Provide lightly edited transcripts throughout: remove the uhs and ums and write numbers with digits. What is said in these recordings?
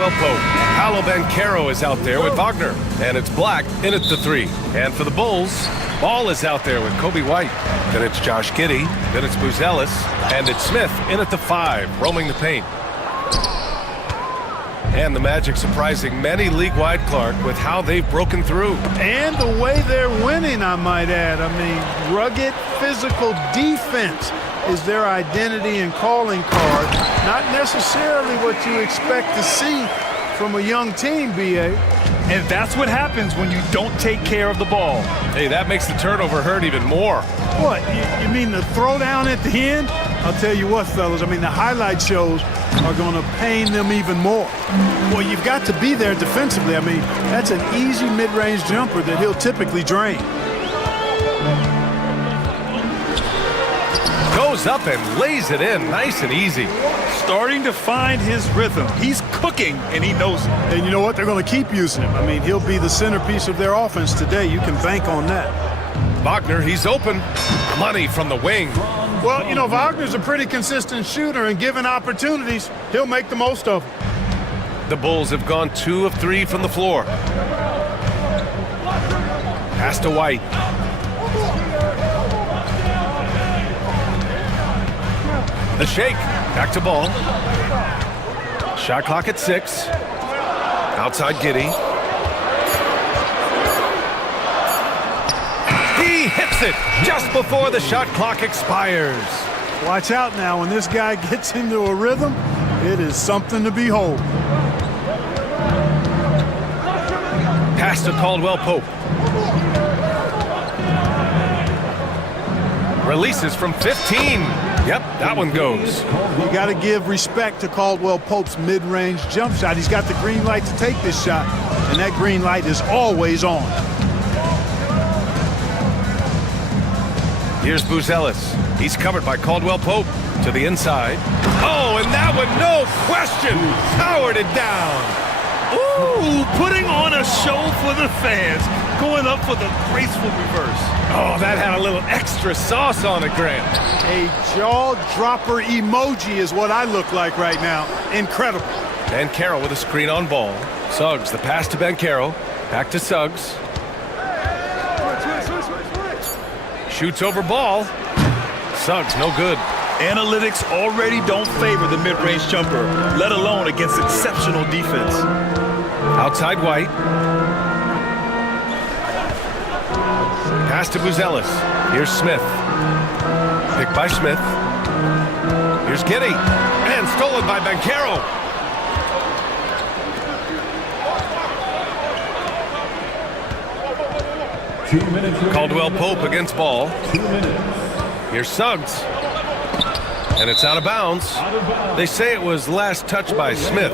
Well, Pope. Paolo Banchero is out there with Wagner. And it's Black in at the 3. And for the Bulls, Ball is out there with Kobe White. Then it's Josh Giddey. Then it's Buzelis. And it's Smith in at the 5, roaming the paint. And the Magic surprising many league-wide, Clark, with how they've broken through. And the way they're winning, I might add. I mean, rugged physical defense is their identity and calling card. Not necessarily what you expect to see from a young team, B.A. And that's what happens when you don't take care of the ball. Hey, that makes the turnover hurt even more. What, you mean the throwdown at the end? I'll tell you what, fellas, I mean, the highlight shows are going to pain them even more. Well, you've got to be there defensively. I mean, that's an easy mid-range jumper that he'll typically drain. Goes up and lays it in, nice and easy. Starting to find his rhythm. He's cooking, and he knows it. And you know what? They're going to keep using him. I mean, he'll be the centerpiece of their offense today. You can bank on that. Wagner, he's open. Money from the wing. Well, you know, Wagner's a pretty consistent shooter, and given opportunities, he'll make the most of them. The Bulls have gone 2 of 3 from the floor. Pass to White. The shake. Back to Ball. Shot clock at 6. Outside Giddey. He hits it just before the shot clock expires. Watch out now. When this guy gets into a rhythm, it is something to behold. Pass to Caldwell Pope. Releases from 15. Yep, that one goes. You got to give respect to Caldwell Pope's mid-range jump shot. He's got the green light to take this shot, and that green light is always on. Here's Buzelis. He's covered by Caldwell Pope to the inside. Oh, and that one, no question, powered it down. Ooh, putting on a show for the fans. Going up for the graceful reverse. Oh, that had a little extra sauce on it, Grant. A jaw-dropper emoji is what I look like right now. Incredible. Banchero with a screen on Ball. Suggs, the pass to Banchero. Back to Suggs. Shoots over Ball. Suggs, no good. Analytics already don't favor the mid-range jumper, let alone against exceptional defense. Outside White. Pass to Buzelis. Here's Smith. Picked by Smith. Here's Giddey. And stolen by Banchero. Caldwell Pope against Ball. Here's Suggs. And it's out of bounds. They say it was last touched by Smith.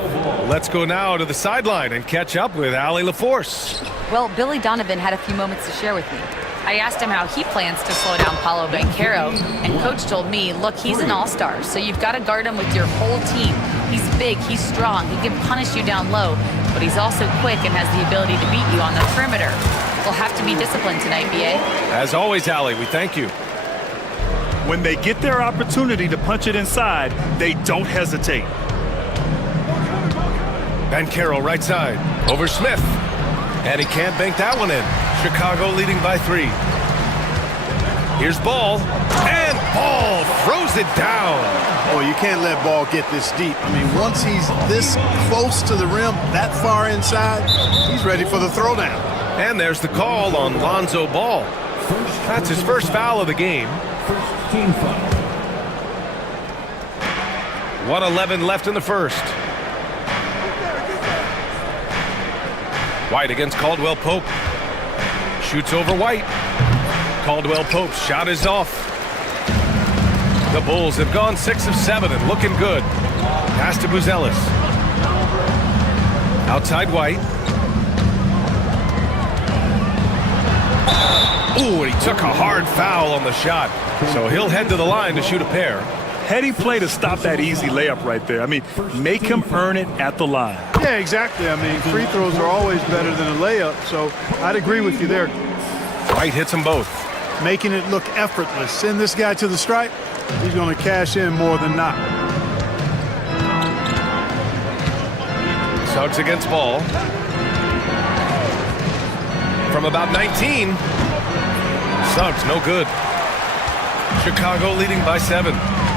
Let's go now to the sideline and catch up with Allie LaForce. Well, Billy Donovan had a few moments to share with me. I asked him how he plans to slow down Paolo Banchero, and Coach told me, look, he's an all-star, so you've got to guard him with your whole team. He's big, he's strong, he can punish you down low, but he's also quick and has the ability to beat you on the perimeter. We'll have to be disciplined tonight, B.A. As always, Allie, we thank you. When they get their opportunity to punch it inside, they don't hesitate. Banchero right side, over Smith. And he can't bank that one in. Chicago leading by 3. Here's Ball, and Ball throws it down. Oh, you can't let Ball get this deep. I mean, once he's this close to the rim, that far inside, he's ready for the throwdown. And there's the call on Lonzo Ball. That's his first foul of the game. 1:11 left in the first. White against Caldwell Pope. Shoots over White. Caldwell Pope's shot is off. The Bulls have gone 6 of 7 and looking good. Pass to Buzelis. Outside White. Ooh, and he took a hard foul on the shot. So he'll head to the line to shoot a pair. Heady play to stop that easy layup right there. I mean, make him earn it at the line. Yeah, exactly. I mean, free throws are always better than a layup, so I'd agree with you there. White hits them both. Making it look effortless. Send this guy to the stripe, he's going to cash in more than not. Suggs against ball. From about 19. Suggs, no good. Chicago leading by 7.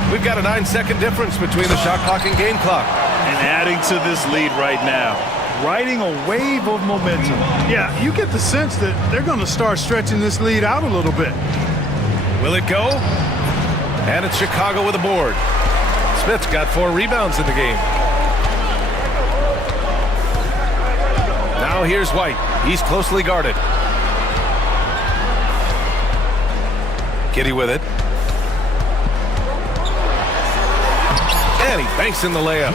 We've got a 9-second difference between the shot clock and game clock. And adding to this lead right now, riding a wave of momentum. Yeah, you get the sense that they're going to start stretching this lead out a little bit. Will it go? And it's Chicago with a board. Smith's got 4 rebounds in the game. Now here's White. He's closely guarded. Giddy with it. And he banks in the layup.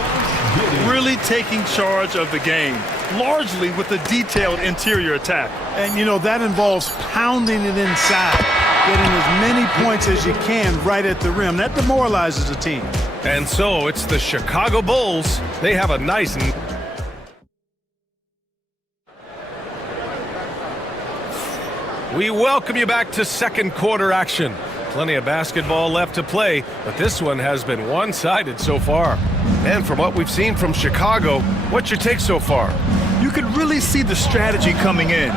Really taking charge of the game, largely with a detailed interior attack. And, you know, that involves pounding it inside, getting as many points as you can right at the rim. That demoralizes a team. And so it's the Chicago Bulls. They have a nice... We welcome you back to second quarter action. Plenty of basketball left to play, but this one has been one-sided so far. And from what we've seen from Chicago, what's your take so far? You could really see the strategy coming in.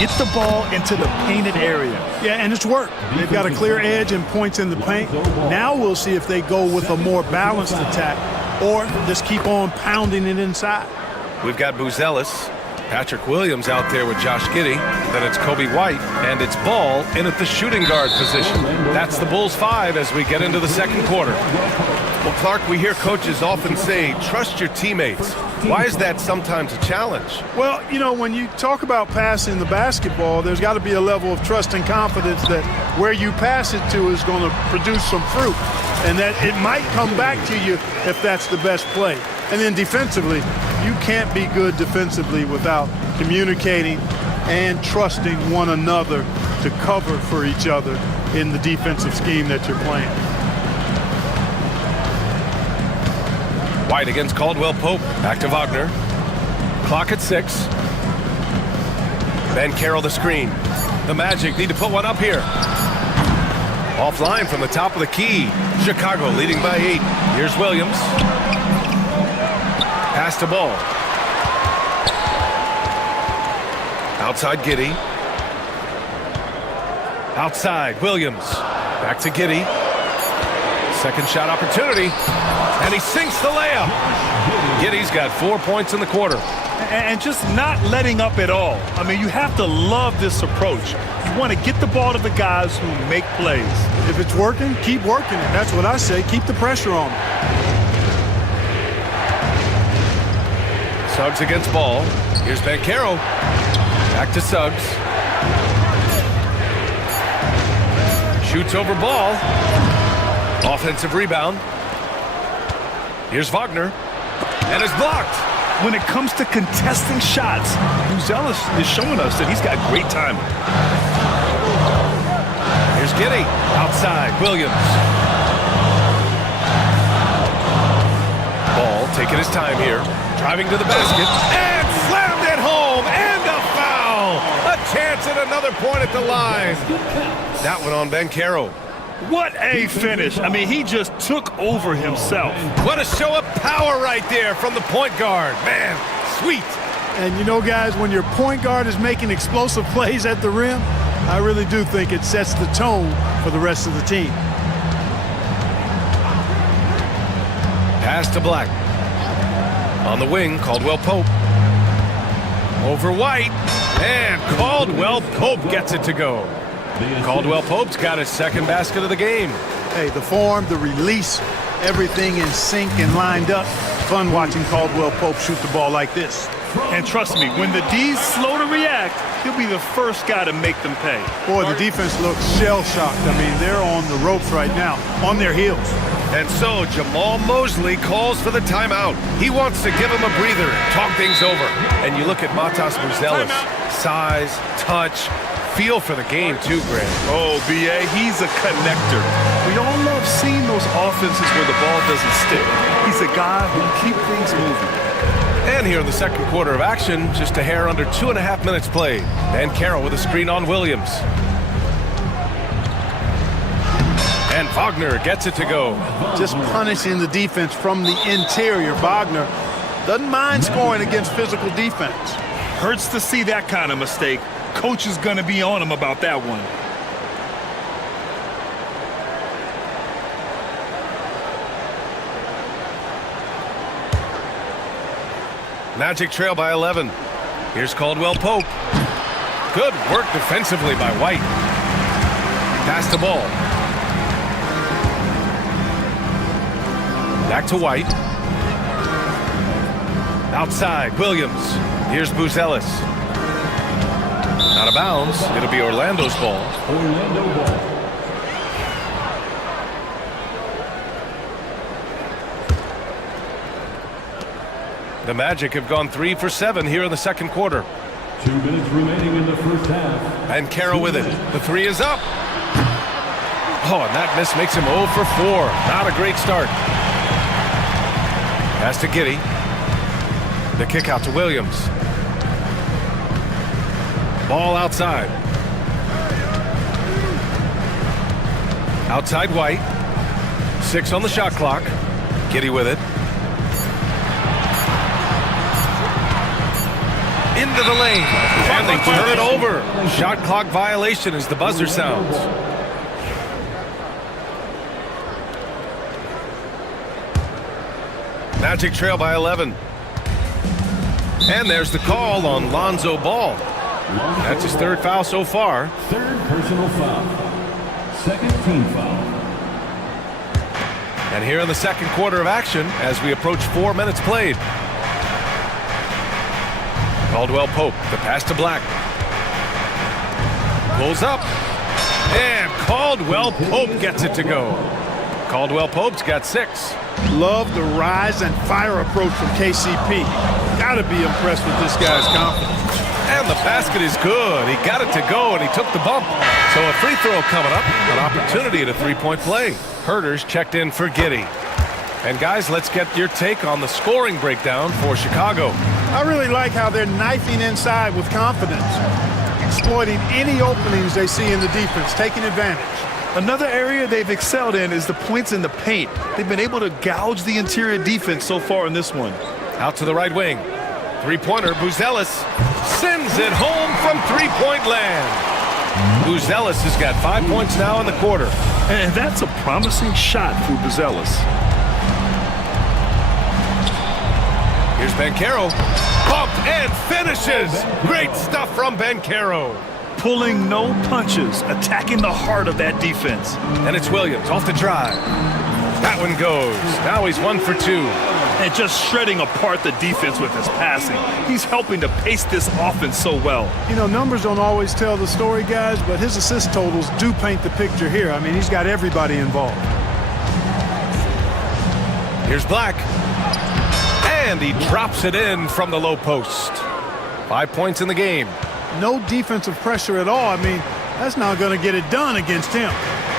Get the ball into the painted area. Yeah, and it's worked. They've got a clear edge and points in the paint. Now we'll see if they go with a more balanced attack or just keep on pounding it inside. We've got Buzelis, Patrick Williams out there with Josh Giddey. Then it's Kobe White, and it's Ball in at the shooting guard position. That's the Bulls 5 as we get into the second quarter. Well, Clark, we hear coaches often say, trust your teammates. Why is that sometimes a challenge? Well, you know, when you talk about passing the basketball, there's got to be a level of trust and confidence that where you pass it to is going to produce some fruit, and that it might come back to you if that's the best play. And then defensively, you can't be good defensively without communicating and trusting one another to cover for each other in the defensive scheme that you're playing. White against Caldwell Pope. Back to Wagner. Clock at 6. Ben Carroll the screen. The Magic need to put one up here. Offline from the top of the key. Chicago leading by 8. Here's Williams. Pass to Ball. Outside Giddey. Outside Williams. Back to Giddey. Second shot opportunity. And he sinks the layup. Giddey's got 4 points in the quarter. And just not letting up at all. I mean, you have to love this approach. You want to get the ball to the guys who make plays. If it's working, keep working it. That's what I say. Keep the pressure on them. Suggs against Ball. Here's Banchero. Back to Suggs. Shoots over Ball. Offensive rebound. Here's Wagner. And it's blocked. When it comes to contesting shots, Buzelis is showing us that he's got great timing. Here's Giddey. Outside. Williams. Ball taking his time here. Driving to the basket. And slammed it home. And a foul. A chance at another point at the line. That one on Banchero. What a finish. I mean, he just took over himself. What a show of power right there from the point guard. Man, sweet. And you know, guys, when your point guard is making explosive plays at the rim, I really do think it sets the tone for the rest of the team. Pass to Black. On the wing, Caldwell Pope. Over White. And Caldwell Pope gets it to go. Caldwell Pope's got his second basket of the game. Hey, the form, the release, everything in sync and lined up. Fun watching Caldwell Pope shoot the ball like this. And trust me, when the D's slow to react, he'll be the first guy to make them pay. Boy, the defense looks shell-shocked. I mean, they're on the ropes right now, on their heels. And so Jamal Mosley calls for the timeout. He wants to give him a breather, talk things over. And you look at Matas Buzelis, size, touch, feel for the game too, Grant. Oh, B.A., he's a connector. We all love seeing those offenses where the ball doesn't stick. He's a guy who keeps things moving. And here in the second quarter of action, just a hair under 2.5 minutes played. Banchero with a screen on Williams. And Wagner gets it to go. Just punishing the defense from the interior. Wagner Doesn't mind scoring against physical defense. Hurts to see that kind of mistake. Coach is going to be on him about that one. Magic trail by 11. Here's Caldwell Pope. Good work defensively by White. Pass the ball. Back to White. Outside, Williams. Here's Buzelis. Out of bounds. It'll be Orlando's ball. The Magic have gone 3 for 7 here in the second quarter. 2 minutes remaining in the first half. And Carroll with it. The three is up. Oh, and that miss makes him 0 for 4. Not a great start. Pass to Giddey. The kick out to Williams. Ball outside. Outside White. 6 on the shot clock. Giddey with it. Into the lane. And they turn it over. Shot clock violation as the buzzer sounds. Magic trail by 11. And there's the call on Lonzo Ball. That's his third foul so far. Third personal foul. Second team foul. And here in the second quarter of action as we approach 4 minutes played. Caldwell Pope, the pass to Black. Pulls up. And Caldwell Pope gets it to go. Caldwell Pope's got 6. Love the rise and fire approach from KCP. Got to be impressed with this guy's confidence. And the basket is good. He got it to go, and he took the bump. So a free throw coming up. An opportunity at a three-point play. Herters checked in for Giddey. And guys, let's get your take on the scoring breakdown for Chicago. I really like how they're knifing inside with confidence, exploiting any openings they see in the defense, taking advantage. Another area they've excelled in is the points in the paint. They've been able to gouge the interior defense so far in this one. Out to the right wing. Three-pointer, Buzelis sends it home from three-point land. Buzelis has got 5 points now in the quarter. And that's a promising shot for Buzelis. Here's Banchero. Bumped and finishes. Great stuff from Banchero. Pulling no punches, attacking the heart of that defense. And it's Williams off the drive. That one goes. Now he's 1 for 2. And just shredding apart the defense with his passing. He's helping to pace this offense so well. You know, numbers don't always tell the story, guys, but his assist totals do paint the picture here. I mean, he's got everybody involved. Here's Black. And he drops it in from the low post. 5 points in the game. No defensive pressure at all. I mean, that's not going to get it done against him.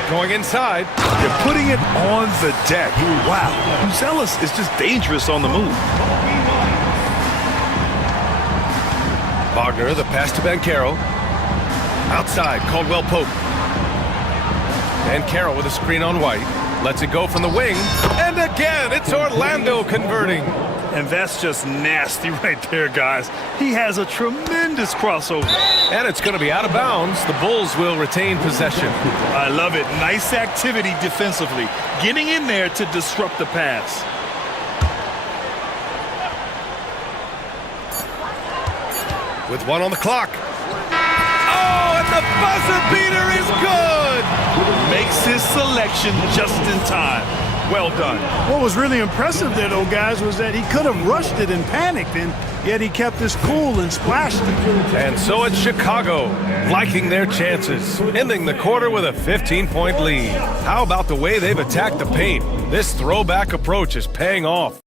Going inside. They're putting it on the deck. Wow. Buzelis is just dangerous on the move. Wagner, the pass to Banchero. Outside, Caldwell Pope. Banchero with a screen on White. Lets it go from the wing. And again, it's Orlando converting. And that's just nasty right there, guys. He has a tremendous crossover. And it's going to be out of bounds. The Bulls will retain possession. I love it. Nice activity defensively. Getting in there to disrupt the pass. With 1 on the clock. Oh, and the buzzer beater is good! Makes his selection just in time. Well done. What was really impressive there, though, guys, was that he could have rushed it and panicked, and yet he kept his cool and splashed it. And so it's Chicago, liking their chances, ending the quarter with a 15-point lead. How about the way they've attacked the paint? This throwback approach is paying off.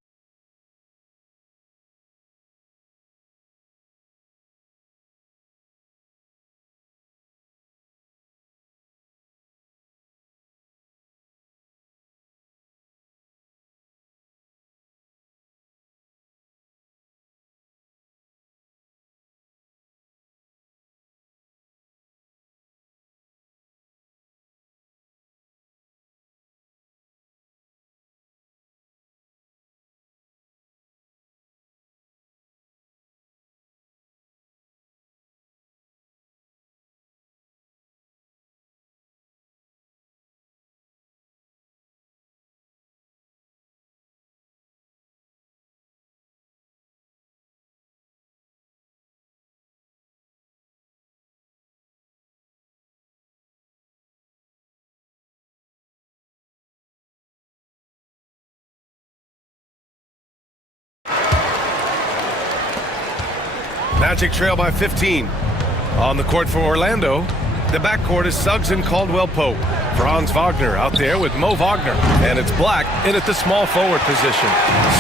Magic trail by 15. On the court for Orlando, the backcourt is Suggs and Caldwell-Pope. Franz Wagner out there with Mo Wagner. And it's Black in at the small forward position.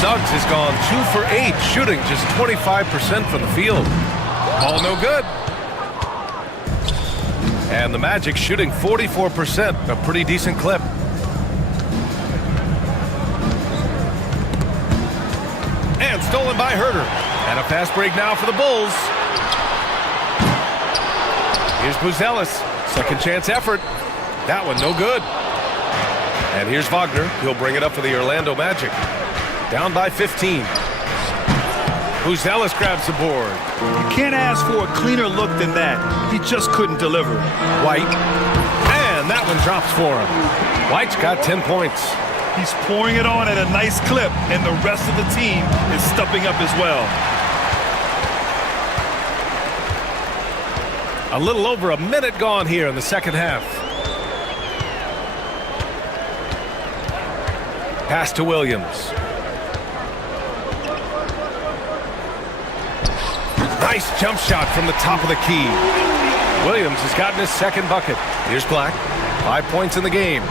Suggs has gone 2 for 8, shooting just 25% from the field. Ball no good. And the Magic shooting 44%, a pretty decent clip. And stolen by Herter. And a fast break now for the Bulls. Here's Buzelis. Second chance effort. That one no good. And here's Wagner. He'll bring it up for the Orlando Magic. Down by 15. Buzelis grabs the board. You can't ask for a cleaner look than that. He just couldn't deliver. White. And that one drops for him. White's got 10 points. He's pouring it on at a nice clip, and the rest of the team is stepping up as well. A little over a minute gone here in the second half. Pass to Williams. Nice jump shot from the top of the key. Williams has gotten his second bucket. Here's Black. 5 points in the game.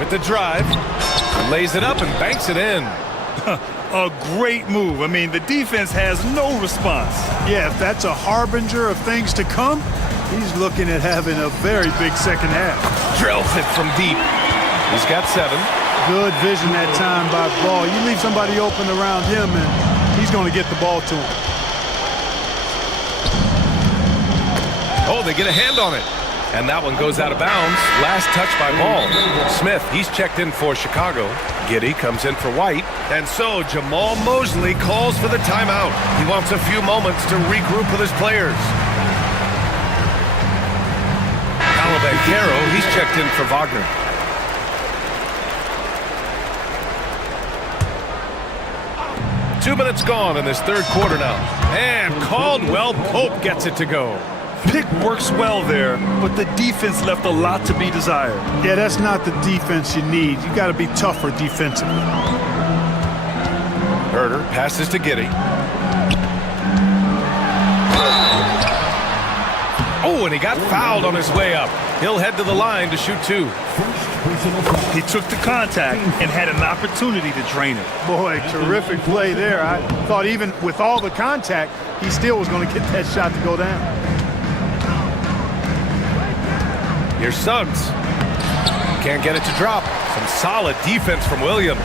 With the drive, lays it up and banks it in. A great move. I mean, the defense has no response. Yeah, if that's a harbinger of things to come, he's looking at having a very big second half. Drills it from deep. He's got 7. Good vision that time by Ball. You leave somebody open around him, and he's going to get the ball to him. Oh, they get a hand on it. And that one goes out of bounds. Last touch by Ball. Smith, he's checked in for Chicago. Giddey comes in for White. And so Jamal Mosley calls for the timeout. He wants a few moments to regroup with his players. Caro, he's checked in for Wagner. Two minutes gone in this third quarter now. And Caldwell-Pope gets it to go. Pick works well there, but the defense left a lot to be desired. Yeah, that's not the defense you need. You got to be tougher defensively. Herter passes to Giddey. Oh, and he got fouled on his way up. He'll head to the line to shoot 2. He took the contact and had an opportunity to drain it. Boy, terrific play there. I thought even with all the contact, he still was going to get that shot to go down. Here's Suggs. Can't get it to drop. Some solid defense from Williams.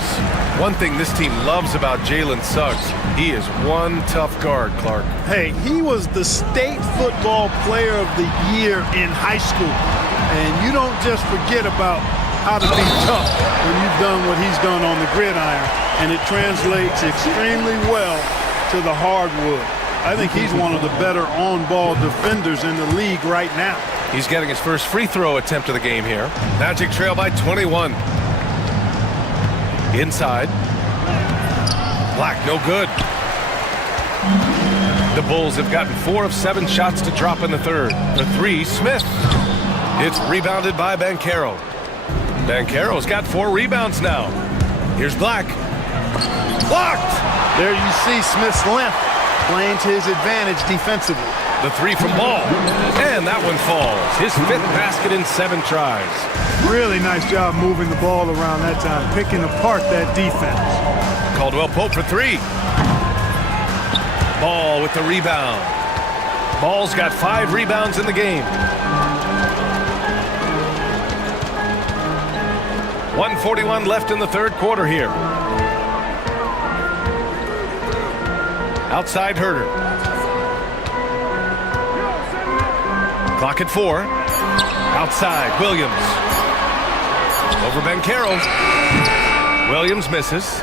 One thing this team loves about Jalen Suggs, he is one tough guard, Clark. Hey, he was the state football player of the year in high school. And you don't just forget about how to be tough when you've done what he's done on the gridiron. And it translates extremely well to the hardwood. I think he's one of the better on-ball defenders in the league right now. He's getting his first free throw attempt of the game here. Magic trail by 21. Inside. Black, no good. The Bulls have gotten 4 of 7 shots to drop in the third. The 3, Smith. It's rebounded by Banchero. Banchero's got 4 rebounds now. Here's Black. Blocked! There you see Smith's length playing to his advantage defensively. The 3 from Ball. And that one falls. His 5th basket in 7 tries. Really nice job moving the ball around that time, picking apart that defense. Caldwell-Pope for 3. Ball with the rebound. Ball's got 5 rebounds in the game. 1:41 left in the third quarter here. Outside Herter. Clock at 4. Outside Williams. Over Banchero. Williams misses.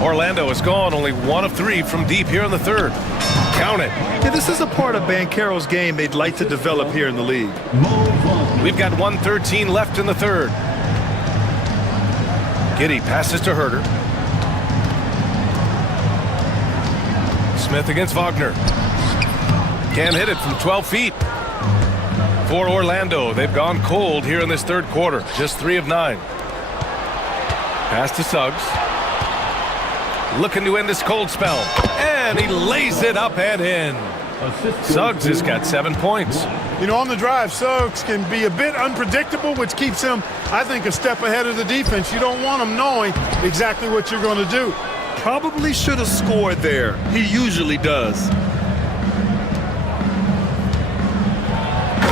Orlando is gone, only 1 of 3 from deep here in the third. Count it. Yeah, this is a part of Banchero's game they'd like to develop here in the league. We've got 1:13 left in the third. Giddey passes to Herter. Smith against Wagner. Can't hit it from 12 feet. For Orlando, they've gone cold here in this third quarter. Just 3 of 9. Pass to Suggs. looking to end this cold spell. And he lays it up and in. Suggs has got 7 points. You know, on the drive, Suggs can be a bit unpredictable, which keeps him, I think, a step ahead of the defense. You don't want him knowing exactly what you're going to do. Probably should have scored there. He usually does.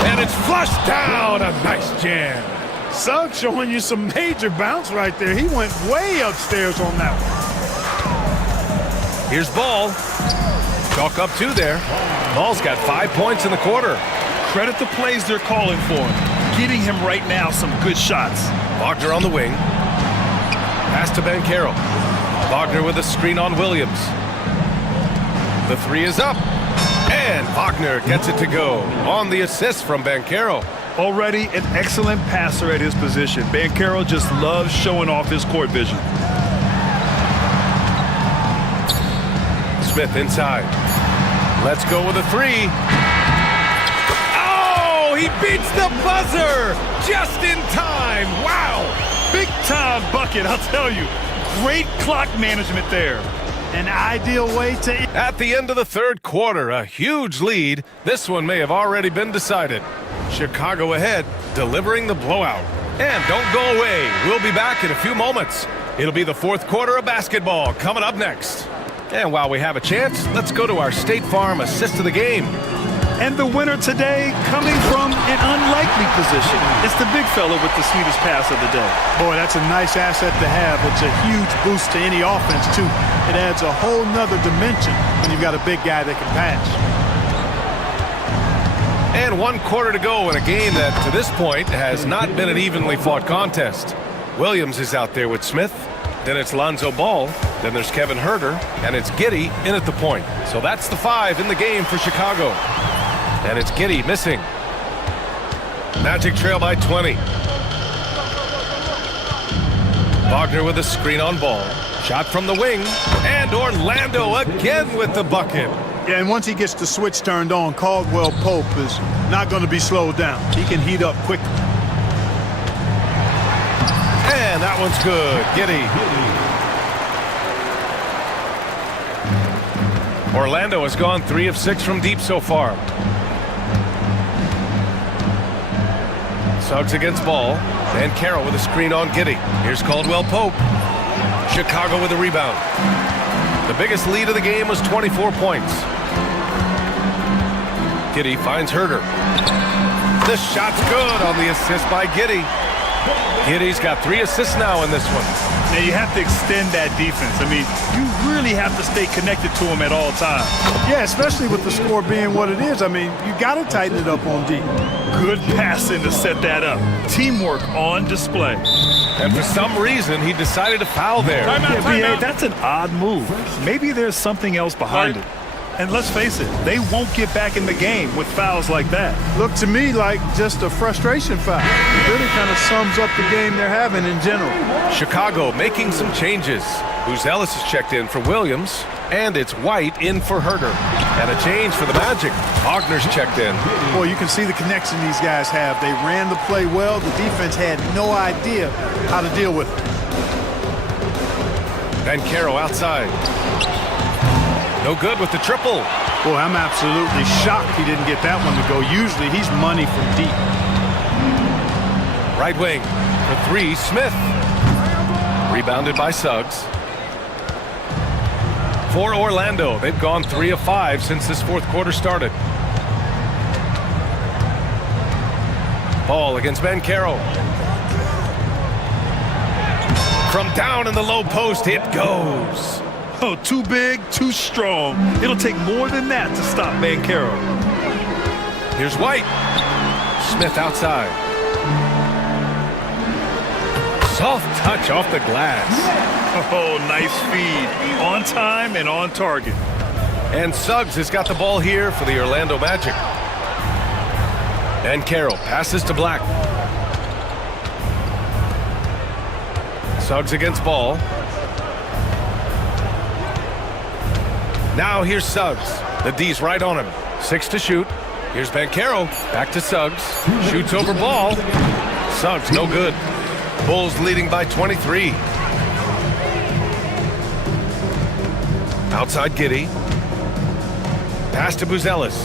And it's flushed down. A nice jam. Suggs showing you some major bounce right there. He went way upstairs on that one. Here's Ball. Chalk up 2 there. Ball's got 5 points in the quarter. Credit the plays they're calling for him. Getting him right now some good shots. Wagner on the wing. Pass to Banchero. Wagner with a screen on Williams. The 3 is up. And Wagner gets it to go on the assist from Banchero. Already an excellent passer at his position. Banchero just loves showing off his court vision. Smith inside. Let's go with a 3. Oh, he beats the buzzer just in time. Wow. Big time bucket, I'll tell you. Great clock management there. An ideal way to... At the end of the third quarter, a huge lead. This one may have already been decided. Chicago ahead, delivering the blowout. And don't go away. We'll be back in a few moments. It'll be the fourth quarter of basketball coming up next. And while we have a chance, let's go to our State Farm assist of the game. And the winner today coming from an unlikely position. It's the big fella with the sweetest pass of the day. Boy, that's a nice asset to have. It's a huge boost to any offense, too. It adds a whole nother dimension when you've got a big guy that can pass. And 1 quarter to go in a game that, to this point, has not been an evenly fought contest. Williams is out there with Smith. Then it's Lonzo Ball. Then there's Kevin Huerter. And it's Giddey in at the point. So that's the 5 in the game for Chicago. And it's Giddey missing. Magic trail by 20. Wagner with a screen on Ball. Shot from the wing. And Orlando again with the bucket. Yeah, and once he gets the switch turned on, Caldwell Pope is not going to be slowed down. He can heat up quickly. And that one's good. Giddey. Orlando has gone 3 of 6 from deep so far. Suggs against Ball. And Carroll with a screen on Giddey. Here's Caldwell Pope. Chicago with a rebound. The biggest lead of the game was 24 points. Giddey finds Huerter. This shot's good on the assist by Giddey. Giddey's got 3 assists now in this one. Now you have to extend that defense. I mean, you really have to stay connected to him at all times. Yeah, especially with the score being what it is. I mean, you got to tighten it up on D. Good passing to set that up. Teamwork on display. And for some reason, he decided to foul there. BA, that's an odd move. Maybe there's something else behind it. And let's face it, they won't get back in the game with fouls like that. Looked to me like just a frustration foul. It really kind of sums up the game they're having in general. Chicago making some changes. Booz Ellis is checked in for Williams, and it's White in for Huerter. And a change for the Magic. Wagner's checked in. Boy, you can see the connection these guys have. They ran the play well. The defense had no idea how to deal with it. Banchero outside. No good with the triple. Boy, I'm absolutely shocked he didn't get that one to go. Usually he's money from deep. Right wing for 3, Smith. Rebounded by Suggs. For Orlando, they've gone 3 of 5 since this fourth quarter started. Ball against Banchero. From down in the low post, it goes. Oh, too big, too strong. It'll take more than that to stop Banchero. Here's White. Smith outside. Soft touch off the glass. Oh, nice feed. On time and on target. And Suggs has got the ball here for the Orlando Magic. And Carroll passes to Black. Suggs against Ball. Now here's Suggs. The D's right on him. 6 to shoot. Here's Banchero. Back to Suggs. Shoots over Ball. Suggs no good. Bulls leading by 23. Outside Giddy. Pass to Buzelis.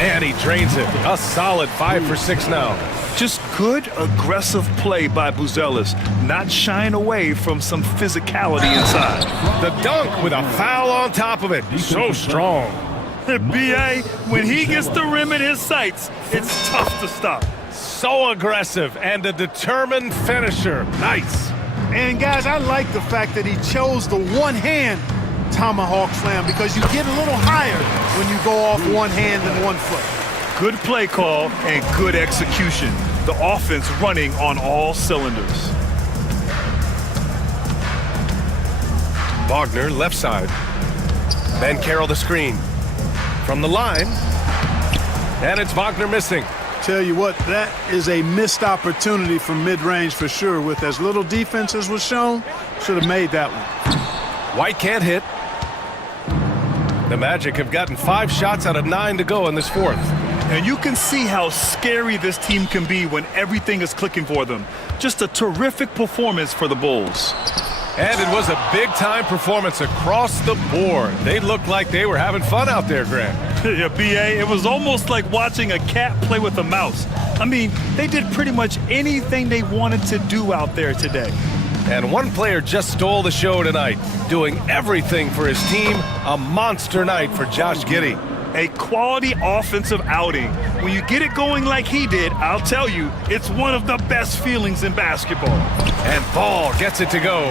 And he drains it. A solid 5 for 6 now. Just good, aggressive play by Buzelis, not shying away from some physicality inside. The dunk with a foul on top of it. So strong. B.A., when he gets the rim in his sights, it's tough to stop. So aggressive and a determined finisher. Nice. And guys, I like the fact that he chose the one-hand tomahawk slam because you get a little higher when you go off one hand and one foot. Good play call and good execution. The offense running on all cylinders. Wagner, left side. Ben Carroll the screen. From the line. And it's Wagner missing. Tell you what, that is a missed opportunity from mid-range for sure. With as little defense as was shown, should have made that one. White can't hit. The Magic have gotten 5 shots out of 9 to go in this fourth. And you can see how scary this team can be when everything is clicking for them. Just a terrific performance for the Bulls. And it was a big-time performance across the board. They looked like they were having fun out there, Grant. Yeah, B.A., it was almost like watching a cat play with a mouse. I mean, they did pretty much anything they wanted to do out there today. And one player just stole the show tonight, doing everything for his team. A monster night for Josh Giddey. A quality offensive outing. When you get it going like he did, I'll tell you, it's one of the best feelings in basketball. And Ball gets it to go.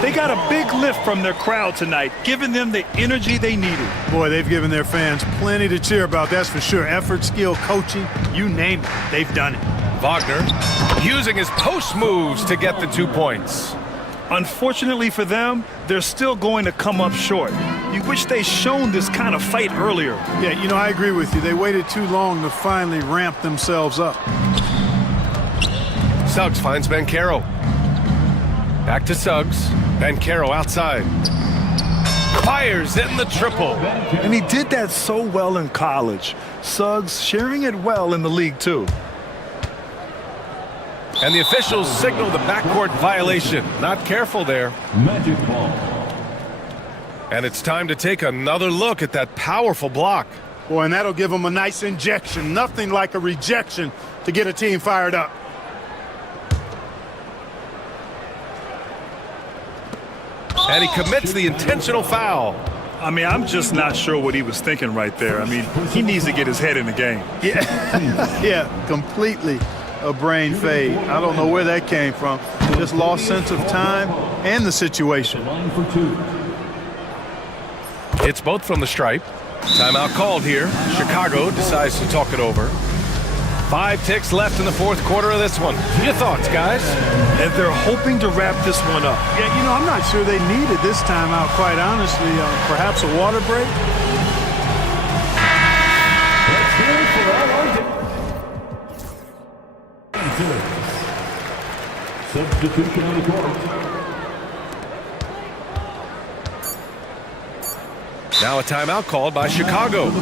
They got a big lift from their crowd tonight, giving them the energy they needed. Boy, they've given their fans plenty to cheer about, that's for sure. Effort, skill, coaching, you name it, they've done it. Wagner using his post moves to get the 2 points. Unfortunately for them, they're still going to come up short. You wish they'd shown this kind of fight earlier. Yeah, you know, I agree with you. They waited too long to finally ramp themselves up. Suggs finds Bankero. Back to Suggs. Bankero outside. Fires in the triple. And he did that so well in college. Suggs sharing it well in the league, too. And the officials signal the backcourt violation. Not careful there. Magic ball. And it's time to take another look at that powerful block. Boy, and that'll give them a nice injection. Nothing like a rejection to get a team fired up. And he commits the intentional foul. I mean, I'm just not sure what he was thinking right there. I mean, he needs to get his head in the game. Yeah, yeah, completely a brain fade. I don't know where that came from. Just lost sense of time and the situation. Line for 2. It's both from the stripe. Timeout called here. Chicago decides to talk it over. 5 ticks left in the fourth quarter of this one. Your thoughts, guys? And they're hoping to wrap this one up. Yeah, you know, I'm not sure they needed this timeout, quite honestly. Perhaps a water break? Let's hear it for all our substitution on the court. Now a timeout called by Chicago.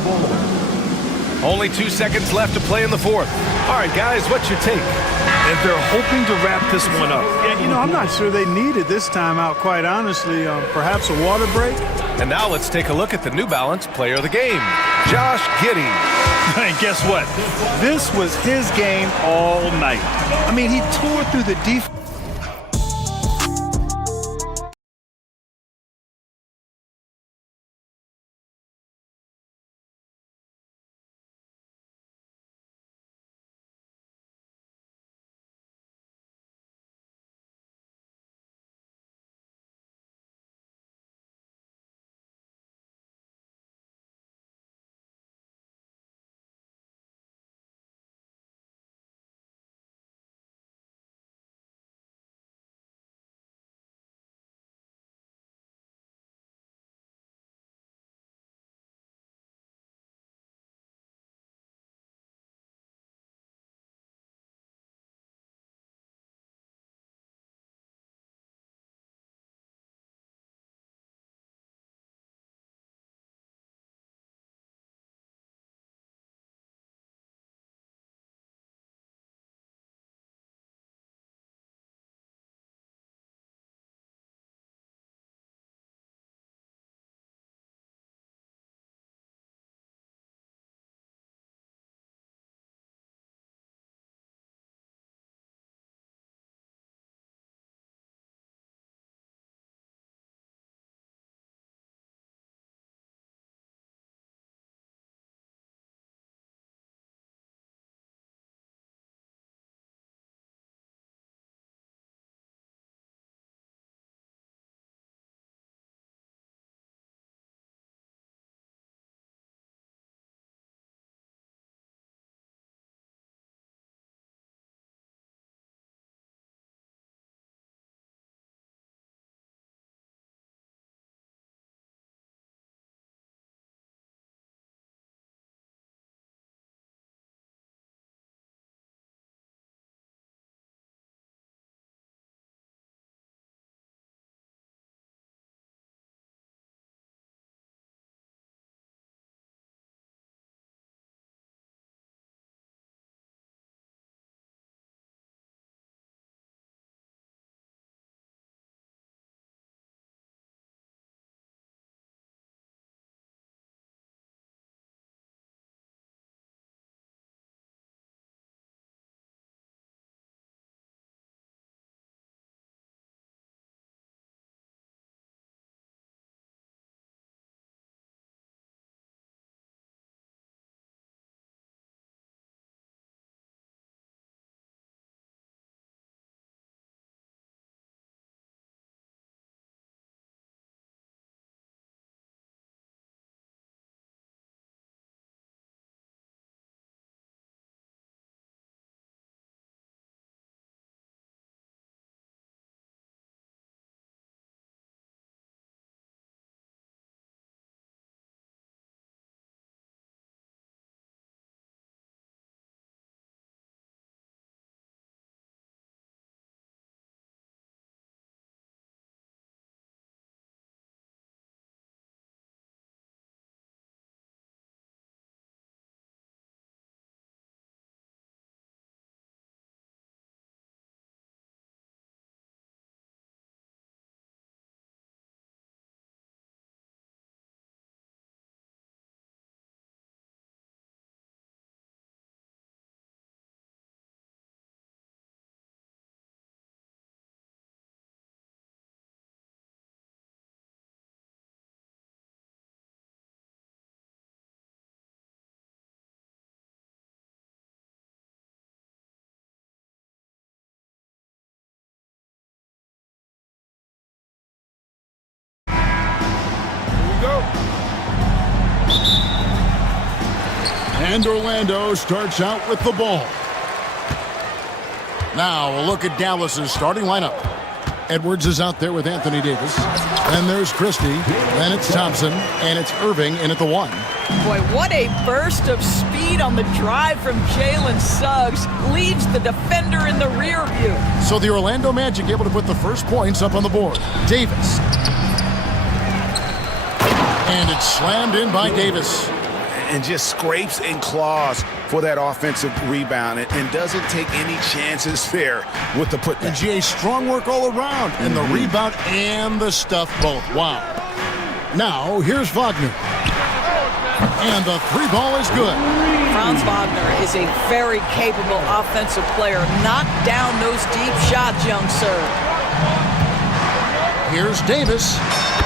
Only 2 seconds left to play in the fourth. All right, guys, what's your take? And they're hoping to wrap this one up. Yeah, you know, I'm not sure they needed this timeout, quite honestly. Perhaps a water break? And now let's take a look at the New Balance player of the game, Josh Giddey. And guess what? This was his game all night. I mean, he tore through the defense. And Orlando starts out with the ball. Now a look at Dallas's starting lineup. Edwards is out there with Anthony Davis. Then there's Christie. Then it's Thompson. And it's Irving in at the 1. Boy, what a burst of speed on the drive from Jalen Suggs. Leaves the defender in the rear view. So the Orlando Magic able to put the first points up on the board. Davis. And it's slammed in by Davis. And just scrapes and claws for that offensive rebound and doesn't take any chances there with the putback. And GA, strong work all around. And the rebound and the stuff both. Wow. Now, here's Wagner. And the 3 ball is good. Franz Wagner is a very capable offensive player. Knock down those deep shots, young sir. Here's Davis.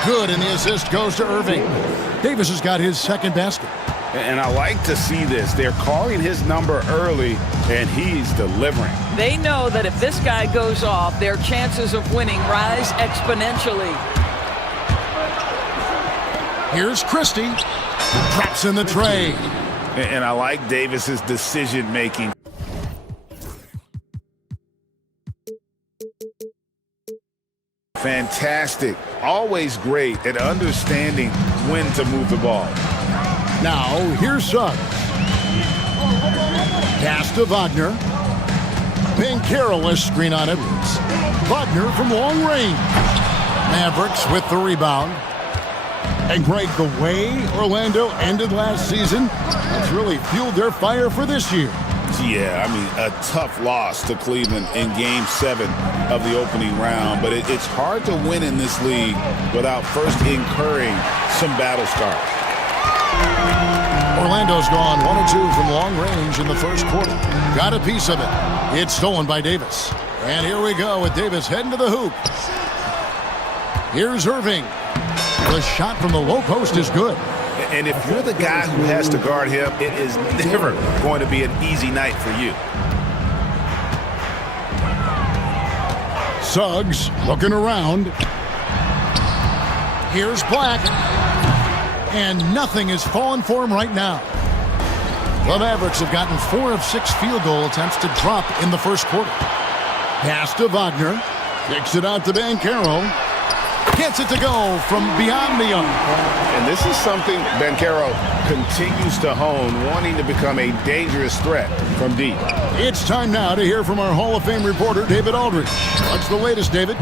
Good, and the assist goes to Irving. Davis has got his second basket. And I like to see this. They're calling his number early, and he's delivering. They know that if this guy goes off, their chances of winning rise exponentially. Here's Christie. Drops in the tray. And I like Davis's decision-making. Fantastic. Always great at understanding when to move the ball. Now, here's Suggs. Pass to Wagner. Careless screen on Edwards. Wagner from long range. Mavericks with the rebound. And Greg, the way Orlando ended last season, it's really fueled their fire for this year. Yeah, I mean, a tough loss to Cleveland in Game 7 of the opening round. But it's hard to win in this league without first incurring some battle scars. Orlando's gone 1 of 2 from long range in the first quarter. Got a piece of it. It's stolen by Davis. And here we go with Davis heading to the hoop. Here's Irving. The shot from the low post is good. And if you're the guy who has to guard him, it is never going to be an easy night for you. Suggs looking around. Here's Black. And nothing is falling for him right now. The Mavericks have gotten 4 of 6 field goal attempts to drop in the first quarter. Pass to Wagner. Kicks it out to Banchero. Gets it to go from beyond the arc. And this is something Banchero continues to hone, wanting to become a dangerous threat from deep. It's time now to hear from our Hall of Fame reporter, David Aldridge. What's the latest, David?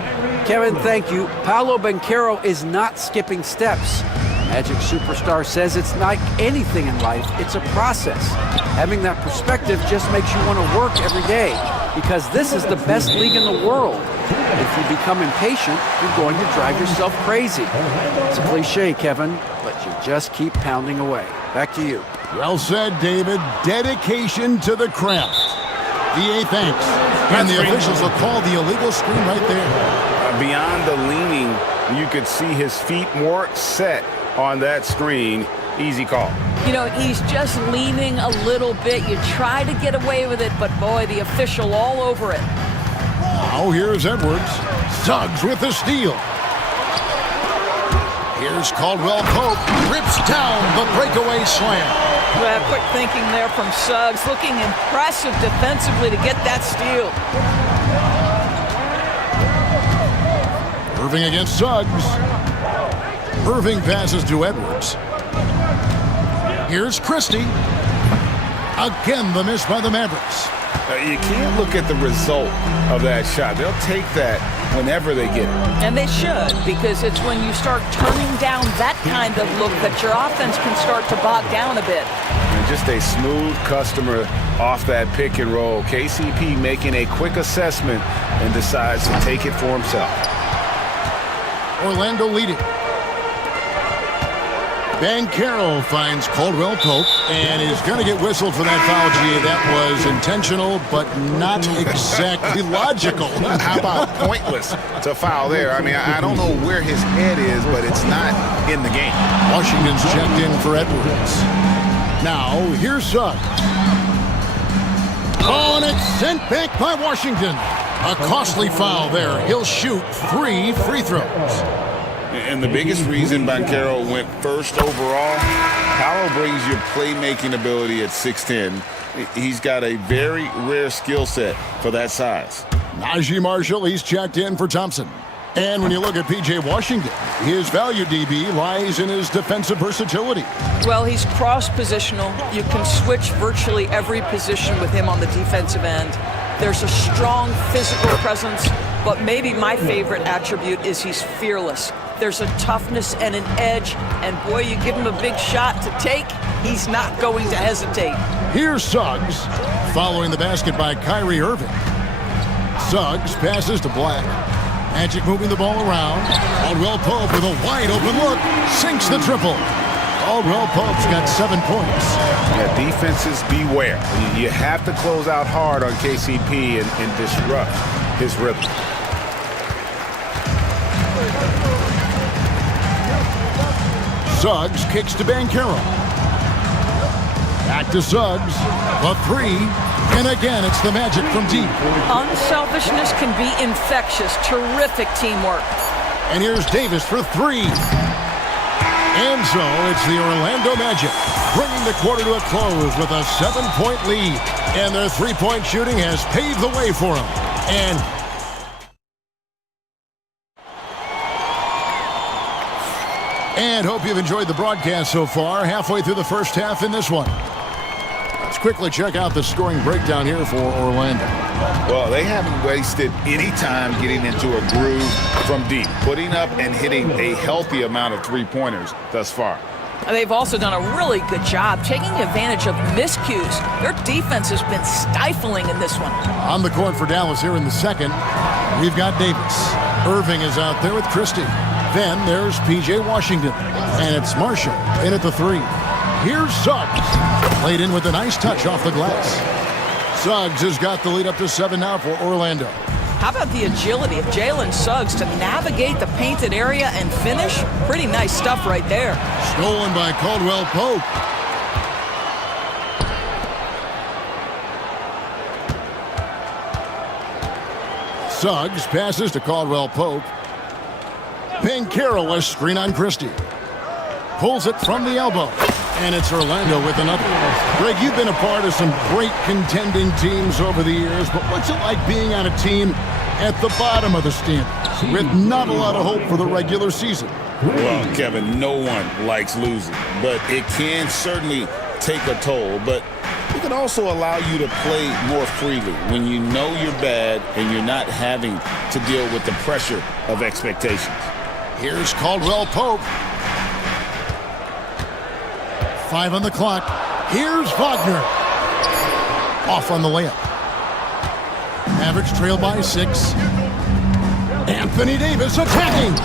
Kevin, thank you. Paolo Banchero is not skipping steps. Magic superstar says it's like anything in life, it's a process. Having that perspective just makes you want to work every day, because this is the best league in the world. If you become impatient, you're going to drive yourself crazy. It's a cliche, Kevin, but you just keep pounding away. Back to you. Well said, David. Dedication to the craft. DA, thanks. And the officials will call the illegal screen right there. Beyond the leaning, you could see his feet more set on that screen. Easy call. You know, he's just leaning a little bit. You try to get away with it, but boy, the official all over it. Now here's Edwards. Suggs with the steal. Here's Caldwell Pope. Rips down the breakaway slam. Well, quick thinking there from Suggs. Looking impressive defensively to get that steal. Irving against Suggs. Irving passes to Edwards. Here's Christie. Again, the miss by the Mavericks. You can't look at the result of that shot. They'll take that whenever they get it. And they should, because it's when you start turning down that kind of look that your offense can start to bog down a bit. And just a smooth customer off that pick and roll. KCP making a quick assessment and decides to take it for himself. Orlando leading. Banchero finds Caldwell Pope and is going to get whistled for that foul, G. That was intentional, but not exactly logical. How about pointless to foul there? I mean, I don't know where his head is, but it's not in the game. Washington's checked in for Edwards. Now, here's Suggs. Oh, and it's sent back by Washington. A costly foul there. He'll shoot 3 free throws. And the biggest reason Banchero went first overall, Paolo brings your playmaking ability at 6'10". He's got a very rare skill set for that size. Najee Marshall, he's checked in for Thompson. And when you look at P.J. Washington, his value DB lies in his defensive versatility. Well, he's cross-positional. You can switch virtually every position with him on the defensive end. There's a strong physical presence, but maybe my favorite attribute is he's fearless. There's a toughness and an edge, and boy, you give him a big shot to take, he's not going to hesitate. Here's Suggs, following the basket by Kyrie Irving. Suggs passes to Black. Magic moving the ball around. Caldwell Pope with a wide open look, sinks the triple. Caldwell Pope's got 7 points. Yeah, defenses beware. You have to close out hard on KCP and disrupt his rhythm. Suggs kicks to Banchero. Back to Suggs. The three. And again, it's the Magic from deep. Unselfishness can be infectious. Terrific teamwork. And here's Davis for three. And so it's the Orlando Magic bringing the quarter to a close with a 7-point lead. And their three-point shooting has paved the way for them. And hope you've enjoyed the broadcast so far. Halfway through the first half in this one. Let's quickly check out the scoring breakdown here for Orlando. Well, they haven't wasted any time getting into a groove from deep, putting up and hitting a healthy amount of three-pointers thus far. They've also done a really good job taking advantage of miscues. Their defense has been stifling in this one. On the court for Dallas here in the second, we've got Davis. Irving is out there with Christie. Then there's P.J. Washington. And it's Marshall in at the three. Here's Suggs. Played in with a nice touch off the glass. Suggs has got the lead up to 7 now for Orlando. How about the agility of Jalen Suggs to navigate the painted area and finish? Pretty nice stuff right there. Stolen by Caldwell Pope. Suggs passes to Caldwell Pope. Banchero, a screen on Christie. Pulls it from the elbow. And it's Orlando with another. Greg, you've been a part of some great contending teams over the years, but what's it like being on a team at the bottom of the standings with not a lot of hope for the regular season? Well, Kevin, no one likes losing, but it can certainly take a toll. But it can also allow you to play more freely when you know you're bad and you're not having to deal with the pressure of expectations. Here's Caldwell Pope. 5 on the clock. Here's Wagner. Off on the layup. Mavericks trail by 6. Anthony Davis attacking.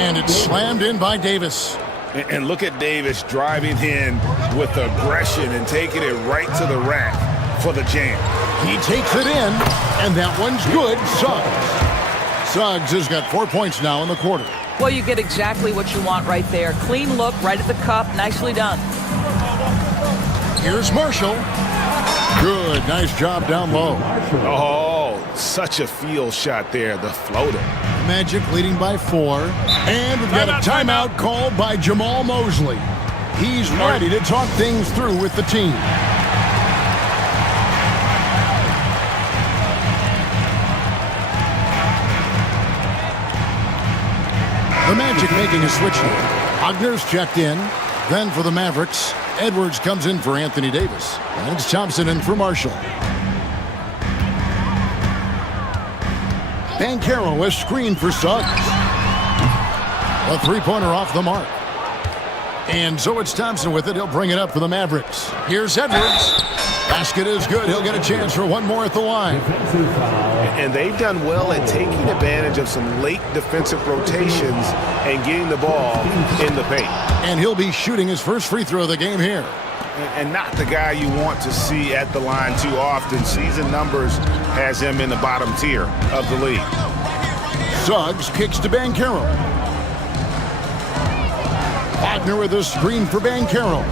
And it's slammed in by Davis. And look at Davis driving in with aggression and taking it right to the rack for the jam. He takes it in, and that one's good. Suggs has got 4 points now in the quarter. Well, you get exactly what you want right there. Clean look, right at the cup. Nicely done. Here's Marshall. Good. Nice job down low. Oh, such a field shot there. The floater. Magic leading by 4. And we've got a timeout called by Jamal Mosley. He's ready to talk things through with the team. The Magic making a switch here. Wagner's checked in. Then for the Mavericks, Edwards comes in for Anthony Davis. And it's Thompson in for Marshall. Banchero, a screen for Suggs. A three-pointer off the mark. And so it's Thompson with it. He'll bring it up for the Mavericks. Here's Edwards. Basket is good. He'll get a chance for one more at the line. And they've done well at taking advantage of some late defensive rotations and getting the ball in the paint. And he'll be shooting his first free throw of the game here. And not the guy you want to see at the line too often. Season numbers has him in the bottom tier of the league. Suggs kicks to Banchero. Wagner with a screen for Banchero.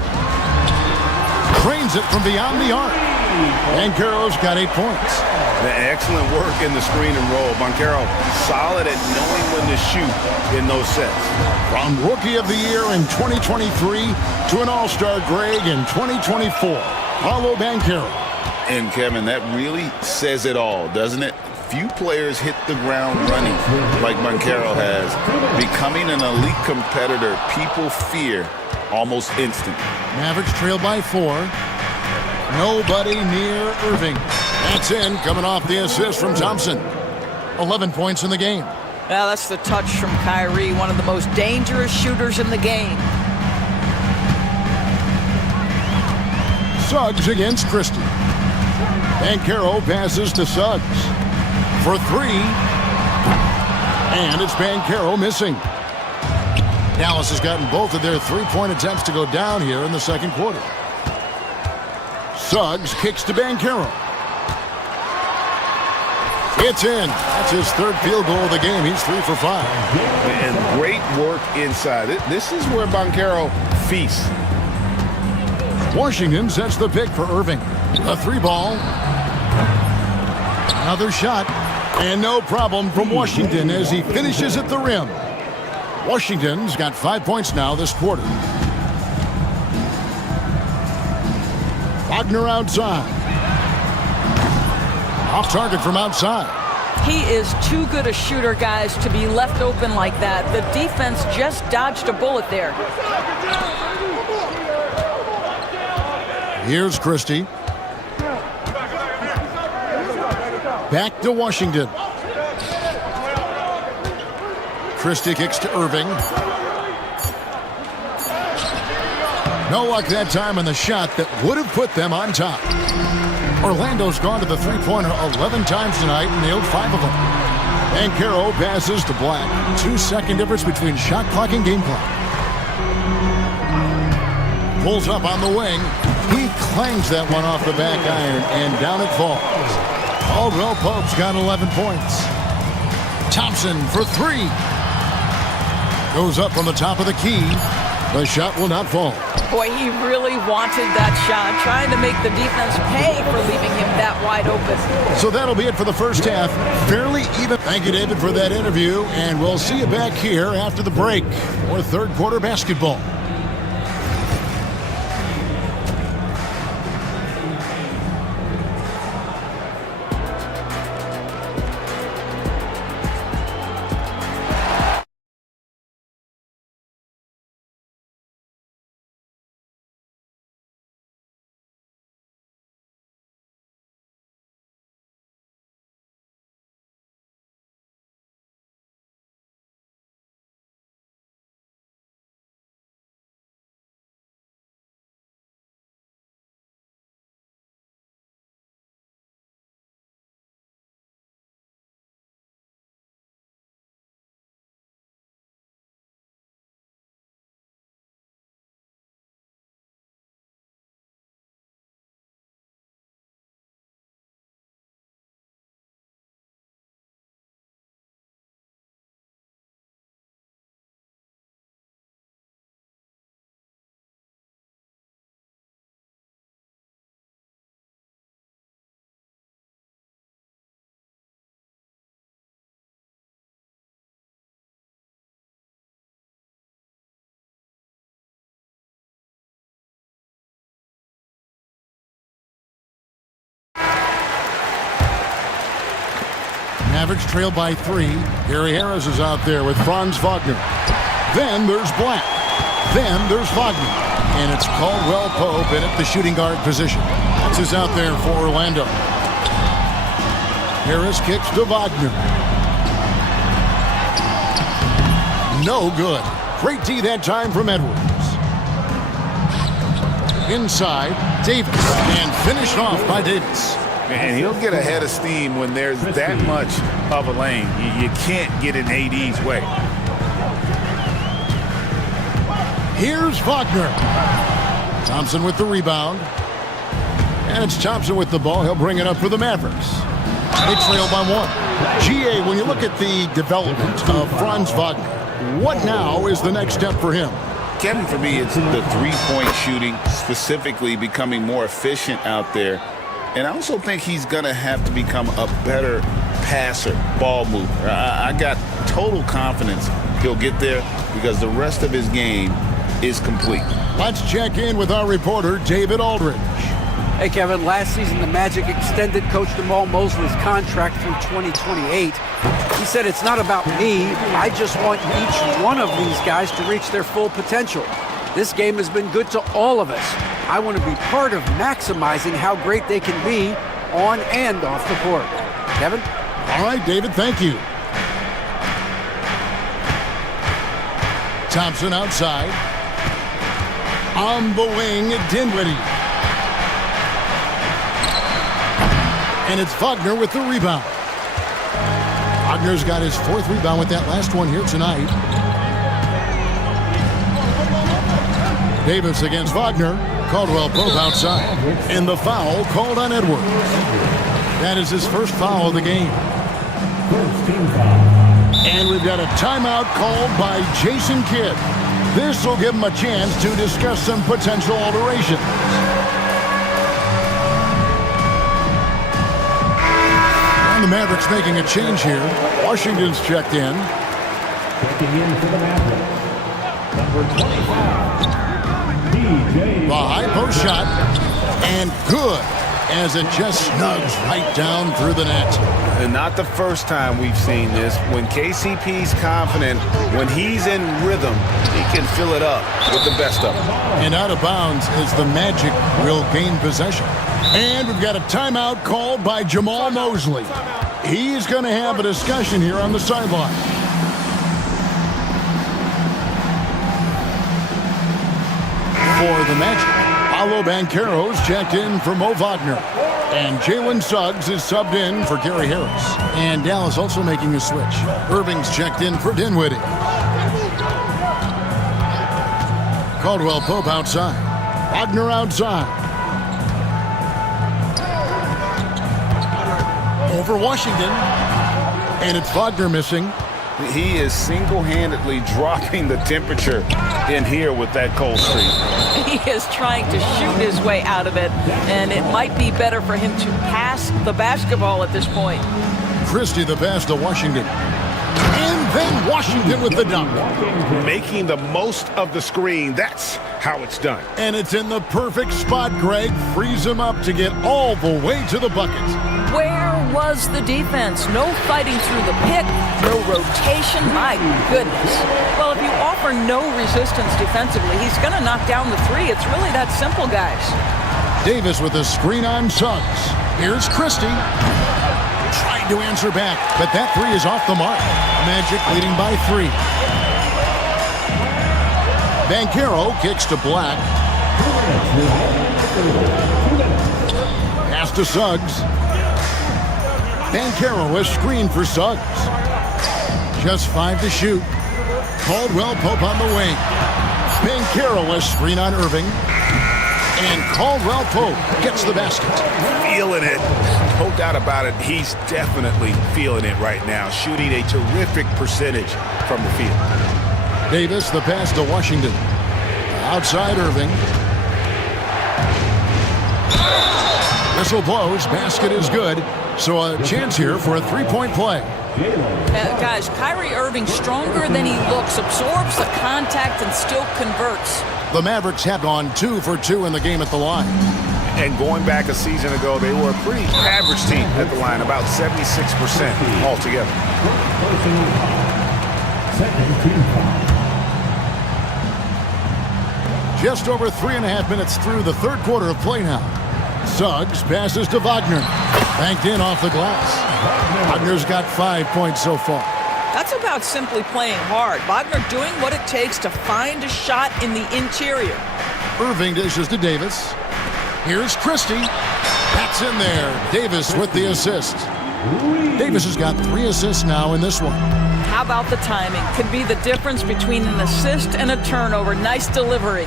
Trains it from beyond the arc. Banchero's got 8 points. Excellent work in the screen and roll. Banchero solid at knowing when to shoot in those sets. From Rookie of the Year in 2023 to an All-Star grade in 2024, Paolo Banchero. And Kevin, that really says it all, doesn't it? Few players hit the ground running like Banchero has. Becoming an elite competitor, people fear almost instant. Mavericks trail by 4. Nobody near Irving. That's in, coming off the assist from Thompson. 11 points in the game. Well, that's the touch from Kyrie, one of the most dangerous shooters in the game. Suggs against Christie. Banchero passes to Suggs for 3. And it's Banchero missing. Dallas has gotten both of their three-point attempts to go down here in the second quarter. Suggs kicks to Banchero. It's in. That's his third field goal of the game. He's 3 for 5. And great work inside. This is where Banchero feasts. Washington sets the pick for Irving. A 3-ball. Another shot. And no problem from Washington as he finishes at the rim. Washington's got 5 points now this quarter. Wagner outside. Off target from outside. He is too good a shooter, guys, to be left open like that. The defense just dodged a bullet there. Here's Christie. Back to Washington. Christie kicks to Irving. No luck that time on the shot that would have put them on top. Orlando's gone to the three-pointer 11 times tonight and nailed 5 of them. Banchero passes to Black. 2-second difference between shot clock and game clock. Pulls up on the wing. He clangs that one off the back iron, and down it falls. Caldwell Pope's got 11 points. Thompson for 3. Goes up from the top of the key. The shot will not fall. Boy, he really wanted that shot, trying to make the defense pay for leaving him that wide open. So that'll be it for the first half. Fairly even. Thank you, David, for that interview, and we'll see you back here after the break for third quarter basketball. Mavericks trail by 3. Gary Harris is out there with Franz Wagner. Then there's Black. Then there's Wagner. And it's Caldwell Pope in at the shooting guard position. This is out there for Orlando. Harris kicks to Wagner. No good. Great D that time from Edwards. Inside, Davis. And finished off by Davis. And he'll get a head of steam when there's that much of a lane. You can't get in AD's way. Here's Wagner. Thompson with the rebound. And it's Thompson with the ball. He'll bring it up for the Mavericks. They trail by 1. GA, when you look at the development of Franz Wagner, what now is the next step for him? Kevin, for me, it's the three-point shooting, specifically becoming more efficient out there. And I also think he's going to have to become a better passer, ball mover. I got total confidence he'll get there because the rest of his game is complete. Let's check in with our reporter, David Aldridge. Hey, Kevin, last season the Magic extended Coach Jamal Mosley's contract through 2028. He said, it's not about me. I just want each one of these guys to reach their full potential. This game has been good to all of us. I want to be part of maximizing how great they can be on and off the court. Kevin? All right, David, thank you. Thompson outside. On the wing, Dinwiddie. And it's Wagner with the rebound. Wagner's got his 4th rebound with that last one here tonight. Davis against Wagner. Caldwell Pope outside. And the foul called on Edwards. That is his first foul of the game. And we've got a timeout called by Jason Kidd. This will give him a chance to discuss some potential alterations. And the Mavericks making a change here. Washington's checked in. Checking in for the Mavericks, number 25, DJ. The high post shot. And good, as it just snugs right down through the net. And not the first time we've seen this. When KCP's confident, when he's in rhythm, he can fill it up with the best of them. And out of bounds as the Magic will gain possession. And we've got a timeout called by Jamal Mosley. He's going to have a discussion here on the sideline. For the Magic, Paolo Banchero's checked in for Mo Wagner. And Jalen Suggs is subbed in for Gary Harris. And Dallas also making a switch. Irving's checked in for Dinwiddie. Caldwell Pope outside. Wagner outside. Over Washington. And it's Wagner missing. He is single-handedly dropping the temperature in here with that cold streak. He is trying to shoot his way out of it, and it might be better for him to pass the basketball at this point. Christie the pass to Washington. And then Washington with the dunk. Making the most of the screen. That's how it's done. And it's in the perfect spot, Greg. Frees him up to get all the way to the bucket. Where was the defense? No fighting through the pick, no rotation. My goodness. Well, if you offer no resistance defensively, he's going to knock down the three. It's really that simple, guys. Davis with a screen on Suggs. Here's Christie. Trying to answer back, but that three is off the mark. Magic leading by 3. Banchero kicks to Black. Pass to Suggs. Banchero is screened for Suggs. Just 5 to shoot. Caldwell Pope on the wing. Banchero is screen on Irving. And Caldwell Pope gets the basket. Feeling it. No doubt about it. He's definitely feeling it right now. Shooting a terrific percentage from the field. Davis, the pass to Washington. Outside Irving. Whistle blows. Basket is good. So a chance here for a three-point play. Guys, Kyrie Irving stronger than he looks. Absorbs the contact and still converts. The Mavericks have gone 2 for 2 in the game at the line. And going back a season ago, they were a pretty average team at the line, about 76% altogether. Second team foul. Just over 3.5 minutes through the third quarter of play now. Suggs passes to Wagner. Banked in off the glass. Wagner's got 5 points so far. That's about simply playing hard. Wagner doing what it takes to find a shot in the interior. Irving dishes to Davis. Here's Christie. That's in there. Davis with the assist. Davis has got 3 assists now in this one. How about the timing? Could be the difference between an assist and a turnover. Nice delivery.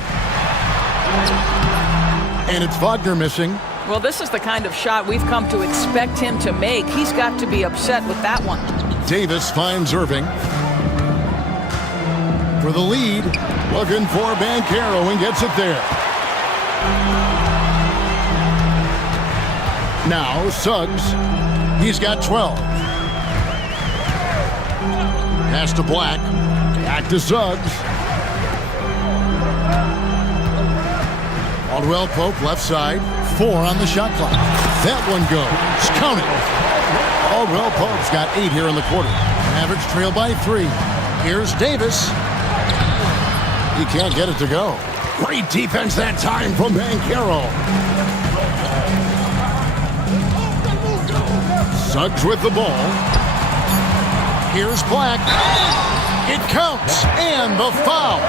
And it's Wagner missing. Well, this is the kind of shot we've come to expect him to make. He's got to be upset with that one. Davis finds Irving. For the lead. Looking for Banchero and gets it there. Now Suggs. He's got 12. Pass to Black. Back to Suggs. Caldwell Pope left side. 4 on the shot clock. That one goes. Count it. Caldwell Pope's got 8 here in the quarter. Mavericks trail by 3. Here's Davis. He can't get it to go. Great defense that time from Banchero. Suggs with the ball. Here's Black. It counts. And the foul.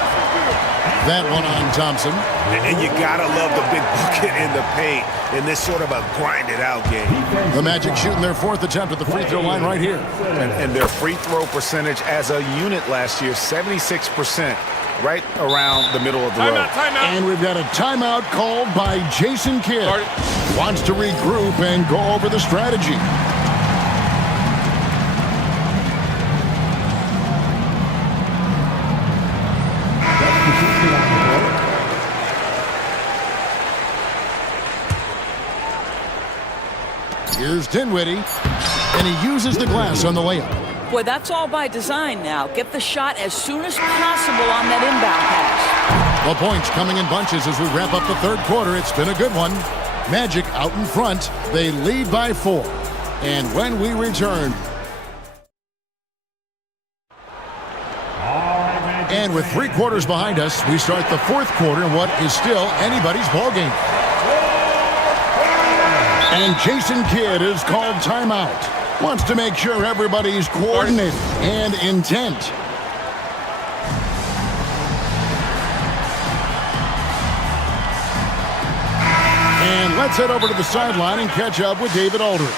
That one on Thompson. And you gotta love the big bucket in the paint in this sort of a grinded-out game. The Magic shooting their 4th attempt at the free throw line right here. And their free throw percentage as a unit last year, 76%, right around the middle of the road. And we've got a timeout called by Jason Kidd. Wants to regroup and go over the strategy. Here's Dinwiddie, and he uses the glass on the layup. Boy, that's all by design now. Get the shot as soon as possible on that inbound pass. The points coming in bunches as we wrap up the 3rd quarter. It's been a good one. Magic out in front. They lead by 4. And when we return... And with 3 quarters behind us, we start the 4th quarter in what is still anybody's ballgame. And Jason Kidd is called timeout. Wants to make sure everybody's coordinated and intent. And let's head over to the sideline and catch up with David Aldridge.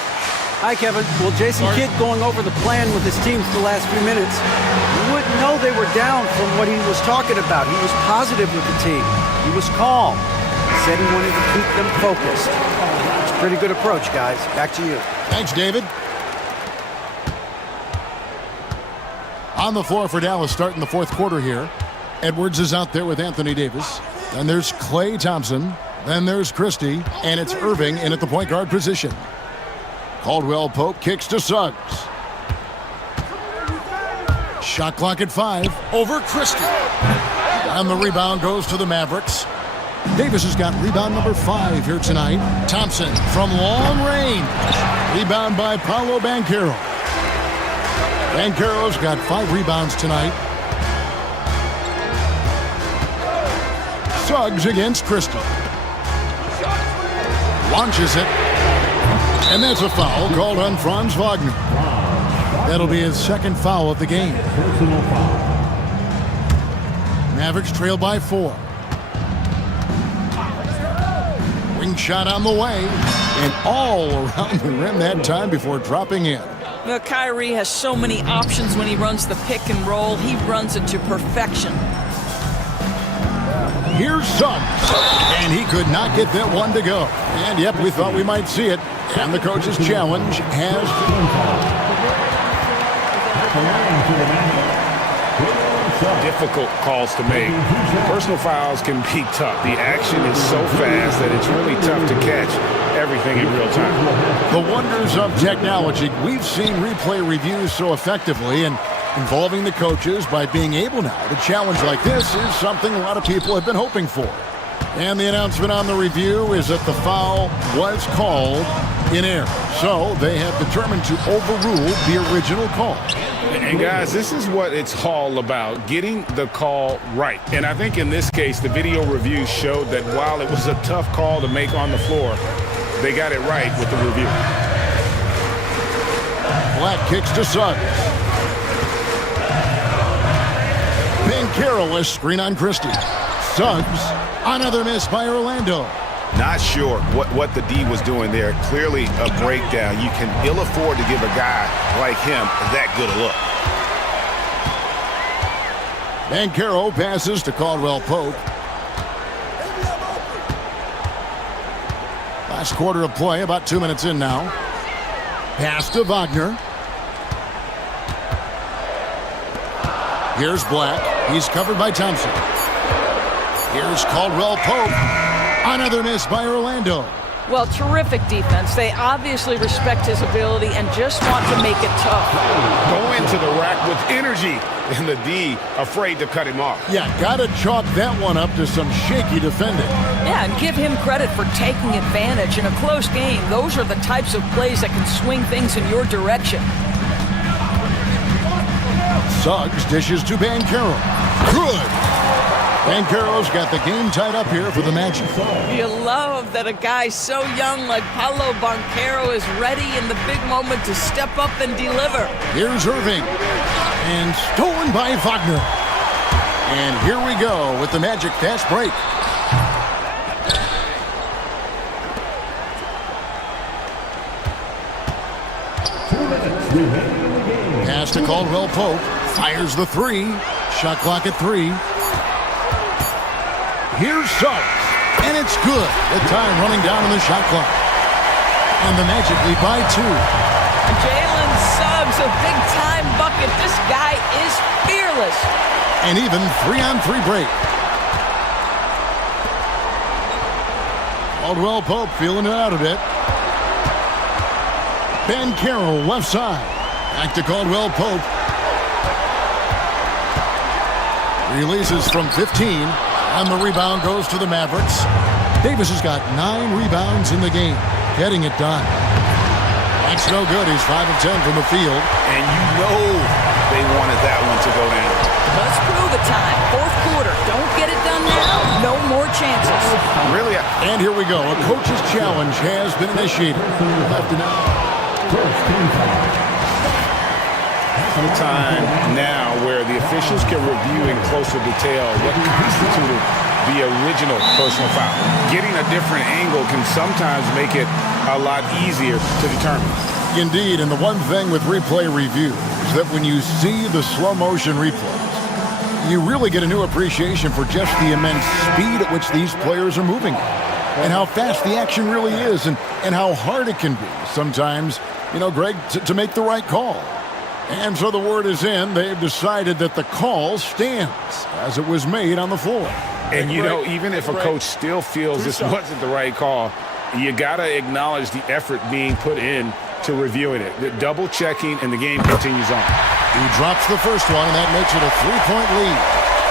Hi, Kevin. Well, Jason Kidd going over the plan with his team for the last few minutes. You wouldn't know they were down from what he was talking about. He was positive with the team. He was calm. He said he wanted to keep them focused. It's a pretty good approach, guys. Back to you. Thanks, David. On the floor for Dallas starting the 4th quarter here. Edwards is out there with Anthony Davis. Then there's Klay Thompson. Then there's Christie. And it's Irving in at the point guard position. Caldwell Pope kicks to Suggs. Shot clock at 5. Over Christie. And the rebound goes to the Mavericks. Davis has got rebound number 5 here tonight. Thompson from long range. Rebound by Paolo Banchero. Banchero's got 5 rebounds tonight. Suggs against Christie. Launches it. And that's a foul called on Franz Wagner. That'll be his 2nd foul of the game. Mavericks trail by 4. Wing shot on the way. And all around the rim that time before dropping in. Well, Kyrie has so many options when he runs the pick and roll. He runs it to perfection. Here's Suggs. And he could not get that one to go. And yep, we thought we might see it. And the coach's challenge has difficult calls to make. Personal fouls can be tough. The action is so fast that it's really tough to catch everything in real time. The wonders of technology. We've seen replay reviews so effectively, and involving the coaches by being able now to challenge like this is something a lot of people have been hoping for. And the announcement on the review is that the foul was called in error. So they have determined to overrule the original call. And guys, this is what it's all about, getting the call right. And I think in this case, the video review showed that while it was a tough call to make on the floor, they got it right with the review. Black kicks to Suggs. Banchero, a screen on Christie. Suggs, another miss by Orlando. Not sure what the D was doing there. Clearly a breakdown. You can ill afford to give a guy like him that good a look. Banchero passes to Caldwell Pope. Last quarter of play, about 2 minutes in now. Pass to Wagner. Here's Black. He's covered by Thompson. Here's Caldwell Pope. Another miss by Orlando. Well, terrific defense. They obviously respect his ability and just want to make it tough. Go into the rack with energy, and the D afraid to cut him off. Yeah, gotta chalk that one up to some shaky defending. Yeah, and give him credit for taking advantage in a close game. Those are the types of plays that can swing things in your direction. Suggs dishes to Banchero. Good! Banchero's got the game tied up here for the Magic. You love that a guy so young like Paolo Banchero is ready in the big moment to step up and deliver. Here's Irving. And stolen by Wagner. And here we go with the Magic fast break. Pass to Caldwell Pope. Fires the three. Shot clock at 3. Here's Suggs, and it's good. The time running down on the shot clock. And the Magic lead by 2. Jalen Suggs, a big-time bucket. This guy is fearless. An even 3-on-3 break. Caldwell Pope feeling it out a bit. Banchero left side. Back to Caldwell Pope. Releases from 15. And the rebound goes to the Mavericks. Davis has got 9 rebounds in the game, getting it done. That's no good. He's 5 of 10 from the field. And you know they wanted that one to go down. Let's prove the time. Fourth quarter. Don't get it done now. No more chances. Really? And here we go. A coach's challenge has been initiated. Left and Time now where the officials can review in closer detail what constituted the original personal foul. Getting a different angle can sometimes make it a lot easier to determine. Indeed, and the one thing with replay review is that when you see the slow motion replays, you really get a new appreciation for just the immense speed at which these players are moving and how fast the action really is and how hard it can be sometimes, you know, Greg, to make the right call. And so the word is in. They've decided that the call stands as it was made on the floor. And, you know, even if a coach still feels this wasn't the right call, you got to acknowledge the effort being put in to reviewing it. The double checking, and the game continues on. He drops the first one, and that makes it a 3-point lead.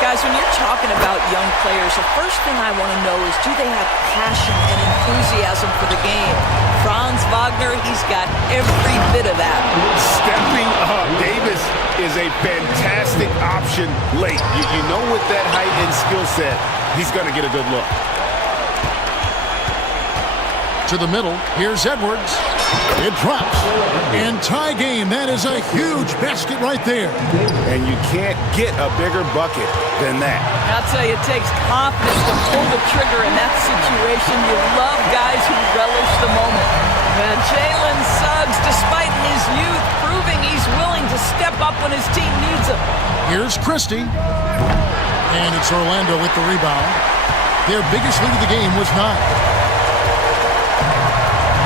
Guys, when you're talking about young players, the first thing I want to know is, do they have passion and enthusiasm for the game? Franz Wagner, he's got every bit of that. Stepping up, Davis is a fantastic option late. You know, with that height and skill set, he's going to get a good look. To the middle, here's Edwards. It drops. And tie game. That is a huge basket right there. And you can't get a bigger bucket than that. I'll tell you, it takes confidence to pull the trigger in that situation. You love guys who relish the moment. And Jalen Suggs, despite his youth, proving he's willing to step up when his team needs him. Here's Christie. And it's Orlando with the rebound. Their biggest lead of the game was 9.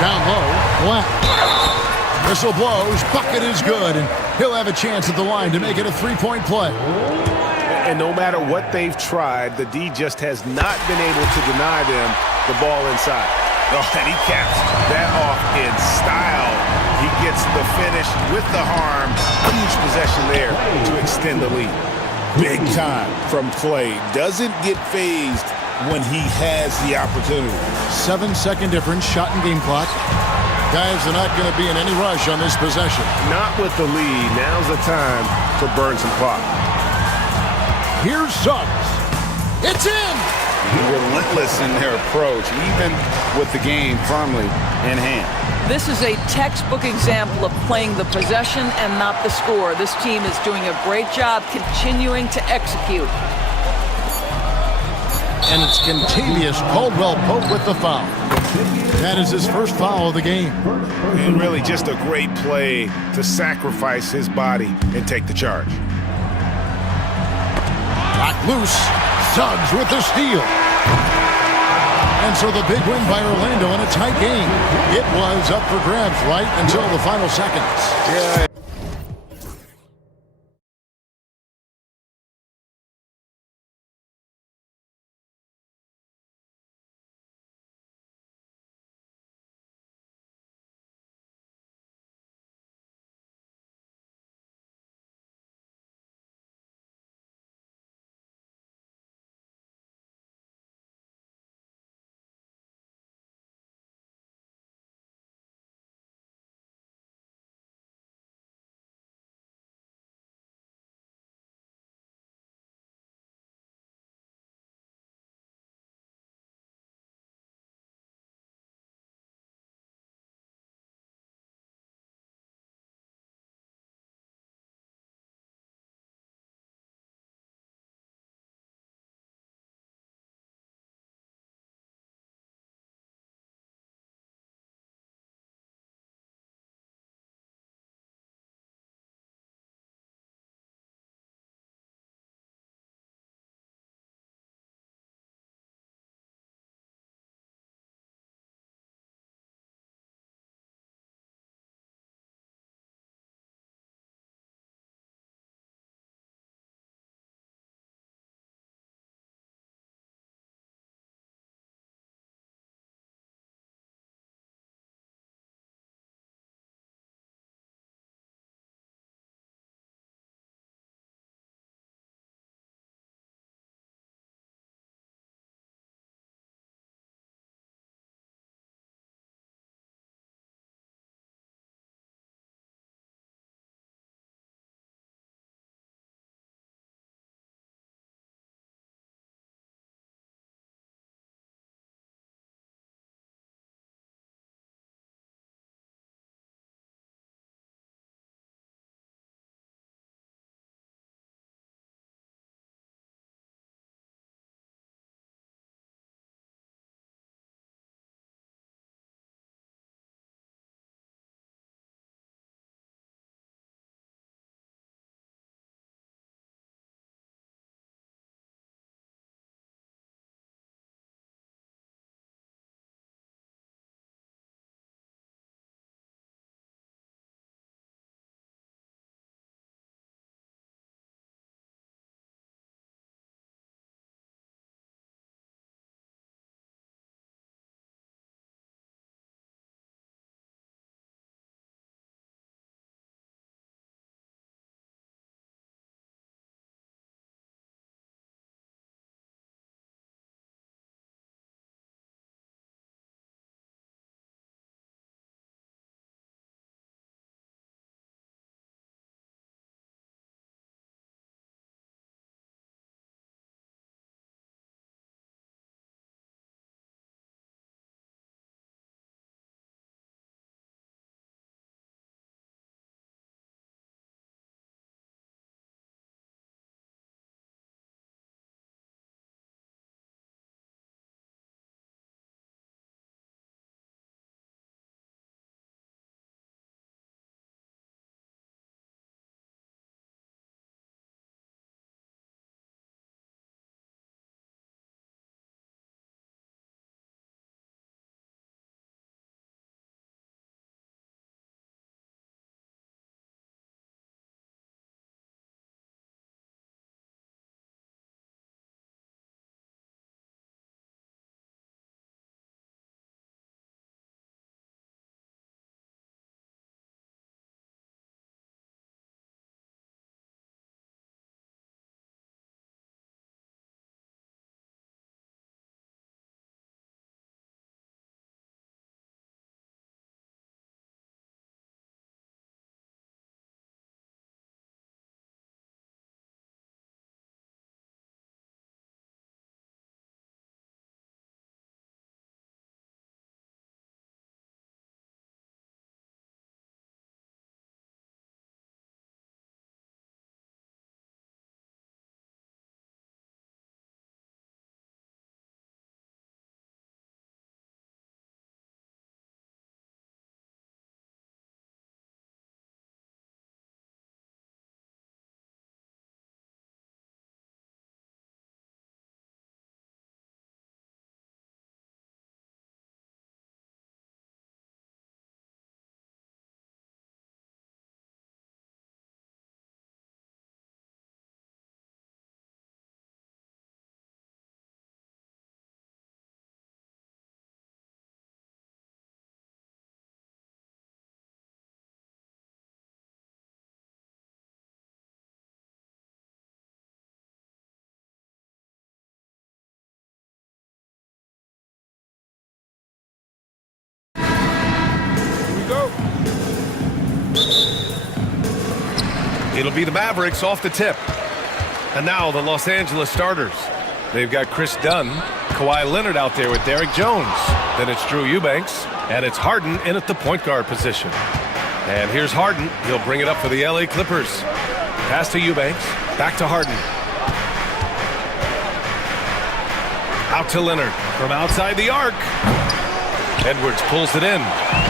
Down low, Black. Whistle blows, bucket is good, and he'll have a chance at the line to make it a 3-point play. And no matter what they've tried, the D just has not been able to deny them the ball inside. Oh, and he caps that off in style. He gets the finish with the harm. Huge possession there to extend the lead. Big time from Clay. Doesn't get phased when he has the opportunity. 7-second difference, shot and game clock. Guys are not going to be in any rush on this possession. Not with the lead. Now's the time to burn some clock. Here's Suggs. It's in! Relentless in their approach, even with the game firmly in hand. This is a textbook example of playing the possession and not the score. This team is doing a great job continuing to execute. And it's Contavious Caldwell Pope with the foul. That is his first foul of the game. And really just a great play to sacrifice his body and take the charge. Got loose. Suggs with the steal. And so the big win by Orlando in a tight game. It was up for grabs right until the final seconds. Yeah. It'll be the Mavericks off the tip. And now the Los Angeles starters. They've got Chris Dunn, Kawhi Leonard out there with Derek Jones. Then it's Drew Eubanks, and it's Harden in at the point guard position. And here's Harden. He'll bring it up for the LA Clippers. Pass to Eubanks, back to Harden. Out to Leonard from outside the arc. Edwards pulls it in.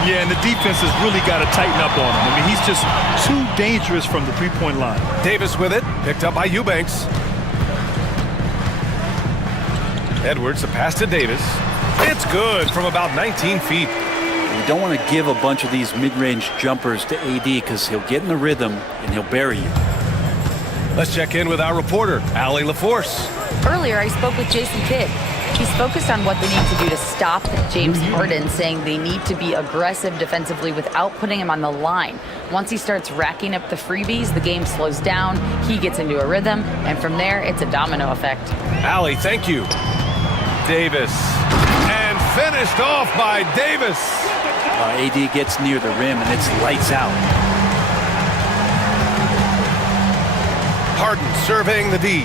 Yeah, and the defense has really got to tighten up on him. I mean, he's just too dangerous from the three-point line. Davis with it, picked up by Eubanks. Edwards, the pass to Davis. It's good from about 19 feet. You don't want to give a bunch of these mid-range jumpers to AD because he'll get in the rhythm and he'll bury you. Let's check in with our reporter, Allie LaForce. Earlier, I spoke with Jason Kidd. He's focused on what they need to do to stop James Harden, saying they need to be aggressive defensively without putting him on the line. Once he starts racking up the freebies, the game slows down, he gets into a rhythm, and from there, it's a domino effect. Allie, thank you. Davis. And finished off by Davis. AD gets near the rim, and it's lights out. Harden surveying the D.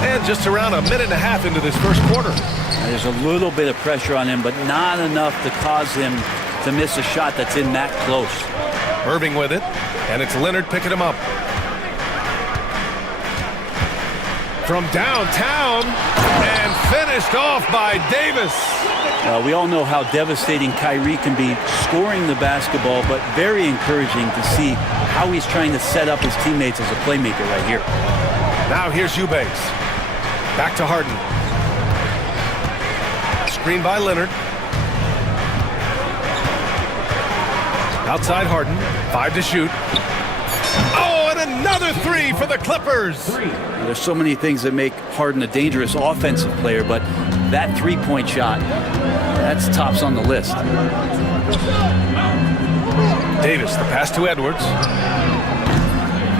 And just around a minute and a half into this first quarter. There's a little bit of pressure on him, but not enough to cause him to miss a shot that's in that close. Irving with it, and it's Leonard picking him up. From downtown, and finished off by Davis. We all know how devastating Kyrie can be scoring the basketball, but very encouraging to see how he's trying to set up his teammates as a playmaker right here. Now here's Eubanks. Back to Harden. Screen by Leonard. Outside Harden. 5 to shoot. Oh, and another three for the Clippers. There's so many things that make Harden a dangerous offensive player, but that three-point shot, that's tops on the list. Davis, the pass to Edwards.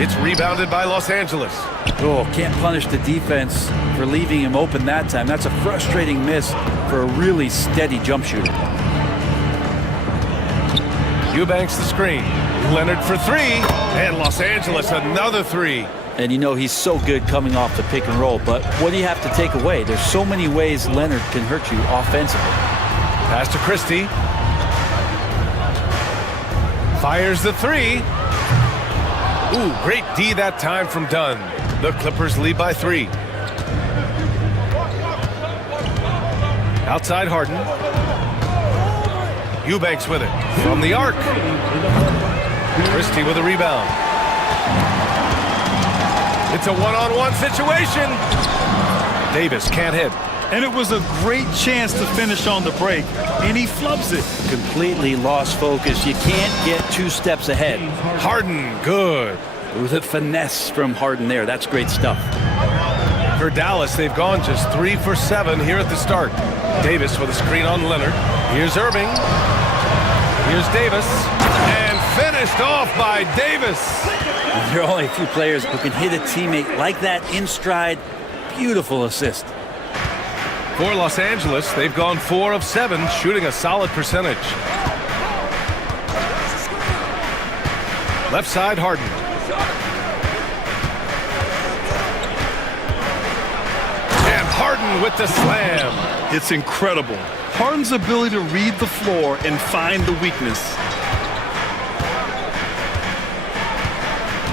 It's rebounded by Los Angeles. Oh, can't punish the defense for leaving him open that time. That's a frustrating miss for a really steady jump shooter. Eubanks the screen. Leonard for three. And Los Angeles another three. And you know he's so good coming off the pick and roll, but what do you have to take away? There's so many ways Leonard can hurt you offensively. Pass to Christie. Fires the three. Ooh, great D that time from Dunn. The Clippers lead by 3. Outside Harden. Eubanks with it. From the arc. Christie with a rebound. It's a one-on-one situation. Davis can't hit. And it was a great chance to finish on the break, and he flubs it. Completely lost focus. You can't get 2 steps ahead. Harden, good. With a finesse from Harden there. That's great stuff. For Dallas, they've gone just 3 for 7 here at the start. Davis with a screen on Leonard. Here's Irving. Here's Davis. And finished off by Davis. There are only a few players who can hit a teammate like that in stride. Beautiful assist. For Los Angeles, they've gone 4 of 7, shooting a solid percentage. Left side, Harden. And Harden with the slam. It's incredible. Harden's ability to read the floor and find the weakness.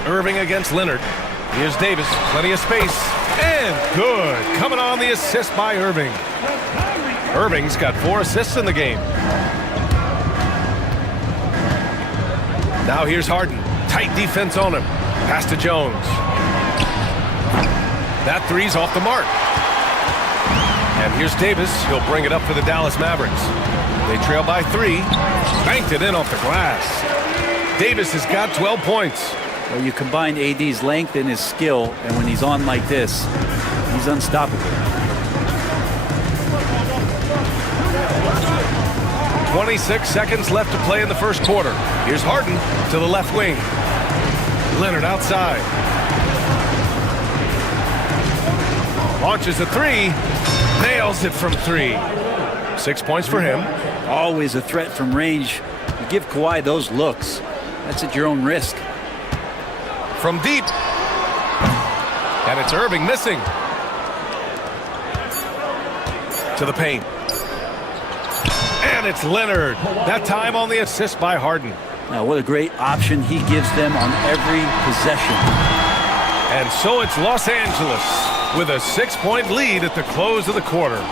Irving against Leonard. Here's Davis, plenty of space. And good. Coming on the assist by Irving. Irving's got 4 assists in the game. Now here's Harden. Tight defense on him. Pass to Jones. That three's off the mark. And here's Davis. He'll bring it up for the Dallas Mavericks. They trail by 3. Banked it in off the glass. Davis has got 12 points. Well, you combine AD's length and his skill, and when he's on like this, he's unstoppable. 26 seconds left to play in the first quarter. Here's Harden to the left wing. Leonard outside. Launches a 3. Nails it from 3. 6 points for him. Always a threat from range. You give Kawhi those looks, that's at your own risk. From deep. And it's Irving missing. To the paint. And it's Leonard. That time on the assist by Harden. Now, what a great option he gives them on every possession. And so it's Los Angeles with a 6-point lead at the close of the quarter.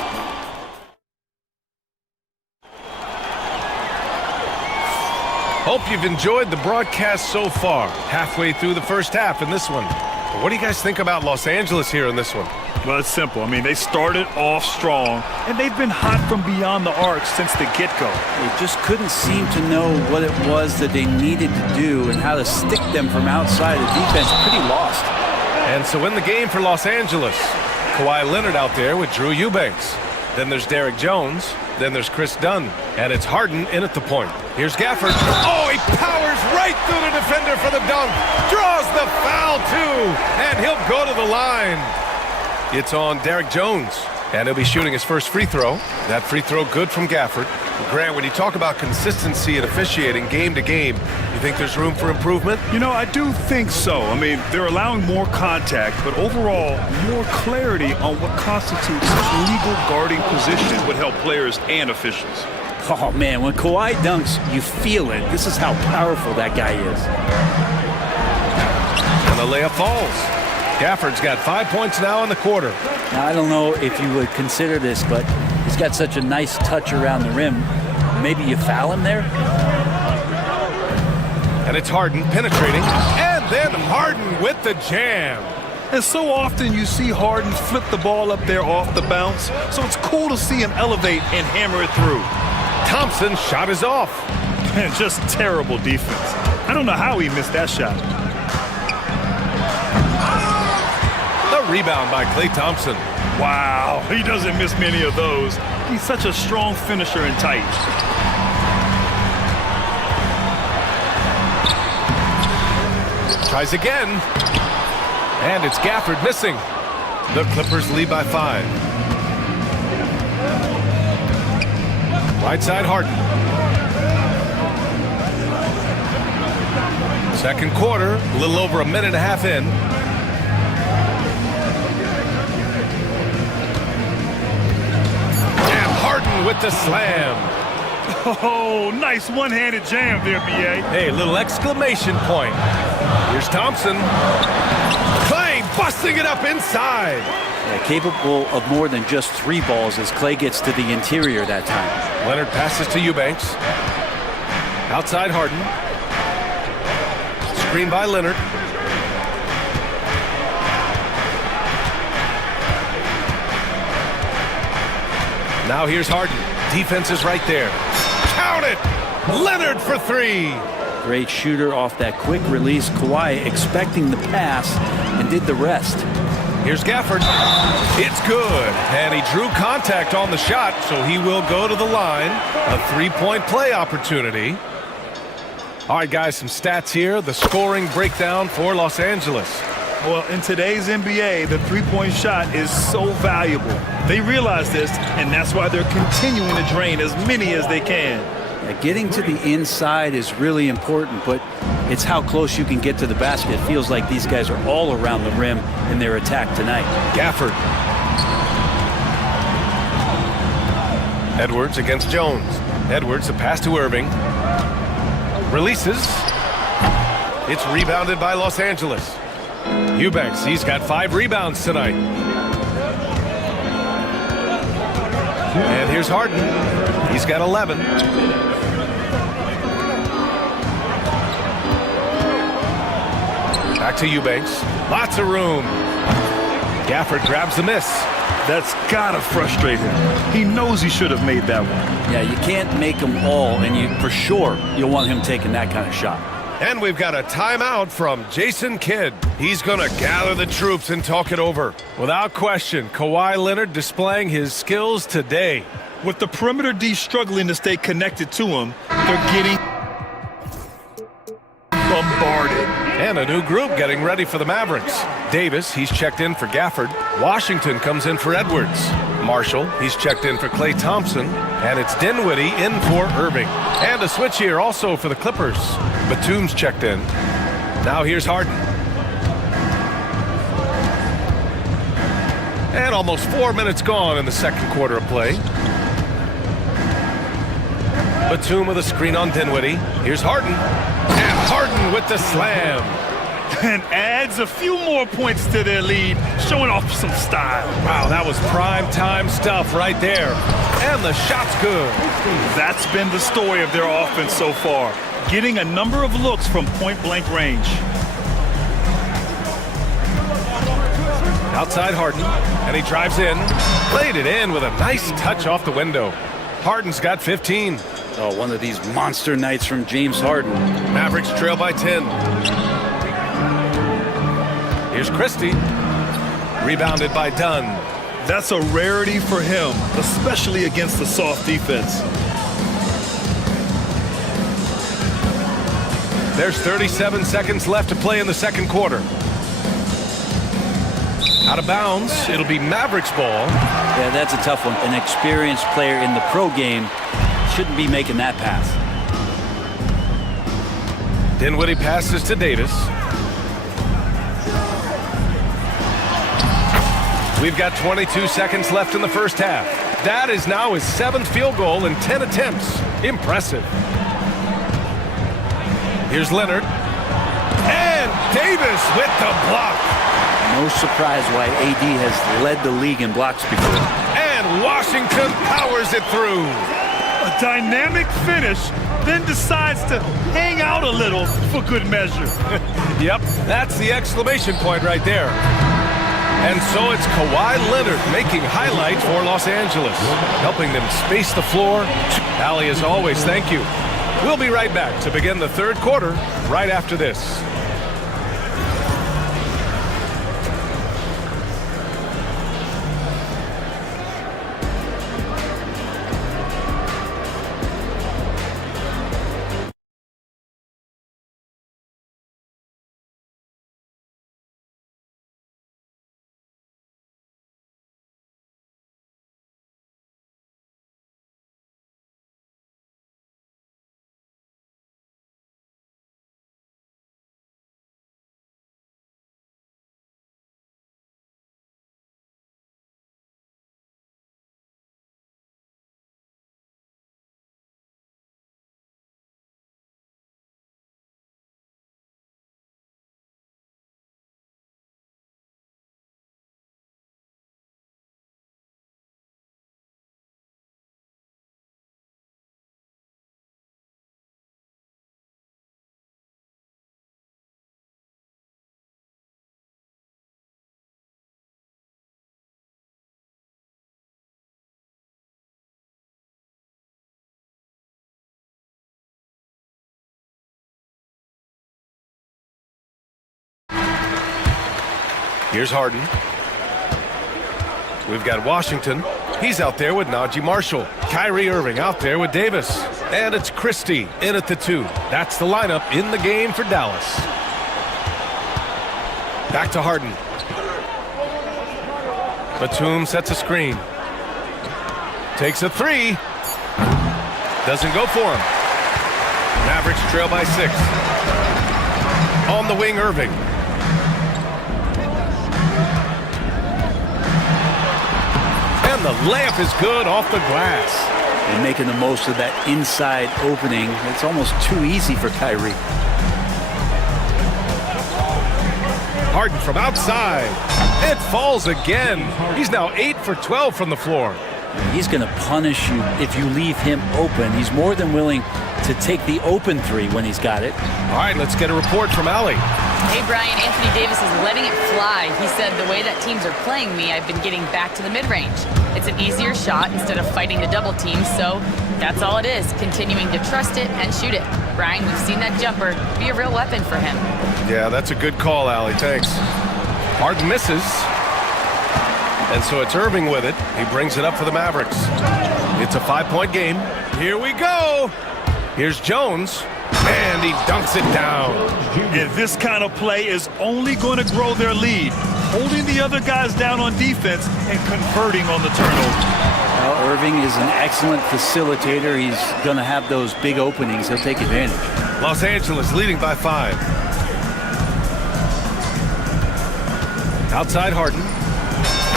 Hope you've enjoyed the broadcast so far. Halfway through the first half in this one. What do you guys think about Los Angeles here in this one? Well, it's simple. I mean, they started off strong, and they've been hot from beyond the arc since the get-go. They just couldn't seem to know what it was that they needed to do and how to stick them from outside. The defense pretty lost. And so in the game for Los Angeles, Kawhi Leonard out there with Drew Eubanks. Then there's Derek Jones. Then there's Chris Dunn. And it's Harden in at the point. Here's Gafford. Oh, he powers right through the defender for the dunk. Draws the foul, too. And he'll go to the line. It's on Derek Jones. And he'll be shooting his first free throw. That free throw good from Gafford. Grant, when you talk about consistency and officiating game to game, you think there's room for improvement? You know, I do think so. I mean, they're allowing more contact, but overall, more clarity on what constitutes legal guarding position would help players and officials. Oh, man, when Kawhi dunks, you feel it. This is how powerful that guy is. And the layup falls. Gafford's got 5 points now in the quarter. Now, I don't know if you would consider this, but he's got such a nice touch around the rim. Maybe you foul him there? And it's Harden penetrating. And then Harden with the jam. And so often you see Harden flip the ball up there off the bounce, so it's cool to see him elevate and hammer it through. Thompson's shot is off. Just terrible defense. I don't know how he missed that shot. The rebound by Klay Thompson. Wow, he doesn't miss many of those. He's such a strong finisher and tight. Tries again. And it's Gafford missing. The Clippers lead by 5. Right side Harden. Second quarter, a little over a minute and a half in. And Harden with the slam. Oh, nice one-handed jam there, B.A. Hey, little exclamation point. Here's Thompson. Klay busting it up inside. Yeah, capable of more than just 3 balls as Klay gets to the interior that time. Leonard passes to Eubanks. Outside Harden. Screen by Leonard. Now here's Harden. Defense is right there. Count it! Leonard for 3. Great shooter off that quick release. Kawhi expecting the pass and did the rest. Here's Gafford. It's good. And he drew contact on the shot, so he will go to the line. A 3-point play opportunity. All right, guys, some stats here. The scoring breakdown for Los Angeles. Well, in today's NBA, the three-point shot is so valuable. They realize this, and that's why they're continuing to drain as many as they can. Yeah, getting to the inside is really important, but it's how close you can get to the basket. It feels like these guys are all around the rim in their attack tonight. Gafford. Edwards against Jones. Edwards, a pass to Irving. Releases. It's rebounded by Los Angeles. Eubanks, he's got 5 rebounds tonight. And here's Harden. He's got 11. Back to Eubanks. Lots of room. Gafford grabs the miss. That's gotta frustrate him. He knows he should have made that one. Yeah, you can't make them all, and for sure you'll want him taking that kind of shot. And we've got a timeout from Jason Kidd. He's going to gather the troops and talk it over. Without question, Kawhi Leonard displaying his skills today. With the perimeter D struggling to stay connected to him, they're getting bombarded. And And a new group getting ready for the Mavericks. Davis, he's checked in for Gafford. Washington comes in for Edwards. Marshall, he's checked in for Klay Thompson. And it's Dinwiddie in for Irving. And a switch here also for the Clippers. Batum's checked in. Now here's Harden. And almost 4 minutes gone in the second quarter of play. Batum with a screen on Dinwiddie. Here's Harden. And Harden with the slam. And adds a few more points to their lead, showing off some style. Wow, that was prime time stuff right there. And the shot's good. That's been the story of their offense so far, getting a number of looks from point-blank range. Outside Harden, and he drives in. Played it in with a nice touch off the window. Harden's got 15. Oh, one of these monster nights from James Harden. Mavericks trail by 10. Here's Christie. Rebounded by Dunn. That's a rarity for him, especially against the soft defense. There's 37 seconds left to play in the second quarter. Out of bounds, it'll be Mavericks ball. Yeah, that's a tough one. An experienced player in the pro game shouldn't be making that pass. Dinwiddie passes to Davis. We've got 22 seconds left in the first half. That is now his 7th field goal in 10 attempts. Impressive. Here's Leonard. And Davis with the block. No surprise why AD has led the league in blocks before. And Washington powers it through. A dynamic finish, then decides to hang out a little for good measure. Yep, that's the exclamation point right there. And so it's Kawhi Leonard making highlights for Los Angeles, helping them space the floor. Allie, as always, thank you. We'll be right back to begin the third quarter right after this. Here's Harden. We've got Washington. He's out there with Najee Marshall. Kyrie Irving out there with Davis. And it's Christie in at the 2. That's the lineup in the game for Dallas. Back to Harden. Batum sets a screen. Takes a 3. Doesn't go for him. Mavericks trail by 6. On the wing, Irving. And the layup is good off the glass. And making the most of that inside opening. It's almost too easy for Kyrie. Harden from outside. It falls again. He's now 8 for 12 from the floor. He's going to punish you if you leave him open. He's more than willing to take the open 3 when he's got it. All right, let's get a report from Allie. Hey, Brian, Anthony Davis is letting it fly. He said, the way that teams are playing me, I've been getting back to the mid-range. It's an easier shot instead of fighting the double team, so that's all it is, continuing to trust it and shoot it. Brian, we've seen that jumper be a real weapon for him. Yeah, that's a good call, Allie. Thanks. Harden misses. And so it's Irving with it. He brings it up for the Mavericks. It's a 5-point game. Here we go. Here's Jones. and he dunks it down. And this kind of play is only going to grow their lead, holding the other guys down on defense and converting on the turnover. Well, Irving is an excellent facilitator. He's going to have those big openings. He'll take advantage. Los Angeles leading by 5. Outside Harden.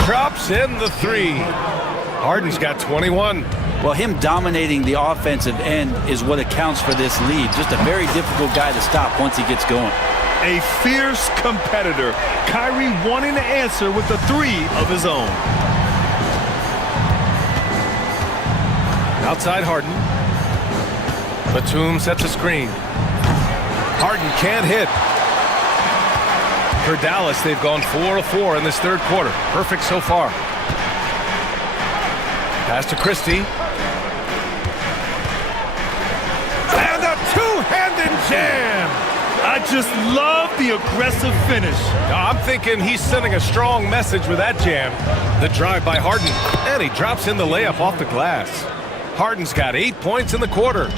Drops in the 3. Harden's got 21. Well, him dominating the offensive end is what accounts for this lead. Just a very difficult guy to stop once he gets going. A fierce competitor. Kyrie wanting to answer with the 3 of his own. Outside Harden. Batum sets a screen. Harden can't hit. For Dallas, they've gone 4 of 4 in this third quarter. Perfect so far. Pass to Christie. And a two-handed jam. I just love the aggressive finish. I'm thinking he's sending a strong message with that jam. The drive by Harden, and he drops in the layup off the glass. Harden's got 8 points in the quarter.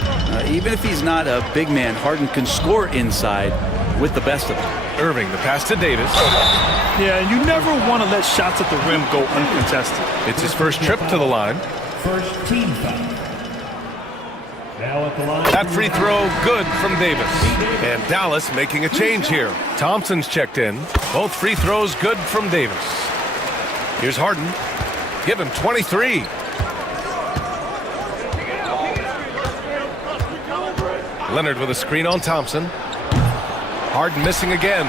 Even if he's not a big man, Harden can score inside with the best of them. Irving, the pass to Davis. Yeah, and you never want to let shots at the rim go uncontested. It's his first trip to the line. First team foul. Now at the line. That free throw good from Davis. And Dallas making a change here. Thompson's checked in. Both free throws good from Davis. Here's Harden. Give him 23. Leonard with a screen on Thompson. Harden missing again.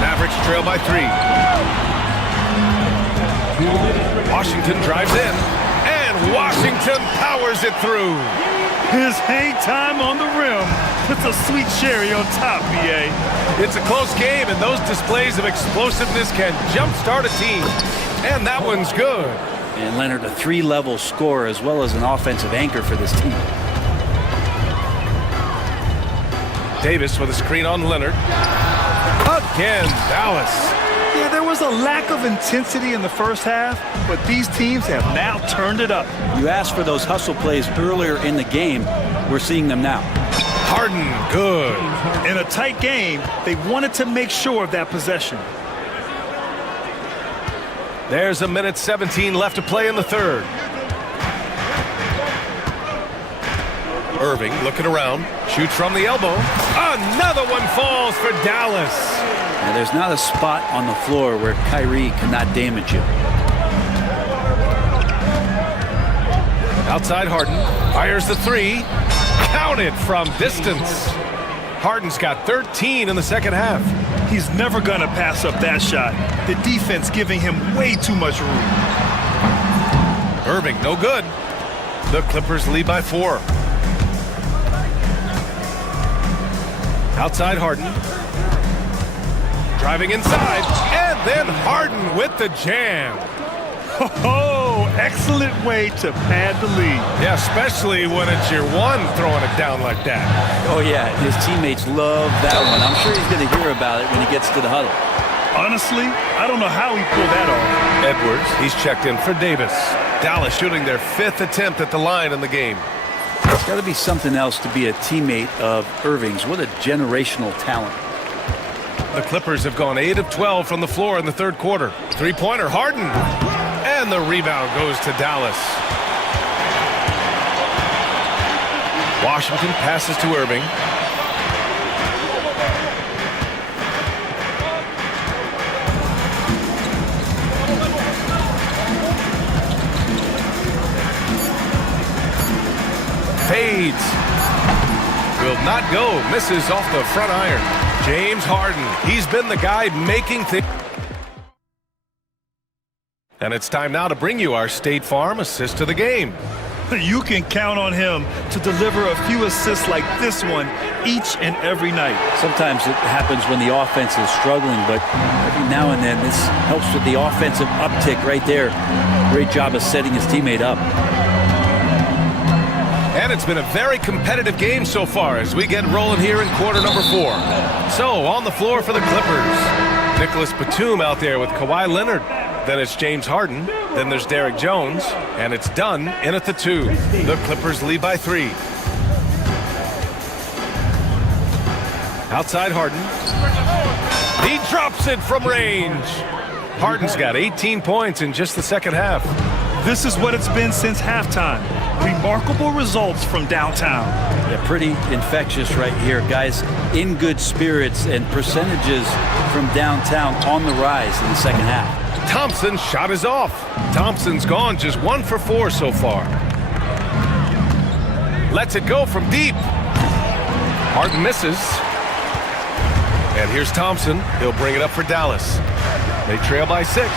Mavericks trail by 3. Washington drives in. And Washington powers it through. His hang time on the rim puts a sweet cherry on top, BA. It's a close game, and those displays of explosiveness can jumpstart a team. And that one's good. And Leonard, a 3-level scorer as well as an offensive anchor for this team. Davis with a screen on Leonard. Again, Dallas. Yeah, there was a lack of intensity in the first half, but these teams have now turned it up. You asked for those hustle plays earlier in the game. We're seeing them now. Harden, good. In a tight game, they wanted to make sure of that possession. There's 1:17 left to play in the third. Irving looking around, shoots from the elbow. Another one falls for Dallas. Now, there's not a spot on the floor where Kyrie cannot damage you. Outside Harden, fires the 3. Counted from distance. Harden's got 13 in the second half. He's never going to pass up that shot. The defense giving him way too much room. Irving, no good. The Clippers lead by 4. Outside Harden. Driving inside. And then Harden with the jam. Oh, excellent way to pad the lead. Yeah, especially when it's your one throwing it down like that. Oh, yeah, his teammates love that one. I'm sure he's going to hear about it when he gets to the huddle. Honestly, I don't know how he pulled that off. Edwards, he's checked in for Davis. Dallas shooting their 5th attempt at the line in the game. It's got to be something else to be a teammate of Irving's. What a generational talent. The Clippers have gone 8 of 12 from the floor in the third quarter. Three-pointer, Harden. And the rebound goes to Dallas. Washington passes to Irving. Fades. Will not go. Misses off the front iron. James Harden. He's been the guy making things. And it's time now to bring you our State Farm assist of the game. You can count on him to deliver a few assists like this one each and every night. Sometimes it happens when the offense is struggling, but every now and then this helps with the offensive uptick right there. Great job of setting his teammate up. And it's been a very competitive game so far as we get rolling here in quarter number 4. So on the floor for the Clippers, Nicholas Batum out there with Kawhi Leonard. Then it's James Harden. Then there's Derek Jones. And it's done in at the 2. The Clippers lead by 3. Outside Harden. He drops it from range. Harden's got 18 points in just the second half. This is what it's been since halftime. Remarkable results from downtown. Yeah, pretty infectious right here. Guys in good spirits and percentages from downtown on the rise in the second half. Thompson's shot is off. Thompson's gone just 1 for 4 so far. Lets it go from deep. Harden misses. And here's Thompson. He'll bring it up for Dallas. They trail by 6.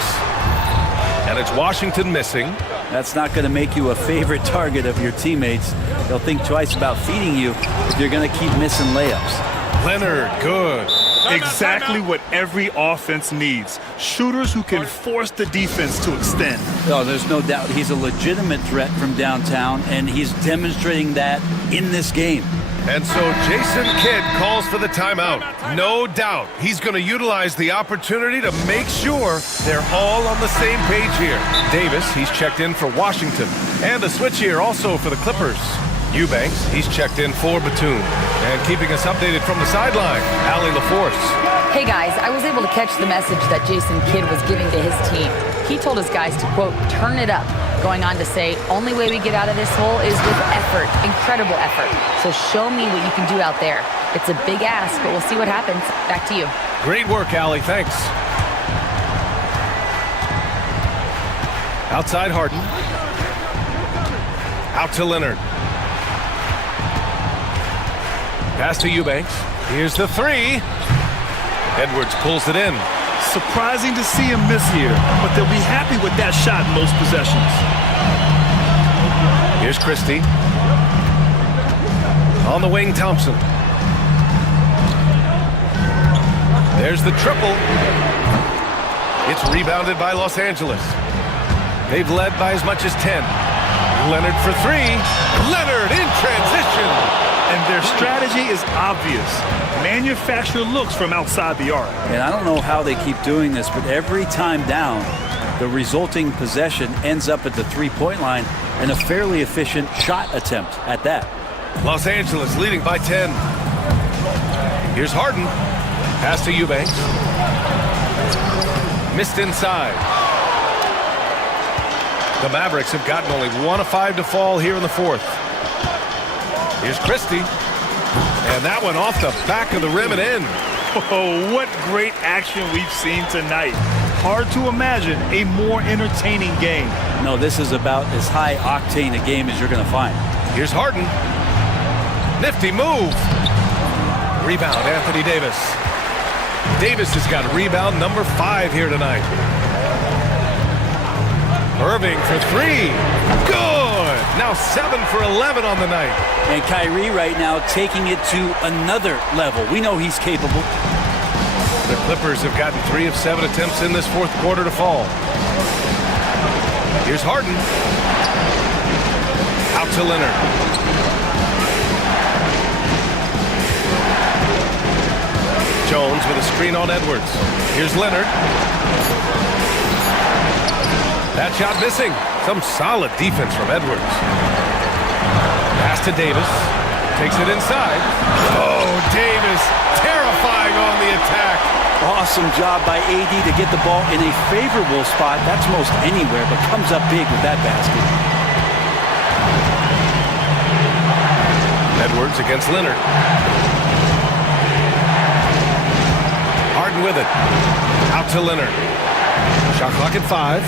And it's Washington missing. That's not going to make you a favorite target of your teammates. They'll think twice about feeding you if you're going to keep missing layups. Leonard, good. Exactly what every offense needs. Shooters who can force the defense to extend. Oh, there's no doubt he's a legitimate threat from downtown, and he's demonstrating that in this game. And so Jason Kidd calls for the timeout. No doubt he's going to utilize the opportunity to make sure they're all on the same page here. Davis, he's checked in for Washington. And a switch here also for the Clippers. Eubanks, he's checked in for Batum. And keeping us updated from the sideline, Allie LaForce. Hey guys, I was able to catch the message that Jason Kidd was giving to his team. He told his guys to, quote, turn it up, going on to say, only way we get out of this hole is with effort, incredible effort. So show me what you can do out there. It's a big ask, but we'll see what happens. Back to you. Great work, Allie, thanks. Outside Harden. Out to Leonard. Pass to Eubanks. Here's the 3. Edwards pulls it in. Surprising to see him miss here, but they'll be happy with that shot in most possessions. Here's Christie. On the wing, Thompson. There's the triple. It's rebounded by Los Angeles. They've led by as much as 10. Leonard for 3. Leonard in transition. And their strategy is obvious. Manufacture looks from outside the arc. And I don't know how they keep doing this, but every time down, the resulting possession ends up at the three-point line and a fairly efficient shot attempt at that. Los Angeles leading by 10. Here's Harden. Pass to Eubanks. Missed inside. The Mavericks have gotten only 1 of 5 to fall here in the 4th. Here's Christie. And that one off the back of the rim and in. Oh, what great action we've seen tonight. Hard to imagine a more entertaining game. No, this is about as high octane a game as you're going to find. Here's Harden. Nifty move. Rebound, Anthony Davis. Davis has got rebound number 5 here tonight. Irving for 3. Good. Now 7 for 11 on the night. And Kyrie right now taking it to another level. We know he's capable. The Clippers have gotten 3 of 7 attempts in this 4th quarter to fall. Here's Harden. Out to Leonard. Jones with a screen on Edwards. Here's Leonard. That shot missing. Some solid defense from Edwards. Pass to Davis. Takes it inside. Oh, Davis terrifying on the attack. Awesome job by AD to get the ball in a favorable spot. That's most anywhere, but comes up big with that basket. Edwards against Leonard. Harden with it. Out to Leonard. Shot clock at 5.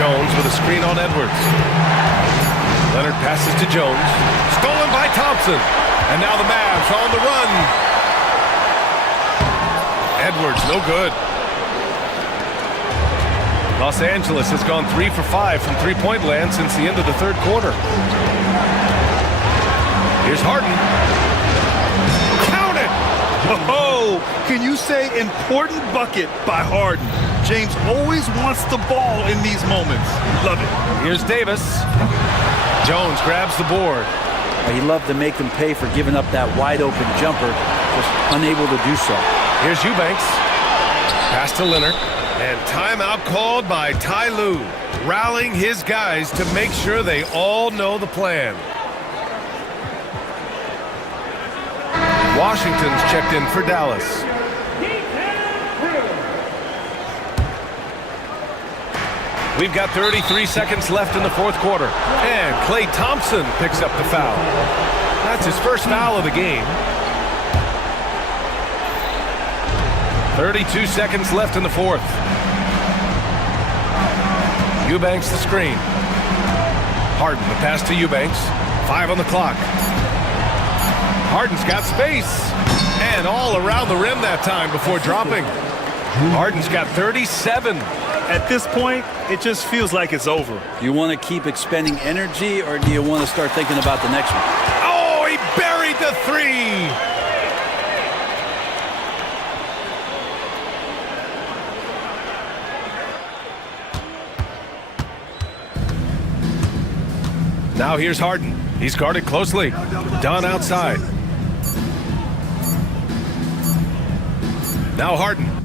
Jones with a screen on Edwards. Leonard passes to Jones. Stolen by Thompson. And now the Mavs on the run. Edwards, no good. Los Angeles has gone 3 for 5 from three-point land since the end of the 3rd quarter. Here's Harden. Count it! Oh, can you say important bucket by Harden? James always wants the ball in these moments. Love it. Here's Davis. Jones grabs the board. He loved to make them pay for giving up that wide-open jumper, just unable to do so. Here's Eubanks. Pass to Leonard. And timeout called by Ty Lue, rallying his guys to make sure they all know the plan. Washington's checked in for Dallas. We've got 33 seconds left in the fourth quarter. And Klay Thompson picks up the foul. That's his first foul of the game. 32 seconds left in the fourth. Eubanks the screen. Harden the pass to Eubanks. 5 on the clock. Harden's got space. And all around the rim that time before dropping. Harden's got 37. At this point, it just feels like it's over. You want to keep expending energy, or do you want to start thinking about the next one? Oh, he buried the three. Now here's Harden. He's guarded closely. Dunn outside. Now Harden.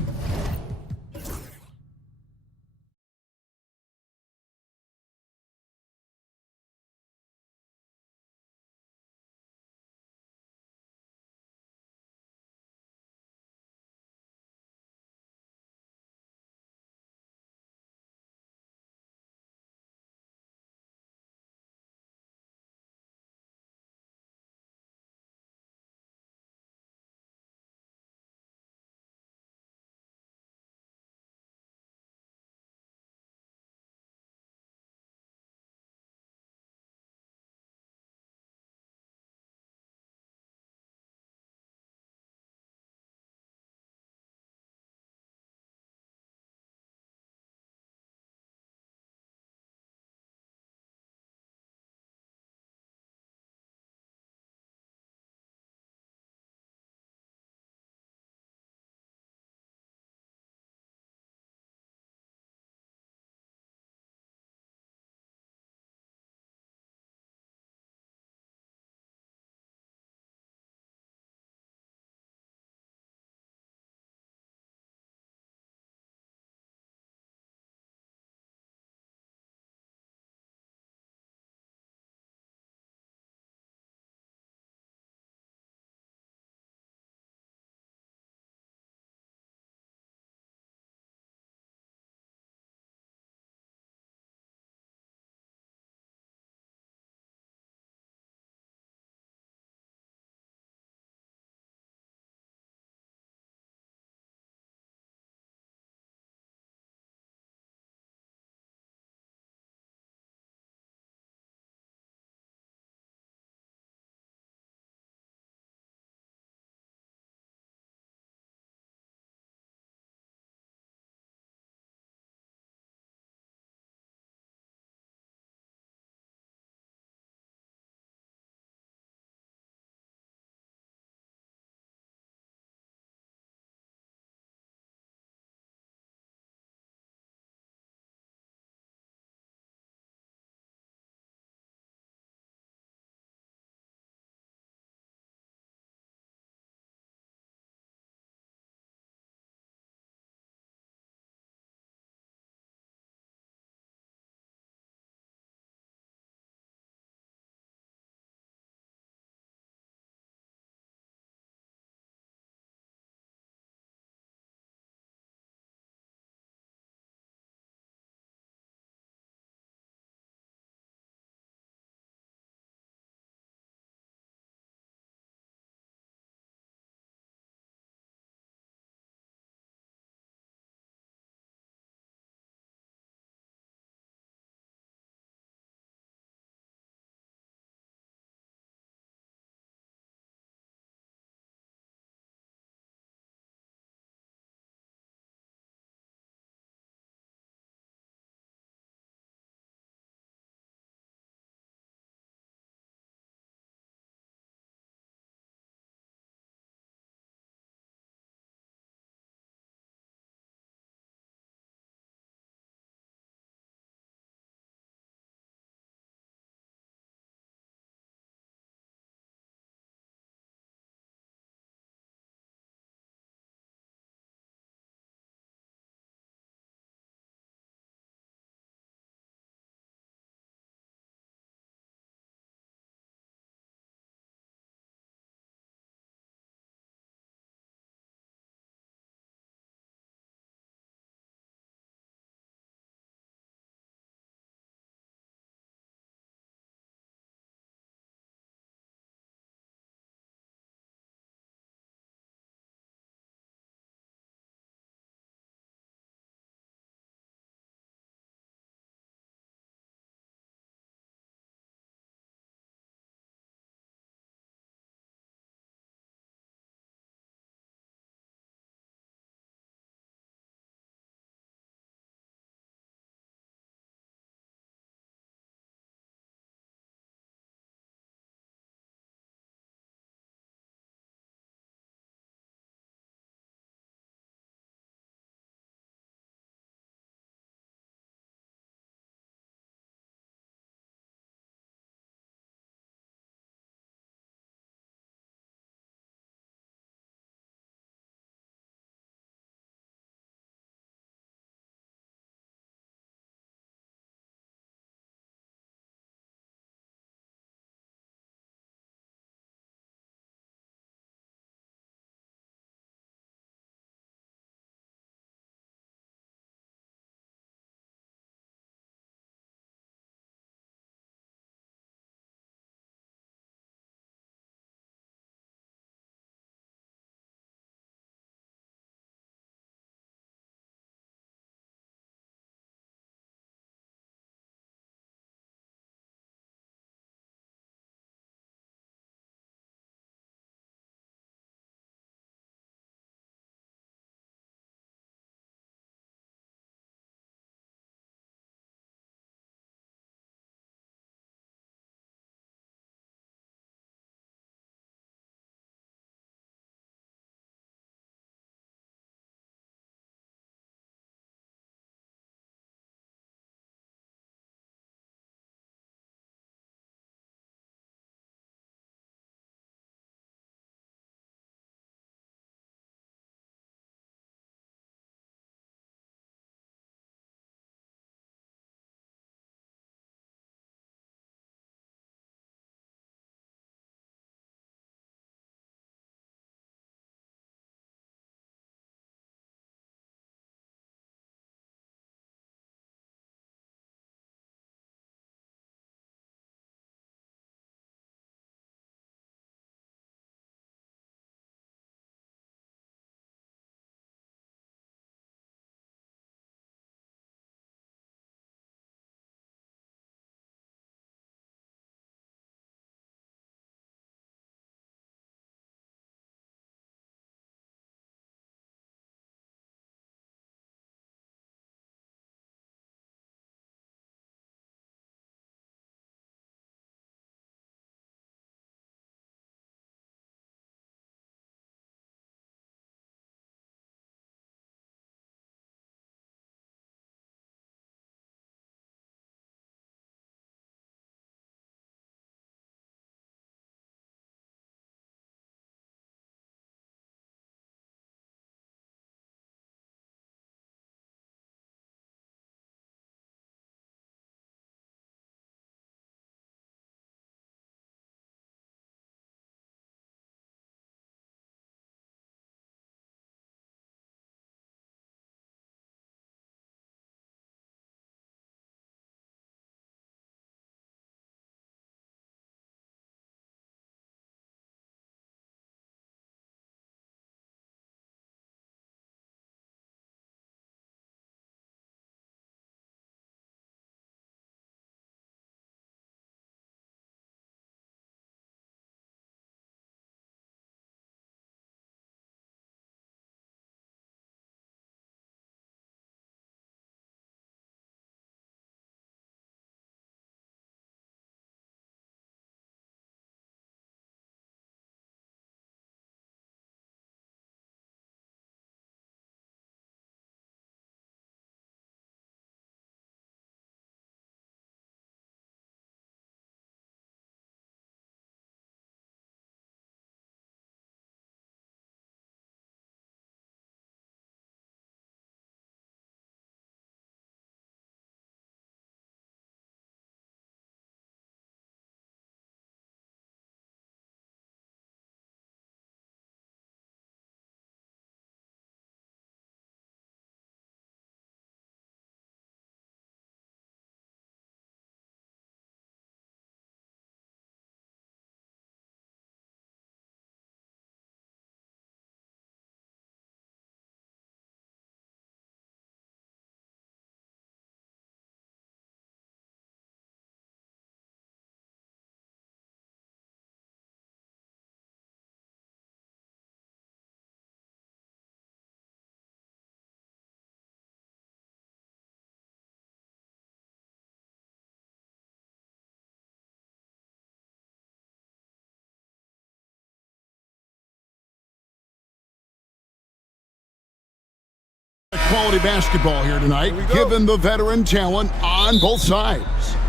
quality basketball here tonight, given the veteran talent on both sides.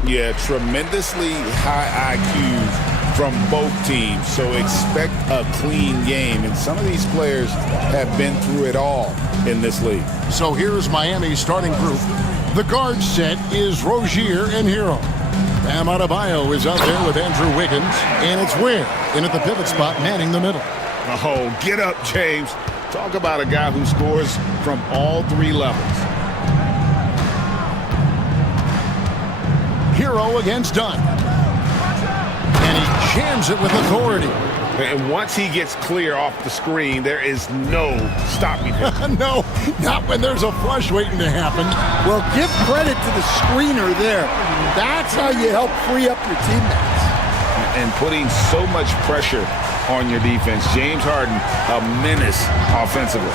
Yeah, tremendously high IQs from both teams, so expect a clean game. And some of these players have been through it all in this league. So here's Miami's starting group. The guard set is Rozier and Hero. Bam Adebayo is out there with Andrew Wiggins, and it's Ware in at the pivot spot, manning the middle. Oh, get up, James. Talk about a guy who scores from all three levels. Hero against Dunn. And he jams it with authority. And once he gets clear off the screen, there is no stopping him. No, not when there's a flush waiting to happen. Well, give credit to the screener there. That's how you help free up your teammates. And putting so much pressure on your defense. James Harden, a menace offensively.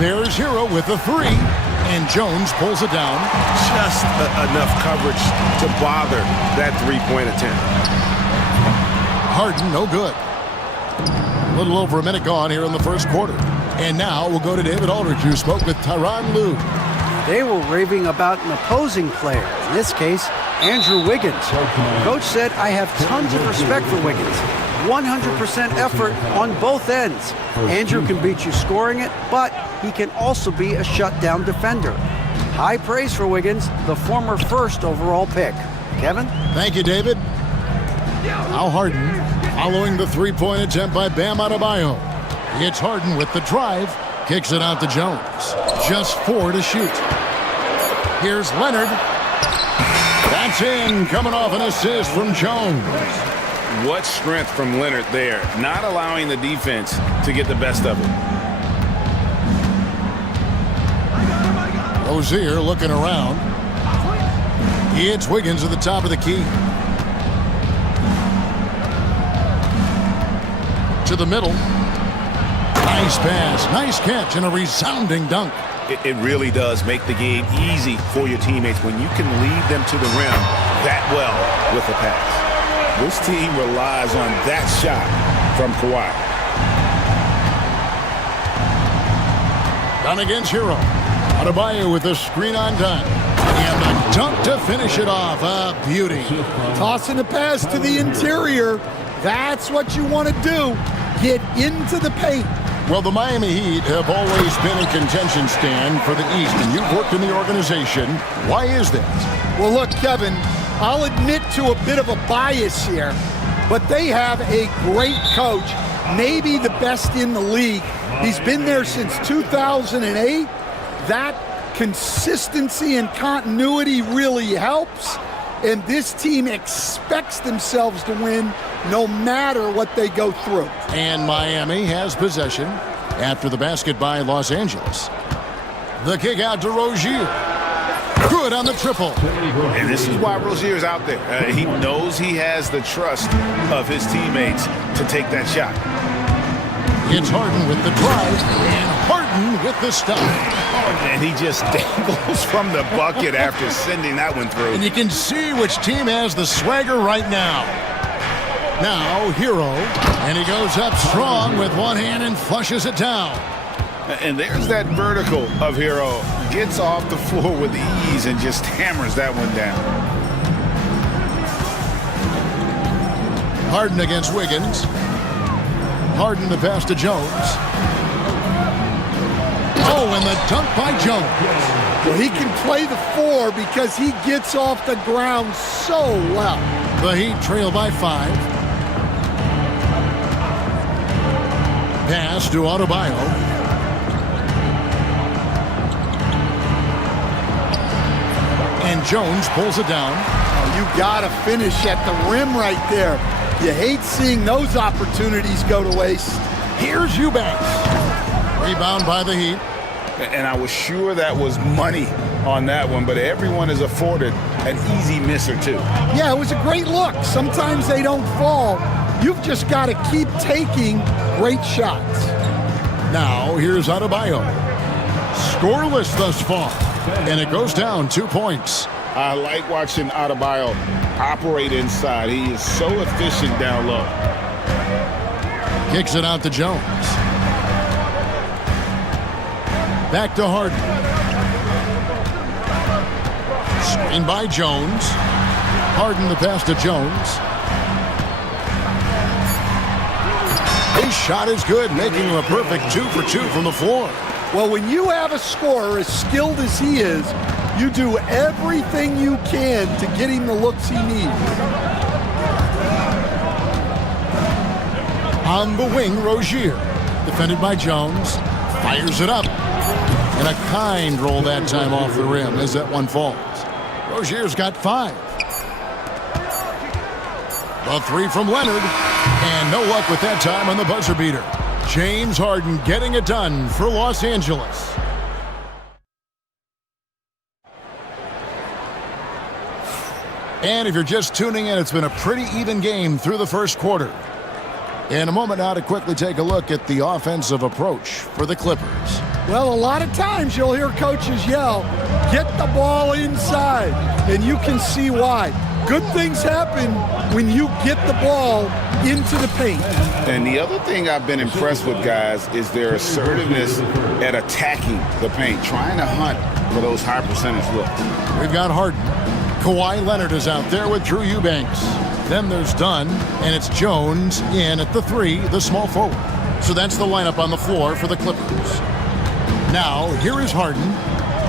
There's Hero with the three, and Jones pulls it down. Just enough coverage to bother that three-point attempt. Harden, no good. A little over a minute gone here in the first quarter. And now we'll go to David Aldridge, who spoke with Tyronn Lue. They were raving about an opposing player, in this case, Andrew Wiggins. Coach said, I have tons of respect for Wiggins. 100% effort on both ends. Andrew can beat you scoring it, but he can also be a shutdown defender. High praise for Wiggins, the former first overall pick. Kevin? Thank you, David. Now Harden, following the three-point attempt by Bam Adebayo. It's Harden with the drive, kicks it out to Jones. Just 4 to shoot. Here's Leonard. That's in, coming off an assist from Jones. What strength from Leonard there, not allowing the defense to get the best of it. Rozier looking around. It's Wiggins at the top of the key. To the middle. Nice pass, nice catch, and a resounding dunk. It really does make the game easy for your teammates when you can lead them to the rim that well with a pass. This team relies on that shot from Kawhi. Dunn against Hero. Adebayo with the screen on Dunn. And the dunk to finish it off. A beauty. Tossing the pass to the interior. That's what you want to do. Get into the paint. Well, the Miami Heat have always been a contention stand for the East, and you've worked in the organization. Why is that? Well, look, Kevin, I'll admit to a bit of a bias here, but they have a great coach, maybe the best in the league. He's been there since 2008. That consistency and continuity really helps, and this team expects themselves to win no matter what they go through. And Miami has possession after the basket by Los Angeles. The kick out to Rozier. Good on the triple. And this is why Rozier's out there. He knows he has the trust of his teammates to take that shot. It's Harden with the drive, and Harden with the stop. And he just dangles from the bucket after sending that one through. And you can see which team has the swagger right now. Now, Hero, and he goes up strong with one hand and flushes it down. And there's that vertical of Hero. Gets off the floor with ease and just hammers that one down. Harden against Wiggins. Harden the pass to Jones. Oh, and the dunk by Jones. Well, he can play the 4 because he gets off the ground so well. The Heat trail by 5. Pass to Adebayo. And Jones pulls it down. Oh, you gotta finish at the rim right there. You hate seeing those opportunities go to waste. Here's Eubanks. Rebound by the Heat. And I was sure that was money on that one, but everyone is afforded an easy miss or two. Yeah, it was a great look. Sometimes they don't fall. You've just got to keep taking great shots. Now, here's Adebayo. Scoreless thus far. And it goes down 2 points. I like watching Adebayo operate inside. He is so efficient down low. Kicks it out to Jones. Back to Harden. Screen by Jones. Harden the pass to Jones. His shot is good, making him a perfect 2 for 2 from the floor. Well, when you have a scorer as skilled as he is, you do everything you can to get him the looks he needs. On the wing, Rozier. Defended by Jones. Fires it up. And a kind roll that time off the rim as that one falls. Rozier's got 5. The 3 from Leonard. And no luck with that time on the buzzer beater. James Harden getting it done for Los Angeles. And if you're just tuning in, it's been a pretty even game through the first quarter. In a moment now to quickly take a look at the offensive approach for the Clippers. Well, a lot of times you'll hear coaches yell, get the ball inside, and you can see why. Good things happen when you get the ball into the paint. And the other thing I've been impressed with, guys, is their assertiveness at attacking the paint, trying to hunt for those high percentage looks. We've got Harden. Kawhi Leonard is out there with Drew Eubanks. Then there's Dunn, and it's Jones in at the 3, the small forward. So that's the lineup on the floor for the Clippers. Now, here is Harden.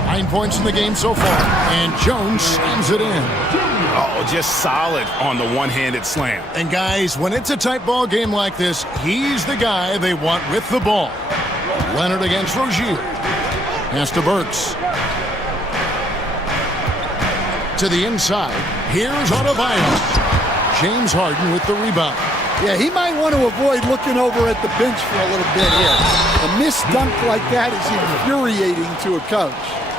9 points in the game so far, and Jones slams it in. Oh, just solid on the one-handed slam. And guys, when it's a tight ball game like this, he's the guy they want with the ball. Leonard against Rozier. Pass to Burks. To the inside. Here's Adebayo. James Harden with the rebound. Yeah, he might want to avoid looking over at the bench for a little bit here. A missed dunk like that is infuriating to a coach.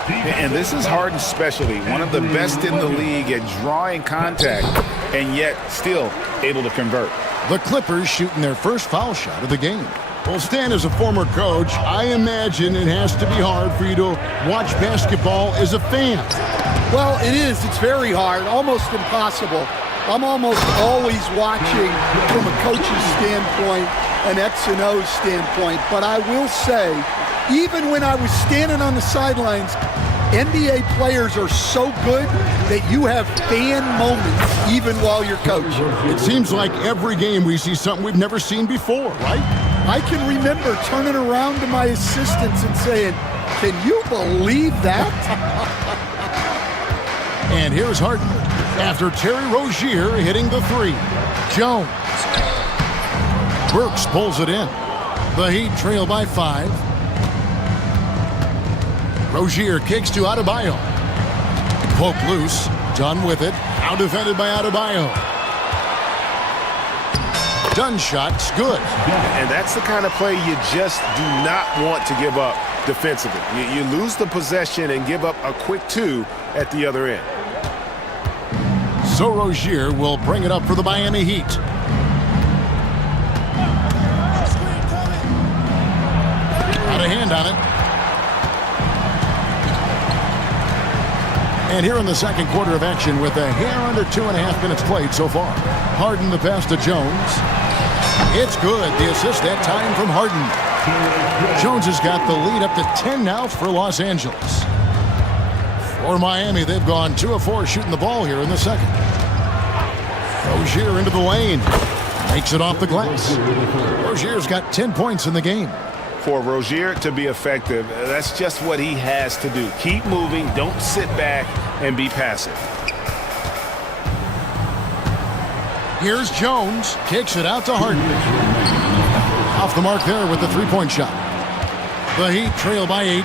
And this is Harden's specialty, one of the best in the league at drawing contact, and yet still able to convert. The Clippers shooting their first foul shot of the game. Well, Stan, as a former coach, I imagine it has to be hard for you to watch basketball as a fan. Well, it is. It's very hard, almost impossible. I'm almost always watching from a coach's standpoint, an X and O standpoint. But I will say, even when I was standing on the sidelines, NBA players are so good that you have fan moments even while you're coaching. It seems like every game we see something we've never seen before, right? I can remember turning around to my assistants and saying, can you believe that? And here's Harden after Terry Rozier hitting the 3. Jones. Burks pulls it in. The Heat trail by 5. Rozier kicks to Adebayo. Poke loose. Dunn with it. Now defended by Adebayo. Dunn shot's good. And that's the kind of play you just do not want to give up defensively. You lose the possession and give up a quick 2 at the other end. So Rozier will bring it up for the Miami Heat. Got a hand on it. And here in the second quarter of action with a hair under 2.5 minutes played so far. Harden the pass to Jones. It's good. The assist that time from Harden. Jones has got the lead up to 10 now for Los Angeles. For Miami, they've gone 2 of 4 shooting the ball here in the second. Rozier into the lane. Makes it off the glass. Rozier's got 10 points in the game. For Rozier to be effective, that's just what he has to do. Keep moving. Don't sit back and be passive. Here's Jones. Kicks it out to Harden. Off the mark there with the three-point shot. The Heat trail by 8.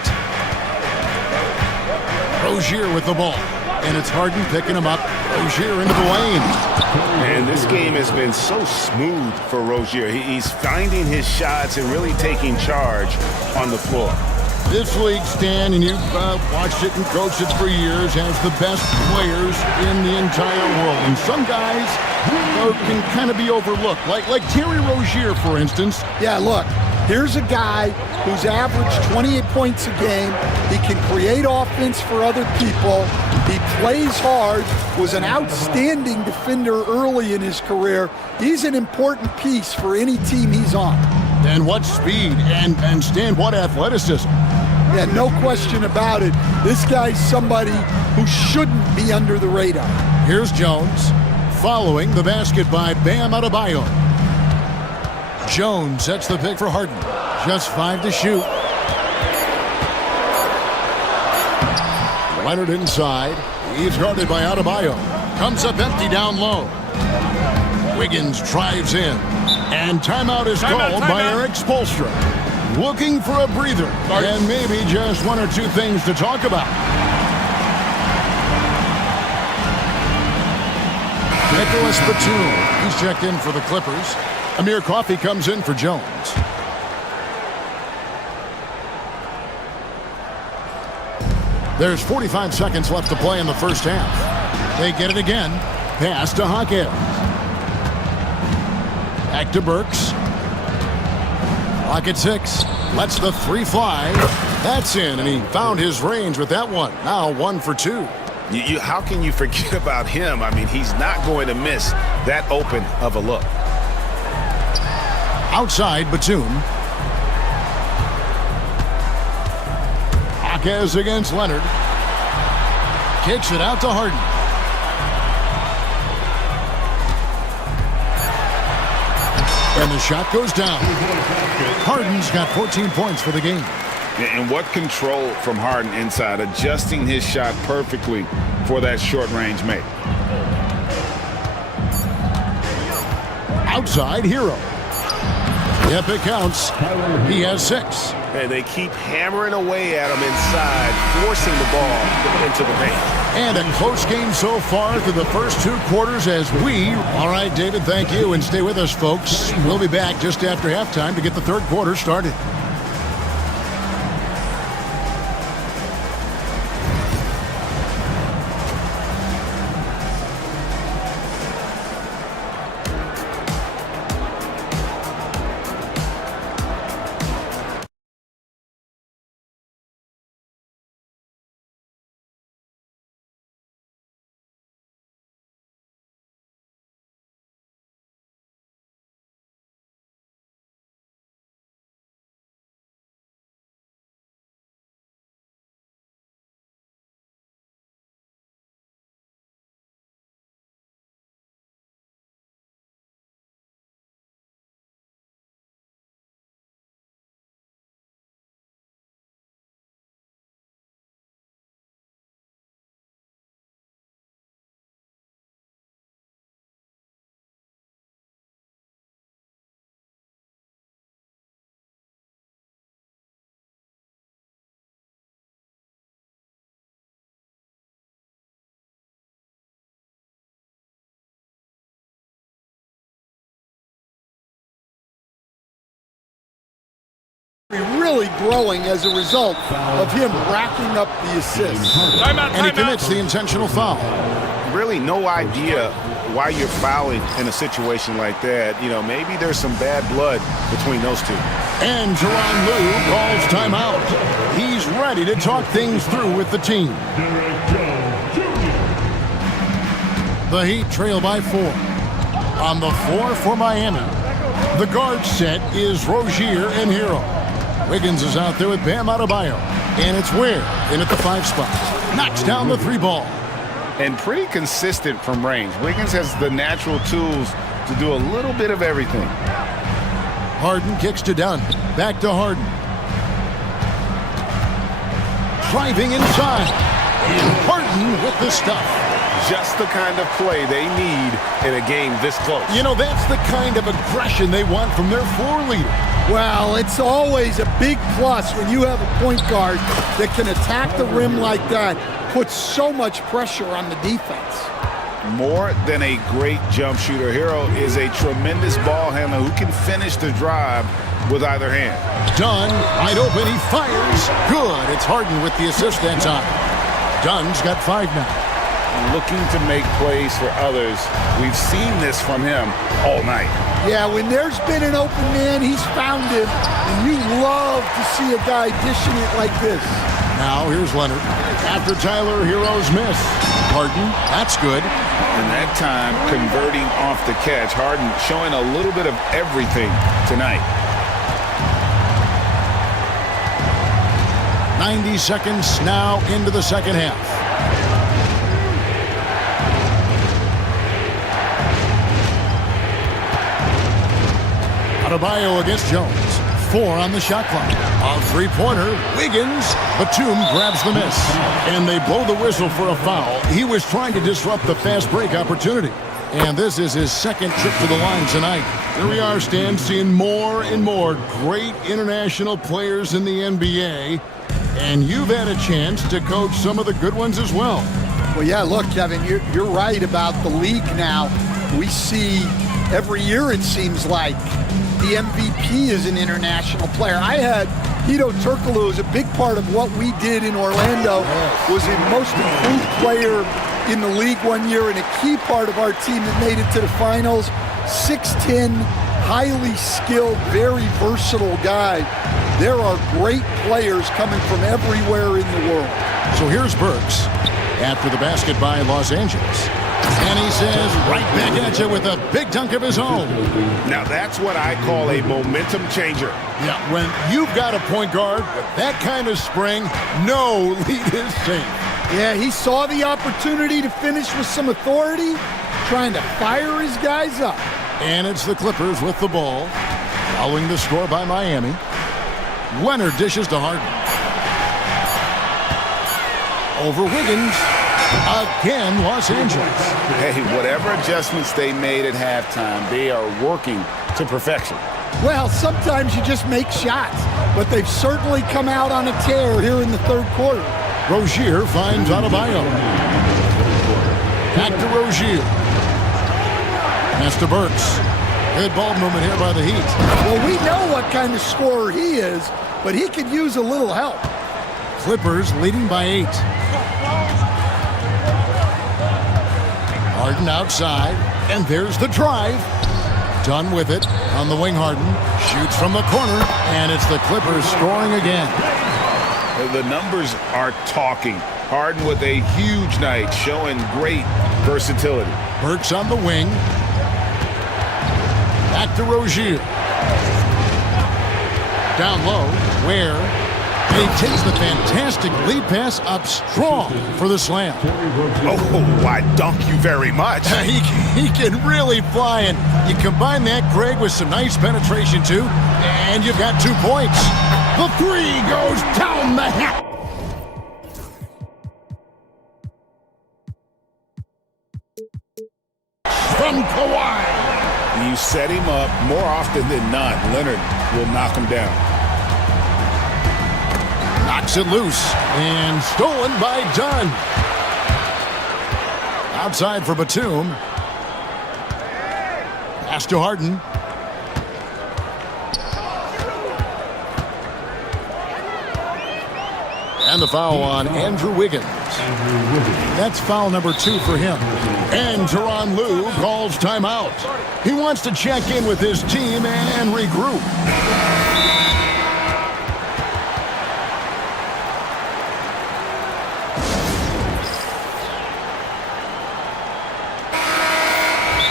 Rozier with the ball. And it's Harden picking him up. Rozier into the lane. And this game has been so smooth for Rozier. He's finding his shots and really taking charge on the floor. This league, Stan, and you've watched it and coached it for years, has the best players in the entire world. And some guys can kind of be overlooked, like Terry Rozier, for instance. Yeah, look, here's a guy who's averaged 28 points a game. He can create offense for other people. He plays hard, was an outstanding defender early in his career. He's an important piece for any team he's on. And what speed and Stan, what athleticism. Yeah, no question about it. This guy's somebody who shouldn't be under the radar. Here's Jones, following the basket by Bam Adebayo. Jones sets the pick for Harden. Just 5 to shoot. Leonard inside. He's guarded by Adebayo. Comes up empty down low. Wiggins drives in. And timeout is called by Eric Spoelstra. Looking for a breather. And maybe just one or two things to talk about. Nicholas Batum. He's checked in for the Clippers. Amir Coffey comes in for Jones. There's 45 seconds left to play in the first half. They get it again. Pass to Hawkins. Back to Burks. Clock at 6. Lets the 3 fly. That's in, and he found his range with that one. Now 1 for 2. How can you forget about him? I mean, he's not going to miss that open of a look. Outside, Batum. Hawkins against Leonard. Kicks it out to Harden. And the shot goes down. Harden's got 14 points for the game. And what control from Harden inside, adjusting his shot perfectly for that short-range make. Outside, Hero. Yep, it counts. He has 6. And they keep hammering away at him inside, forcing the ball into the paint. And a close game so far through the first 2 quarters as we... All right, David, thank you, and stay with us, folks. We'll be back just after halftime to get the third quarter started. Really growing as a result of him racking up the assists. And he commits the intentional foul. Really no idea why you're fouling in a situation like that. You know, maybe there's some bad blood between those two. And Tyronn Lue calls timeout. He's ready to talk things through with the team. The Heat trail by 4. On the floor for Miami, the guard set is Rozier and Hero. Wiggins is out there with Bam Adebayo. And it's Ware in at the 5 spot. Knocks down the 3 ball. And pretty consistent from range. Wiggins has the natural tools to do a little bit of everything. Harden kicks to Dunn. Back to Harden. Driving inside. And Harden with the stuff. Just the kind of play they need in a game this close. You know, that's the kind of aggression they want from their floor leader. Well, it's always a big plus when you have a point guard that can attack the rim like that, puts so much pressure on the defense. More than a great jump shooter, Hero is a tremendous ball handler who can finish the drive with either hand. Dunn, wide open, he fires. Good, it's Harden with the assist that time. Dunn's got 5 now. Looking to make plays for others. We've seen this from him all night. Yeah, when there's been an open man, he's found him, and you love to see a guy dishing it like this. Now here's Leonard. After Tyler Hero's miss. Harden, that's good. And that time, converting off the catch. Harden showing a little bit of everything tonight. 90 seconds now into the second half. Adebayo against Jones. 4 on the shot clock. A three-pointer. Wiggins. Batum grabs the miss. And they blow the whistle for a foul. He was trying to disrupt the fast break opportunity. And this is his second trip to the line tonight. Here we are, Stan, seeing more and more great international players in the NBA. And you've had a chance to coach some of the good ones as well. Well, yeah, look, Kevin, you're right about the league now. We see every year, it seems like, the MVP is an international player. I had Hito Turkoglu as a big part of what we did in Orlando, was the most improved player in the league one year and a key part of our team that made it to the finals. 6'10", highly skilled, very versatile guy. There are great players coming from everywhere in the world. So here's Burks after the basket by Los Angeles. And he says right back at you with a big dunk of his own. Now that's what I call a momentum changer. Yeah, when you've got a point guard with that kind of spring, no lead is safe. Yeah, he saw the opportunity to finish with some authority, trying to fire his guys up. And it's the Clippers with the ball, following the score by Miami. Leonard dishes to Harden. Over Wiggins. Again, Los Angeles. Hey, whatever adjustments they made at halftime, they are working to perfection. Well, sometimes you just make shots, but they've certainly come out on a tear here in the third quarter. Rozier finds Adebayo. Back to Rozier. Pass to Burks. Good ball movement here by the Heat. Well, we know what kind of scorer he is, but he could use a little help. Clippers leading by 8. Harden outside, and there's the drive. Done with it on the wing. Harden shoots from the corner, and it's the Clippers scoring again. The numbers are talking. Harden with a huge night, showing great versatility. Burks on the wing. Back to Rozier. Down low, Ware. And he takes the fantastic lead pass up strong for the slam. Oh, I dunk you very much. He can really fly, and you combine that, Greg, with some nice penetration, too, and you've got 2 points. The three goes down the hat. From Kawhi. You set him up more often than not. Leonard will knock him down. Knocks it loose and stolen by Dunn. Outside for Batum. Pass to Harden. And the foul on Andrew Wiggins. That's foul number 2 for him. And Tyronn Lue calls timeout. He wants to check in with his team and regroup.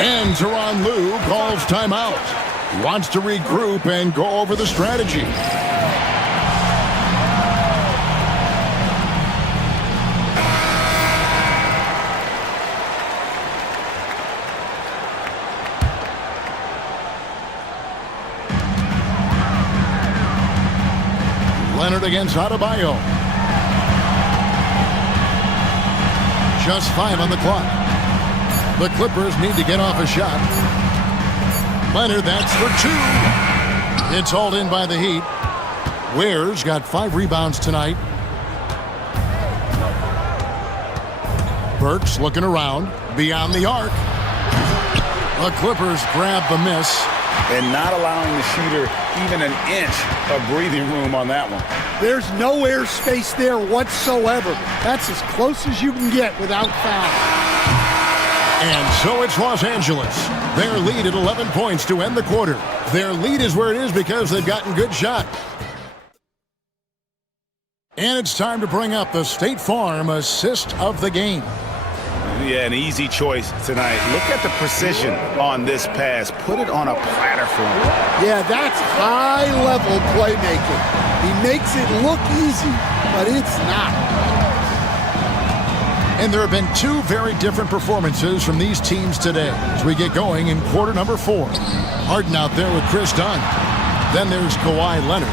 And Tyronn Lue calls timeout. He wants to regroup and go over the strategy. Leonard against Adebayo. Just 5 on the clock. The Clippers need to get off a shot. Leonard, that's for 2. It's hauled in by the Heat. Ware's got 5 rebounds tonight. Burks looking around. Beyond the arc. The Clippers grab the miss. And not allowing the shooter even an inch of breathing room on that one. There's no air space there whatsoever. That's as close as you can get without foul. And so it's Los Angeles. Their lead at 11 points to end the quarter. Their lead is where it is because they've gotten good shots. And it's time to bring up the State Farm assist of the game. Yeah, an easy choice tonight. Look at the precision on this pass. Put it on a platter for him. Yeah, that's high-level playmaking. He makes it look easy, but it's not. And there have been two very different performances from these teams today as we get going in quarter number 4. Harden out there with Chris Dunn. Then there's Kawhi Leonard.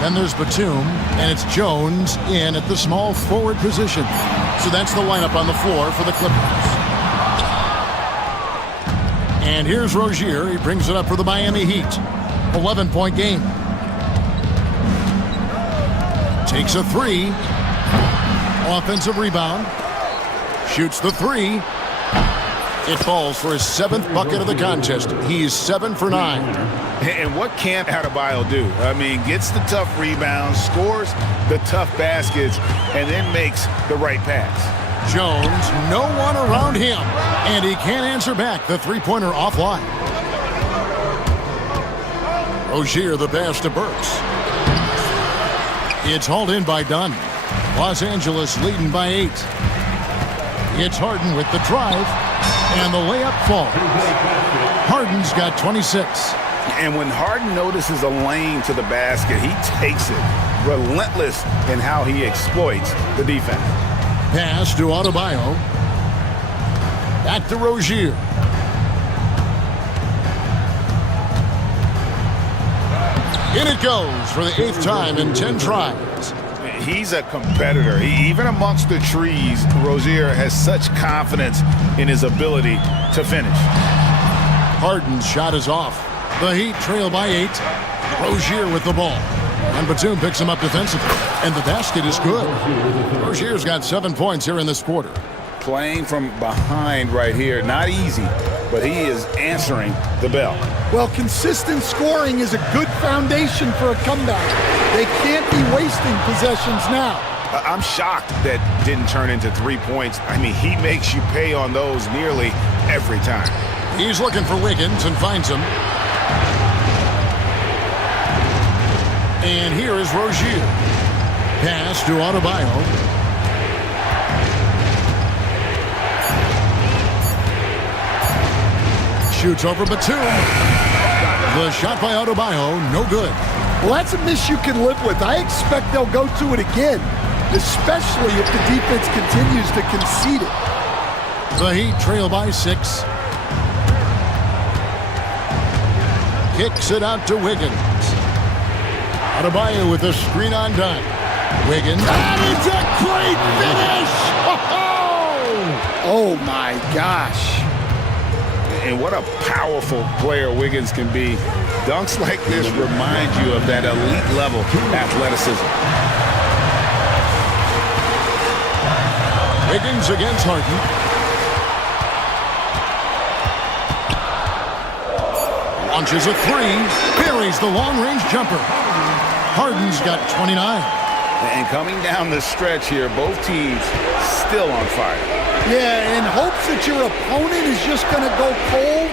Then there's Batum, and it's Jones in at the small forward position. So that's the lineup on the floor for the Clippers. And here's Rozier. He brings it up for the Miami Heat. 11-point game. Takes a 3. Offensive rebound. Shoots the 3. It falls for his 7th bucket of the contest. He's 7 for 9. And what can't Adebayo do? I mean, gets the tough rebounds, scores the tough baskets, and then makes the right pass. Jones, no one around him, and he can't answer back. The three-pointer offline. Rozier, the pass to Burks. It's hauled in by Dunn. Los Angeles leading by 8. It's Harden with the drive, and the layup falls. Harden's got 26. And when Harden notices a lane to the basket, he takes it. Relentless in how he exploits the defense. Pass to Adebayo. Back to Rozier. In it goes for the 8th time in 10 tries. He's a competitor. Even amongst the trees, Rozier has such confidence in his ability to finish. Harden's shot is off. The Heat trail by 8. Rozier with the ball. And Batum picks him up defensively. And the basket is good. Rozier's got 7 points here in this quarter. Playing from behind right here. Not easy, but he is answering the bell. Well, consistent scoring is a good foundation for a comeback. They can't be wasting possessions now. I'm shocked that didn't turn into 3 points. I mean, he makes you pay on those nearly every time. He's looking for Wiggins and finds him. And here is Rozier. Pass to Adebayo. Shoots over Batum. The shot by Adebayo, no good. Well, that's a miss you can live with. I expect they'll go to it again, especially if the defense continues to concede it. The Heat trail by 6. Kicks it out to Wiggins. Adebayo with the screen on Dunn. Wiggins. That is a great finish! Oh my gosh. And what a powerful player Wiggins can be. Dunks like this remind you of that elite level athleticism. Wiggins against Harden. Launches a 3. Buries the long-range jumper. Harden's got 29. And coming down the stretch here, both teams still on fire. Yeah, in hopes that your opponent is just going to go cold.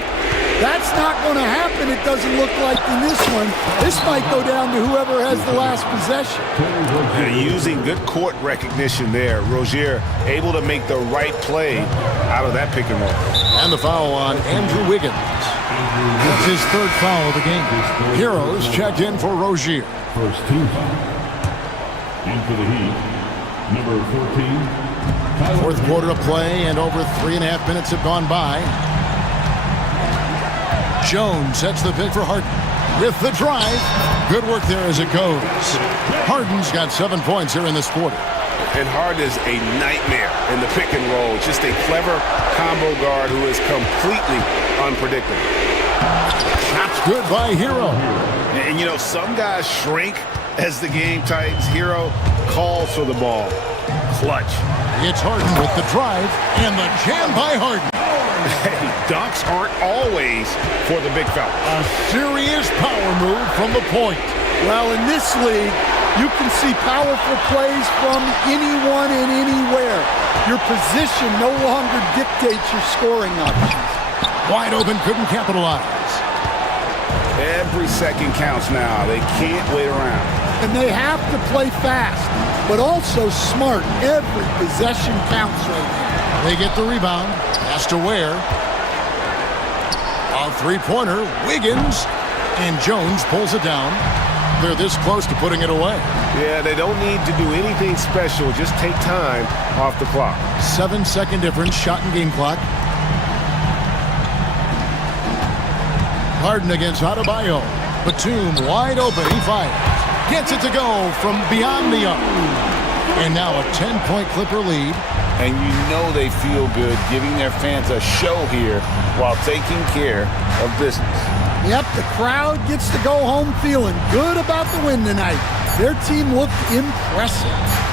That's not going to happen, it doesn't look like in this one. This might go down to whoever has the last possession. Using good court recognition there. Rozier able to make the right play out of that pick and roll. And the foul on Andrew Wiggins. That's his 3rd foul of the game. Heroes checked in for Rozier. First team foul. In for the Heat, number 14. 4th quarter of play, and over 3.5 minutes have gone by. Jones sets the pick for Harden with the drive. Good work there as it goes. Harden's got 7 points here in this quarter. And Harden is a nightmare in the pick and roll. Just a clever combo guard who is completely unpredictable. Shot's good by Hero. And you know, some guys shrink as the game tightens. Hero calls for the ball. Clutch. It's Harden with the drive and the jam by Harden. Hey, dunks aren't always for the big fella. A serious power move from the point. Well, in this league, you can see powerful plays from anyone and anywhere. Your position no longer dictates your scoring options. Wide open, couldn't capitalize. Every second counts now. They can't wait around. And they have to play fast, but also smart. Every possession counts right now. They get the rebound. Pass to Ware. A three-pointer. Wiggins. And Jones pulls it down. They're this close to putting it away. Yeah, they don't need to do anything special. Just take time off the clock. 7-second difference, shot and game clock. Harden against Adebayo. Batum wide open. He fires. Gets it to go from beyond the arc. And now a 10-point Clipper lead. And you know they feel good giving their fans a show here while taking care of business. Yep, the crowd gets to go home feeling good about the win tonight. Their team looked impressive.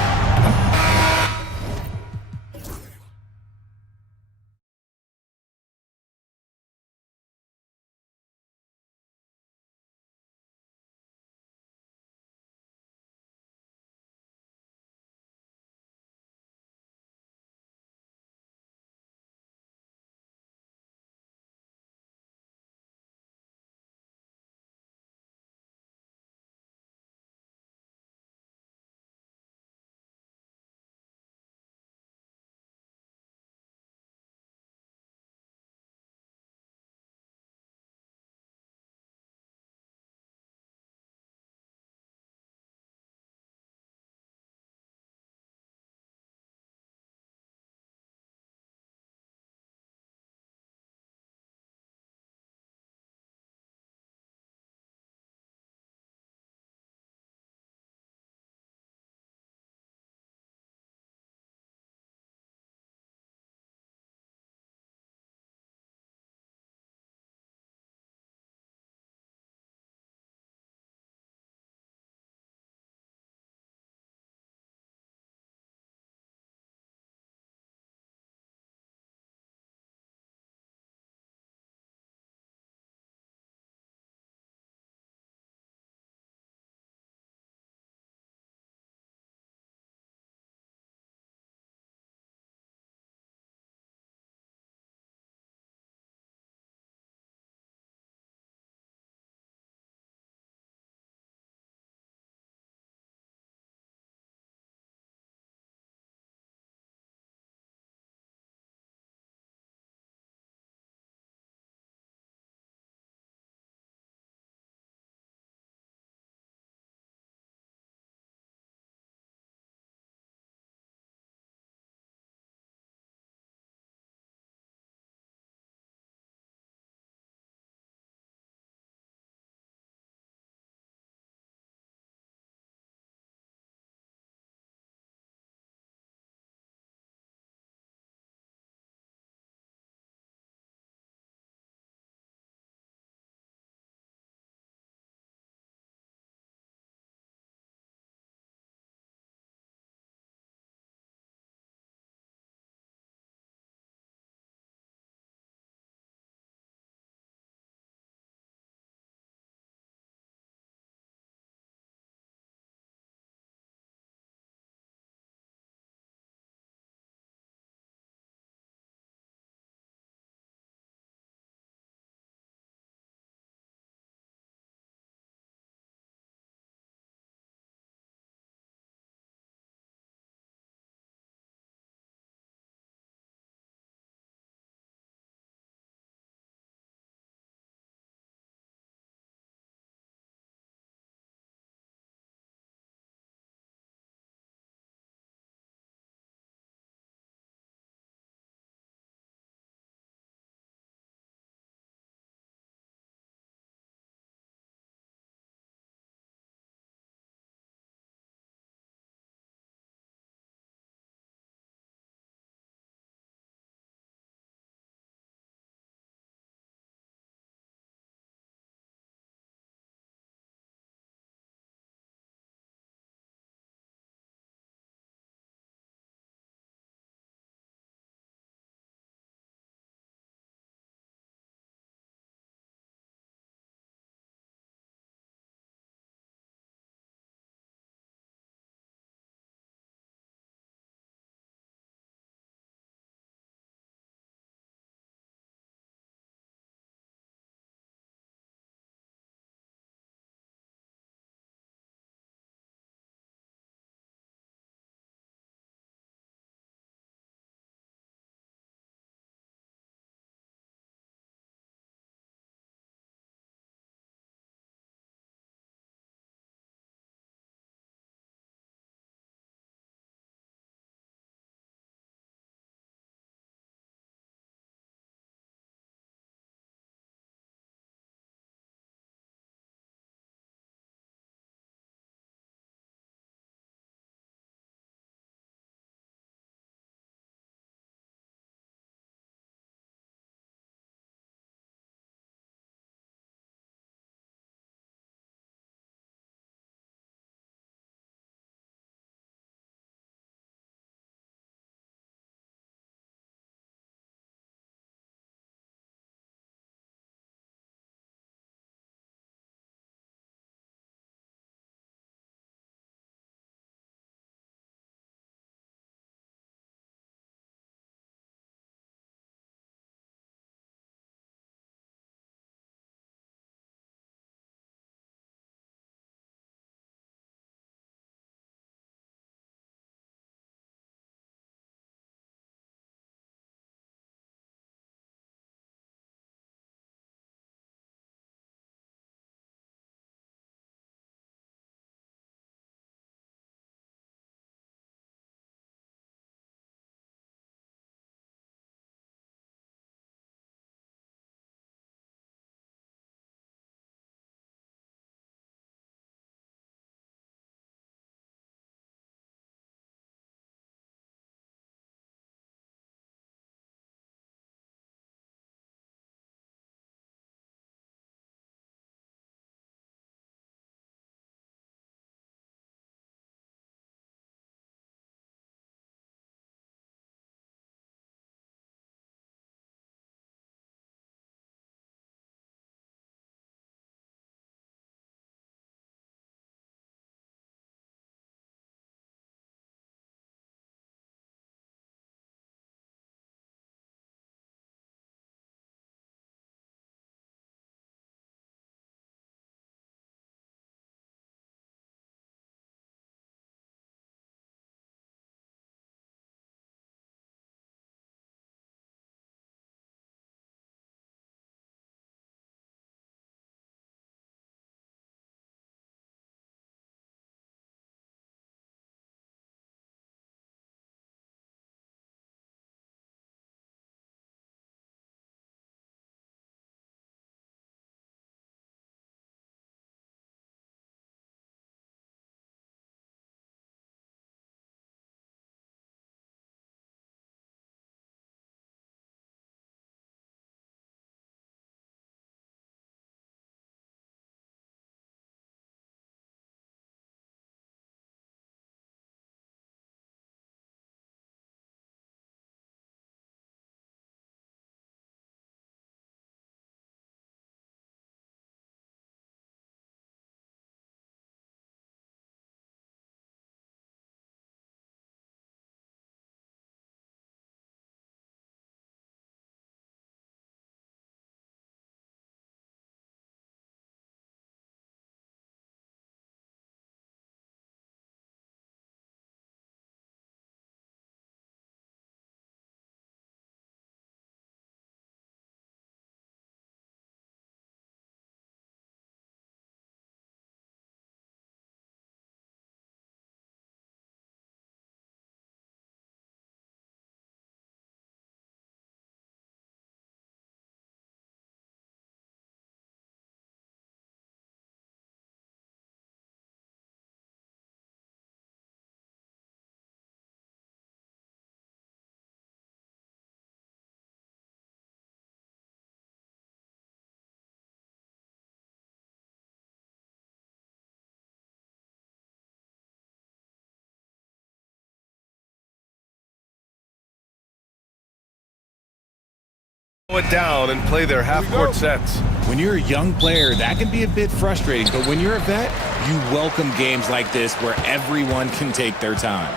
it down and play their half-court sets. When you're a young player, that can be a bit frustrating, but when you're a vet, you welcome games like this where everyone can take their time.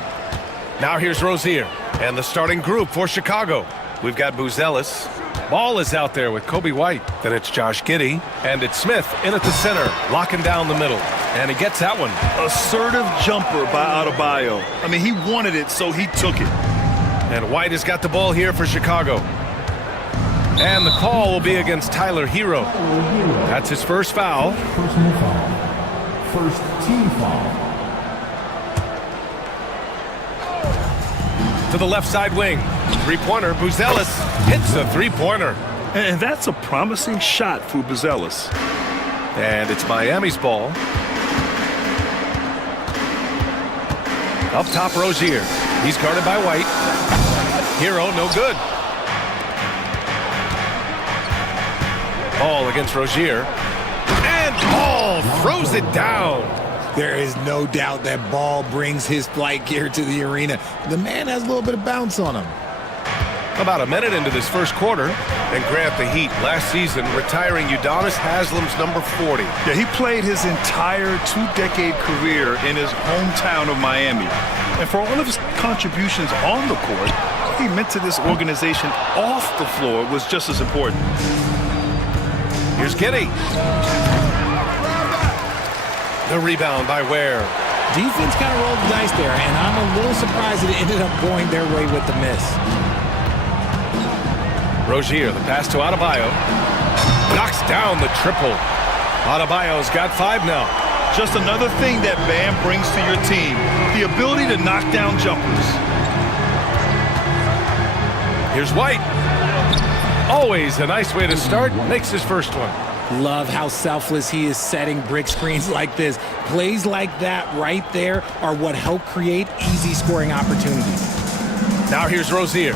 Now here's Rozier and the starting group for Chicago. We've got Buzelis. Ball is out there with Kobe White. Then it's Josh Giddey, and it's Smith in at the center, locking down the middle. And he gets that one. Assertive jumper by Adebayo. I mean, he wanted it, so he took it. And White has got the ball here for Chicago. And the call will be against Tyler Hero. That's his first foul. Personal foul. First team foul. To the left side wing. Three-pointer, Buzelis hits the three-pointer. And that's a promising shot for Buzelis. And it's Miami's ball. Up top, Rozier. He's guarded by White. Hero, no good. Ball against Rozier. And Ball throws it down. There is no doubt that Ball brings his flight gear to the arena. The man has a little bit of bounce on him. About a minute into this first quarter, and Grant the Heat last season retiring Udonis Haslam's number 40. Yeah, he played his entire two-decade career in his hometown of Miami. And for all of his contributions on the court, what he meant to this organization off the floor was just as important. Here's Giddey. The rebound by Ware. Defense kind of rolled the dice there, and I'm a little surprised that it ended up going their way with the miss. Rozier, the pass to Adebayo. Knocks down the triple. Adebayo's got 5 now. Just another thing that Bam brings to your team, the ability to knock down jumpers. Here's White. Always a nice way to start. Makes his first one. Love how selfless he is setting brick screens like this. Plays like that right there are what help create easy scoring opportunities. Now here's Rozier.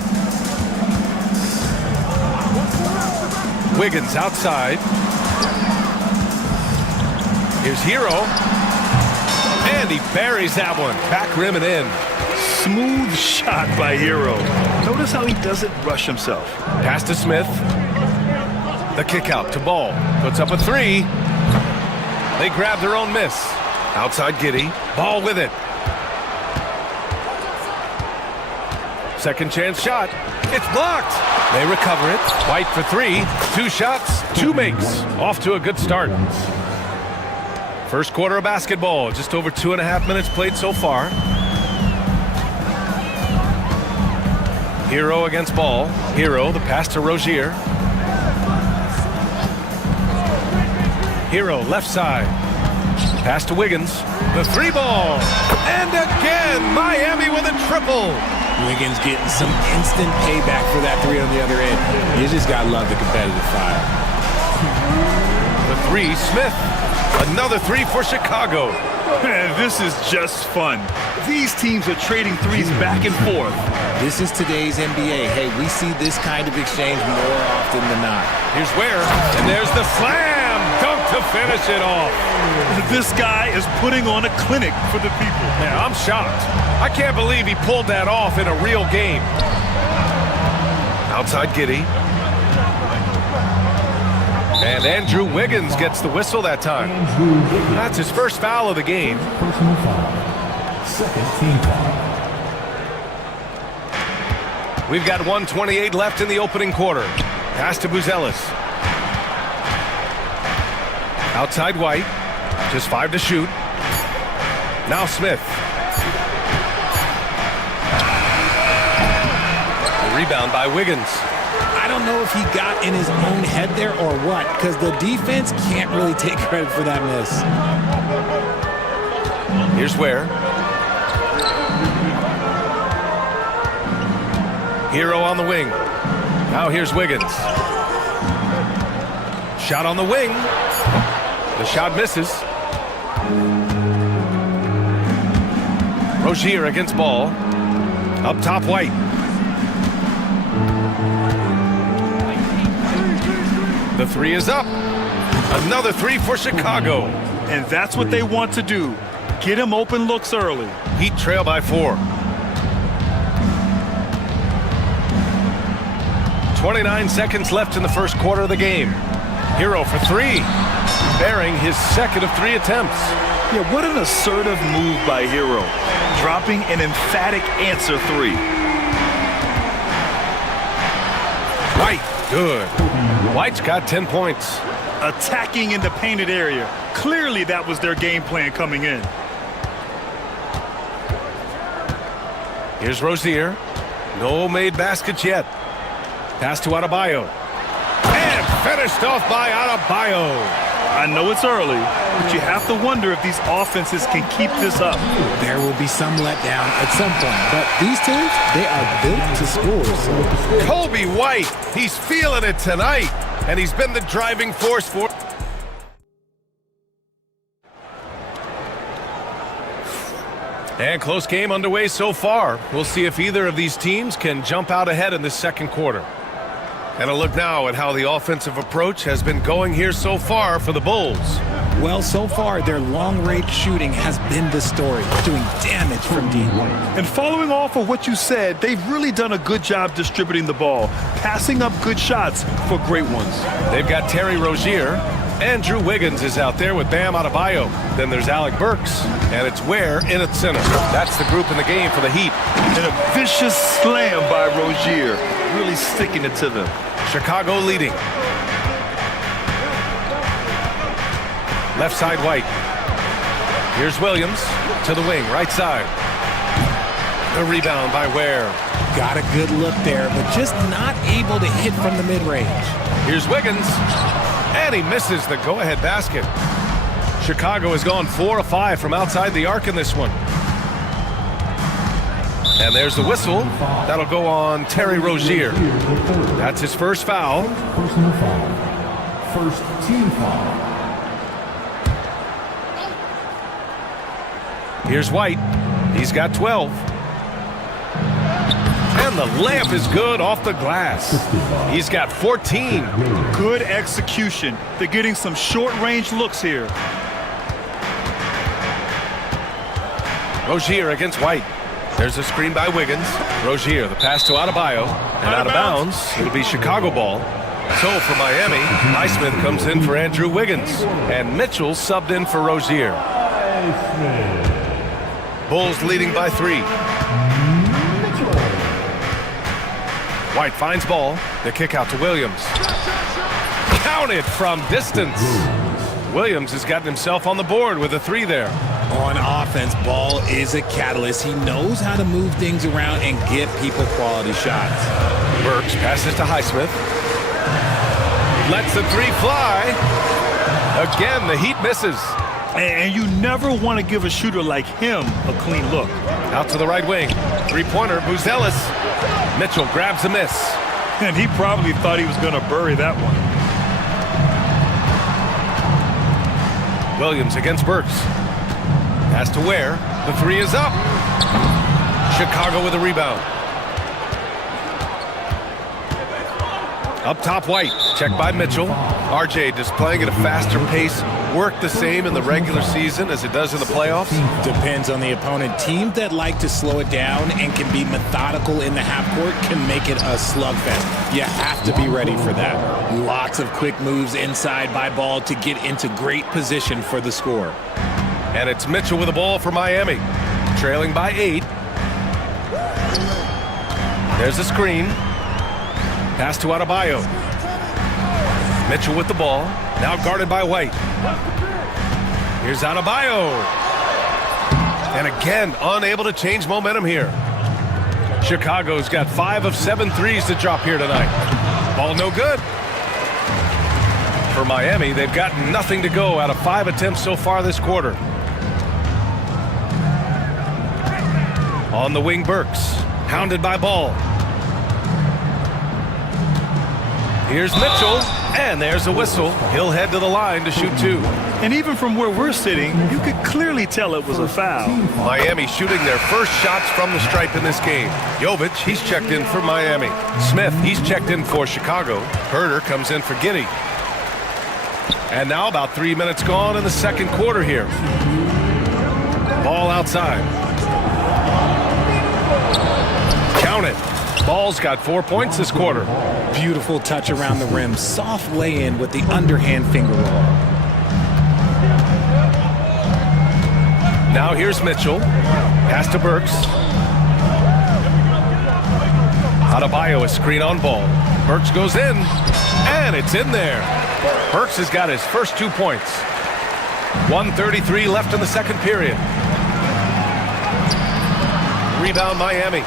Wiggins outside. Here's Hero. And he buries that one. Back rim and in. Smooth shot by Hero. Notice how he doesn't rush himself. Pass to Smith. The kick out to Ball. Puts up a 3. They grab their own miss. Outside Giddey. Ball with it. Second chance shot. It's blocked. They recover it. White for 3. 2 shots, 2 makes. Off to a good start. First quarter of basketball. Just over 2.5 minutes played so far. Hero against Ball. Hero, the pass to Rozier. Hero, left side. Pass to Wiggins. The 3-ball. And again, Miami with a triple. Wiggins getting some instant payback for that 3 on the other end. You just got to love the competitive fire. The 3, Smith. Another 3 for Chicago. Man, this is just fun. These teams are trading threes back and forth. This is today's NBA. Hey, we see this kind of exchange more often than not. Here's Ware, and there's the slam dunk to finish it off. This guy is putting on a clinic for the people. Yeah, I'm shocked. I can't believe he pulled that off in a real game. Outside Giddey. And Andrew Wiggins gets the whistle that time. That's his first foul of the game. Personal foul. Second team foul. We've got 1:28 left in the opening quarter. Pass to Buzelis. Outside White. Just 5 to shoot. Now Smith. The rebound by Wiggins. I don't know if he got in his own head there or what, because the defense can't really take credit for that miss. Here's Ware. Hero on the wing. Now here's Wiggins. Shot on the wing. The shot misses. Rozier against Ball. Up top, White. The 3 is up. Another 3 for Chicago. And that's what they want to do. Get him open looks early. Heat trail by 4. 29 seconds left in the first quarter of the game. Hero for three, bearing his second of 3 attempts. Yeah, what an assertive move by Hero, dropping an emphatic answer three. White, good. White's got 10 points. Attacking in the painted area. Clearly that was their game plan coming in. Here's Rozier. No made baskets yet. Pass to Adebayo. And finished off by Adebayo. I know it's early, but you have to wonder if these offenses can keep this up. There will be some letdown at some point, but these teams, they are built to score. So. Kobe White, he's feeling it tonight, and he's been the driving force for... And close game underway so far. We'll see if either of these teams can jump out ahead in this second quarter. And a look now at how the offensive approach has been going here so far for the Bulls. Well, so far, their long-range shooting has been the story, doing damage from deep. And following off of what you said, they've really done a good job distributing the ball, passing up good shots for great ones. They've got Terry Rozier. Andrew Wiggins is out there with Bam Adebayo. Then there's Alec Burks, and it's Ware in at center. That's the group in the game for the Heat. And a vicious slam by Rozier, really sticking it to them. Chicago leading. Left side White. Here's Williams to the wing, right side. The rebound by Ware. Got a good look there, but just not able to hit from the mid-range. Here's Wiggins. And he misses the go-ahead basket. Chicago has gone 4 of 5 from outside the arc in this one. And there's the whistle. That'll go on Terry Rozier. That's his first foul. Personal foul. First team foul. Here's White. He's got 12. And the layup is good off the glass. He's got 14. Good execution. They're getting some short-range looks here. Rozier against White. There's a screen by Wiggins. Rozier, the pass to Adebayo. And out of bounds. It'll be Chicago ball. So for Miami, Highsmith comes in for Andrew Wiggins. And Mitchell subbed in for Rozier. Bulls leading by 3. White finds ball. The kick out to Williams. Counted from distance. Williams has gotten himself on the board with a 3 there. On offense, Ball is a catalyst. He knows how to move things around and get people quality shots. Burks passes to Highsmith. Lets the 3 fly. Again, the Heat misses. And you never want to give a shooter like him a clean look. Out to the right wing. 3-pointer, Buzelis. Mitchell grabs the miss. And he probably thought he was going to bury that one. Williams against Burks. Pass to Ware. The 3 is up. Chicago with a rebound. Up top, White. Checked by Mitchell. RJ displaying at a faster pace. Work the same in the regular season as it does in the playoffs? Depends on the opponent. Teams that like to slow it down and can be methodical in the half court can make it a slugfest. You have to be ready for that. Lots of quick moves inside by Ball to get into great position for the score. And it's Mitchell with the ball for Miami. Trailing by 8. There's a screen. Pass to Adebayo. Mitchell with the ball. Now guarded by White. Here's Adebayo. And again, unable to change momentum here. Chicago's got 5 of 7 threes to drop here tonight. Ball no good. For Miami, they've got nothing to go out of 5 attempts so far this quarter. On the wing, Burks. Hounded by Ball. Here's Mitchell, and there's a whistle. He'll head to the line to shoot 2. And even from where we're sitting, you could clearly tell it was a foul. Miami shooting their first shots from the stripe in this game. Jovic, he's checked in for Miami. Smith, he's checked in for Chicago. Herter comes in for Giddey. And now about 3 minutes gone in the second quarter here. Ball outside. Count it. Ball's got 4 points this quarter. Beautiful touch around the rim. Soft lay-in with the underhand finger roll. Now here's Mitchell. Pass to Burks. Adebayo is screen on ball. Burks goes in, and it's in there. Burks has got his first 2 points. 1:33 left in the second period. Rebound Miami.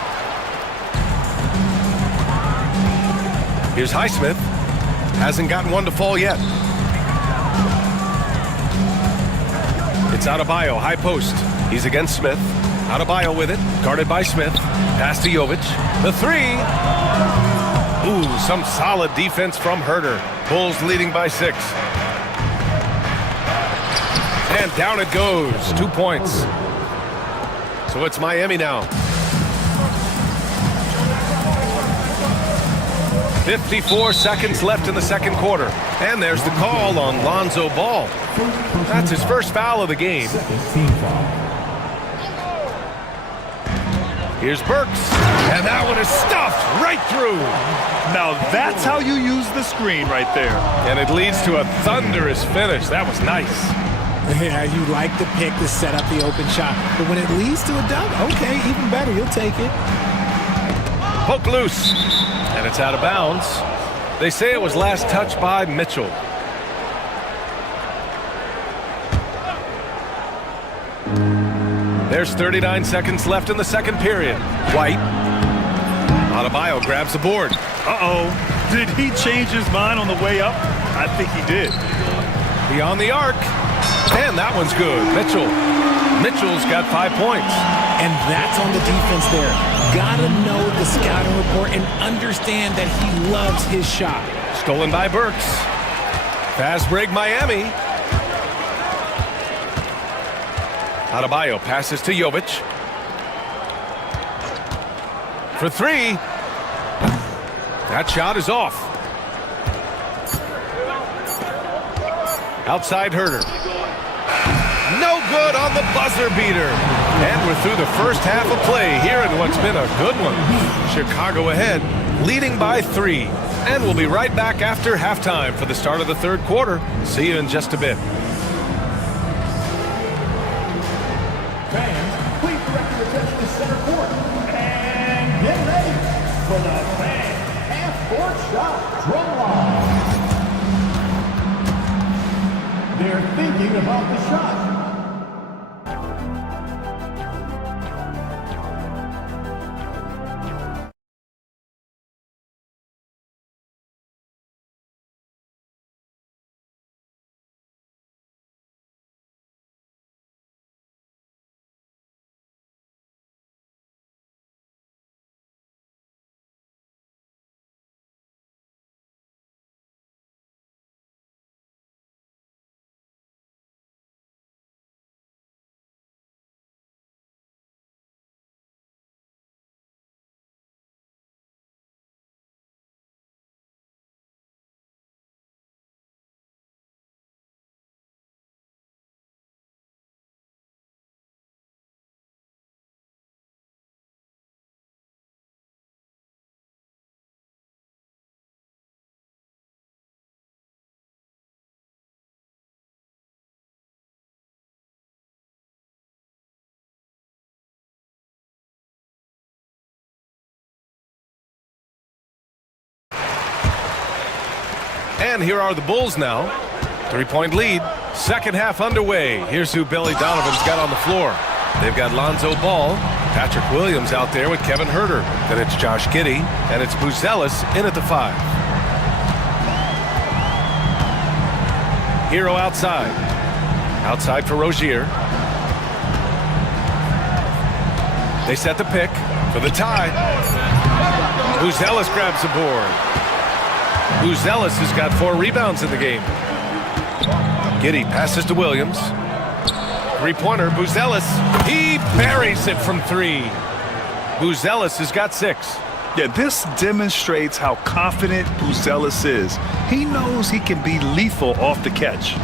Here's Highsmith. Hasn't gotten one to fall yet. It's Adebayo, high post. He's against Smith. Adebayo with it, guarded by Smith. Pass to Jovic. The three. Ooh, some solid defense from Herder. Bulls leading by 6. And down it goes. 2 points. So it's Miami now. 54 seconds left in the second quarter. And there's the call on Lonzo Ball. That's his first foul of the game. Here's Burks. And that one is stuffed right through. Now that's how you use the screen right there. And it leads to a thunderous finish. That was nice. Yeah, you like the pick to set up the open shot. But when it leads to a dunk, okay, even better. You'll take it. Poke loose. And it's out of bounds. They say it was last touched by Mitchell. There's 39 seconds left in the second period. White. Adebayo grabs the board. Uh-oh. Did he change his mind on the way up? I think he did. Beyond the arc. And that one's good. Mitchell's got 5 points. And that's on the defense there. Gotta know the scouting report and understand that he loves his shot. Stolen by Burks. Fast break Miami. Adebayo passes to Jovic. For 3. That shot is off. Outside Herder. No good on the buzzer beater. And we're through the first half of play here in what's been a good one. Chicago ahead, leading by 3. And we'll be right back after halftime for the start of the third quarter. See you in just a bit. Fans, please direct your attention to center court. And get ready for the fan half-court shot drum line. They're thinking about the shot. And here are the Bulls now. 3-point lead. Second half underway. Here's who Billy Donovan's got on the floor. They've got Lonzo Ball, Patrick Williams out there with Kevin Herder. Then it's Josh Giddey, and it's Buzelis in at the 5. Hero outside. Outside for Rozier. They set the pick for the tie. Buzelis grabs the board. Buzelis has got 4 rebounds in the game. Giddey passes to Williams. 3-pointer, Buzelis. He buries it from 3. Buzelis has got 6. Yeah, this demonstrates how confident Buzelis is. He knows he can be lethal off the catch.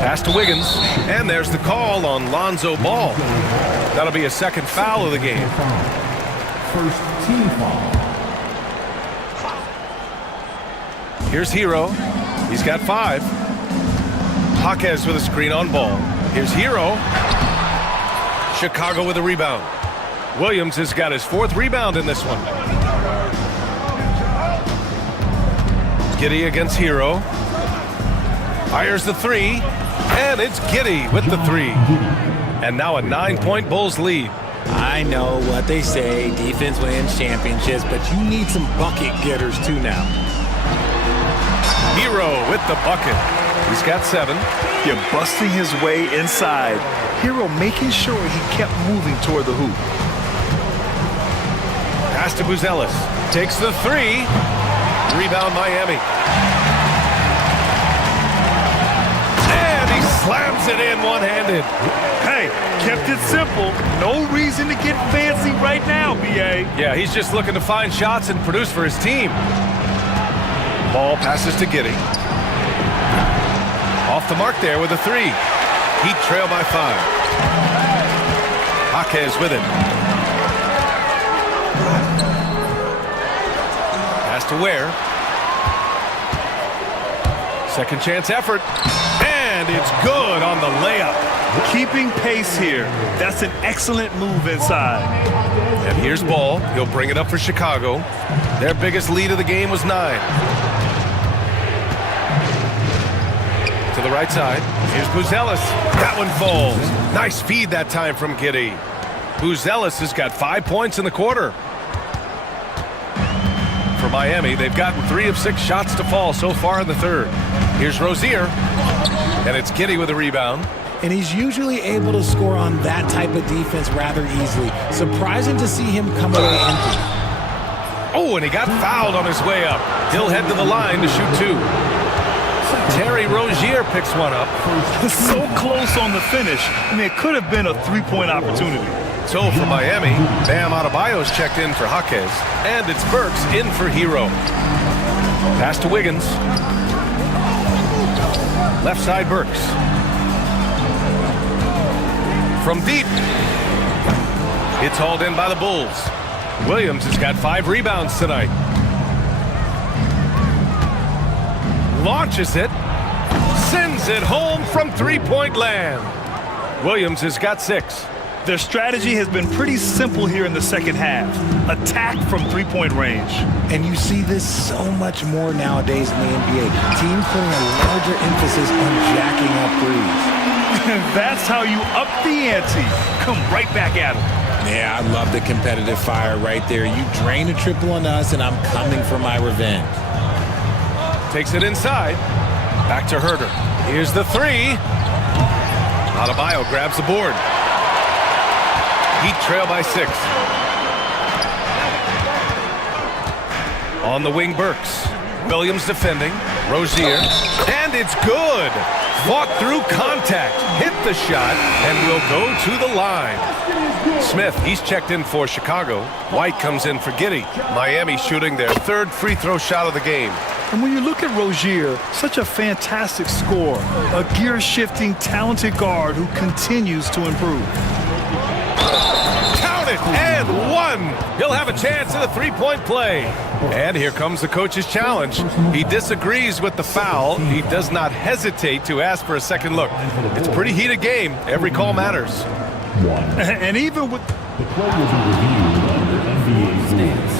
Pass to Wiggins, and there's the call on Lonzo Ball. That'll be a second foul of the game. first team foul. Here's Hero. He's got 5. Jaquez with a screen on ball. Here's Hero. Chicago with a rebound. Williams has got his 4th rebound in this one. Giddey against Hero. Fires the 3. And it's Giddey with the 3. And now a 9-point Bulls lead. I know what they say, defense wins championships, but you need some bucket getters too now. Hero with the bucket. He's got 7. You're busting his way inside. Hero making sure he kept moving toward the hoop. Pass to Buzelis. Takes the 3. Rebound Miami. And he slams it in one-handed. Hey, kept it simple. No reason to get fancy right now, B.A. Yeah, he's just looking to find shots and produce for his team. Ball passes to Giddey. Off the mark there with a 3. Heat trail by 5. Jaquez with it. Pass to Ware. Second chance effort. And it's good on the layup. Keeping pace here. That's an excellent move inside. And here's Ball. He'll bring it up for Chicago. Their biggest lead of the game was 9. To the right side. Here's Buzelis. That one falls. Nice feed that time from Giddey. Buzelis has got 5 points in the quarter. For Miami, they've gotten 3 of 6 shots to fall so far in the 3rd. Here's Rozier. And it's Giddey with a rebound. And he's usually able to score on that type of defense rather easily. Surprising to see him come away empty. Oh, and he got fouled on his way up. He'll head to the line to shoot 2. Terry Rozier picks one up. So close on the finish. I mean, it could have been a 3-point opportunity. So for Miami, Bam Adebayo's checked in for Jaquez. And it's Burks in for Hero. Pass to Wiggins. Left side Burks. From deep. It's hauled in by the Bulls. Williams has got 5 rebounds tonight. Launches it. Sends it home from 3-point land. Williams has got 6. Their strategy has been pretty simple here in the second half. Attack from 3-point range. And you see this so much more nowadays in the NBA. Teams putting a larger emphasis on jacking up threes. That's how you up the ante. Come right back at them. Yeah, I love the competitive fire right there. You drain a triple on us, and I'm coming for my revenge. Takes it inside. Back to Herter. Here's the 3. Adebayo grabs the board. Heat trail by 6. On the wing, Burks. Williams defending. Rozier. And it's good. Fought through contact. Hit the shot and will go to the line. Smith, he's checked in for Chicago. White comes in for Giddey. Miami shooting their 3rd free throw shot of the game. And when you look at Rozier, such a fantastic scorer, a gear-shifting, talented guard who continues to improve. Count it, and 1. He'll have a chance at a 3-point play. And here comes the coach's challenge. He disagrees with the foul. He does not hesitate to ask for a second look. It's a pretty heated game. Every call matters. And even with... The play will be reviewed under NBA stance.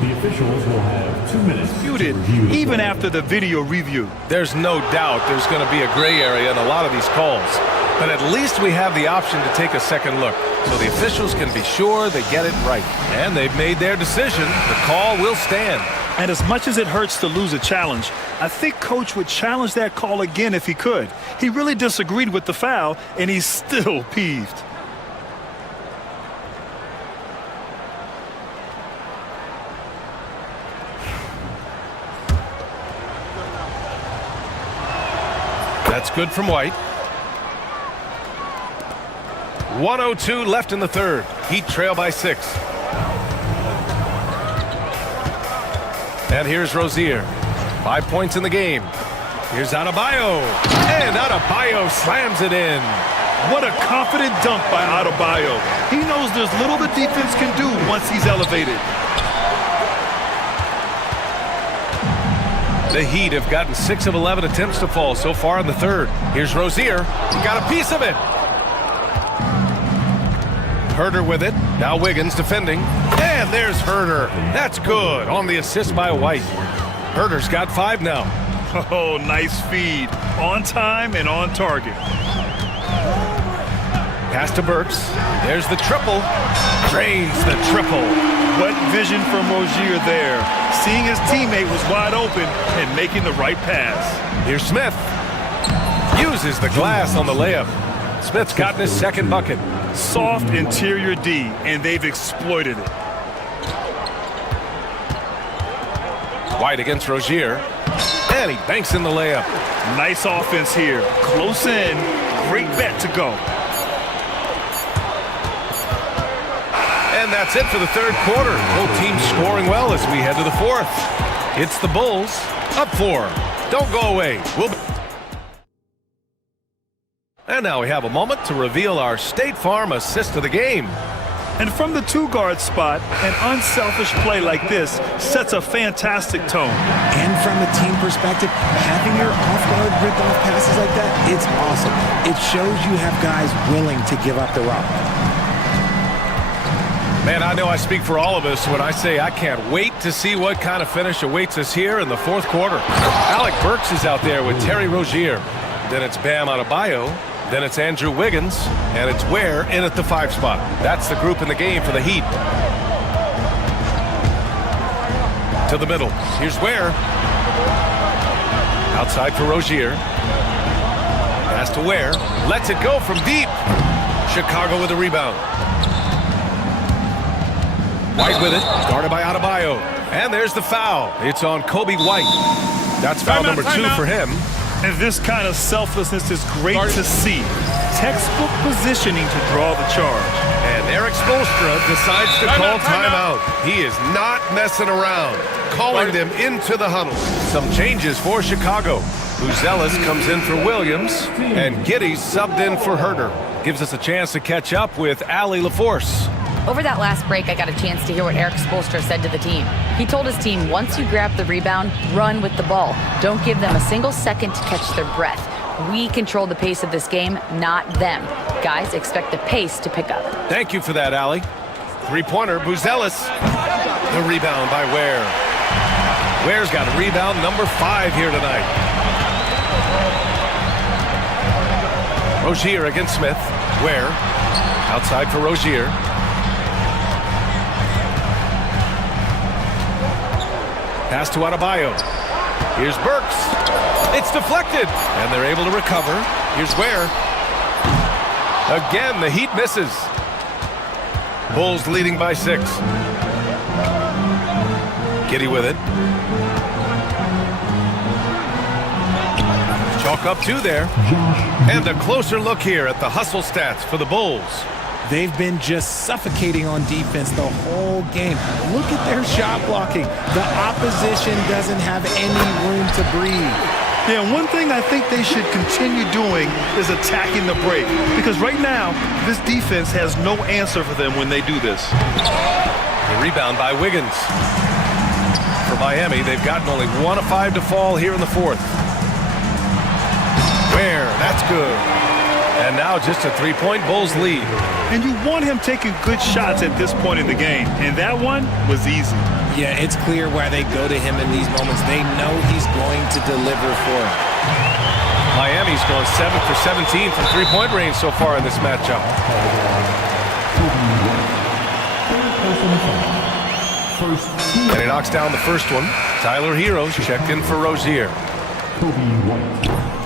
The officials will have 2 minutes to review even after the video review. There's no doubt there's going to be a gray area in a lot of these calls. But at least we have the option to take a second look, so the officials can be sure they get it right. And they've made their decision. The call will stand. And as much as it hurts to lose a challenge, I think Coach would challenge that call again if he could. He really disagreed with the foul, and he's still peeved. That's good from White. 1:02 left in the 3rd. Heat trail by 6. And here's Rozier. 5 points in the game. Here's Adebayo. And Adebayo slams it in. What a confident dunk by Adebayo. He knows there's little the defense can do once he's elevated. The Heat have gotten 6 of 11 attempts to fall so far in the third. Here's Rozier. He got a piece of it. Herder with it. Now Wiggins defending. And there's Herder. That's good on the assist by White. Herder's got 5 now. Oh, nice feed. On time and on target. Pass to Burks. There's the triple. Drains the triple. What vision from Rozier there. Seeing his teammate was wide open and making the right pass. Here's Smith. Uses the glass on the layup. Smith's gotten his second bucket. Soft interior D, and they've exploited it. White against Rozier. And he banks in the layup. Nice offense here. Close in. Great bet to go. And that's it for the third quarter. Both teams scoring well as we head to the fourth. It's the Bulls up 4. Don't go away. And now we have a moment to reveal our State Farm assist of the game. And from the 2-guard spot, an unselfish play like this sets a fantastic tone. And from a team perspective, having your off-guard rip-off passes like that, it's awesome. It shows you have guys willing to give up the rock. Man, I know I speak for all of us when I say I can't wait to see what kind of finish awaits us here in the fourth quarter. Alec Burks is out there with Terry Rozier. Then it's Bam Adebayo. Then it's Andrew Wiggins. And it's Ware in at the 5 spot. That's the group in the game for the Heat. To the middle. Here's Ware. Outside for Rozier. Pass to Ware. Lets it go from deep. Chicago with a rebound. White with it, guarded by Adebayo. And there's the foul. It's on Kobe White. That's foul number 2 for him. And this kind of selflessness is great to see. Textbook positioning to draw the charge. And Eric Spoelstra decides to call timeout. He is not messing around, calling them into the huddle. Some changes for Chicago. Buzelis comes in for Williams, and Giddey's subbed in for Herder. Gives us a chance to catch up with Allie LaForce. Over that last break, I got a chance to hear what Eric Spoelstra said to the team. He told his team, once you grab the rebound, run with the ball. Don't give them a single second to catch their breath. We control the pace of this game, not them. Guys, expect the pace to pick up. Thank you for that, Allie. Three-pointer, Buzelis. The rebound by Ware. Ware's got rebound number 5 here tonight. Rozier against Smith. Ware. Outside for Rozier. Pass to Adebayo. Here's Burks. It's deflected. And they're able to recover. Here's Ware. Again, the Heat misses. Bulls leading by 6. Giddey with it. Chalk up 2 there. And a closer look here at the hustle stats for the Bulls. They've been just suffocating on defense the whole game. Look at their shot blocking. The opposition doesn't have any room to breathe. Yeah, one thing I think they should continue doing is attacking the break. Because right now, this defense has no answer for them when they do this. The rebound by Wiggins. For Miami, they've gotten only 1 of 5 to fall here in the fourth. Ware, that's good. And now just a 3-point Bulls lead. And you want him taking good shots at this point in the game. And that one was easy. Yeah, it's clear why they go to him in these moments. They know he's going to deliver for them. Miami's gone 7 for 17 from 3-point range so far in this matchup. And he knocks down the first one. Tyler Heroes checked in for Rozier.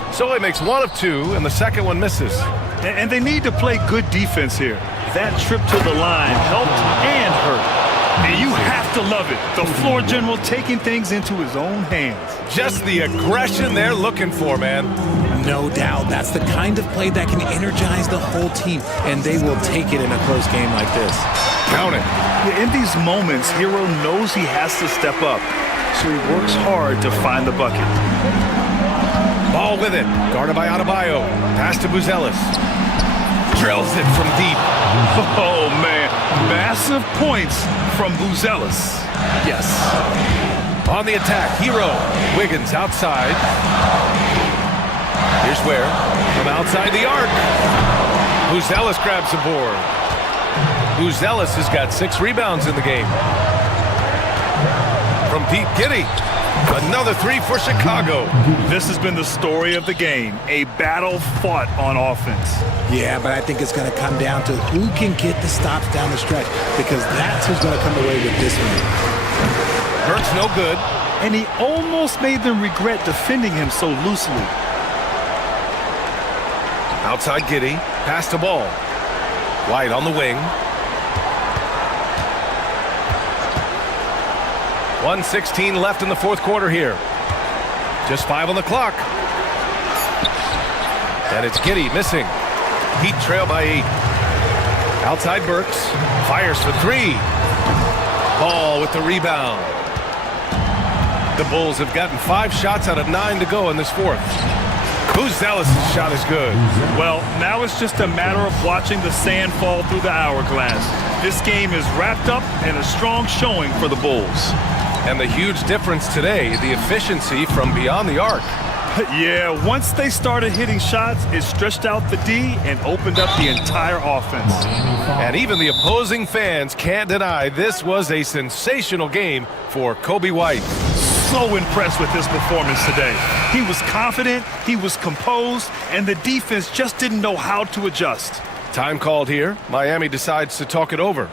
So he makes 1 of 2, and the second one misses. And they need to play good defense here. That trip to the line helped and hurt. And you have to love it. The floor general taking things into his own hands. Just the aggression they're looking for, man. No doubt. That's the kind of play that can energize the whole team, and they will take it in a close game like this. Count it. Yeah, in these moments, Hero knows he has to step up, so he works hard to find the bucket. Ball with it. Guarded by Adebayo. Pass to Buzelis. drills it from deep. Oh, man. Massive points from Buzelis. Yes. On the attack, Hero. Wiggins outside. Here's where. From outside the arc. Buzelis grabs the board. Buzelis has got 6 rebounds in the game. From deep, Giddy. Another 3 for Chicago. This has been the story of the game. A battle fought on offense. Yeah, but I think it's going to come down to who can get the stops down the stretch, because that's who's going to come away with this one. Burke's no good. And he almost made them regret defending him so loosely. Outside Giddy. Pass the ball. White on the wing. 1:16 left in the fourth quarter here. Just 5 on the clock. And it's Giddy missing. Heat trail by 8. Outside Burks. Fires for 3. Ball with the rebound. The Bulls have gotten 5 shots out of 9 to go in this fourth. Buzelis' shot is good. Well, now it's just a matter of watching the sand fall through the hourglass. This game is wrapped up in a strong showing for the Bulls. And the huge difference today, the efficiency from beyond the arc. Yeah, once they started hitting shots, it stretched out the D and opened up the entire offense. And even the opposing fans can't deny this was a sensational game for Kobe White. So impressed with his performance today. He was confident, he was composed, and the defense just didn't know how to adjust. Time called here. Miami decides to talk it over.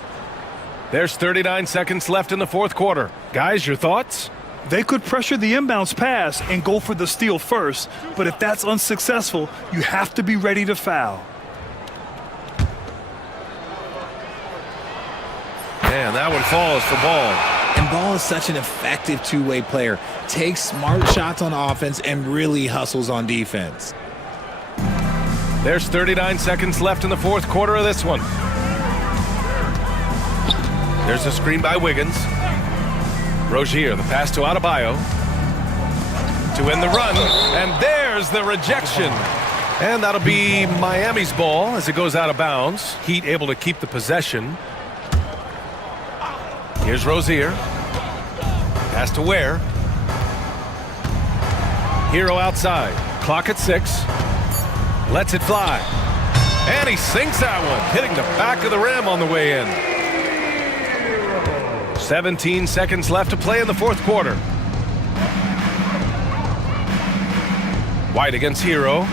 There's 39 seconds left in the fourth quarter. Guys, your thoughts? They could pressure the inbounds pass and go for the steal first, but if that's unsuccessful, you have to be ready to foul. And that one falls for Ball. And Ball is such an effective two-way player. Takes smart shots on offense and really hustles on defense. There's 39 seconds left in the fourth quarter of this one. There's a screen by Wiggins. Rozier, the pass to Adebayo. To end the run, and there's the rejection. And that'll be Miami's ball as it goes out of bounds. Heat able to keep the possession. Here's Rozier. Pass to Ware. Hero outside. Clock at 6. Lets it fly. And he sinks that one, hitting the back of the rim on the way in. 17 seconds left to play in the fourth quarter. White against Hero.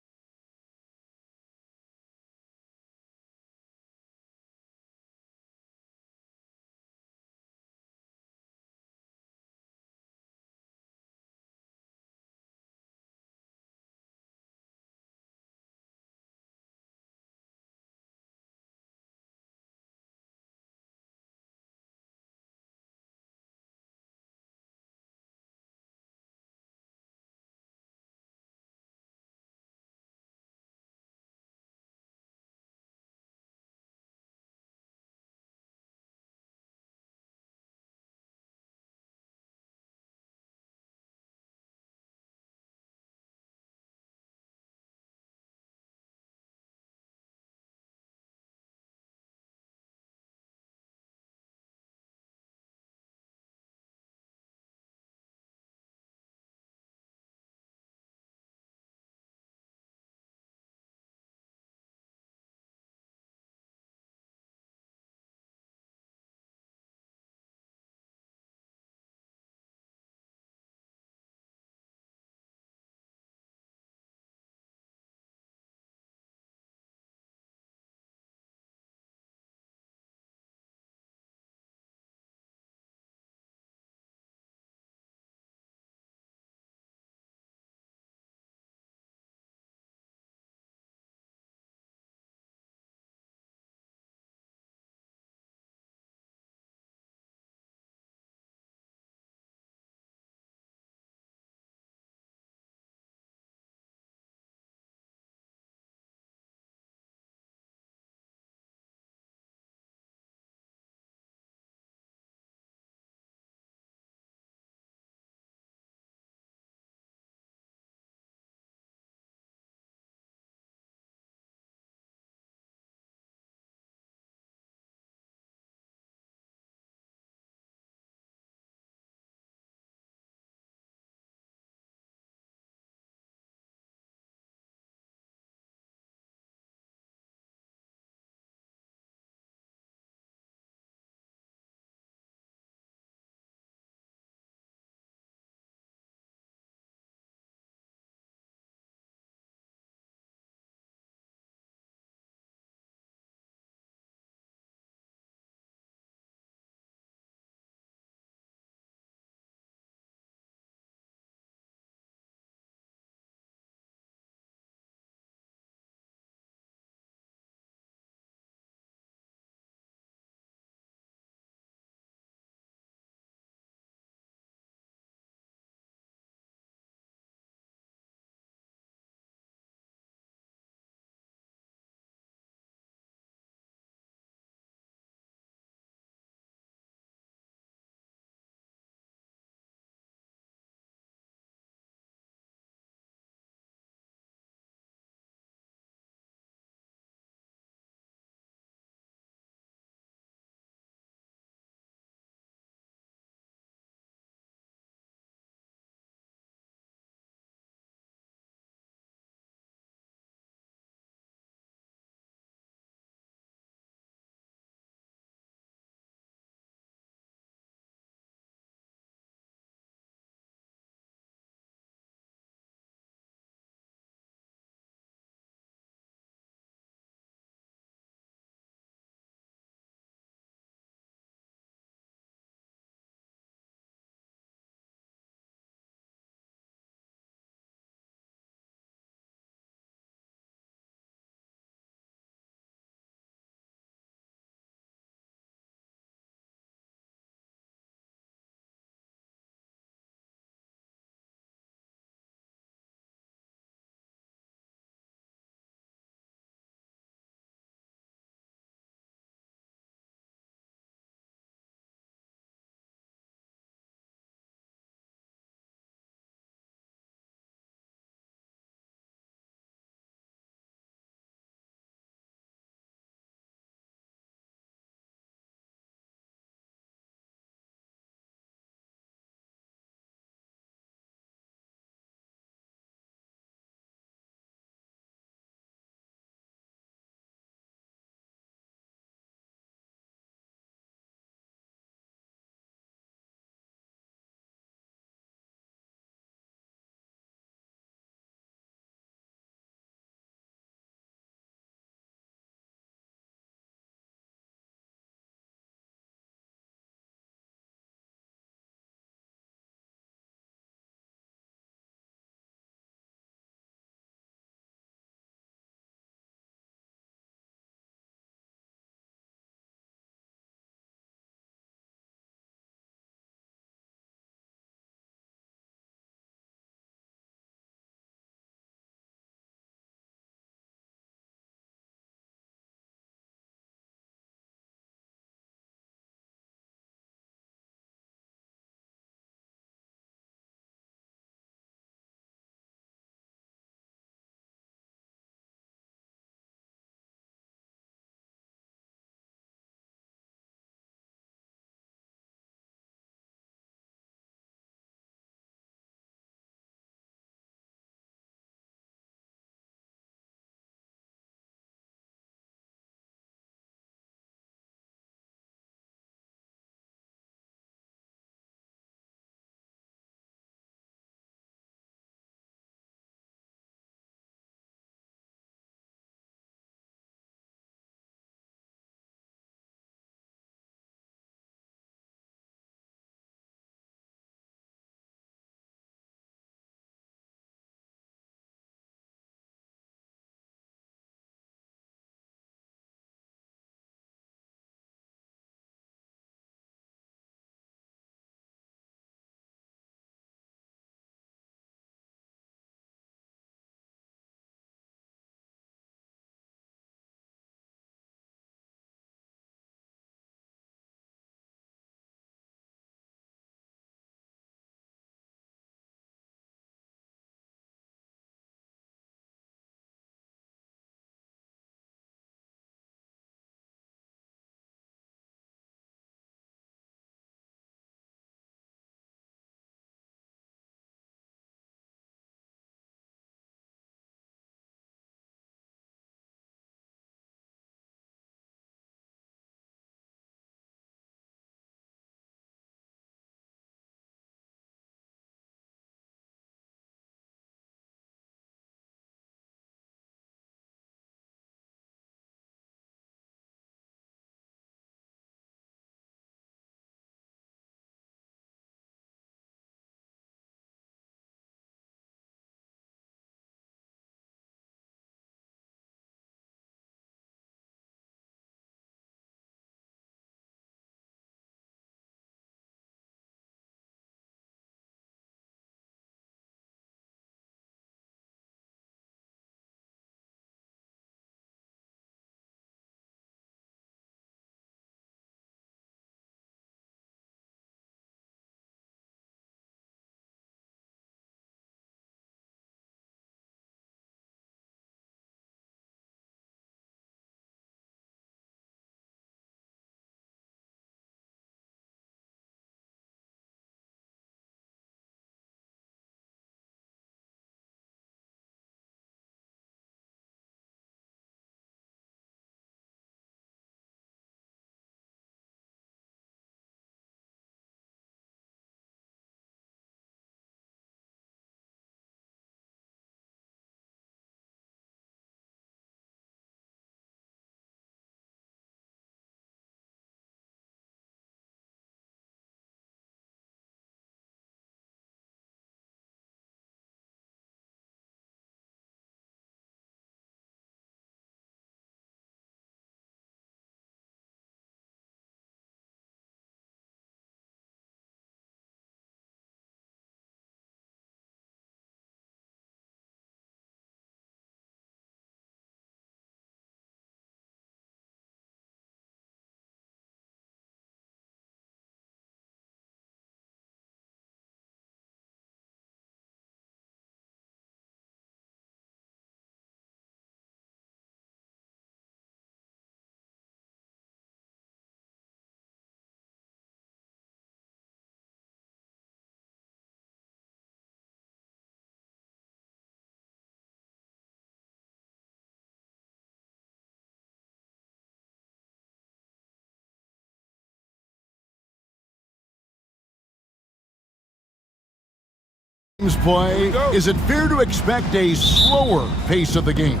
play, is it fair to expect a slower pace of the game?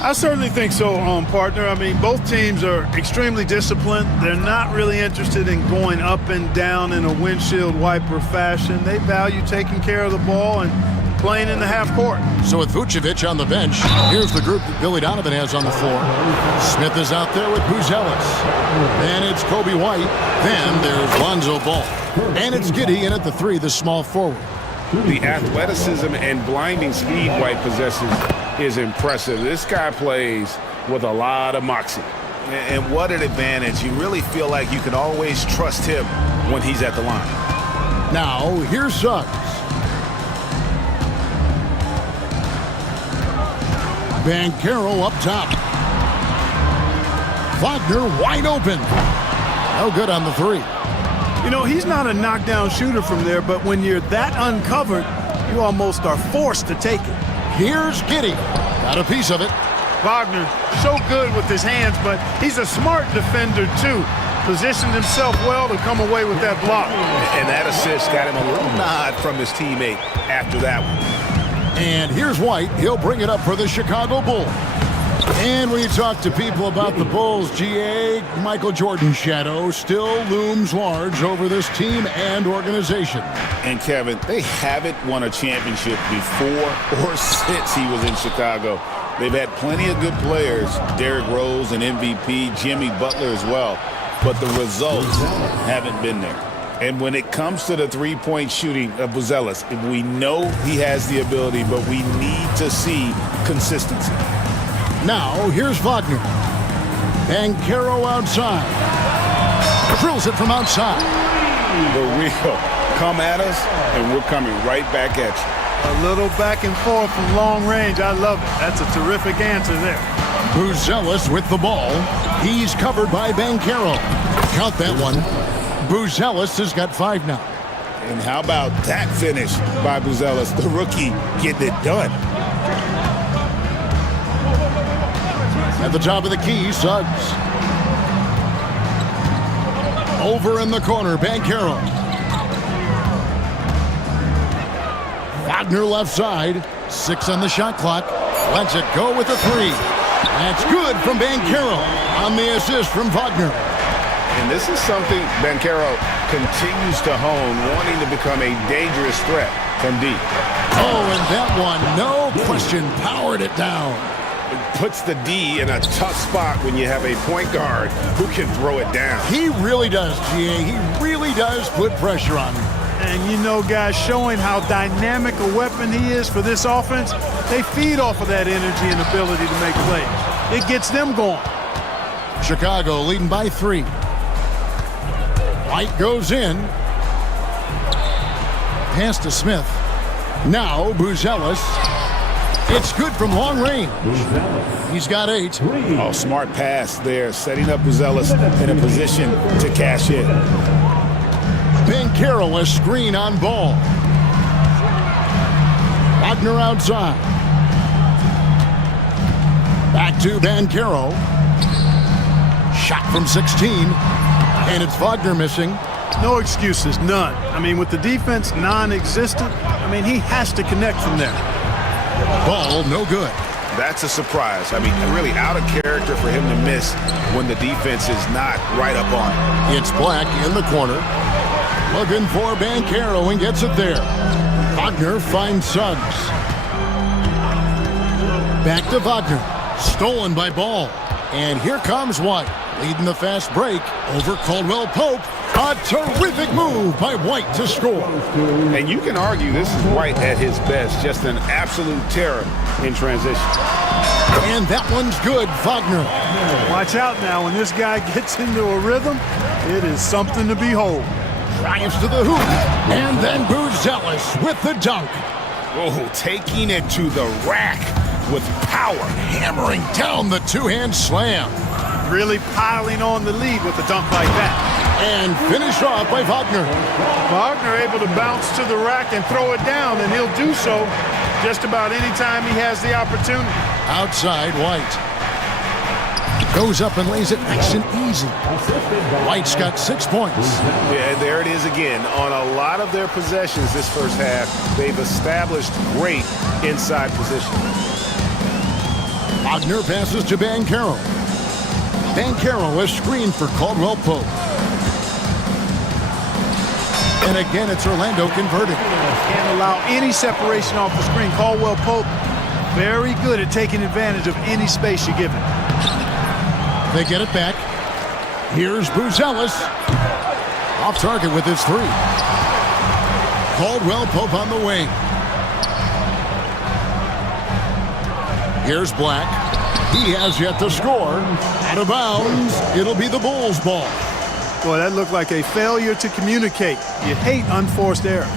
I certainly think so, partner. I mean, both teams are extremely disciplined. They're not really interested in going up and down in a windshield wiper fashion. They value taking care of the ball and playing in the half court. So with Vucevic on the bench, here's the group that Billy Donovan has on the floor. Smith is out there with Buzelis. Then it's Kobe White. Then there's Lonzo Ball. And it's Giddey in at the three, the small forward. The athleticism and blinding speed White possesses is impressive. This guy plays with a lot of moxie. And what an advantage. You really feel like you can always trust him when he's at the line. Now, here's Suggs. Banchero up top. Wagner wide open. No good on the three. You know, he's not a knockdown shooter from there, but when you're that uncovered, you almost are forced to take it. Here's Giddey. Got a piece of it. Wagner, so good with his hands, but he's a smart defender, too. Positioned himself well to come away with that block. And that assist got him a little nod from his teammate after that one. And here's White. He'll bring it up for the Chicago Bulls. And when you talk to people about the Bulls, GA, Michael Jordan's shadow still looms large over this team and organization. And Kevin, they haven't won a championship before or since he was in Chicago. They've had plenty of good players, Derrick Rose and MVP, Jimmy Butler as well, but the results haven't been there. And when it comes to the three-point shooting of Buzelis, we know he has the ability, but we need to see consistency. Now, here's Wagner. Banchero outside. Drills it from outside. The wheel. Come at us, and we're coming right back at you. A little back and forth from long range. I love it. That's a terrific answer there. Buzelis with the ball. He's covered by Banchero. Count that one. Buzelis has got 5 now. And how about that finish by Buzelis, the rookie, getting it done. At the top of the key, Suggs. Over in the corner, Banchero. Wagner left side. 6 on the shot clock. Lets it go with a 3. That's good from Banchero on the assist from Wagner. And this is something Banchero continues to hone, wanting to become a dangerous threat from deep. Oh, and that one, no question, powered it down. It puts the D in a tough spot when you have a point guard who can throw it down. He really does, GA. He really does put pressure on him. And you know, guys, showing how dynamic a weapon he is for this offense, they feed off of that energy and ability to make plays. It gets them going. Chicago leading by 3. White goes in. Pass to Smith. Now Buzelis. It's good from long range. He's got 8. Oh, smart pass there, setting up Buzelis in a position to cash in. Banchero a screen on ball. Wagner outside. Back to Banchero. Shot from 16. And it's Wagner missing. No excuses, none. I mean, with the defense non-existent, I mean, he has to connect from there. Ball no good. That's a surprise. I mean, really out of character for him to miss when the defense is not right up on him. It's Black in the corner. Looking for Banchero and gets it there. Wagner finds Suggs. Back to Wagner. Stolen by Ball. And here comes White. Leading the fast break over Caldwell Pope. A terrific move by White to score. And you can argue this is White at his best, just an absolute terror in transition. And that one's good, Wagner. Watch out now. When this guy gets into a rhythm, it is something to behold. Drives to the hoop. And then Buzelis with the dunk. Oh, taking it to the rack with power. Hammering down the two-hand slam. Really piling on the lead with a dunk like that. And finished off by Wagner. Wagner able to bounce to the rack and throw it down, and he'll do so just about any time he has the opportunity. Outside White. Goes up and lays it nice and easy. White's got 6 points. Yeah, there it is again. On a lot of their possessions this first half, they've established great inside position. Wagner passes to Bancaro. Bancaro is screened for Caldwell Pope. And again, it's Orlando converting. Can't allow any separation off the screen. Caldwell Pope, very good at taking advantage of any space you give him. They get it back. Here's Buzelis. Off target with his 3. Caldwell Pope on the wing. Here's Black. He has yet to score. Out of bounds. It'll be the Bulls' ball. Boy, that looked like a failure to communicate. You hate unforced errors.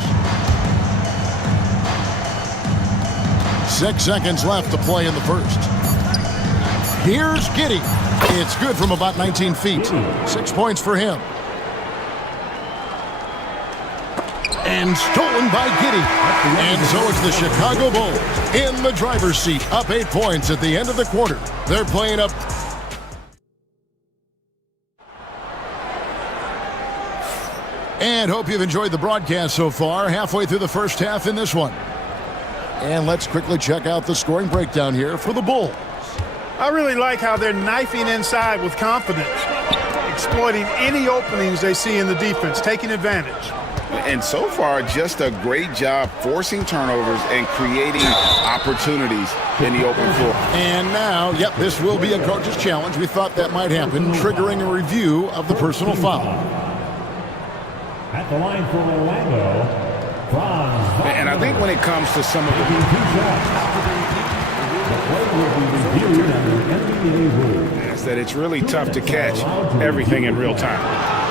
6 seconds left to play in the first. Here's Giddey. It's good from about 19 feet. 6 points for him. And stolen by Giddey. And so it's the Chicago Bulls in the driver's seat, up 8 points at the end of the quarter. They're playing up. And hope you've enjoyed the broadcast so far. Halfway through the first half in this one. And let's quickly check out the scoring breakdown here for the Bulls. I really like how they're knifing inside with confidence, exploiting any openings they see in the defense, taking advantage. And so far, just a great job forcing turnovers and creating opportunities in the open floor. And now, yep, this will be a coach's challenge. We thought that might happen, triggering a review of the personal foul. At the line for Orlando, Franz. And I think when it comes to some of the play will be reviewed under NBA rules. is that it's really tough to catch everything in real time.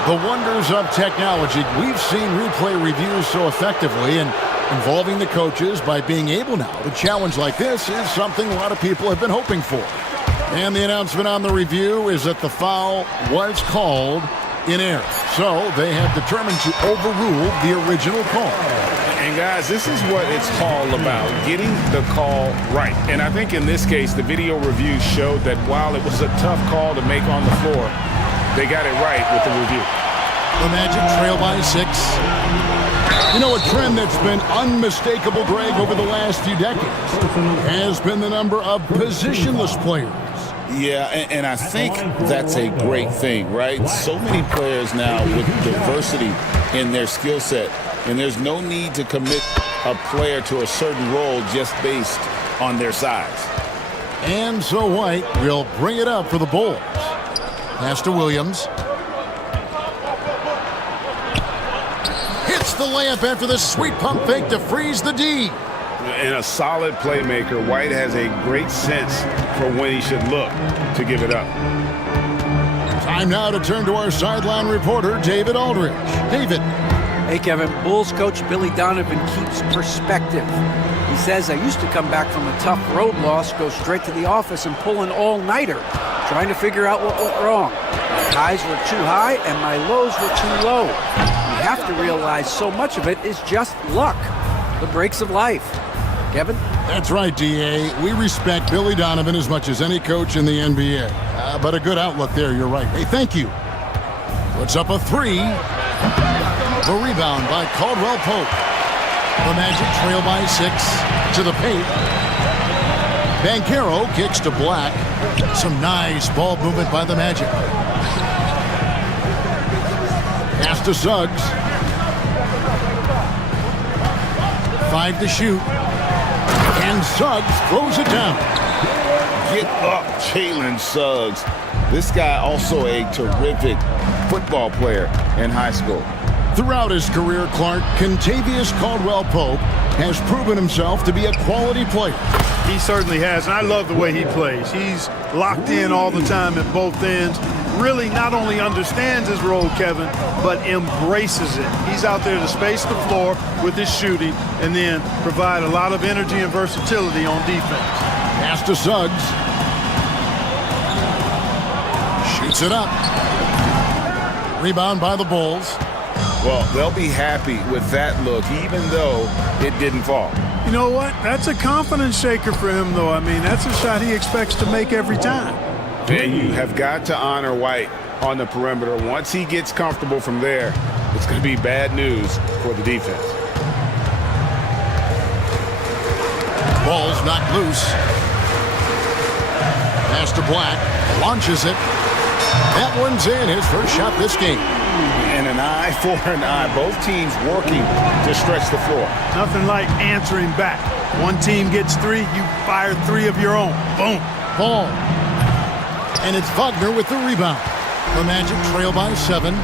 The wonders of technology. We've seen replay reviews so effectively, and involving the coaches by being able now to challenge like this is something a lot of people have been hoping for. And the announcement on the review is that the foul was called in error. So they have determined to overrule the original call. And guys, this is what it's all about, getting the call right. And I think in this case, the video review showed that while it was a tough call to make on the floor, they got it right with the review. The Magic trail by 6. You know, a trend that's been unmistakable, Greg, over the last few decades has been the number of positionless players. Yeah, and I think that's a great thing, right? So many players now with diversity in their skill set, and there's no need to commit a player to a certain role just based on their size. And so White will bring it up for the Bulls. Pass to Williams. Hits the layup after the sweet pump fake to freeze the D. And a solid playmaker, White has a great sense for when he should look to give it up. Time now to turn to our sideline reporter, David Aldridge. David. Hey, Kevin. Bulls coach Billy Donovan keeps perspective. He says, I used to come back from a tough road loss, go straight to the office and pull an all-nighter, trying to figure out what went wrong. My highs were too high and my lows were too low. You have to realize so much of it is just luck, the breaks of life. Kevin? That's right, D.A. We respect Billy Donovan as much as any coach in the NBA. But a good outlook there, you're right. Hey, thank you. Puts up a 3. The rebound by Caldwell Pope. The Magic trail by 6 to the paint. Bancaro kicks to Black. Some nice ball movement by the Magic. Pass to Suggs. 5 to shoot. And Suggs throws it down. Get up, Jalen Suggs. This guy also a terrific football player in high school. Throughout his career, Clark, Contavious Caldwell Pope has proven himself to be a quality player. He certainly has, and I love the way he plays. He's locked in all the time at both ends. Really not only understands his role, Kevin, but embraces it. He's out there to space the floor with his shooting and then provide a lot of energy and versatility on defense. Pass to Suggs. Shoots it up. Rebound by the Bulls. Well, they'll be happy with that look, even though it didn't fall. You know what? That's a confidence shaker for him, though. I mean, that's a shot he expects to make every time. And you have got to honor White on the perimeter. Once he gets comfortable from there, it's going to be bad news for the defense. Ball's knocked loose. Pass to Black. Launches it. That one's in. His first shot this game. And an eye for an eye. Both teams working to stretch the floor. Nothing like answering back. One team gets three, you fire three of your own. Boom. Ball. And it's Wagner with the rebound. The Magic trail by 7.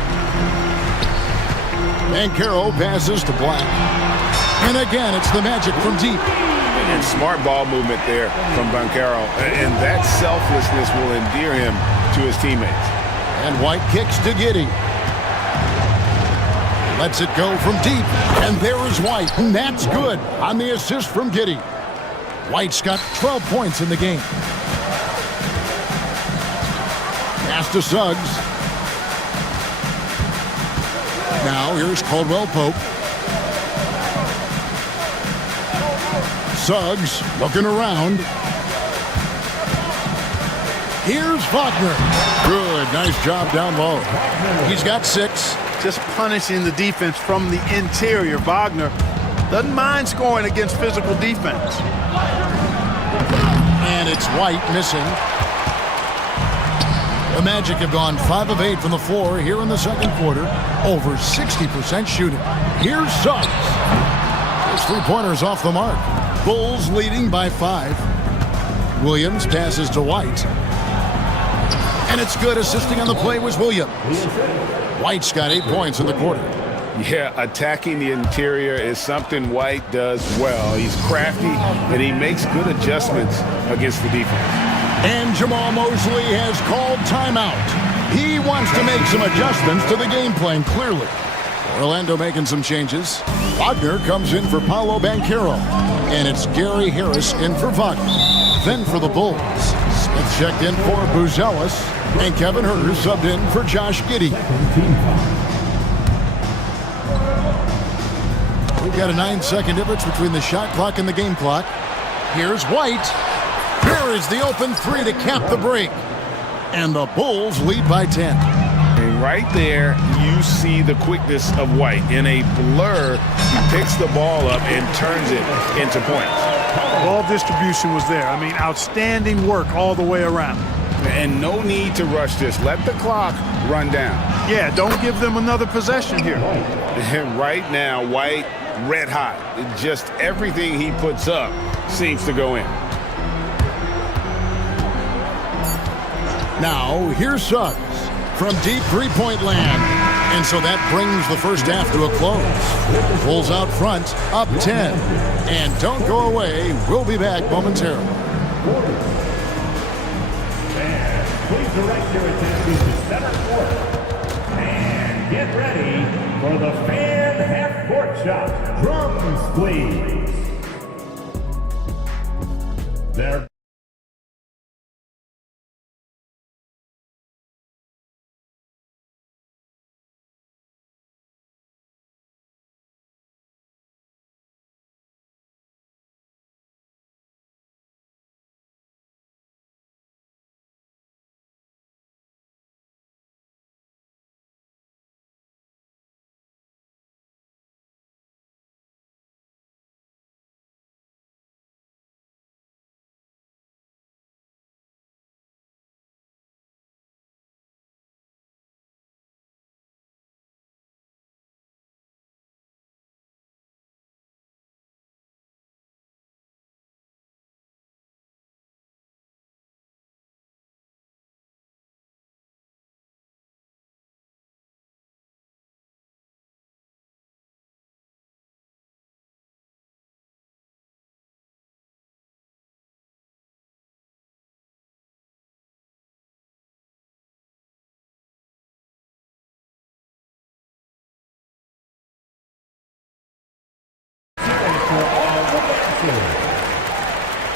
Banchero passes to Black. And again, it's the Magic from deep. And smart ball movement there from Banchero. And that selflessness will endear him to his teammates. And White kicks to Giddey. Lets it go from deep. And there is White. And that's good on the assist from Giddey. White's got 12 points in the game. Pass to Suggs. Now here's Caldwell Pope. Suggs looking around. Here's Wagner. Good, nice job down low. He's got 6. Just punishing the defense from the interior. Wagner doesn't mind scoring against physical defense. And it's White missing. The Magic have gone 5 of 8 from the floor here in the second quarter. Over 60% shooting. Here's Suggs. His three-pointer's off the mark. Bulls leading by 5. Williams passes to White. And it's good. Assisting on the play was Williams. White's got 8 points in the quarter. Yeah, attacking the interior is something White does well. He's crafty, and he makes good adjustments against the defense. And Jamal Mosley has called timeout. He wants to make some adjustments to the game plan, clearly. Orlando making some changes. Wagner comes in for Paolo Banchero. And it's Gary Harris in for Wagner. Then for the Bulls, Smith checked in for Buzelis. And Kevin Herter subbed in for Josh Giddey. We've got a 9-second difference between the shot clock and the game clock. Here's White. Here is the open 3 to cap the break. And the Bulls lead by 10. And right there, you see the quickness of White. In a blur, he picks the ball up and turns it into points. Ball distribution was there. I mean, outstanding work all the way around. And no need to rush this. Let the clock run down. Yeah, don't give them another possession here. And right now, White, red hot. Just everything he puts up seems to go in. Now, here's Suggs from deep three-point land. And so that brings the first half to a close. Bulls out front, up 10. And don't go away. We'll be back momentarily. Please direct your attention to center court. And get ready for the fan half-court shot. Drums, please. There.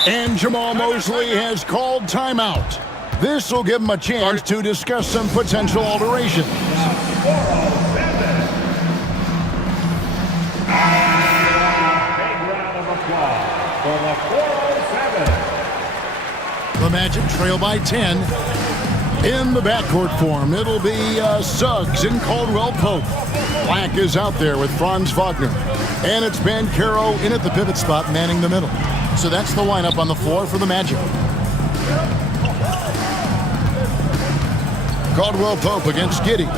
And Jamal Mosley has called timeout. This will give him a chance to discuss some potential alterations. The Magic trail by 10. In the backcourt form, it'll be Suggs and Caldwell Pope. Black is out there with Franz Wagner. And it's Banchero in at the pivot spot, manning the middle. So that's the lineup on the floor for the Magic. Caldwell Pope against Giddey.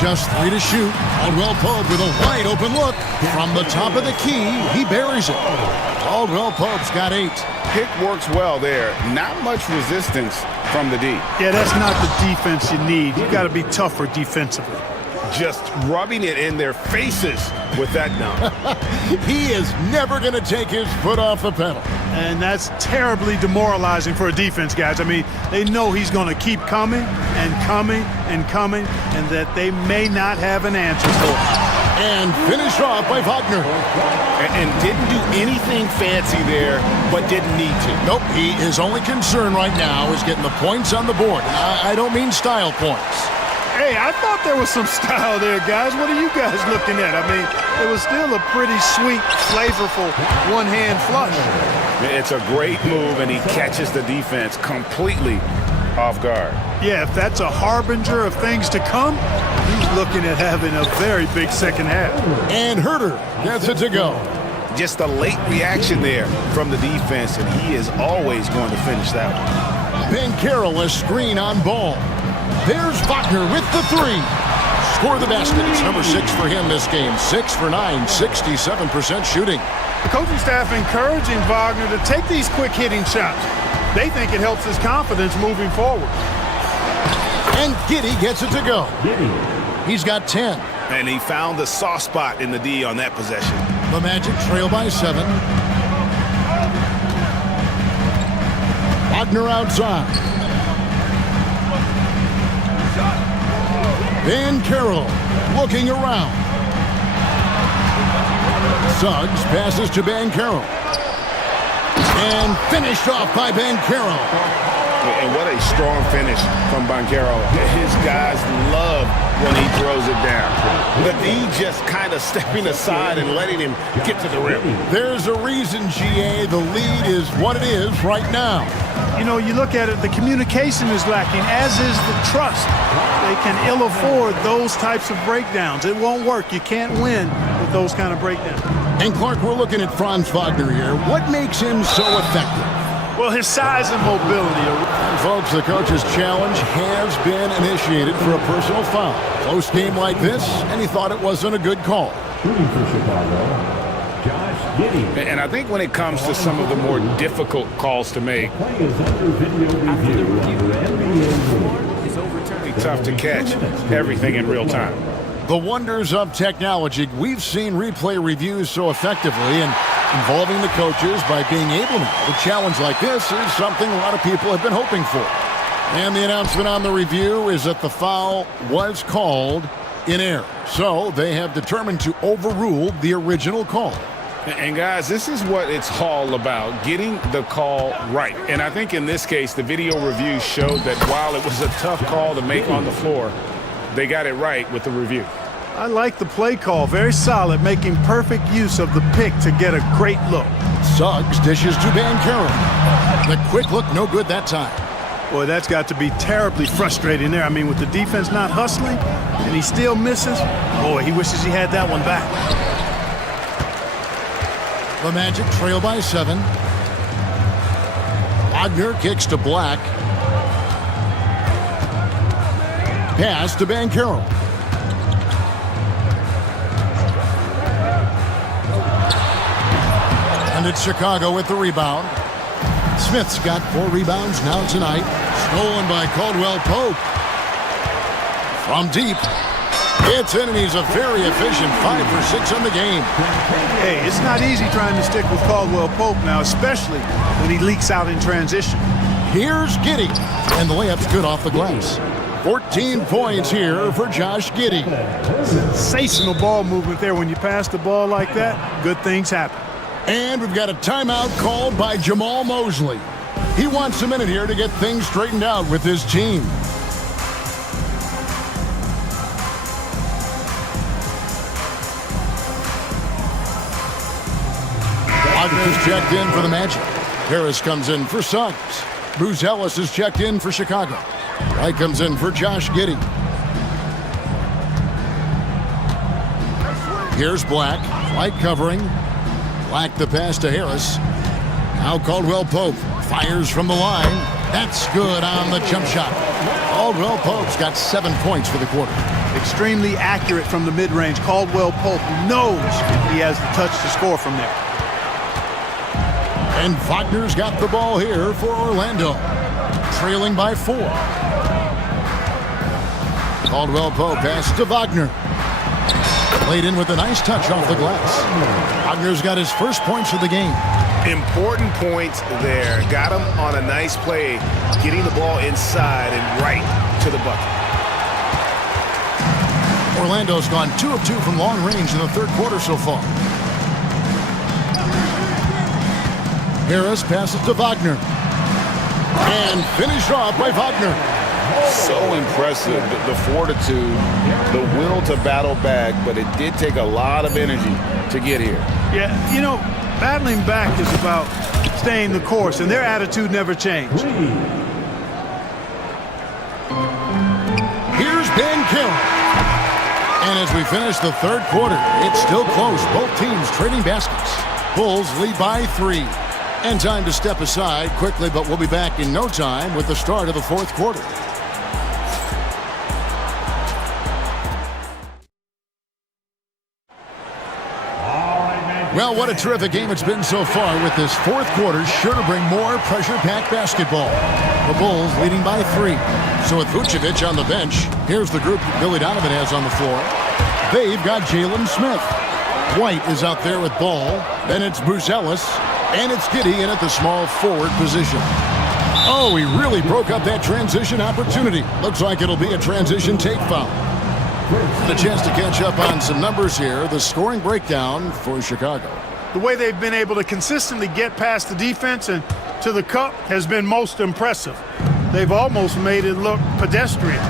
Just 3 to shoot. Caldwell Pope with a wide open look. From the top of the key, he buries it. Caldwell Pope's got 8. Pick works well there. Not much resistance from the D. Yeah, that's not the defense you need. You got to be tougher defensively. Just rubbing it in their faces with that dunk. He is never going to take his foot off the pedal. And that's terribly demoralizing for a defense, guys. I mean, they know he's going to keep coming and coming and coming, and that they may not have an answer for it. And finished off by Wagner. And didn't do anything fancy there, but didn't need to. Nope, his only concern right now is getting the points on the board. I don't mean style points. Hey, I thought there was some style there, guys. What are you guys looking at? I mean, it was still a pretty sweet, flavorful one-hand flush. It's a great move, and he catches the defense completely off guard. Yeah, if that's a harbinger of things to come, he's looking at having a very big second half. And Herter gets it to go. Just a late reaction there from the defense, and he is always going to finish that one. Banchero a screen on ball. There's Wagner with the 3. Score the basket. It's number 6 for him this game. 6 for 9, 67% shooting. The coaching staff encouraging Wagner to take these quick hitting shots. They think it helps his confidence moving forward. And Giddey gets it to go. He's got 10. And he found the soft spot in the D on that possession. The Magic trail by 7. Wagner outside. Banchero looking around. Suggs passes to Banchero. And finished off by Banchero. And what a strong finish from Banchero. His guys love when he throws it down. The D just kind of stepping aside and letting him get to the rim. There's a reason, GA, the lead is what it is right now. You know, you look at it, the communication is lacking, as is the trust. They can ill afford those types of breakdowns. It won't work. You can't win with those kind of breakdowns. And Clark, we're looking at Franz Wagner here. What makes him so effective? Well, his size and mobility. And folks, the coach's challenge has been initiated for a personal foul. Close game like this, and he thought it wasn't a good call. And I think when it comes to some of the more difficult calls to make, it's tough to catch everything in real time. The wonders of technology. We've seen replay reviews so effectively, and involving the coaches by being able to. A challenge like this is something a lot of people have been hoping for. And the announcement on the review is that the foul was called in error. So they have determined to overrule the original call. And guys, this is what it's all about, getting the call right. And I think in this case, the video review showed that while it was a tough call to make on the floor, they got it right with the review. I like the play call. Very solid, making perfect use of the pick to get a great look. Suggs dishes to Banchero. The quick look, no good that time. Boy, that's got to be terribly frustrating there. I mean, with the defense not hustling, and he still misses, boy, he wishes he had that one back. The Magic trail by 7. Wagner kicks to Black. Pass to Banchero. And it's Chicago with the rebound. Smith's got 4 rebounds now tonight. Stolen by Caldwell Pope. From deep. It's in, and he's a very efficient 5 for 6 on the game. Hey, it's not easy trying to stick with Caldwell Pope now, especially when he leaks out in transition. Here's Giddey, and the layup's good off the glass. 14 points here for Josh Giddey. Sensational ball movement there. When you pass the ball like that, good things happen. And we've got a timeout called by Jamal Mosley. He wants a minute here to get things straightened out with his team. Wagner's checked in for the Magic. Harris comes in for Suggs. Bruce Ellis is checked in for Chicago. White comes in for Josh Giddey. Here's Black. White covering. Black the pass to Harris. Now Caldwell Pope fires from the line. That's good on the jump shot. Caldwell Pope's got 7 points for the quarter. Extremely accurate from the mid-range. Caldwell Pope knows he has the touch to score from there. And Wagner's got the ball here for Orlando. Trailing by 4. Caldwell Pope passes to Wagner. Played in with a nice touch off the glass. Wagner's got his first points of the game. Important points there. Got him on a nice play, getting the ball inside and right to the bucket. Orlando's gone 2 of 2 from long range in the third quarter so far. Harris passes to Wagner. And finished off by Wagner. So impressive, the fortitude, the will to battle back, but it did take a lot of energy to get here. Yeah, you know, battling back is about staying the course, and their attitude never changed. Here's Ben Carroll. And as we finish the third quarter, it's still close. Both teams trading baskets. Bulls lead by 3. And time to step aside quickly, but we'll be back in no time with the start of the fourth quarter. Well, what a terrific game it's been so far, with this fourth quarter sure to bring more pressure-packed basketball. The Bulls leading by 3. So with Vucevic on the bench, here's the group Billy Donovan has on the floor. They've got Jalen Smith. White is out there with ball. Then it's Buzelis. And it's Giddey in at the small forward position. Oh, he really broke up that transition opportunity. Looks like it'll be a transition take foul. And a chance to catch up on some numbers here. The scoring breakdown for Chicago. The way they've been able to consistently get past the defense and to the cup has been most impressive. They've almost made it look pedestrian.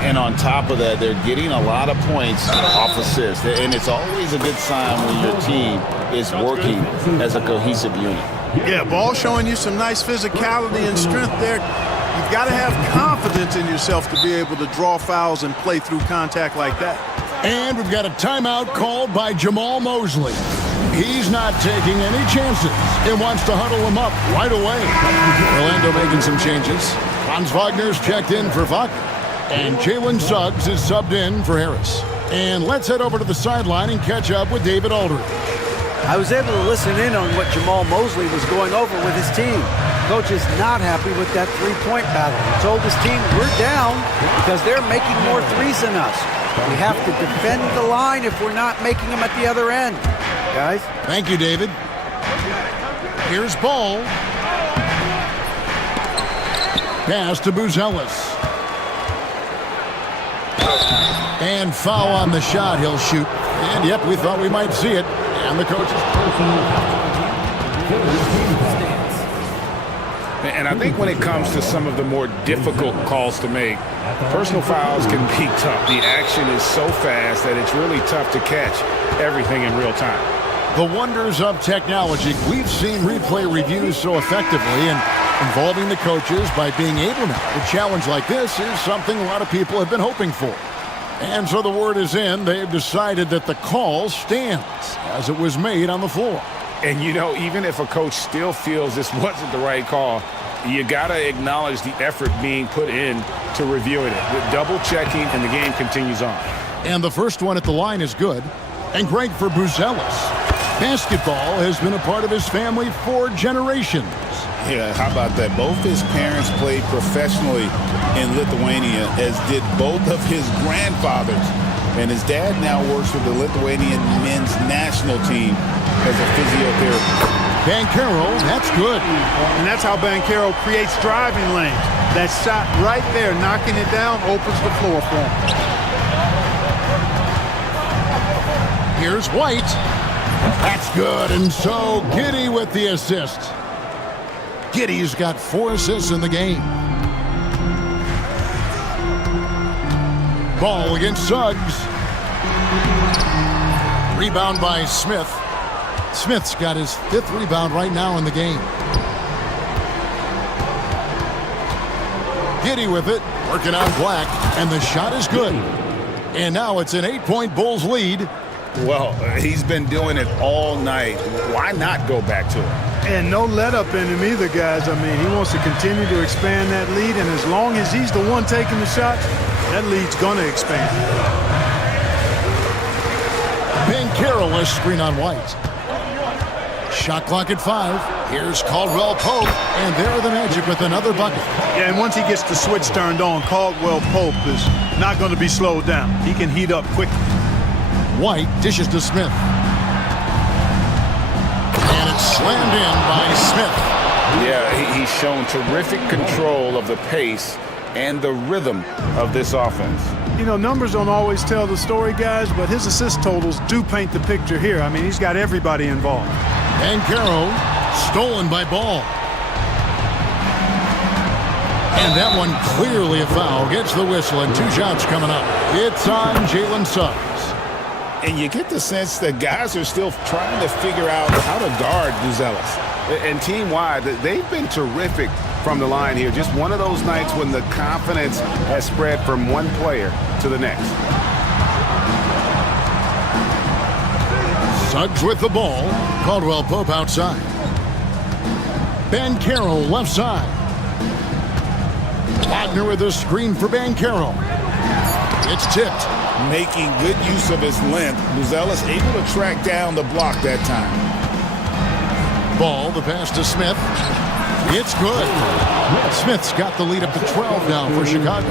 And on top of that, they're getting a lot of points off assists. And it's always a good sign when your team is working as a cohesive unit. Yeah, ball showing you some nice physicality and strength there. You've got to have confidence in yourself to be able to draw fouls and play through contact like that. And we've got a timeout called by Jamal Mosley. He's not taking any chances and wants to huddle him up right away. Orlando making some changes. Franz Wagner's checked in for Wagner. And Jalen Suggs is subbed in for Harris. And let's head over to the sideline and catch up with David Aldridge. I was able to listen in on what Jamal Mosley was going over with his team. Coach is not happy with that three-point battle. He told his team, we're down because they're making more threes than us. We have to defend the line if we're not making them at the other end. Guys? Thank you, David. Here's Ball. Pass to Buzelis. And foul on the shot he'll shoot. And yep, we thought we might see it. And the coaches. And I think when it comes to some of the more difficult calls to make, personal fouls can be tough. The action is so fast that it's really tough to catch everything in real time. The wonders of technology. We've seen replay reviews so effectively, and involving the coaches by being able now to challenge like this is something a lot of people have been hoping for. And so the word is in. They've decided that the call stands as it was made on the floor. And, you know, even if a coach still feels this wasn't the right call, you got to acknowledge the effort being put in to reviewing it. The double checking, and the game continues on. And the first one at the line is good. And great for Buzelis. Basketball has been a part of his family for generations. Yeah, how about that? Both his parents played professionally in Lithuania, as did both of his grandfathers. And his dad now works with the Lithuanian men's national team as a physiotherapist. Banchero, that's good. And that's how Banchero creates driving lanes. That shot right there, knocking it down, opens the floor for him. Here's White. That's good. And so Giddey with the assist. Giddey's got 4 assists in the game. Ball against Suggs. Rebound by Smith. Smith's got his 5th rebound right now in the game. Giddey with it. Working on Black, and the shot is good. And now it's an 8-point Bulls lead. Well, he's been doing it all night. Why not go back to it? And no let up in him either, guys. I mean, he wants to continue to expand that lead, and as long as he's the one taking the shots, that lead's going to expand. Carroll is screen on White. Shot clock at 5. Here's Caldwell Pope, and there are the Magic with another bucket. Yeah, and once he gets the switch turned on, Caldwell Pope is not going to be slowed down. He can heat up quickly. White dishes to Smith. And it's slammed in by Smith. Yeah, he's shown terrific control of the pace and the rhythm of this offense. You know, numbers don't always tell the story, guys, but his assist totals do paint the picture here. I mean, he's got everybody involved. Banchero stolen by Ball. And that one clearly a foul. Gets the whistle, and 2 shots coming up. It's on Jalen Suggs. And you get the sense that guys are still trying to figure out how to guard Buzelis. And team-wide, they've been terrific from the line here. Just one of those nights when the confidence has spread from one player to the next. Suggs with the ball. Caldwell Pope outside. Banchero left side. Wagner with a screen for Banchero. It's tipped. Making good use of his length. Buzelis able to track down the block that time. Ball, the pass to Smith. It's good. Smith's got the lead up to 12 now for Chicago.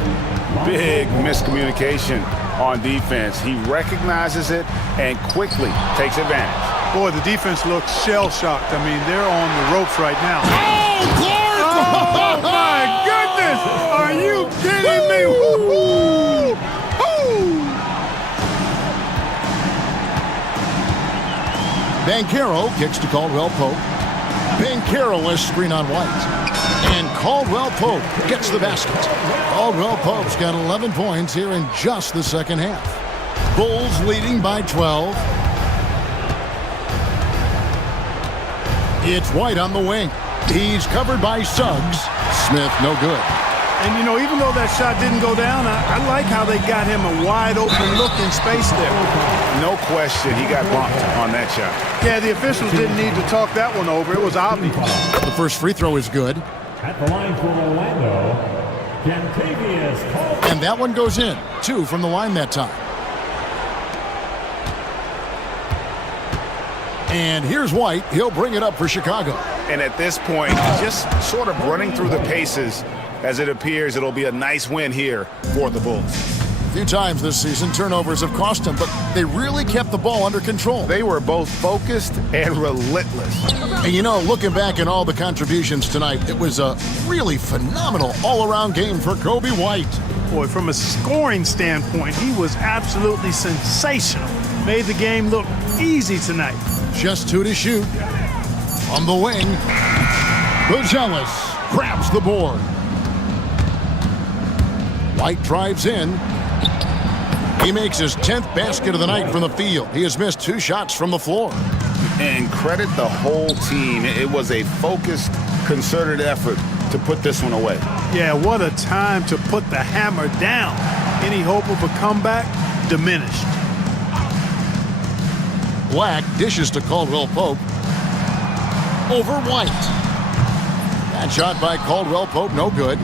Big miscommunication on defense. He recognizes it and quickly takes advantage. Boy, the defense looks shell-shocked. I mean, they're on the ropes right now. Oh, Clark! Oh, my goodness! Are you kidding me? Woo-hoo! Banchero kicks to Caldwell Pope. Banchero is screen on White. And Caldwell Pope gets the basket. Caldwell Pope's got 11 points here in just the second half. Bulls leading by 12. It's White on the wing. He's covered by Suggs. Smith, no good. And, you know, even though that shot didn't go down, I like how they got him a wide-open look in space there. No question he got bumped on that shot. Yeah, the officials didn't need to talk that one over. It was obvious. The first free throw is good. At the line for Orlando, Kentavious Caldwell. And that one goes in. 2 from the line that time. And here's White. He'll bring it up for Chicago. And at this point, just sort of running through the paces as it appears it'll be a nice win here for the Bulls. A few times this season, turnovers have cost them, but they really kept the ball under control. They were both focused and relentless. And you know, looking back at all the contributions tonight, it was a really phenomenal all-around game for Kobe White. Boy, from a scoring standpoint, he was absolutely sensational. Made the game look easy tonight. Just 2 to shoot. On the wing, Buzelis grabs the board. White drives in. He makes his 10th basket of the night from the field. He has missed 2 shots from the floor. And credit the whole team. It was a focused, concerted effort to put this one away. Yeah, what a time to put the hammer down. Any hope of a comeback diminished. Black dishes to Caldwell Pope. Over White. That shot by Caldwell Pope, no good.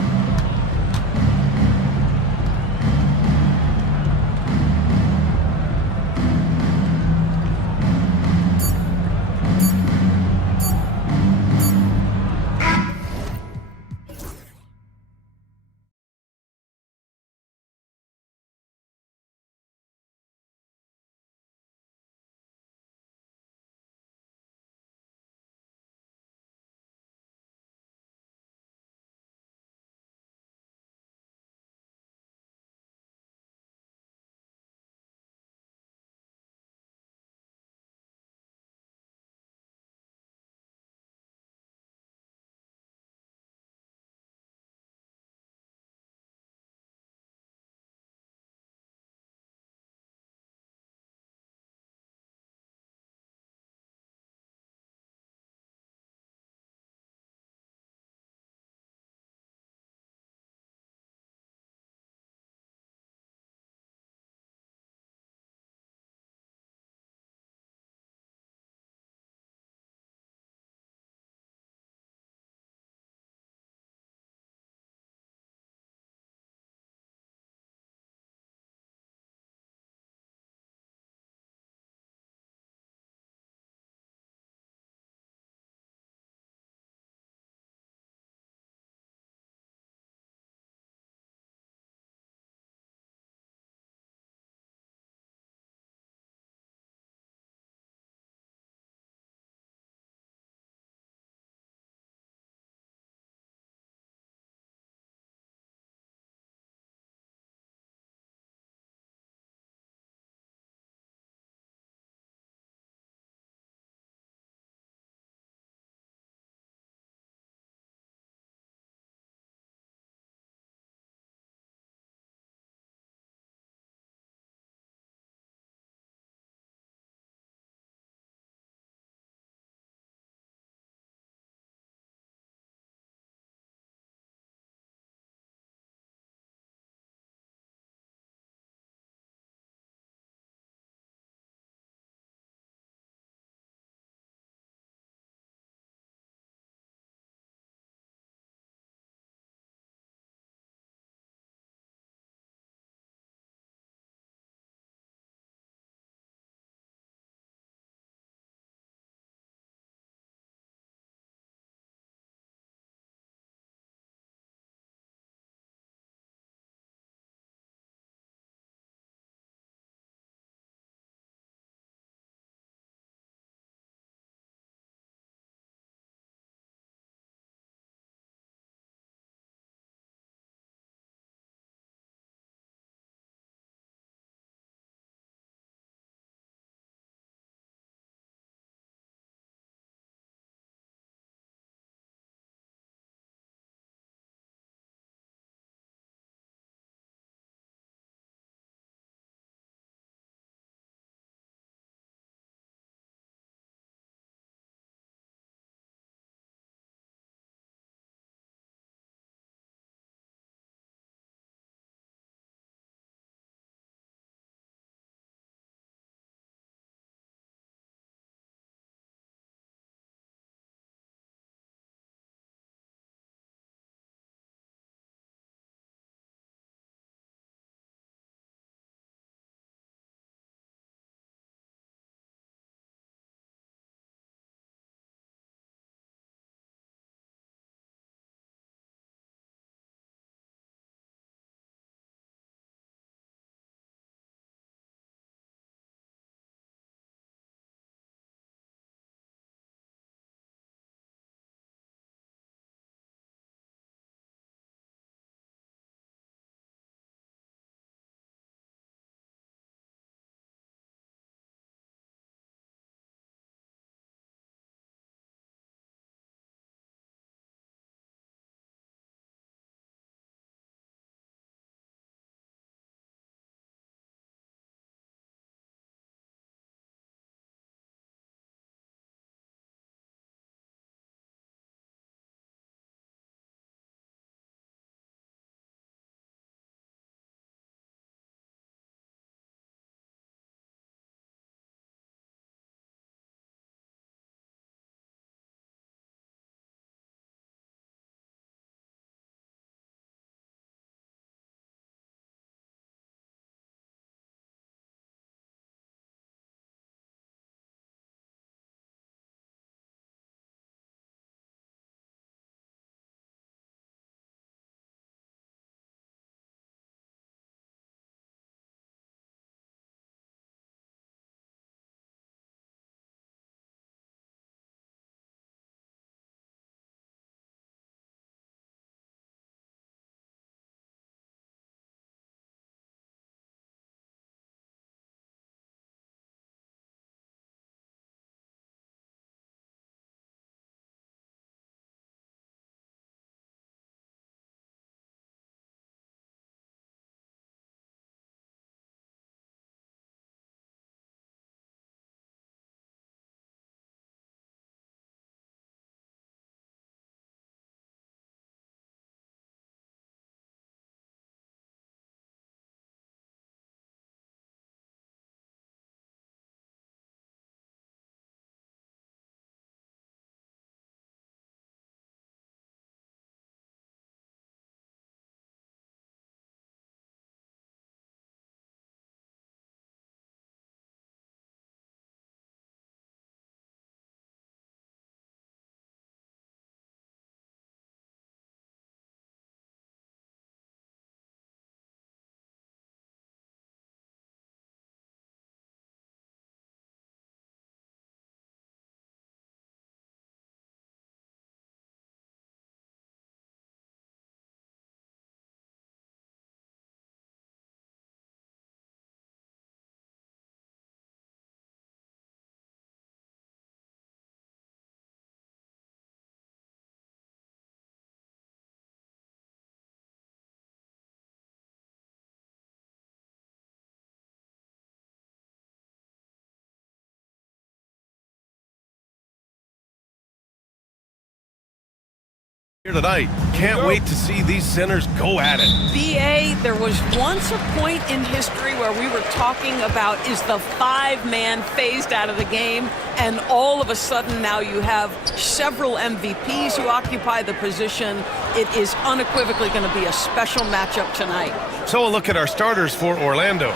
here tonight. Can't wait to see these centers go at it. BA, there was once a point in history where we were talking about is the five-man phased out of the game, and all of a sudden now you have several MVPs who occupy the position. It is unequivocally going to be a special matchup tonight. So a look at our starters for Orlando.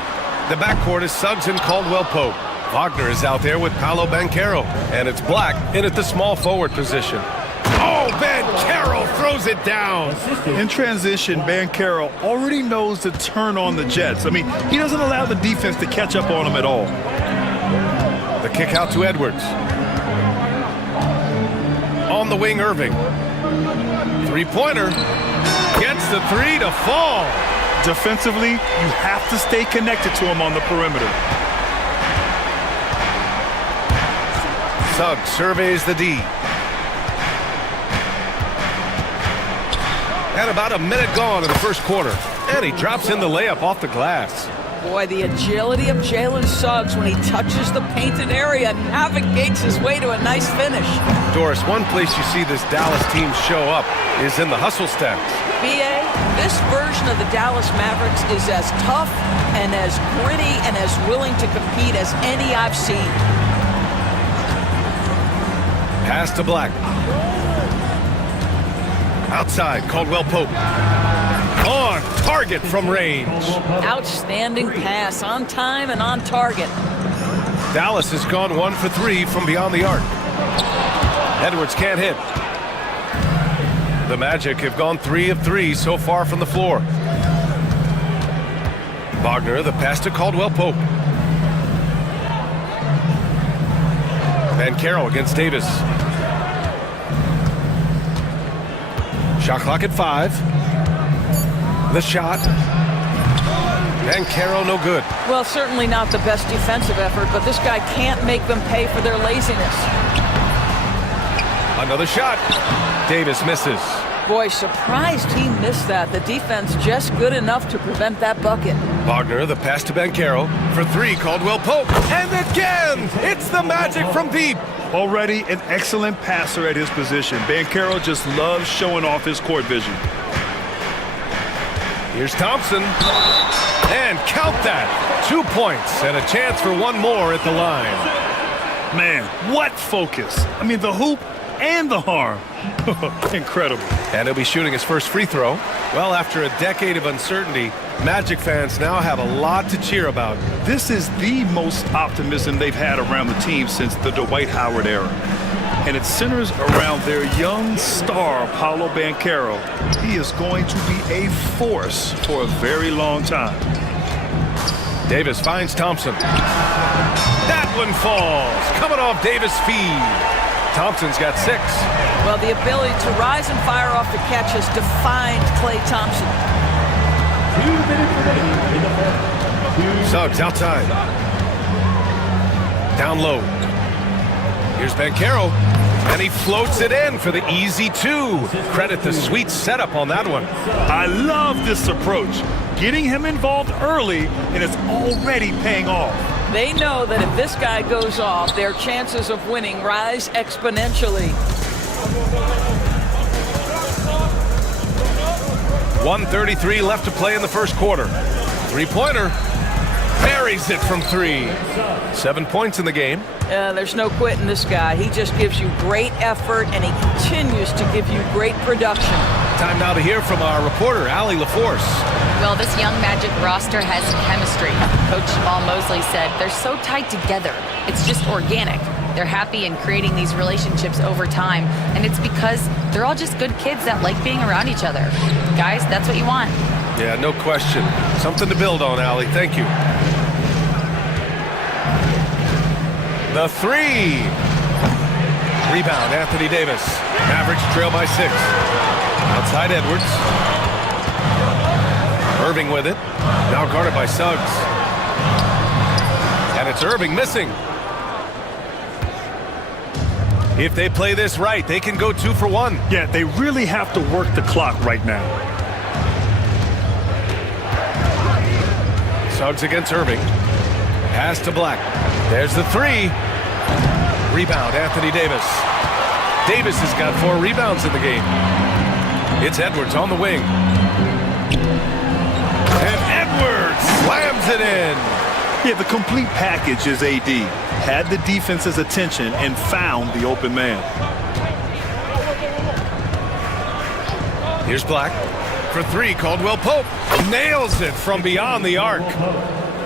The backcourt is Suggs and Caldwell-Pope. Wagner is out there with Paolo Banchero, and it's Black in at the small forward position. Oh, Banchero throws it down. In transition, Banchero already knows to turn on the Jets. I mean, he doesn't allow the defense to catch up on him at all. The kick out to Edwards. On the wing, Irving. Three-pointer. Gets the three to fall. Defensively, you have to stay connected to him on the perimeter. Suggs surveys the D. And about a minute gone in the first quarter. And he drops in the layup off the glass. Boy, the agility of Jalen Suggs when he touches the painted area, navigates his way to a nice finish. Doris, one place you see this Dallas team show up is in the hustle stats. BA, this version of the Dallas Mavericks is as tough and as gritty and as willing to compete as any I've seen. Pass to Black. Outside, Caldwell-Pope. On target from range. Outstanding pass, on time and on target. Dallas has gone 1 for 3 from beyond the arc. Edwards can't hit. The Magic have gone 3 of 3 so far from the floor. Wagner, the pass to Caldwell-Pope. Banchero against Davis. Shot clock at 5. The shot. Banchero no good. Well, certainly not the best defensive effort, but this guy can't make them pay for their laziness. Another shot. Davis misses. Boy, surprised he missed that. The defense just good enough to prevent that bucket. Wagner, the pass to Banchero. For 3, Caldwell-Pope. And again, it's the Magic from deep. Already an excellent passer at his position. Banchero just loves showing off his court vision. Here's Thompson. And count that. 2 points and a chance for one more at the line. Man, what focus. I mean, the hoop and the harm. Incredible. And he'll be shooting his first free throw. Well, after a decade of uncertainty, Magic fans now have a lot to cheer about. This is the most optimism they've had around the team since the Dwight Howard era. And it centers around their young star, Paolo Banchero. He is going to be a force for a very long time. Davis finds Thompson. That one falls. Coming off Davis' feed. Thompson's got 6. Well, the ability to rise and fire off the catch has defined Klay Thompson. 2 minutes remaining in the fourth. Suggs outside. Down low. Here's Banchero. And he floats it in for the easy 2. Credit the sweet setup on that one. I love this approach. Getting him involved early, and it's already paying off. They know that if this guy goes off, their chances of winning rise exponentially. 1:33 left to play in the first quarter. Three-pointer. Buries it from 3. 7 points in the game. There's no quitting this guy. He just gives you great effort, and he continues to give you great production. Time now to hear from our reporter, Allie LaForce. Well, this young Magic roster has chemistry. Coach Jamal Mosley said they're so tight together. It's just organic. They're happy in creating these relationships over time, and it's because they're all just good kids that like being around each other. Guys, that's what you want. Yeah, no question. Something to build on, Allie. Thank you. The 3. Rebound, Anthony Davis. Mavericks trail by 6. Outside Edwards. Irving with it. Now guarded by Suggs. And it's Irving missing. If they play this right, they can go 2 for 1. Yeah, they really have to work the clock right now. Suggs against Irving. Pass to Black. There's the 3. Rebound, Anthony Davis. Davis has got 4 rebounds in the game. It's Edwards on the wing. And Edwards slams it in. Yeah, the complete package is AD. Had the defense's attention and found the open man. Here's Black. For three, Caldwell Pope nails it from beyond the arc.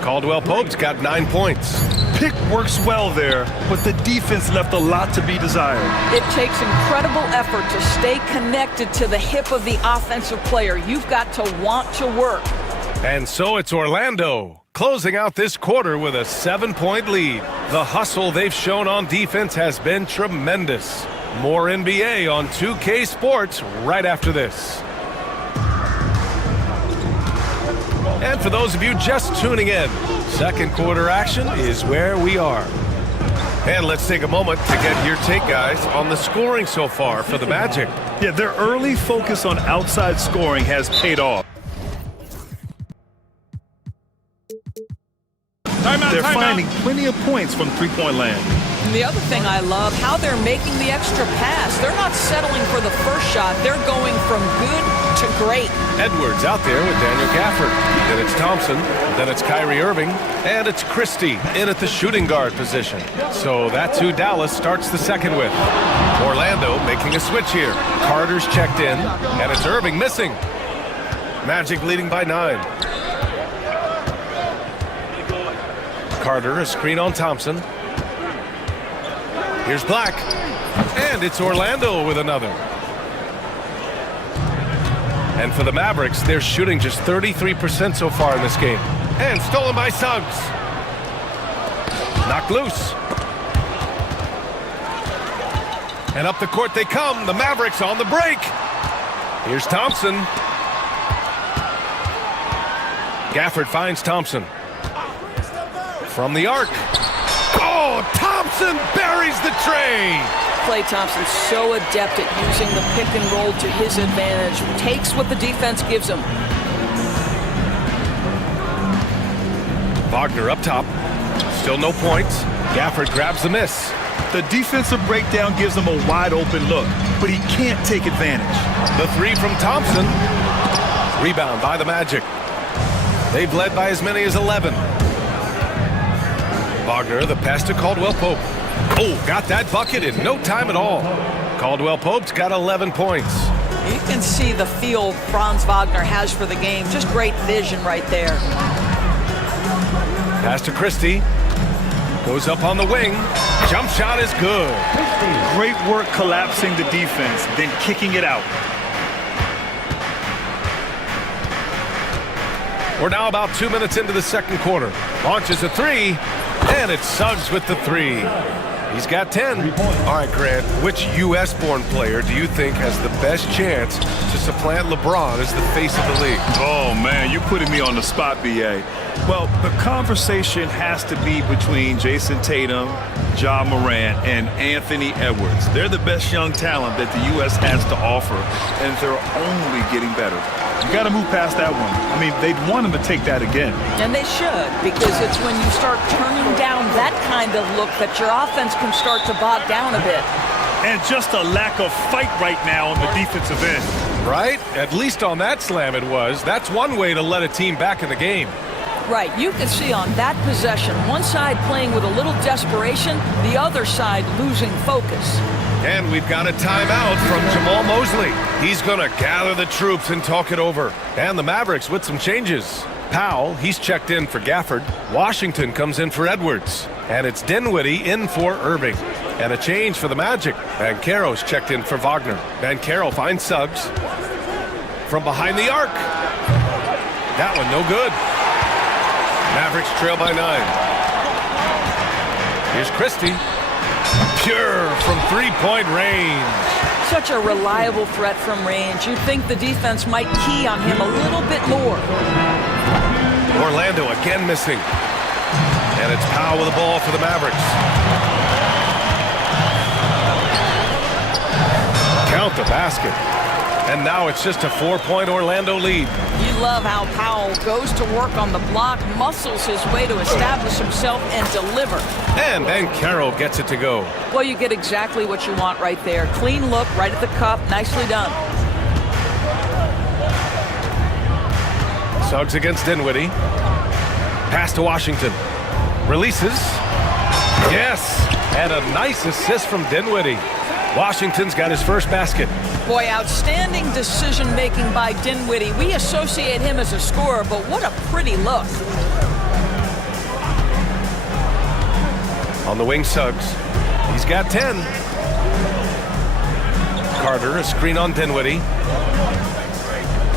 Caldwell Pope's got 9 points. Pick works well there, but the defense left a lot to be desired. It takes incredible effort to stay connected to the hip of the offensive player. You've got to want to work. And so it's Orlando, closing out this quarter with a 7-point lead. The hustle they've shown on defense has been tremendous. More NBA on 2K Sports right after this. And for those of you just tuning in, second quarter action is where we are. And let's take a moment to get your take, guys, on the scoring so far for the Magic. Yeah, their early focus on outside scoring has paid off. They're finding plenty of points from three-point land. And the other thing I love, how they're making the extra pass. They're not settling for the first shot. They're going from good to great. Edwards out there with Daniel Gafford. Then it's Thompson. Then it's Kyrie Irving. And it's Christie in at the shooting guard position. So that's who Dallas starts the second with. Orlando making a switch here. Carter's checked in. And it's Irving missing. Magic leading by 9. Carter, a screen on Thompson. Here's Black. And it's Orlando with another. And for the Mavericks, they're shooting just 33% so far in this game. And stolen by Suggs. Knocked loose. And up the court they come. The Mavericks on the break. Here's Thompson. Gafford finds Thompson. From the arc. Oh, Thompson buries the tray. Klay Thompson's so adept at using the pick and roll to his advantage. Takes what the defense gives him. Wagner up top. Still no points. Gafford grabs the miss. The defensive breakdown gives him a wide open look, but he can't take advantage. The three from Thompson. Rebound by the Magic. They've led by as many as 11. Wagner, the pass to Caldwell Pope. Oh, got that bucket in no time at all. Caldwell Pope's got 11 points. You can see the feel Franz Wagner has for the game. Just great vision right there. Pass to Christie. Goes up on the wing. Jump shot is good. Great work collapsing the defense, then kicking it out. We're now about 2 minutes into the second quarter. Launches a three. And it's Suggs with the three. He's got 10. All right, Grant, which U.S.-born player do you think has the best chance to supplant LeBron as the face of the league? Oh, man, you're putting me on the spot, B.A. Well, the conversation has to be between Jason Tatum, Ja Morant, and Anthony Edwards. They're the best young talent that the U.S. has to offer, and they're only getting better. You got to move past that one. I mean, they'd want him to take that again. And they should, because it's when you start turning down that kind of look that your offense can start to bog down a bit. And just a lack of fight right now on the defensive end. Right? At least on that slam it was. That's one way to let a team back in the game. Right, you can see on that possession, one side playing with a little desperation, the other side losing focus. And we've got a timeout from Jamal Mosley. He's going to gather the troops and talk it over. And the Mavericks with some changes. Powell, he's checked in for Gafford. Washington comes in for Edwards. And it's Dinwiddie in for Irving. And a change for the Magic. And Caro's checked in for Wagner. And Caro finds Suggs. From behind the arc. That one no good. Mavericks trail by 9. Here's Christie. Pure from three-point range. Such a reliable threat from range. You'd think the defense might key on him a little bit more. Orlando again missing. And it's Powell with the ball for the Mavericks. Count the basket. And now it's just a 4-point Orlando lead. You love how Powell goes to work on the block, muscles his way to establish himself and deliver. And then Caro gets it to go. Well, you get exactly what you want right there. Clean look, right at the cup, nicely done. Suggs against Dinwiddie. Pass to Washington. Releases. Yes, and a nice assist from Dinwiddie. Washington's got his first basket. Boy, outstanding decision-making by Dinwiddie. We associate him as a scorer, but what a pretty look. On the wing, Suggs. He's got 10. Carter, a screen on Dinwiddie.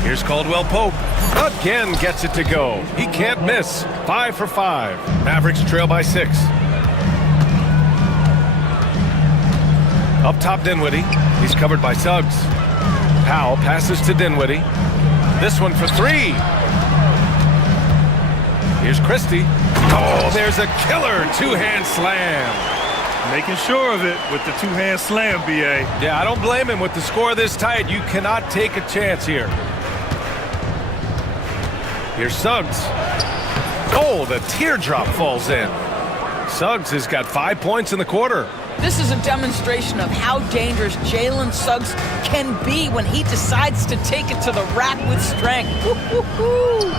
Here's Caldwell Pope. Again gets it to go. He can't miss. 5 for 5. Mavericks trail by 6. Up top, Dinwiddie. He's covered by Suggs. Powell passes to Dinwiddie. This one for 3. Here's Christie. Oh, there's a killer two-hand slam. Making sure of it with the two-hand slam, B.A. Yeah, I don't blame him. With the score this tight, you cannot take a chance here. Here's Suggs. Oh, the teardrop falls in. Suggs has got 5 points in the quarter. This is a demonstration of how dangerous Jalen Suggs can be when he decides to take it to the rack with strength. Woo-hoo-hoo.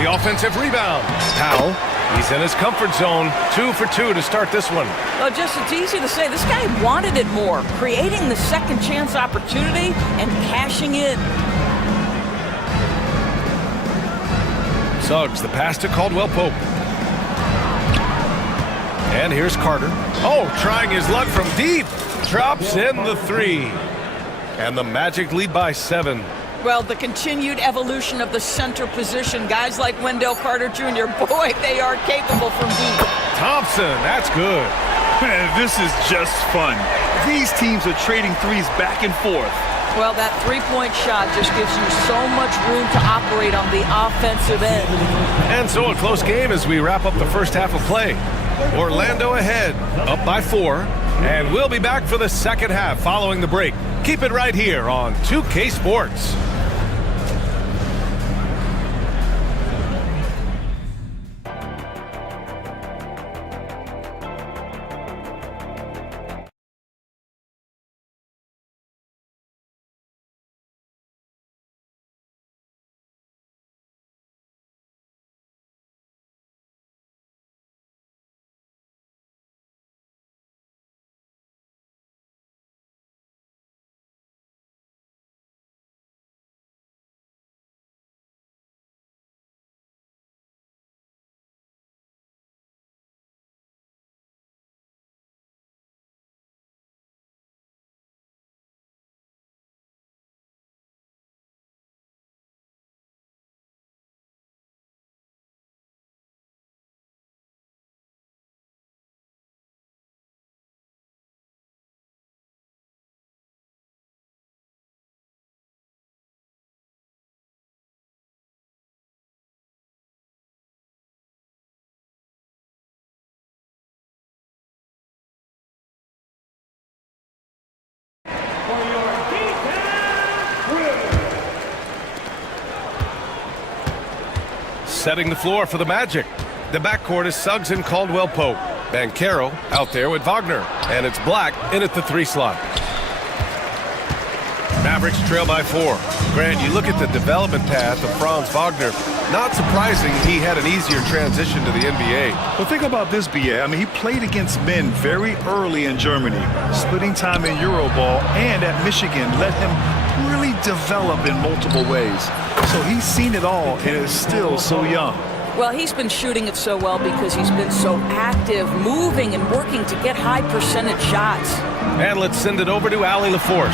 The offensive rebound. Powell, he's in his comfort zone. 2 for 2 to start this one. Well, Jess, it's easy to say this guy wanted it more, creating the second chance opportunity and cashing in. Suggs, the pass to Caldwell Pope. And here's Carter. Oh, trying his luck from deep. Drops in the 3. And the Magic lead by 7. Well, the continued evolution of the center position. Guys like Wendell Carter Jr., boy, they are capable from deep. Thompson, that's good. Man, this is just fun. These teams are trading threes back and forth. Well, that three-point shot just gives you so much room to operate on the offensive end. And so a close game as we wrap up the first half of play. Orlando ahead, up by 4. And we'll be back for the second half following the break. Keep it right here on 2K Sports. Setting the floor for the Magic. The backcourt is Suggs and Caldwell Pope. Banchero out there with Wagner. And it's Black in at the 3 slot. Mavericks trail by 4. Grant, you look at the development path of Franz Wagner. Not surprising he had an easier transition to the NBA. Well, think about this, B.A. I mean, he played against men very early in Germany, splitting time in Euroball, and at Michigan let him really develop in multiple ways. So he's seen it all and is still so young. Well, he's been shooting it so well because he's been so active, moving and working to get high percentage shots. And let's send it over to Allie LaForce.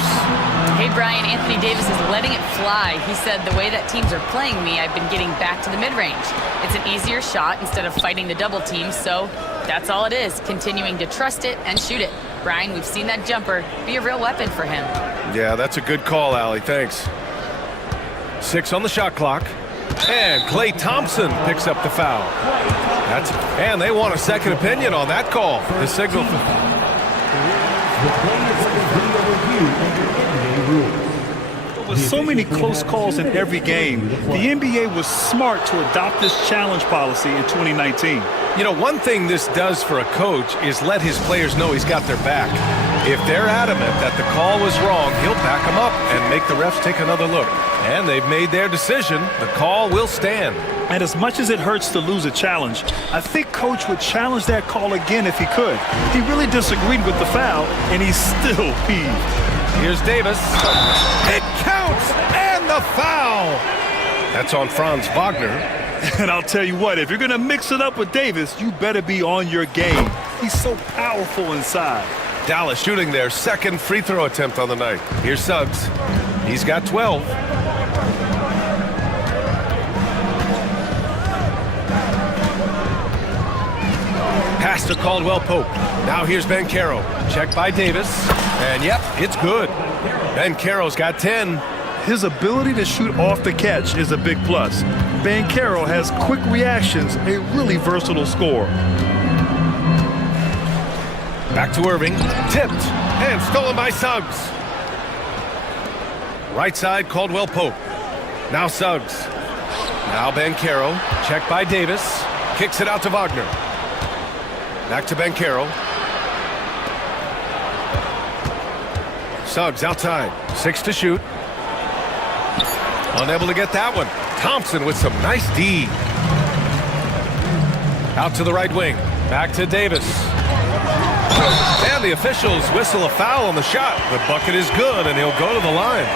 Hey, Brian, Anthony Davis is letting it fly. He said, the way that teams are playing me, I've been getting back to the mid-range. It's an easier shot instead of fighting the double team, so that's all it is, continuing to trust it and shoot it. Brian, we've seen that jumper be a real weapon for him. Yeah, that's a good call, Allie. Thanks. 6 on the shot clock. And Klay Thompson picks up the foul. And they want a second opinion on that call. The signal. With so many close calls in every game, the NBA was smart to adopt this challenge policy in 2019. You know, one thing this does for a coach is let his players know he's got their back. If they're adamant that the call was wrong, he'll back them up and make the refs take another look. And they've made their decision. The call will stand. And as much as it hurts to lose a challenge, I think Coach would challenge that call again if he could. He really disagreed with the foul, and he's still peeved. Here's Davis. It counts, and the foul. That's on Franz Wagner. And I'll tell you what, if you're going to mix it up with Davis, you better be on your game. He's so powerful inside. Dallas shooting their second free throw attempt on the night. Here's Suggs. He's got 12. Pass to Caldwell Pope. Now here's Banchero. Checked by Davis. And yep, it's good. Banchero's got 10. His ability to shoot off the catch is a big plus. Banchero has quick reactions, a really versatile scorer. Back to Irving. Tipped. And stolen by Suggs. Right side, Caldwell Pope. Now Suggs. Now Banchero. Checked by Davis. Kicks it out to Wagner. Back to Banchero. Suggs outside. 6 to shoot. Unable to get that one. Thompson with some nice D. Out to the right wing. Back to Davis. And the officials whistle a foul on the shot. The bucket is good, and he'll go to the line.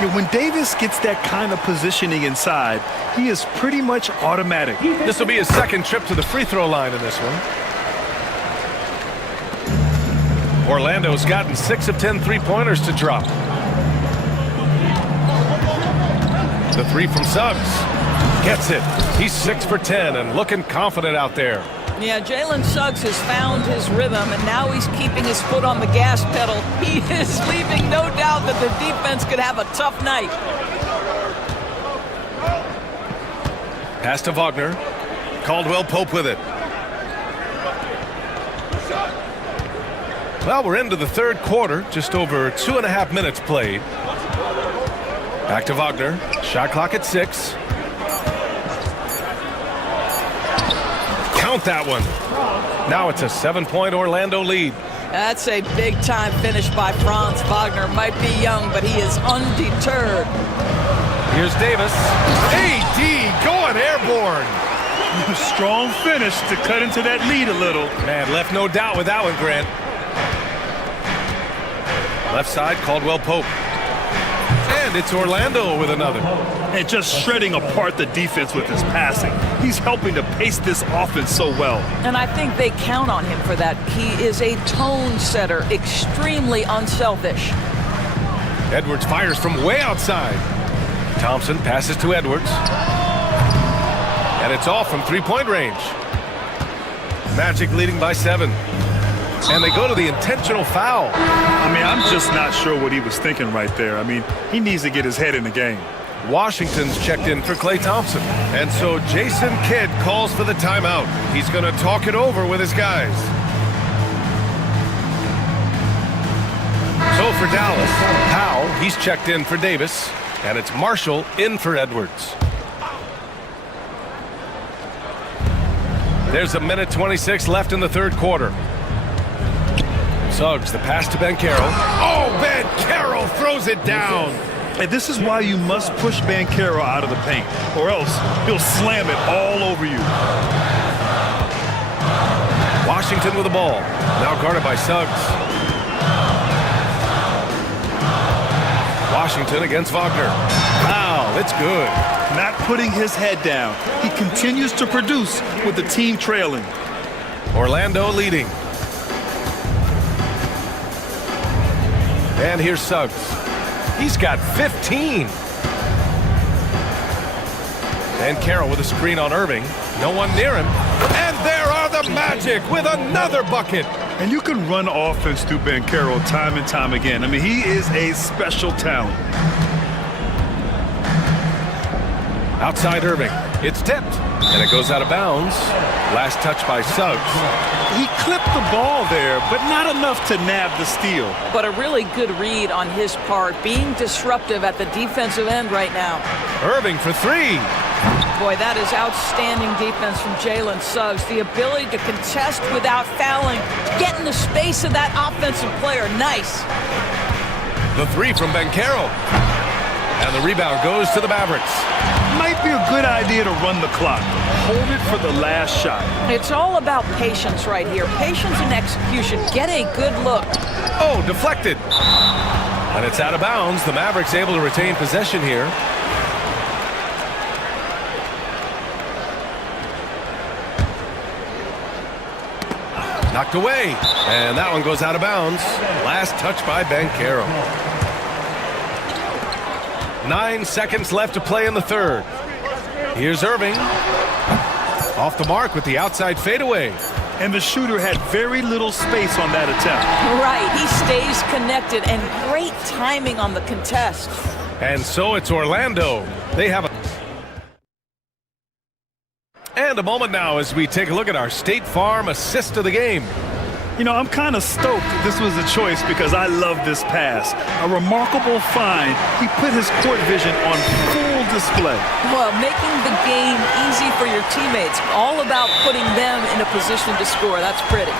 Yeah, when Davis gets that kind of positioning inside, he is pretty much automatic. This will be his second trip to the free throw line in this one. Orlando's gotten 6 of 10 three-pointers to drop. The three from Suggs. Gets it. He's 6 for 10 and looking confident out there. Yeah, Jalen Suggs has found his rhythm, and now he's keeping his foot on the gas pedal. He is leaving no doubt that the defense could have a tough night. Pass to Wagner. Caldwell Pope with it. Well, we're into the third quarter. Just over 2.5 minutes played. Back to Wagner. Shot clock at 6. Count that one. Now it's a 7-point Orlando lead. That's a big-time finish by Franz Wagner. Might be young, but he is undeterred. Here's Davis. AD going airborne. Strong finish to cut into that lead a little. Man, left no doubt with that one, Grant. Left side, Caldwell Pope. And it's Orlando with another. And just shredding apart the defense with his passing. He's helping to pace this offense so well. And I think they count on him for that. He is a tone setter, extremely unselfish. Edwards fires from way outside. Thompson passes to Edwards. And it's off from three-point range. Magic leading by 7. And they go to the intentional foul. I mean, I'm just not sure what he was thinking right there. I mean, he needs to get his head in the game. Washington's checked in for Klay Thompson. And so Jason Kidd calls for the timeout. He's going to talk it over with his guys. So for Dallas, Powell, he's checked in for Davis. And it's Marshall in for Edwards. There's 1:26 left in the third quarter. Suggs, the pass to Banchero. Oh, Banchero throws it down. And this is why you must push Banchero out of the paint, or else he'll slam it all over you. Washington with the ball. Now guarded by Suggs. Washington against Wagner. Wow, it's good. Not putting his head down. He continues to produce with the team trailing. Orlando leading. And here's Suggs. He's got 15. And Carroll with a screen on Irving. No one near him. And there are the Magic with another bucket. And you can run offense through Banchero time and time again. I mean, he is a special talent. Outside Irving. It's tipped. And it goes out of bounds. Last touch by Suggs. He clipped the ball there, but not enough to nab the steal. But a really good read on his part, being disruptive at the defensive end right now. Irving for 3. Boy, that is outstanding defense from Jalen Suggs. The ability to contest without fouling, get in the space of that offensive player. Nice. The three from Banchero. And the rebound goes to the Mavericks. Might be a good idea to run the clock. Hold it for the last shot. It's all about patience right here. Patience and execution. Get a good look. Oh, deflected. And it's out of bounds. The Mavericks able to retain possession here. Knocked away. And that one goes out of bounds. Last touch by Banchero. 9 seconds left to play in the third. Here's Irving. Off the mark with the outside fadeaway. And the shooter had very little space on that attempt. Right, he stays connected, and great timing on the contest. And so it's Orlando. They have a... And a moment now as we take a look at our State Farm assist of the game. You know, I'm kind of stoked this was a choice because I love this pass. A remarkable find. He put his court vision on full display. Well, making the game easy for your teammates. All about putting them in a position to score. That's pretty.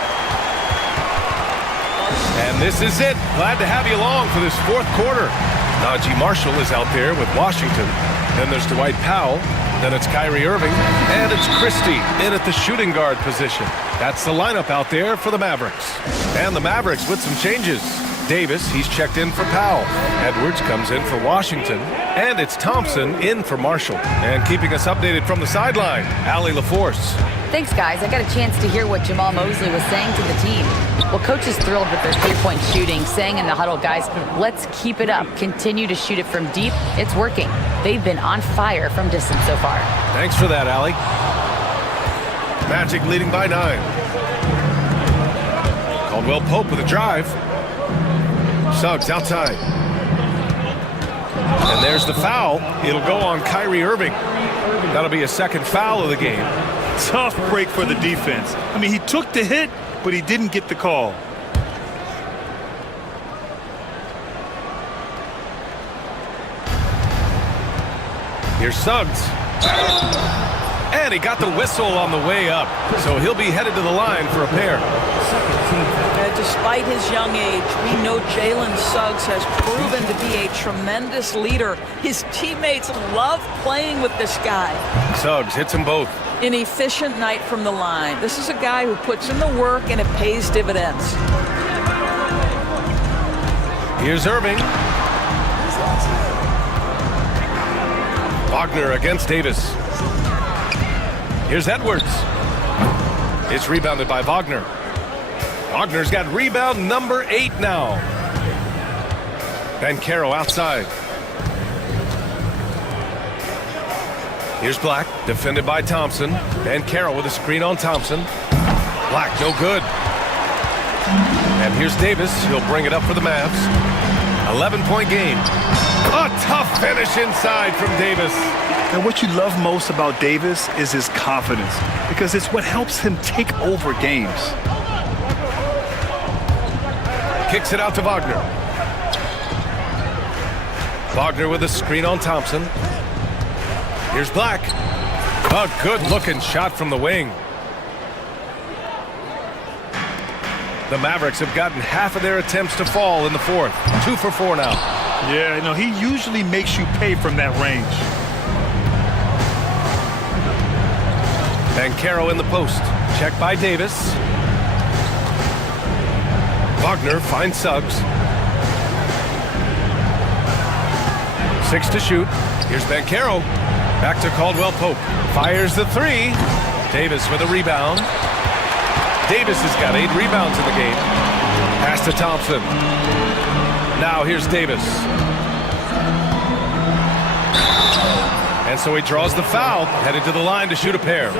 And this is it. Glad to have you along for this fourth quarter. Najee Marshall is out there with Washington. Then there's Dwight Powell. Then it's Kyrie Irving. And it's Christie in at the shooting guard position. That's the lineup out there for the Mavericks. And the Mavericks with some changes. Davis, he's checked in for Powell. Edwards comes in for Washington. And it's Thompson in for Marshall. And keeping us updated from the sideline, Allie LaForce. Thanks, guys. I got a chance to hear what Jamal Mosley was saying to the team. Well, coach is thrilled with their three-point shooting, saying in the huddle, guys, let's keep it up. Continue to shoot it from deep. It's working. They've been on fire from distance so far. Thanks for that, Allie. Magic leading by 9. Caldwell Pope with a drive. Suggs outside. And there's the foul. It'll go on Kyrie Irving. That'll be a second foul of the game. Tough break for the defense. I mean, he took the hit, but he didn't get the call. Here's Suggs. And he got the whistle on the way up. So he'll be headed to the line for a pair. Despite his young age, we know Jalen Suggs has proven to be a tremendous leader. His teammates love playing with this guy. Suggs hits them both. An efficient night from the line. This is a guy who puts in the work and it pays dividends. Here's Irving. Wagner against Davis. Here's Edwards. It's rebounded by Wagner. Wagner's got rebound number 8 now. Banchero outside. Here's Black, defended by Thompson. Banchero with a screen on Thompson. Black, no good. And here's Davis. He'll bring it up for the Mavs. 11-point game. A tough finish inside from Davis. And what you love most about Davis is his confidence, because it's what helps him take over games. Kicks it out to Wagner. Wagner with a screen on Thompson. Here's Black. A good-looking shot from the wing. The Mavericks have gotten half of their attempts to fall in the fourth. 2 for 4 now. Yeah, no, he usually makes you pay from that range. Banchero in the post. Check by Davis. Wagner finds Suggs. 6 to shoot. Here's Banchero. Back to Caldwell Pope. Fires the 3. Davis with a rebound. Davis has got 8 rebounds in the game. Pass to Thompson. Now here's Davis. And so he draws the foul, headed to the line to shoot a pair.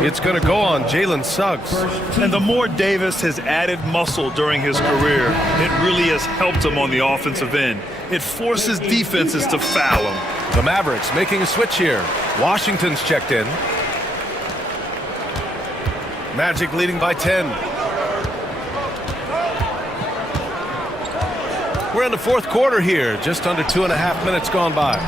It's going to go on Jalen Suggs. And the more Davis has added muscle during his career, it really has helped him on the offensive end. It forces defenses to foul him. The Mavericks making a switch here. Washington's checked in. Magic leading by 10. We're in the fourth quarter here. Just under 2.5 minutes gone by.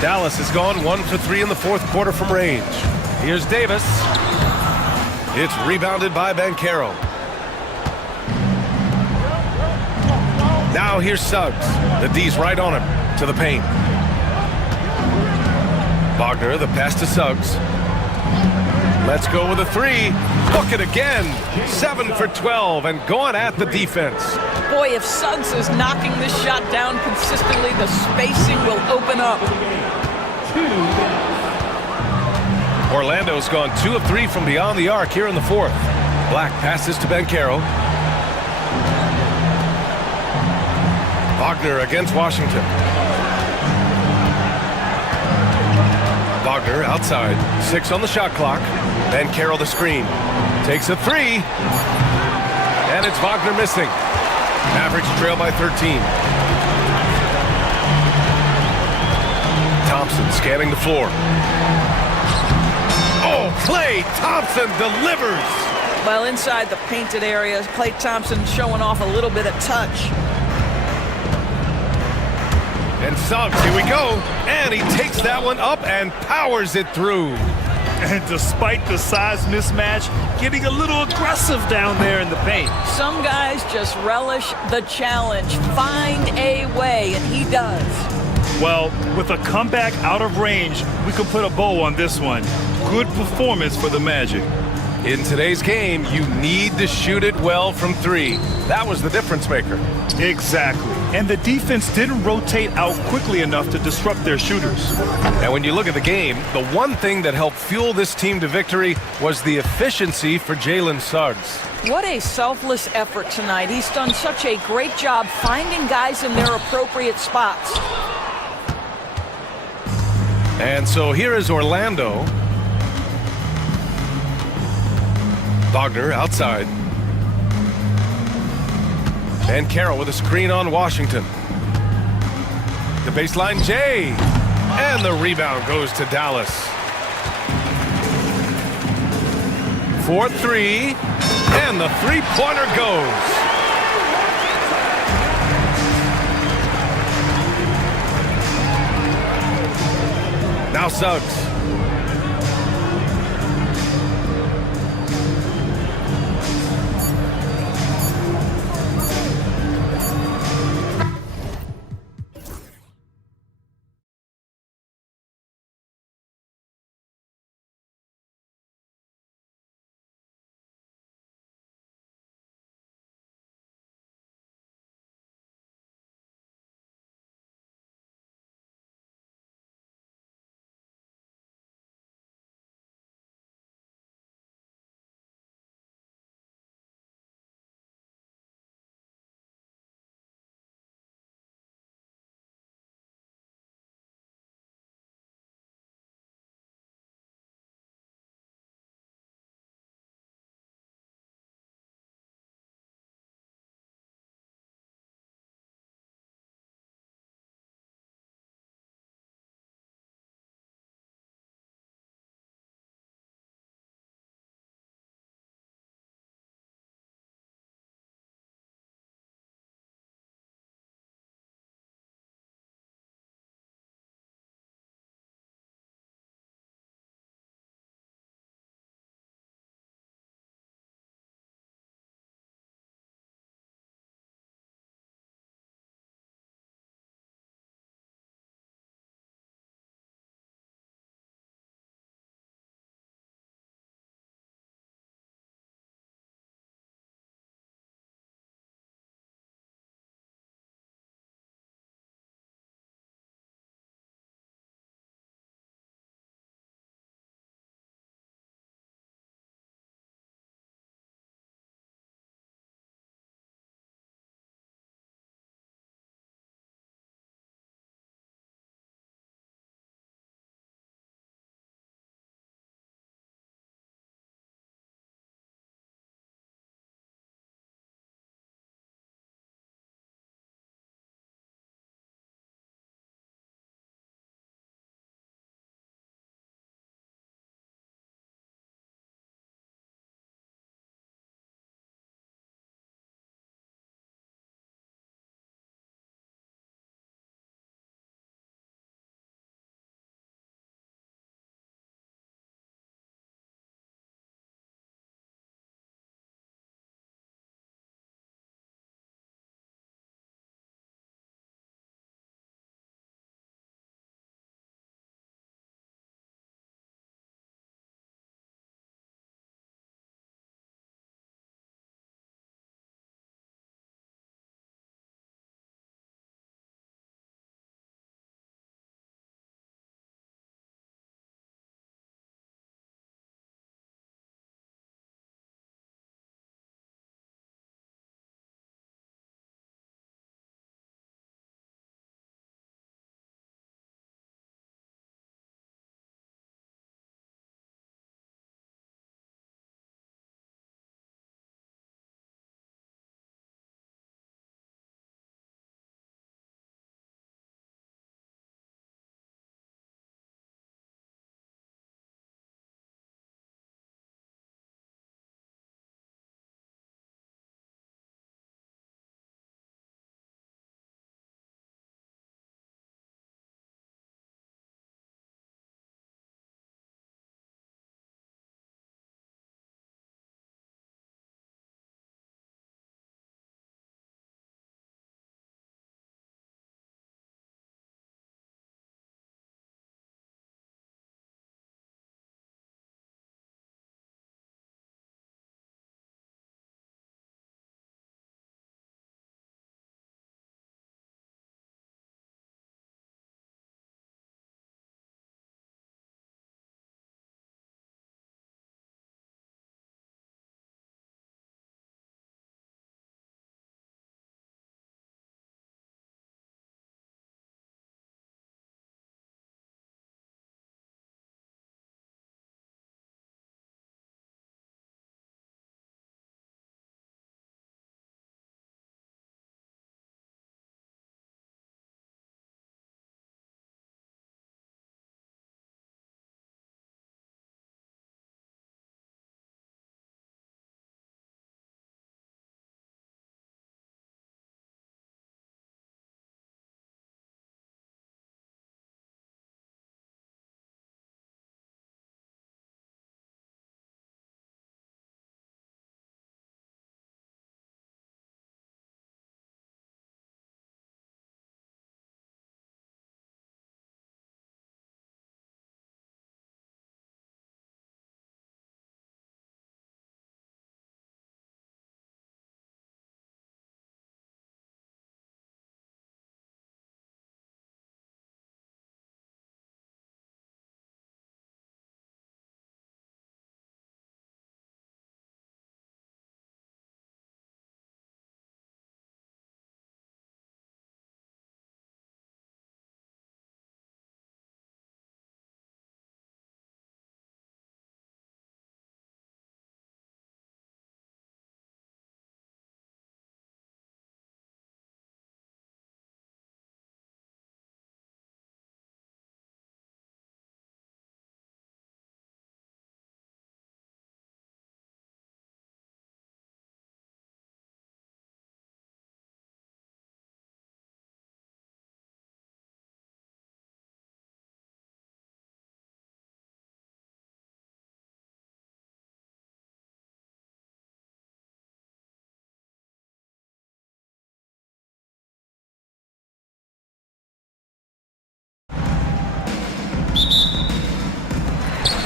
Dallas has gone 1 for 3 in the fourth quarter from range. Here's Davis. It's rebounded by Banchero. Now here's Suggs. The D's right on him to the paint. Wagner, the pass to Suggs. Let's go with a three. Book it again. 7 for 12 and going at the defense. Boy, if Suggs is knocking this shot down consistently, the spacing will open up. Orlando's gone 2 of 3 from beyond the arc here in the fourth. Black passes to Banchero. Wagner against Washington. Wagner outside. 6 on the shot clock. Banchero the screen. Takes a three. And it's Wagner missing. Mavericks trail by 13. Thompson scanning the floor. Oh, Klay Thompson delivers. Well, inside the painted area, Klay Thompson showing off a little bit of touch. And Suggs, here we go. And he takes that one up and powers it through. And despite the size mismatch, getting a little aggressive down there in the paint. Some guys just relish the challenge. Find a way, and he does. Well, with a comeback out of range, we can put a bow on this one. Good performance for the Magic. In today's game, you need to shoot it well from three. That was the difference maker. Exactly. And the defense didn't rotate out quickly enough to disrupt their shooters. And when you look at the game, the one thing that helped fuel this team to victory was the efficiency for Jalen Suggs. What a selfless effort tonight. He's done such a great job finding guys in their appropriate spots. And so here is Orlando. Wagner outside. Banchero with a screen on Washington. The baseline, Jay. And the rebound goes to Dallas. 4-3. And the three-pointer goes. Now Suggs.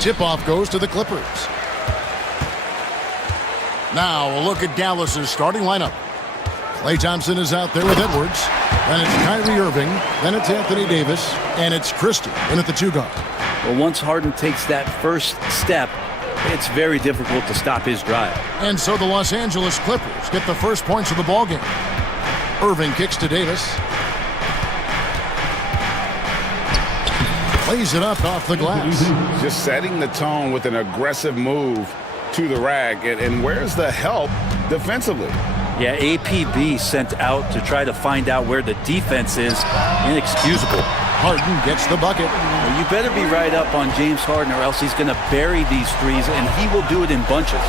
Tip-off goes to the Clippers. Now a look at Dallas's starting lineup. Klay Thompson is out there with Edwards. Then it's Kyrie Irving. Then it's Anthony Davis. And it's Christie in at the 2-guard. Well, once Harden takes that first step, it's very difficult to stop his drive. And so the Los Angeles Clippers get the first points of the ballgame. Irving kicks to Davis. Plays it up off the glass. Just setting the tone with an aggressive move to the rack. And where's the help defensively? Yeah, APB sent out to try to find out where the defense is. Inexcusable. Harden gets the bucket. Well, you better be right up on James Harden or else he's going to bury these threes, and he will do it in bunches.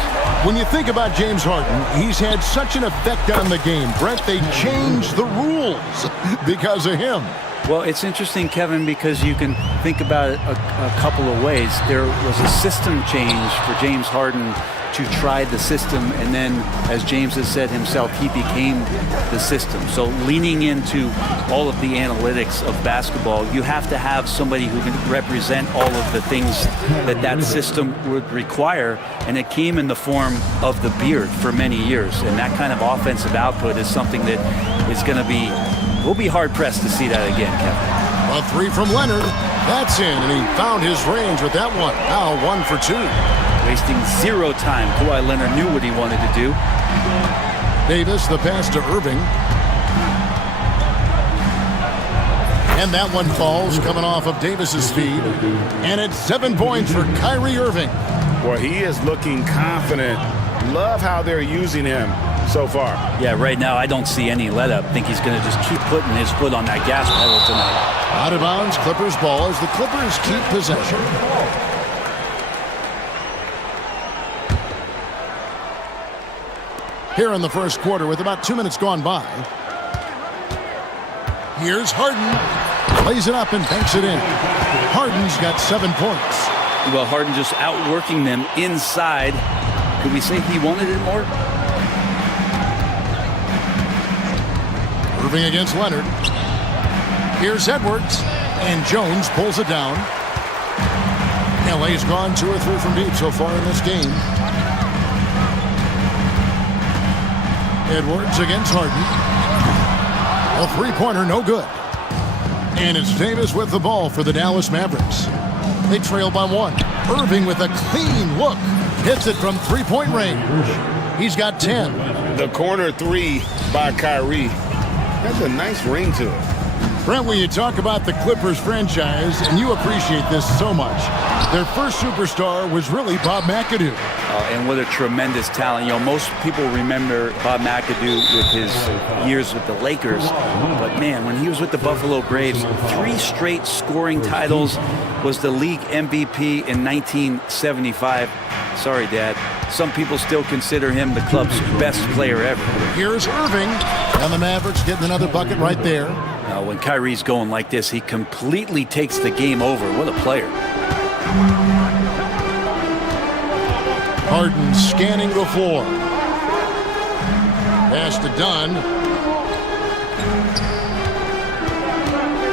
When you think about James Harden, he's had such an effect on the game. Brent, they changed the rules because of him. Well, it's interesting, Kevin, because you can think about it a couple of ways. There was a system change for James Harden to try the system, and then, as James has said himself, he became the system. So leaning into all of the analytics of basketball, you have to have somebody who can represent all of the things that that system would require, and it came in the form of the beard for many years. And that kind of offensive output is something that is going to be, we'll be hard-pressed to see that again, Kevin. A three from Leonard. That's in, and he found his range with that one. Now 1 for 2. Wasting zero time. Kawhi Leonard knew what he wanted to do. Davis, the pass to Irving. And that one falls, coming off of Davis's feed. And it's 7 points for Kyrie Irving. Well, he is looking confident. Love how they're using him so far. Yeah, right now I don't see any let up. I think he's going to just keep putting his foot on that gas pedal tonight. Out of bounds, Clippers ball as the Clippers keep possession. Here in the first quarter with about 2 minutes gone by. Here's Harden. Plays it up and banks it in. Harden's got 7 points. Well, Harden just outworking them inside. Could we say he wanted it more? Irving against Leonard. Here's Edwards. And Jones pulls it down. LA's gone 2 or 3 from deep so far in this game. Edwards against Harden. A three-pointer, no good. And it's Davis with the ball for the Dallas Mavericks. They trail by 1. Irving with a clean look. Hits it from three-point range. He's got 10. The corner 3 by Kyrie. That's a nice ring to it. Brent, when you talk about the Clippers franchise, and you appreciate this so much, their first superstar was really Bob McAdoo. And what a tremendous talent. You know, most people remember Bob McAdoo with his years with the Lakers. But, man, when he was with the Buffalo Braves, 3 straight scoring titles, was the league MVP in 1975. Sorry, Dad. Some people still consider him the club's best player ever. Here's Irving, and the Mavericks getting another bucket right there. Now, when Kyrie's going like this, he completely takes the game over. What a player. Harden scanning the floor. Pass to Dunn.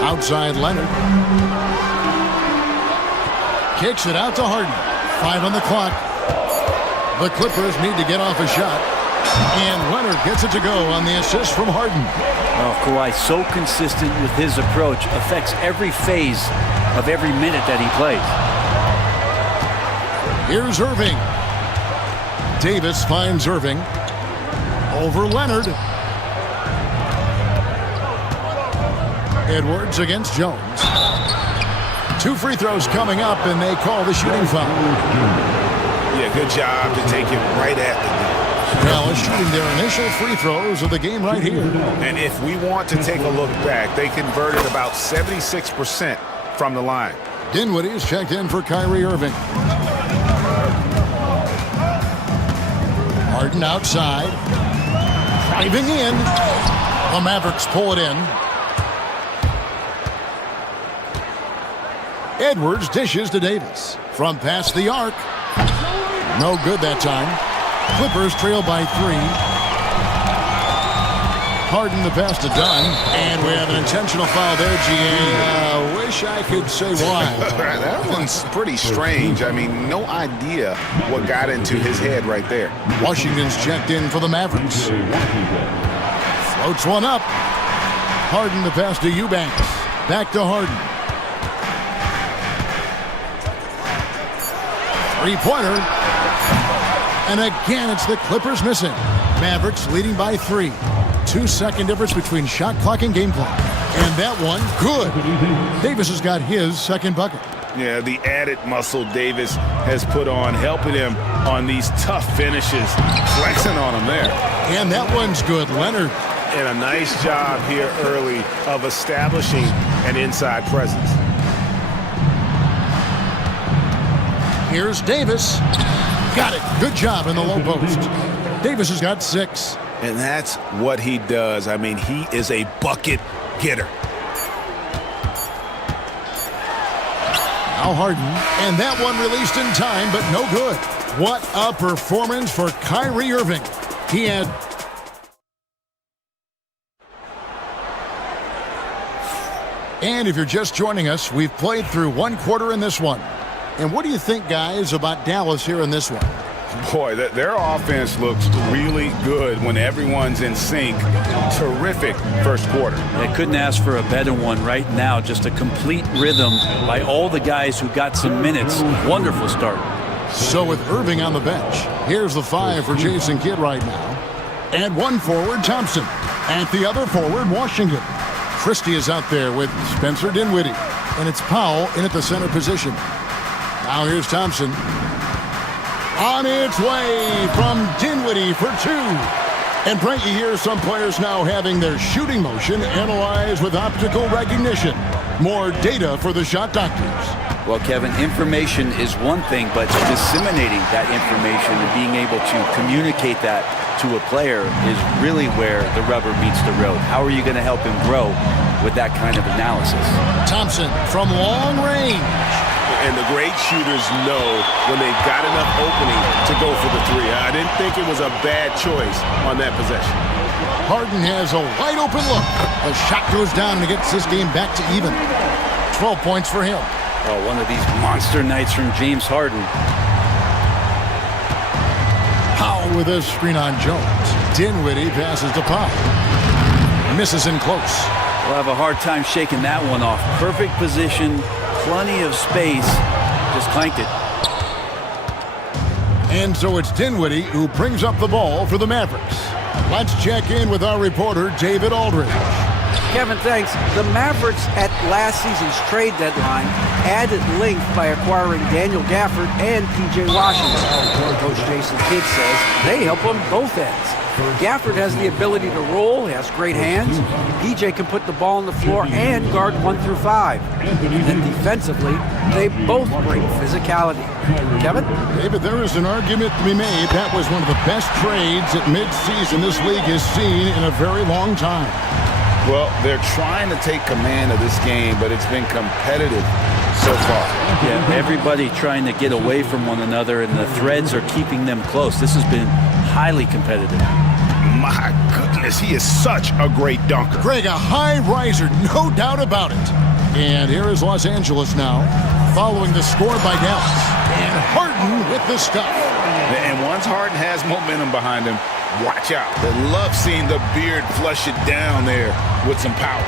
Outside Leonard. Kicks it out to Harden. 5 on the clock. The Clippers need to get off a shot. And Leonard gets it to go on the assist from Harden. Oh, Kawhi, so consistent with his approach. Affects every phase of every minute that he plays. Here's Irving. Davis finds Irving. Over Leonard. Edwards against Jones. 2 free throws coming up, and they call the shooting foul. Yeah, good job to take it right at the Dallas shooting their initial free throws of the game right here. And if we want to take a look back, they converted about 76% from the line. Dinwiddie's checked in for Kyrie Irving. Harden outside. Driving in. The Mavericks pull it in. Edwards dishes to Davis. From past the arc. No good that time. Clippers trail by 3. Harden, the pass to Dunn. And we have an intentional foul there, GA. Wish I could say why. That one's pretty strange. I mean, no idea what got into his head right there. Washington's checked in for the Mavericks. Floats one up. Harden, the pass to Eubanks. Back to Harden. Three-pointer. And again, it's the Clippers missing. Mavericks leading by 3. 2-second difference between shot clock and game clock. And that one, good. Davis has got his second bucket. Yeah, the added muscle Davis has put on, helping him on these tough finishes, flexing on him there. And that one's good. Leonard. And a nice job here early of establishing an inside presence. Here's Davis. Got it. Good job in the low post. Davis has got 6. And that's what he does. I mean, he is a bucket getter. Now Harden. And that one released in time, but no good. What a performance for Kyrie Irving. He had... And if you're just joining us, we've played through one quarter in this one. And what do you think, guys, about Dallas here in this one? Boy, their offense looks really good when everyone's in sync. Terrific first quarter. They couldn't ask for a better one right now. Just a complete rhythm by all the guys who got some minutes. Wonderful start. So with Irving on the bench, here's the 5 for Jason Kidd right now. And one forward, Thompson. At the other forward, Washington. Christie is out there with Spencer Dinwiddie. And it's Powell in at the center position. Now here's Thompson. On its way from Dinwiddie for 2. And Frank, you hear some players now having their shooting motion analyzed with optical recognition. More data for the shot doctors. Well, Kevin, information is one thing, but disseminating that information and being able to communicate that to a player is really where the rubber meets the road. How are you going to help him grow with that kind of analysis? Thompson from long range. And the great shooters know when they've got enough opening to go for the 3. I didn't think it was a bad choice on that possession. Harden has a wide open look. The shot goes down and it gets this game back to even. 12 points for him. Oh, one of these monster nights from James Harden. Powell with a screen on Jones. Dinwiddie passes to Powell. Misses in close. We'll have a hard time shaking that one off. Perfect position, plenty of space. Just clanked it. And so it's Dinwiddie who brings up the ball for the Mavericks. Let's check in with our reporter, David Aldridge. Kevin, thanks. The Mavericks at last season's trade deadline added length by acquiring Daniel Gafford and P.J. Washington. Coach Jason Kidd says they help on both ends. Gafford has the ability to roll, he has great hands. P.J. can put the ball on the floor and guard 1 through 5. And then defensively, they both bring physicality. Kevin? David, there is an argument to be made. That was one of the best trades at midseason this league has seen in a very long time. Well, they're trying to take command of this game, but it's been competitive so far. Yeah, everybody trying to get away from one another, and the threads are keeping them close. This has been highly competitive. My goodness, he is such a great dunker. Greg, a high riser, no doubt about it. And here is Los Angeles now, following the score by Dallas. And Harden with the stuff. And once Harden has momentum behind him, watch out. They love seeing the beard flush it down there with some power.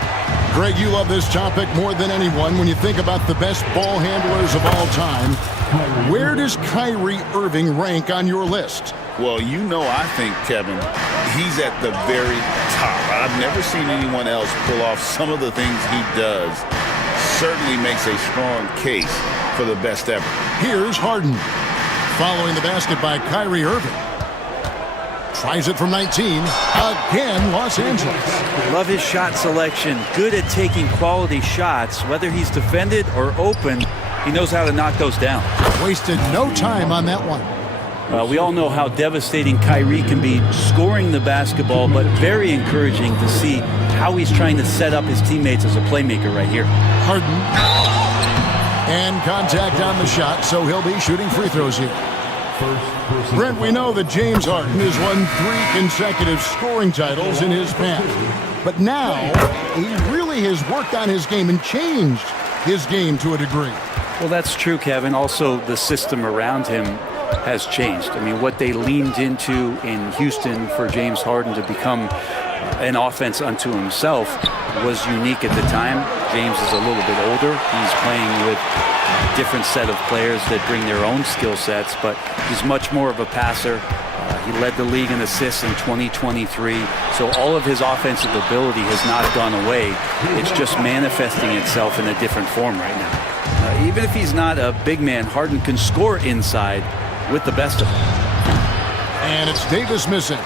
Greg, you love this topic more than anyone when you think about the best ball handlers of all time. Where does Kyrie Irving rank on your list? Well, you know, I think, Kevin, he's at the very top. I've never seen anyone else pull off some of the things he does. Certainly makes a strong case for the best ever. Here's Harden. Following the basket by Kyrie Irving. Tries it from 19. Again, Los Angeles. Love his shot selection. Good at taking quality shots. Whether he's defended or open, he knows how to knock those down. Wasted no time on that one. We all know how devastating Kyrie can be scoring the basketball, but very encouraging to see how he's trying to set up his teammates as a playmaker right here. Harden. And contact on the shot, so he'll be shooting free throws here. Brent, we know that James Harden has won 3 consecutive scoring titles in his past. But now, he really has worked on his game and changed his game to a degree. Well, that's true, Kevin. Also, the system around him has changed. I mean, what they leaned into in Houston for James Harden to become an offense unto himself was unique at the time. James is a little bit older. He's playing with a different set of players that bring their own skill sets, but he's much more of a passer. He led the league in assists in 2023. So all of his offensive ability has not gone away. It's just manifesting itself in a different form right now. Even if he's not a big man, Harden can score inside with the best of them. And it's Davis missing.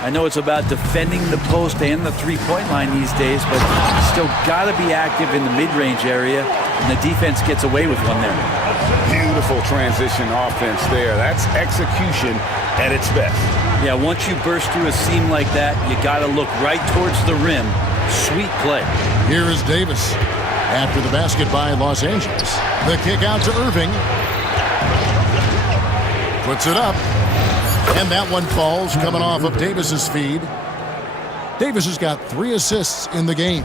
I know it's about defending the post and the three-point line these days, but you still got to be active in the mid-range area, and the defense gets away with one there. Beautiful transition offense there. That's execution at its best. Yeah, once you burst through a seam like that, you got to look right towards the rim. Sweet play. Here is Davis. After the basket by Los Angeles. The kick out to Irving. Puts it up. And that one falls coming off of Davis's feed. Davis has got 3 assists in the game.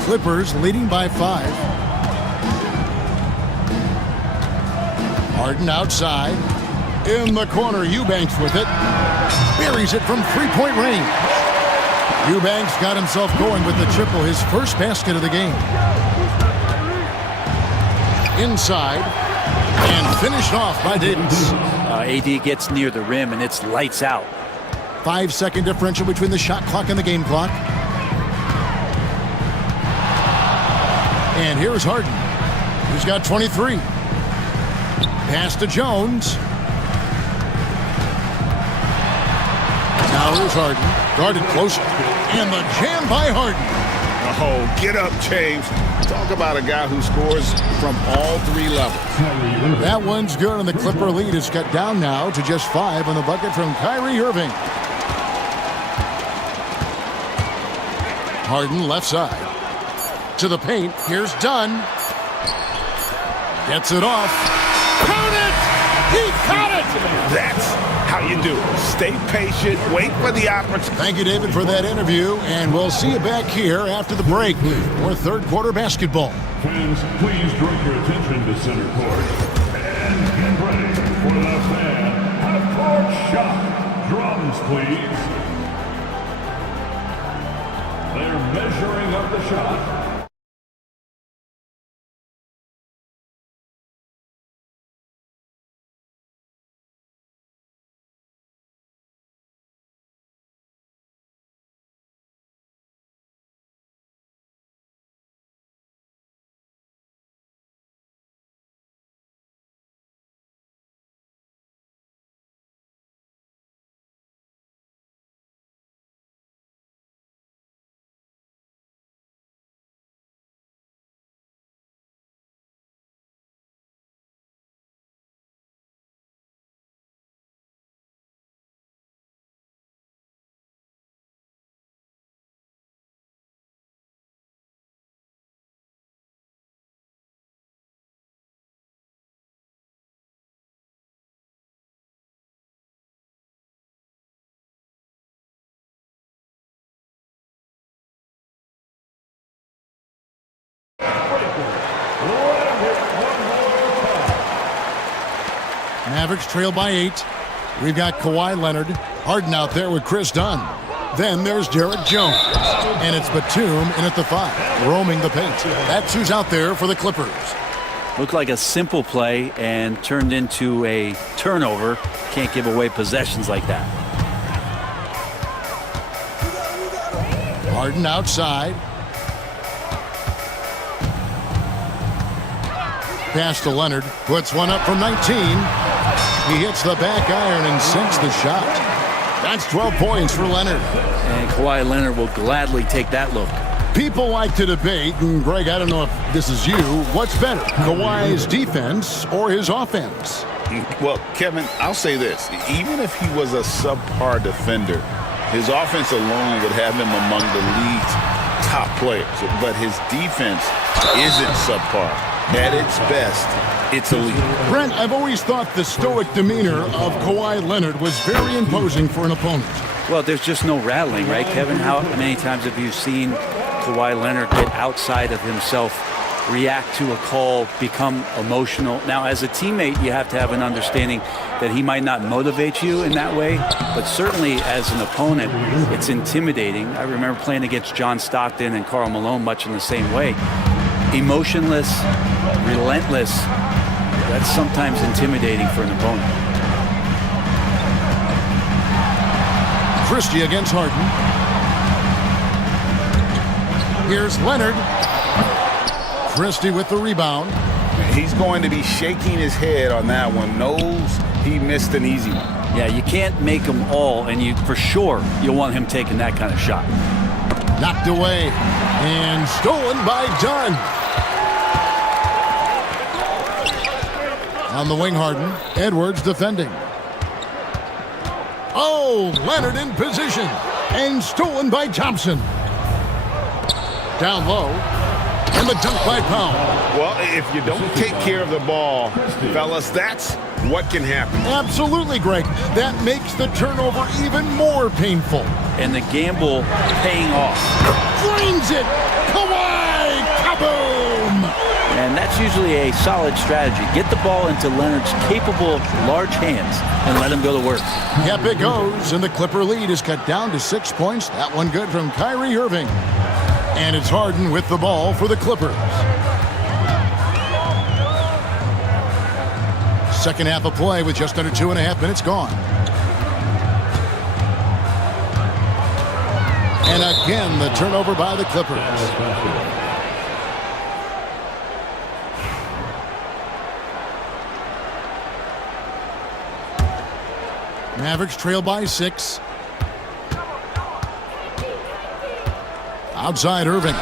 Clippers leading by 5. Harden outside. In the corner, Eubanks with it. Buries it from 3-point range. Eubanks got himself going with the triple, his first basket of the game. Inside. And finished off by Davis. AD gets near the rim, and it's lights out. 5-second differential between the shot clock and the game clock. And here's Harden. He's got 23. Pass to Jones. Now here's Harden. Guarded closer. And the jam by Harden. Oh, get up, James. Talk about a guy who scores from all 3 levels. That one's good, and the Clipper lead is cut down now to just 5 on the bucket from Kyrie Irving. Harden left side. To the paint. Here's Dunn. Gets it off. Count it! He caught it! That's how you do it. Stay patient. Wait for the opportunity. Thank you, David, for that interview, and we'll see you back here after the break for third quarter basketball. Fans, please direct your attention to center court and get ready for the fan half-court shot. Drums, please. They're measuring up the shot. Mavericks trail by 8. We've got Kawhi Leonard. Harden out there with Chris Dunn. Then there's Derek Jones. And it's Batum in at the 5, roaming the paint. That's who's out there for the Clippers. Looked like a simple play and turned into a turnover. Can't give away possessions like that. Harden outside. Pass to Leonard. Puts one up from 19. He hits the back iron and sinks the shot. That's 12 points for Leonard. And Kawhi Leonard will gladly take that look. People like to debate, and Greg, I don't know if this is you, what's better, Kawhi's defense or his offense? Well, Kevin, I'll say this. Even if he was a subpar defender, his offense alone would have him among the league's top players. But his defense isn't subpar. At its best, it's elite. Brent, I've always thought the stoic demeanor of Kawhi Leonard was very imposing for an opponent. Well, there's just no rattling, right, Kevin? How many times have you seen Kawhi Leonard get outside of himself, react to a call, become emotional? Now, as a teammate, you have to have an understanding that he might not motivate you in that way, but certainly as an opponent, it's intimidating. I remember playing against John Stockton and Karl Malone much in the same way. Emotionless, relentless, that's sometimes intimidating for an opponent. Christie against Harden. Here's Leonard. Christie with the rebound. He's going to be shaking his head on that one. Knows he missed an easy one. Yeah, you can't make them all, and you for sure you'll want him taking that kind of shot. Knocked away and stolen by Dunn. On the wing, Harden. Edwards defending. Oh, Leonard in position and stolen by Thompson. Down low. And the dunk by Powell. Well, if you don't take care of the ball, fellas, that's what can happen. Absolutely, Greg. That makes the turnover even more painful. And the gamble paying off. Drains it. Kawhi! Kaboom! And that's usually a solid strategy. Get the ball into Leonard's capable, large hands and let him go to work. Yep, it goes. And the Clipper lead is cut down to 6 points. That one good from Kyrie Irving. And it's Harden with the ball for the Clippers. Second half of play with just under 2.5 minutes gone. And again, the turnover by the Clippers. Mavericks trail by 6. Outside Irving.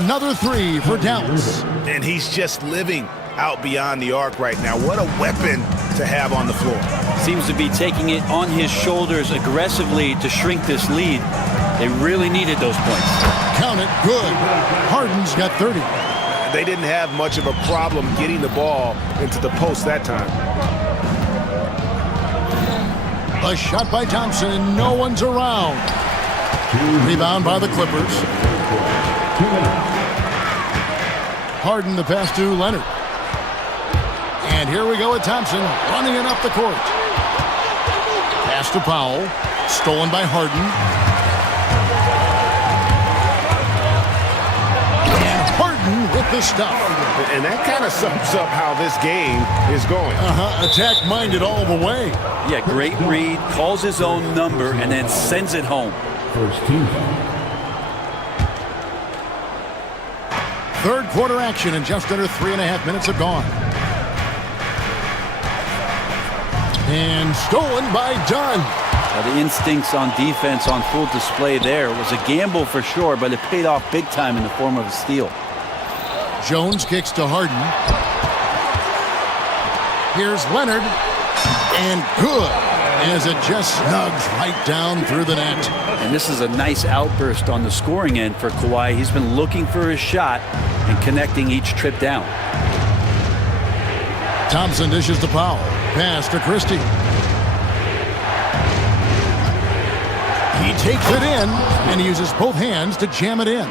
Another three for Dallas. And he's just living out beyond the arc right now. What a weapon to have on the floor. Seems to be taking it on his shoulders aggressively to shrink this lead. They really needed those points. Count it. Good. Harden's got 30. They didn't have much of a problem getting the ball into the post that time. A shot by Thompson, and no one's around. Rebound by the Clippers. Harden the pass to Leonard. And here we go with Thompson running it up the court. Pass to Powell. Stolen by Harden. And Harden with the stuff. And that kind of sums up how this game is going. Attack-minded all the way. Yeah, great read. Calls his own number and then sends it home. First team. Third quarter action and just under 3.5 minutes have gone. And stolen by Dunn. The instincts on defense on full display there. It was a gamble for sure, but it paid off big time in the form of a steal. Jones kicks to Harden. Here's Leonard. And good, as it just snugs right down through the net. And this is a nice outburst on the scoring end for Kawhi. He's been looking for his shot and connecting each trip down. Thompson dishes to Powell. Pass to Christie. He takes it in, and he uses both hands to jam it in.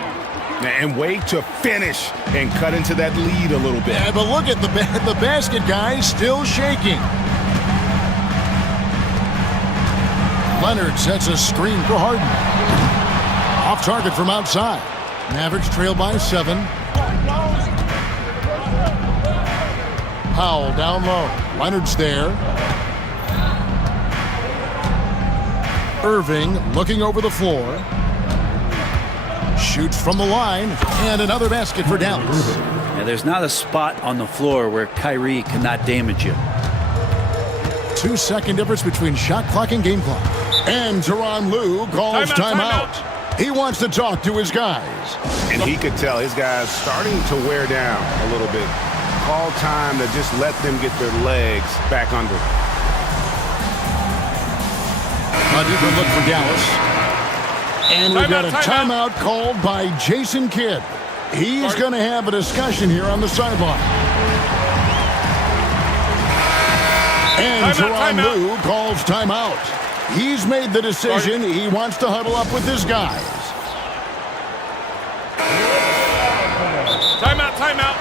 And wait to finish and cut into that lead a little bit. Yeah, but look at the basket guy still shaking. Leonard sets a screen for Harden. Off target from outside. Mavericks trail by 7. Powell down low. Leonard's there. Irving looking over the floor. Shoots from the line. And another basket for Dallas. Yeah, there's not a spot on the floor where Kyrie cannot damage you. 2-second difference between shot clock and game clock. And Tyronn Lue calls timeout. He wants to talk to his guys. And he could tell his guys starting to wear down a little bit. Call time to just let them get their legs back under. A deeper look for Dallas. And we've got a timeout called by Jason Kidd. He's going to have a discussion here on the sideline. And Tyronn Lue calls timeout. He's made the decision. He wants to huddle up with his guys. Timeout, timeout.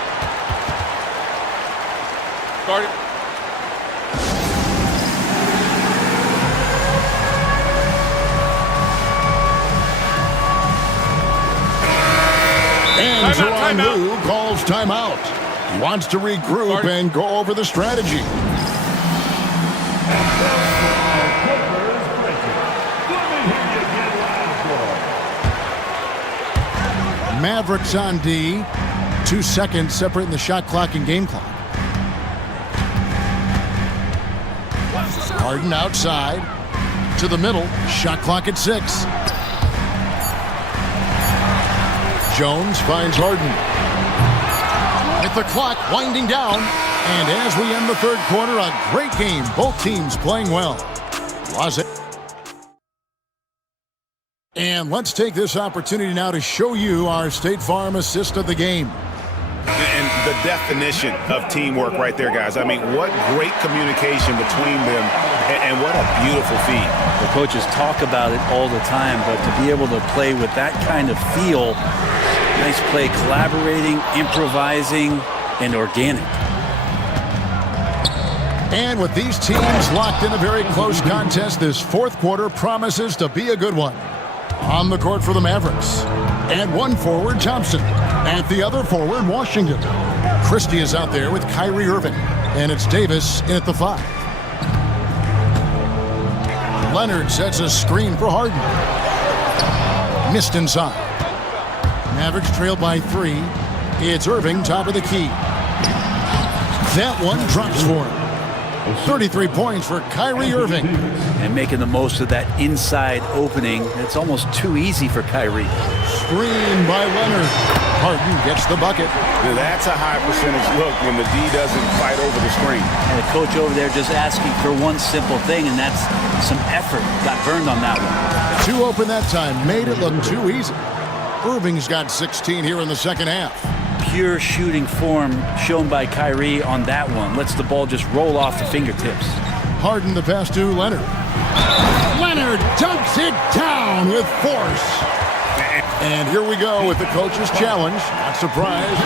Start it. And Tyronn Lue calls timeout. He wants to regroup and go over the strategy. Mavericks on D. 2 seconds separating the shot clock and game clock. Harden outside. To the middle. Shot clock at 6. Jones finds Harden. With the clock winding down. And as we end the third quarter, a great game. Both teams playing well. And let's take this opportunity now to show you our State Farm assist of the game. And the definition of teamwork right there, guys. I mean, what great communication between them, and what a beautiful feed. The coaches talk about it all the time, but to be able to play with that kind of feel, nice play, collaborating, improvising, and organic. And with these teams locked in a very close contest, this fourth quarter promises to be a good one. On the court for the Mavericks. And one forward, Thompson. At the other forward, Washington. Christie is out there with Kyrie Irving. And it's Davis in at the 5. Leonard sets a screen for Harden. Missed inside. Mavericks trailed by 3. It's Irving, top of the key. That one drops for him. 33 points for Kyrie Irving. And making the most of that inside opening. It's almost too easy for Kyrie. Screen by Leonard. Harden gets the bucket. That's a high percentage look when the D doesn't fight over the screen. And the coach over there just asking for one simple thing, and that's some effort. Got burned on that one. 2 open that time. Made it look too easy. Irving's got 16 here in the second half. Pure shooting form shown by Kyrie on that one. Lets the ball just roll off the fingertips. Harden the pass to Leonard. Leonard dunks it down with force. And here we go with the coach's challenge. Not surprised.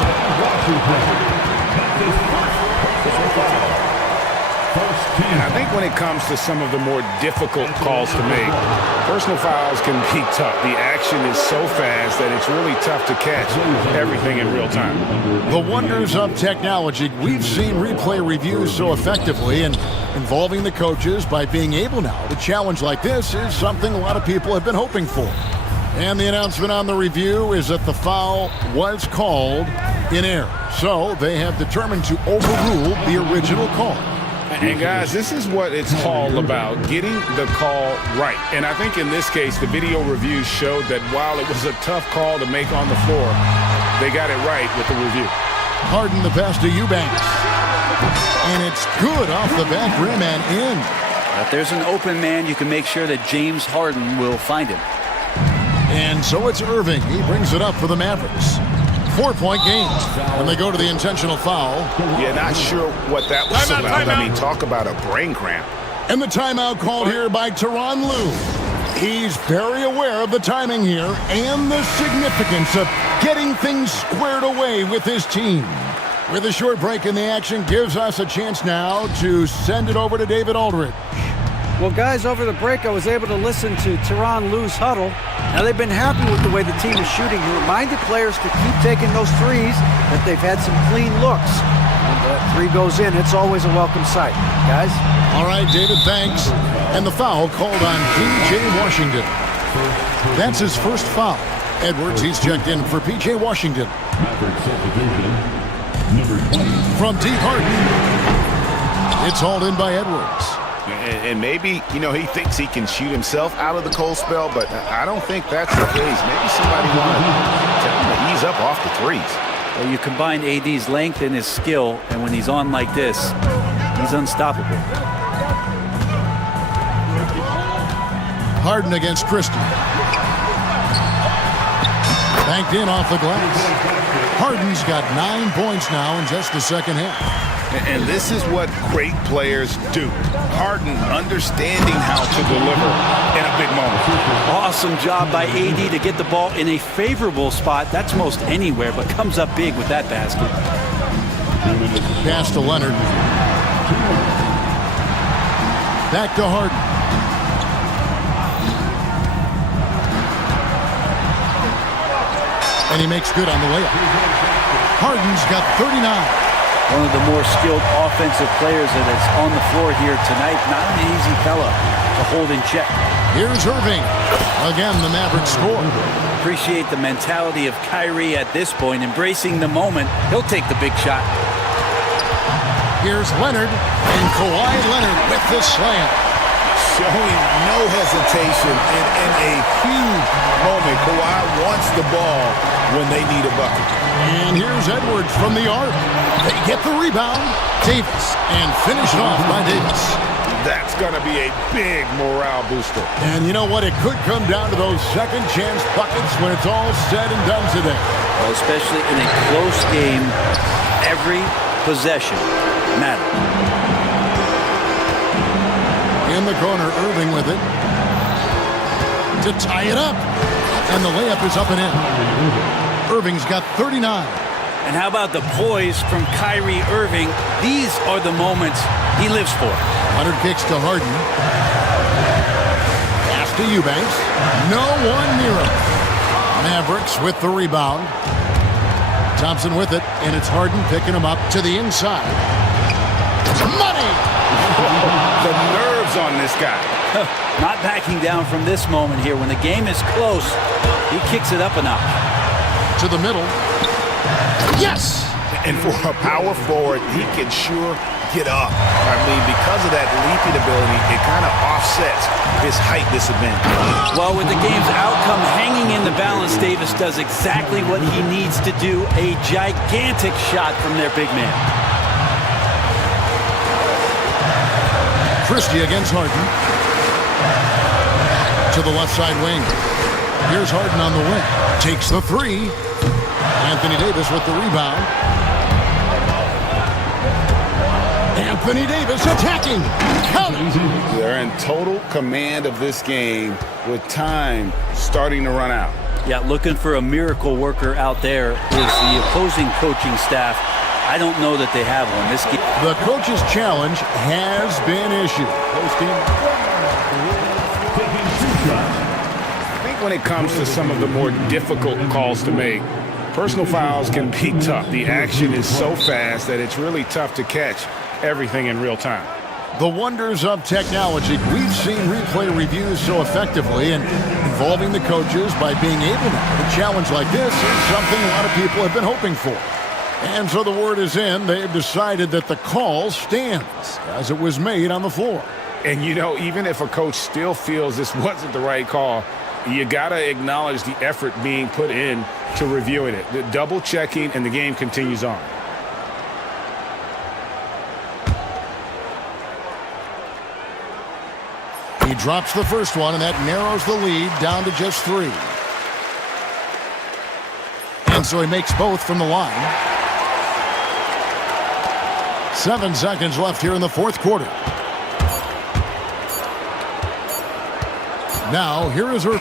And I think when it comes to some of the more difficult calls to make, personal fouls can be tough. The action is so fast that it's really tough to catch everything in real time. The wonders of technology. We've seen replay reviews so effectively, and involving the coaches by being able now to challenge like this is something a lot of people have been hoping for. And the announcement on the review is that the foul was called in error. So they have determined to overrule the original call. And guys, this is what it's all about, getting the call right. And I think in this case, the video review showed that while it was a tough call to make on the floor, they got it right with the review. Harden the pass to Eubanks. And it's good off the back rim and in. If there's an open man, you can make sure that James Harden will find him. And so it's Irving. He brings it up for the Mavericks. 4-point game. And they go to the intentional foul. Yeah, not sure what that was about. I mean, talk about a brain cramp. And the timeout called here by Tyronn Lue. He's very aware of the timing here and the significance of getting things squared away with his team. With a short break in the action, gives us a chance now to send it over to David Aldridge. Well, guys, over the break, I was able to listen to Tyronn Lue's huddle. Now, they've been happy with the way the team is shooting. He reminded players to keep taking those threes, that they've had some clean looks. And that 3 goes in, it's always a welcome sight. Guys? All right, David, thanks. And the foul called on P.J. Washington. That's his first foul. Edwards, he's checked in for P.J. Washington. From deep Harden. It's hauled in by Edwards. And maybe, you know, he thinks he can shoot himself out of the cold spell, but I don't think that's the case. Maybe somebody wanted to tell him to ease up off the threes. Well, you combine AD's length and his skill, and when he's on like this, he's unstoppable. Harden against Christie. Banked in off the glass. Harden's got 9 points now in just the second half. And this is what great players do. Harden understanding how to deliver in a big moment. Awesome job by AD to get the ball in a favorable spot. That's most anywhere, but comes up big with that basket. Pass to Leonard. Back to Harden. And he makes good on the layup. Harden's got 39. One of the more skilled offensive players that is on the floor here tonight. Not an easy fella to hold in check. Here's Irving. Again, the Mavericks score. Appreciate the mentality of Kyrie at this point, embracing the moment. He'll take the big shot. Here's Leonard, and Kawhi Leonard with the slam. Showing no hesitation in a huge moment. Kawhi wants the ball when they need a bucket. And here's Edwards from the arc. They get the rebound. Davis, and finish it off by Davis. That's going to be a big morale booster. And you know what? It could come down to those second chance buckets when it's all said and done today. Well, especially in a close game, every possession matters. In the corner, Irving with it to tie it up. And the layup is up and in. Irving's got 39. And how about the poise from Kyrie Irving? These are the moments he lives for. Leonard kicks to Harden. Pass to Eubanks. No one near him. Mavericks with the rebound. Thompson with it, and it's Harden picking him up to the inside. Money! The nerves on this guy. Not backing down from this moment here. When the game is close, he kicks it up a notch. To the middle. Yes! And for a power forward, he can sure get up. I mean, because of that leaping ability, it kind of offsets his height disadvantage. Well, with the game's outcome hanging in the balance, Davis does exactly what he needs to do. A gigantic shot from their big man. Christie against Harden. To the left side wing. Here's Harden on the wing. Takes the three. Anthony Davis with the rebound. Anthony Davis attacking. Counted. They're in total command of this game with time starting to run out. Yeah, looking for a miracle worker out there is the opposing coaching staff. I don't know that they have one. This game. The coach's challenge has been issued. I think when it comes to some of the more difficult calls to make, personal fouls can be tough. The action is so fast that it's really tough to catch everything in real time. The wonders of technology. We've seen replay reviews so effectively and involving the coaches by being able to have a challenge like this is something a lot of people have been hoping for. And so the word is in. They've decided that the call stands as it was made on the floor. And, you know, even if a coach still feels this wasn't the right call, you got to acknowledge the effort being put in to reviewing it. The double checking, and the game continues on. He drops the first one, and that narrows the lead down to just 3. And so he makes both from the line. 7 seconds left here in the fourth quarter. Now, here is her.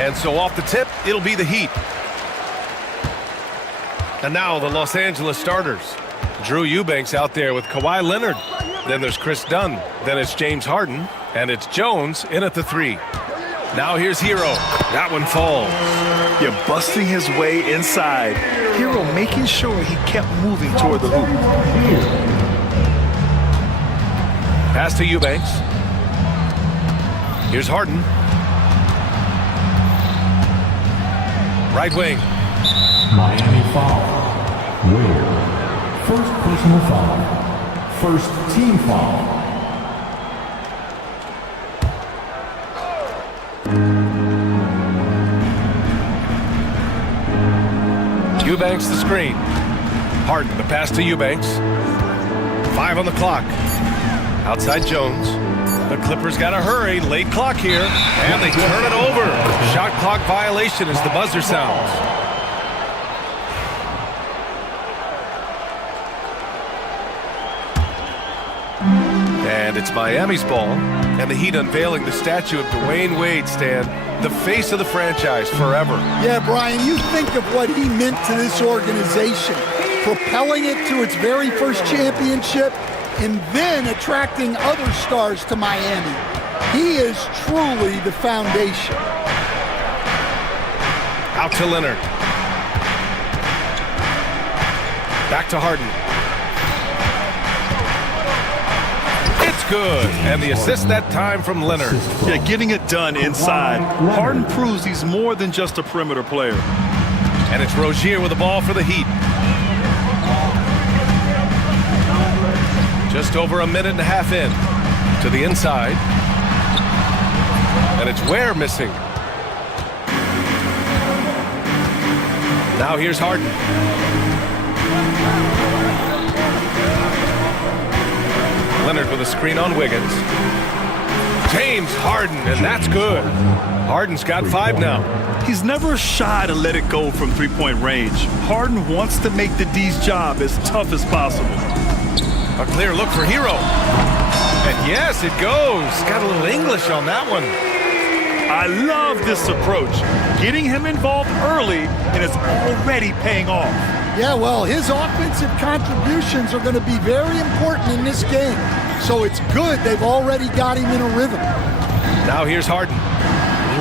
And so off the tip, it'll be the Heat. And now the Los Angeles starters. Drew Eubanks out there with Kawhi Leonard. Then there's Chris Dunn. Then it's James Harden. And it's Jones in at the 3. Now here's Hero. That one falls. You're busting his way inside. Hero making sure he kept moving toward the hoop. Pass to Eubanks. Here's Harden. Right wing. Miami foul. Where? First personal foul. First team foul. Eubanks the screen. Harden the pass to Eubanks. 5 on the clock. Outside Jones. The Clippers got to hurry. Late clock here. And they turn it over. Shot clock violation as the buzzer sounds. And it's Miami's ball. And the Heat unveiling the statue of Dwayne Wade, Stan. The face of the franchise forever. Yeah, Brian, you think of what he meant to this organization. Propelling it to its very first championship and then attracting other stars to Miami. He is truly the foundation. Out to Leonard. Back to Harden. It's good. And the assist that time from Leonard. Yeah, getting it done inside. Harden proves he's more than just a perimeter player. And it's Rozier with the ball for the Heat. Just over a minute and a half in. To the inside. And it's Ware missing. Now here's Harden. Leonard with a screen on Wiggins. James Harden, and that's good. Harden's got 5 now. He's never shy to let it go from three-point range. Harden wants to make the D's job as tough as possible. A clear look for Hero. And yes, it goes. Got a little English on that one. I love this approach. Getting him involved early, and it's already paying off. Yeah, well, his offensive contributions are going to be very important in this game. So it's good they've already got him in a rhythm. Now here's Harden.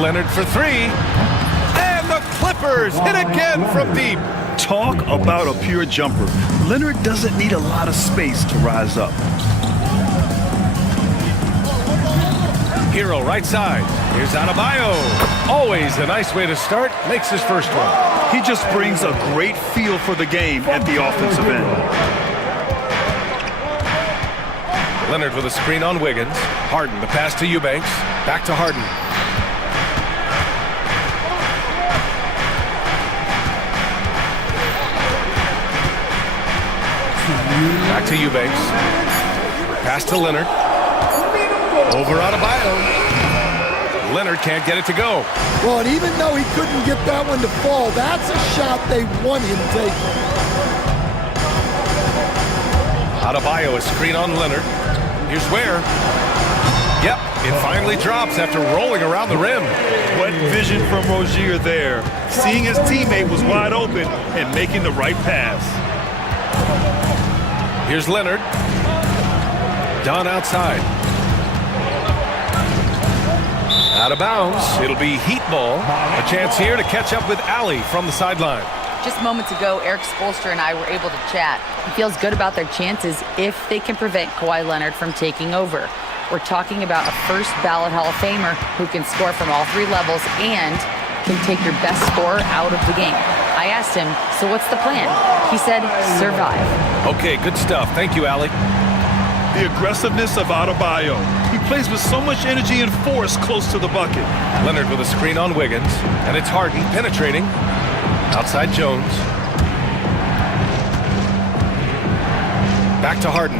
Leonard for 3. And the Clippers hit again from deep. Talk about a pure jumper. Leonard doesn't need a lot of space to rise up. Hero right side. Here's Adebayo. Always a nice way to start. Makes his first one. He just brings a great feel for the game at the offensive end. Leonard with a screen on Wiggins. Harden, the pass to Eubanks. Back to Harden. Back to Eubanks. Pass to Leonard. Over Adebayo. Leonard can't get it to go. Well, and even though he couldn't get that one to fall, that's a shot they want him taking. Adebayo, a screen on Leonard. Here's Ware. Yep, it finally drops after rolling around the rim. What vision from Rozier there. Seeing his teammate was wide open and making the right pass. Here's Leonard. Dunn outside. Out of bounds. It'll be Heat ball. A chance here to catch up with Allie from the sideline. Just moments ago, Eric Spoelstra and I were able to chat. He feels good about their chances if they can prevent Kawhi Leonard from taking over. We're talking about a first ballot Hall of Famer who can score from all 3 levels and can take your best scorer out of the game. I asked him, so what's the plan? He said, survive. Okay, good stuff. Thank you, Allie. The aggressiveness of Adebayo. He plays with so much energy and force close to the bucket. Leonard with a screen on Wiggins. And it's Harden penetrating. Outside Jones. Back to Harden.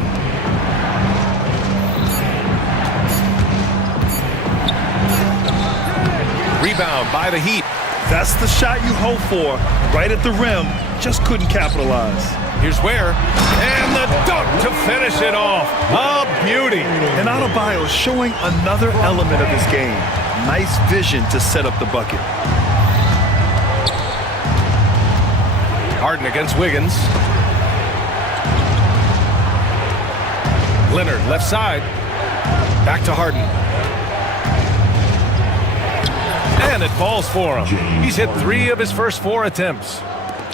Rebound by the Heat. That's the shot you hope for. Right at the rim. Just couldn't capitalize. Here's Ware. And the dunk to finish it off. A beauty. And Adebayo showing another element of his game. Nice vision to set up the bucket. Harden against Wiggins. Leonard, left side. Back to Harden. And it falls for him. He's hit 3 of his first 4 attempts.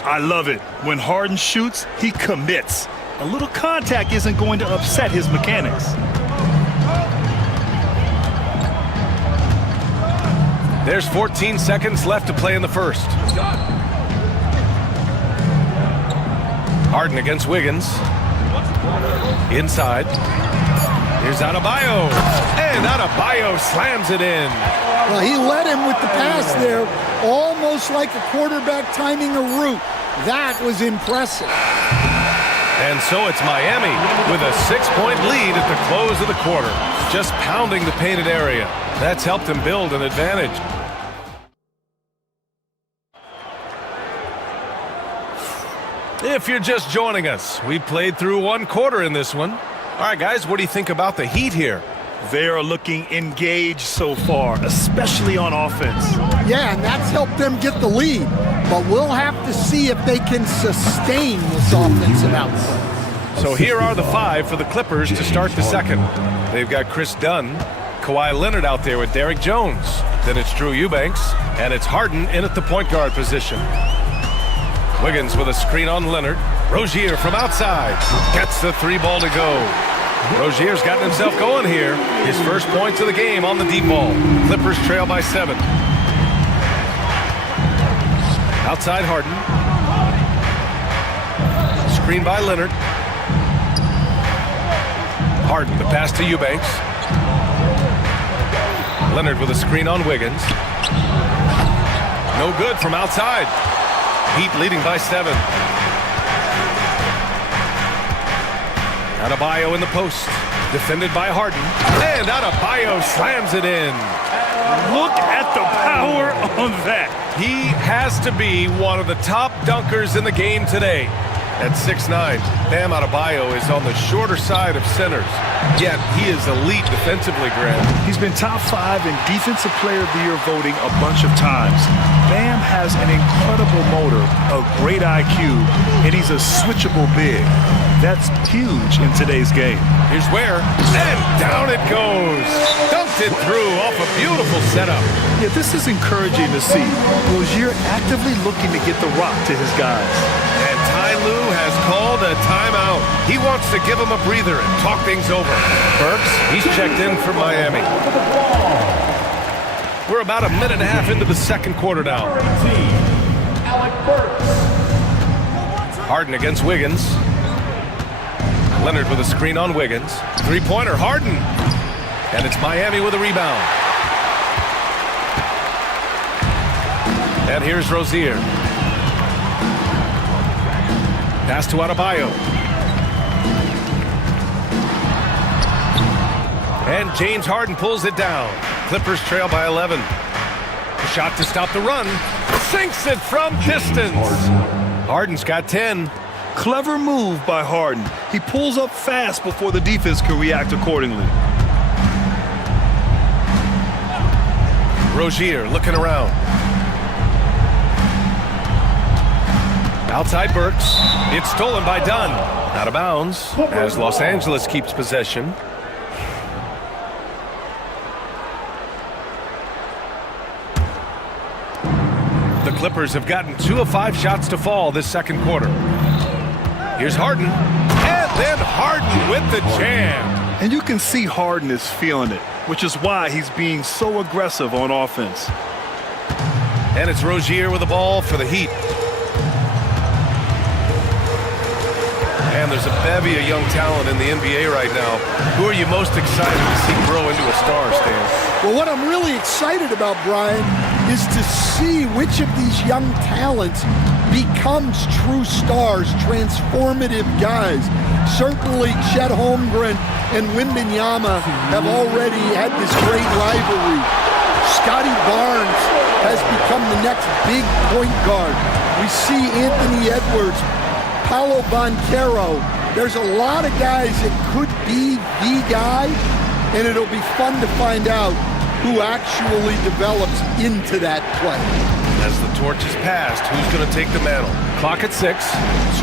I love it. When Harden shoots, he commits. A little contact isn't going to upset his mechanics. There's 14 seconds left to play in the first. Harden against Wiggins. Inside. Here's Adebayo. And Adebayo slams it in. Well, he led him with the pass there, almost like a quarterback timing a route. That was impressive. And so it's Miami with a 6-point lead at the close of the quarter. Just pounding the painted area. That's helped him build an advantage. If you're just joining us, we played through 1 quarter in this one. All right, guys, what do you think about the Heat here? They are looking engaged so far, especially on offense. Yeah, and that's helped them get the lead. But we'll have to see if they can sustain this offensive output. So here are the 5 for the Clippers to start the second. They've got Chris Dunn, Kawhi Leonard out there with Derrick Jones. Then it's Drew Eubanks, and it's Harden in at the point guard position. Wiggins with a screen on Leonard. Rozier from outside gets the 3 ball to go. Rozier's gotten himself going here. His first points of the game on the deep ball. Clippers trail by 7. Outside Harden. Screen by Leonard. Harden, the pass to Eubanks. Leonard with a screen on Wiggins. No good from outside. Heat leading by 7. Adebayo in the post. Defended by Harden. And Adebayo slams it in. Look at the power on that. He has to be one of the top dunkers in the game today. At 6'9", Bam Adebayo is on the shorter side of centers. Yet he is elite defensively, Grant. He's been top 5 in Defensive Player of the Year voting a bunch of times. Bam has an incredible motor, a great IQ, and he's a switchable big. That's huge in today's game. Here's where, and down it goes. Dunked it through off a beautiful setup. Yeah, this is encouraging to see. Rozier actively looking to get the rock to his guys. And Ty Lue has called a timeout. He wants to give him a breather and talk things over. Burks, he's checked in for Miami. We're about a minute and a half into the second quarter now. Harden against Wiggins. Leonard with a screen on Wiggins. 3-pointer, Harden. And it's Miami with a rebound. And here's Rozier. Pass to Adebayo. And James Harden pulls it down. Clippers trail by 11. A shot to stop the run. Sinks it from distance. Harden's got 10. Clever move by Harden. He pulls up fast before the defense can react accordingly. Rozier looking around. Outside Burks. It's stolen by Dunn. Out of bounds as Los Angeles keeps possession. The Clippers have gotten 2 of 5 shots to fall this second quarter. Here's Harden. And then Harden with the jam. And you can see Harden is feeling it, which is why he's being so aggressive on offense. And it's Rozier with the ball for the Heat. And there's a bevy of young talent in the NBA right now. Who are you most excited to see grow into a star, Stan? Well, what I'm really excited about, Brian, is to see which of these young talents becomes true stars, transformative guys. Certainly Chet Holmgren and Wembanyama have already had this great rivalry. Scotty Barnes has become the next big point guard. We see Anthony Edwards, Paolo Banchero. There's a lot of guys that could be the guy, and it'll be fun to find out who actually develops into that play. As the torch is passed, who's going to take the mantle? Clock at 6.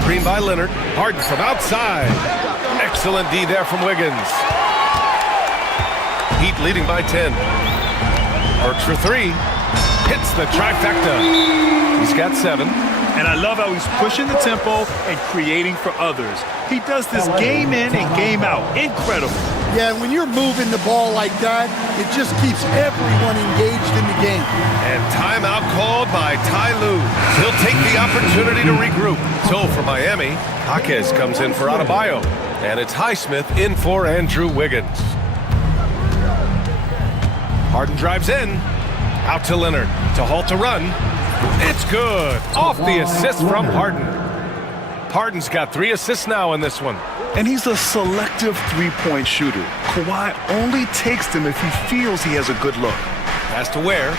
Screen by Leonard. Harden from outside. Excellent D there from Wiggins. Heat leading by 10. Works for 3. Hits the trifecta. He's got 7. And I love how he's pushing the tempo and creating for others. He does this game in and game out. Incredible. Yeah, and when you're moving the ball like that, it just keeps everyone engaged in the game. And timeout called by Ty Lue. He'll take the opportunity to regroup. So for Miami, Jaquez comes in for Adebayo. And it's Highsmith in for Andrew Wiggins. Harden drives in. Out to Leonard to halt the run. It's good. Off the assist from Harden. Harden's got 3 assists now in this one. And he's a selective three-point shooter. Kawhi only takes them if he feels he has a good look. Has to wear.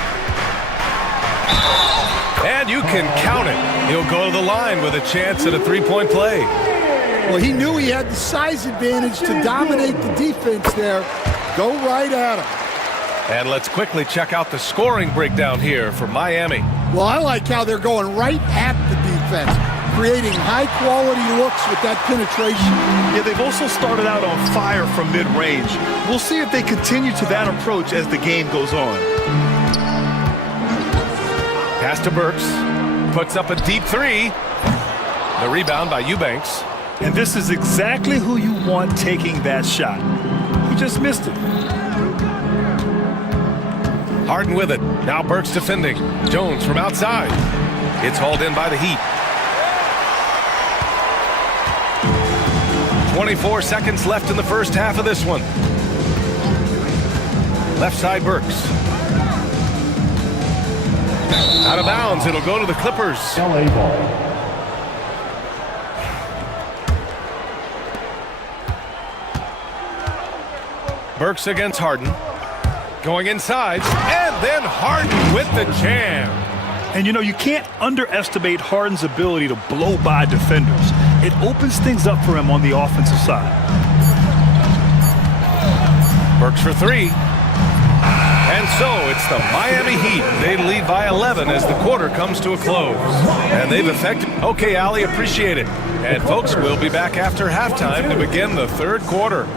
And you can count it. He'll go to the line with a chance at a three-point play. Well, he knew he had the size advantage to dominate the defense there. Go right at him. And let's quickly check out the scoring breakdown here for Miami. Well, I like how they're going right at the defense, creating high-quality looks with that penetration. Yeah, they've also started out on fire from mid-range. We'll see if they continue to that approach as the game goes on. Pass to Burks. Puts up a deep 3. The rebound by Eubanks. And this is exactly who you want taking that shot. He just missed it. Harden with it. Now Burks defending. Jones from outside. It's hauled in by the Heat. 24 seconds left in the first half of this one. Left side Burks. Out of bounds. It'll go to the Clippers. LA ball. Burks against Harden. Going inside, and then Harden with the jam. And you know, you can't underestimate Harden's ability to blow by defenders. It opens things up for him on the offensive side. Burks for 3. And so it's the Miami Heat. They lead by 11 as the quarter comes to a close. And they've affected. Okay, Ali, appreciate it. And folks, we'll be back after halftime to begin the third quarter.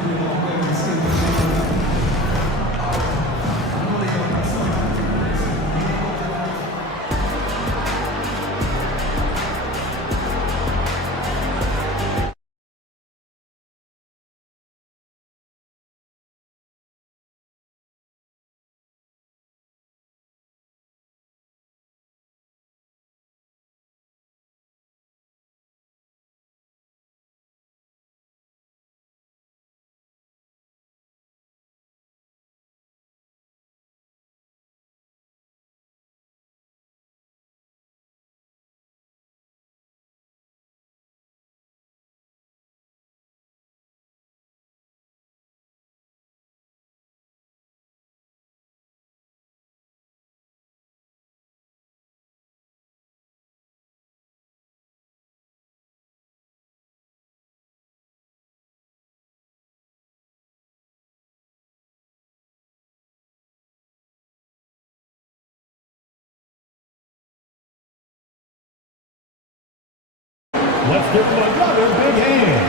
Let's give them another big hand.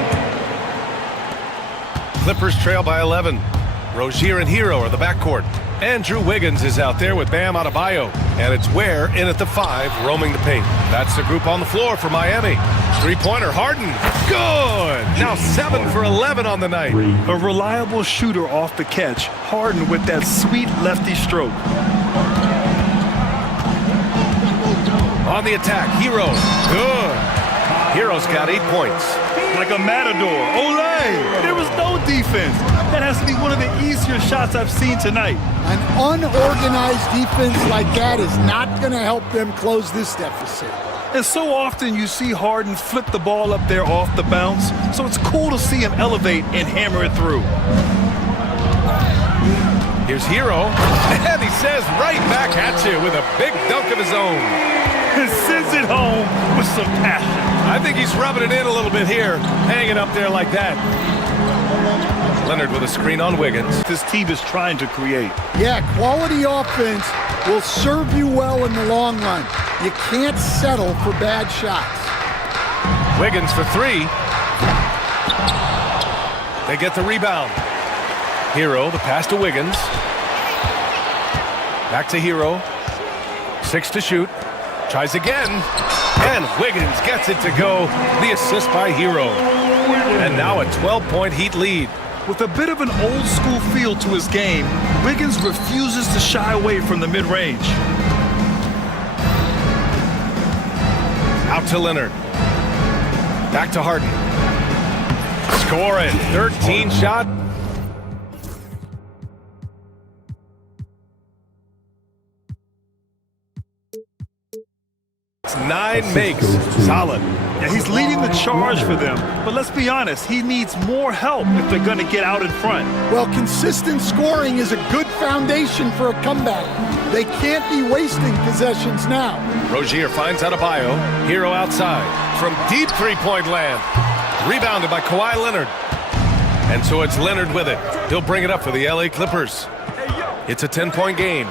Clippers trail by 11. Rozier and Hero are the backcourt. Andrew Wiggins is out there with Bam Adebayo. And it's Ware in at the 5, roaming the paint. That's the group on the floor for Miami. Three-pointer, Harden. Good! Now 7 for 11 on the night. A reliable shooter off the catch. Harden with that sweet lefty stroke. On the attack, Hero. Good. Hero's got 8 points. Like a matador. Olay! There was no defense. That has to be one of the easier shots I've seen tonight. An unorganized defense like that is not going to help them close this deficit. And so often you see Harden flip the ball up there off the bounce. So it's cool to see him elevate and hammer it through. Here's Hero. And he says right back at you with a big dunk of his own. And sends it home with some passion. I think he's rubbing it in a little bit here, hanging up there like that. Leonard with a screen on Wiggins. This team is trying to create. Yeah, quality offense will serve you well in the long run. You can't settle for bad shots. Wiggins for three. They get the rebound. Hero, the pass to Wiggins. Back to Hero. 6 to shoot. Tries again. And Wiggins gets it to go. The assist by Hero. And now a 12-point Heat lead. With a bit of an old-school feel to his game, Wiggins refuses to shy away from the mid-range. Out to Leonard. Back to Harden. Score it. 13 shot. It's 9 makes. Solid. Yeah, he's leading the charge for them. But let's be honest, he needs more help if they're going to get out in front. Well, consistent scoring is a good foundation for a comeback. They can't be wasting possessions now. Rozier finds Adebayo. Hero outside. From deep three-point land. Rebounded by Kawhi Leonard. And so it's Leonard with it. He'll bring it up for the LA Clippers. It's a 10-point game.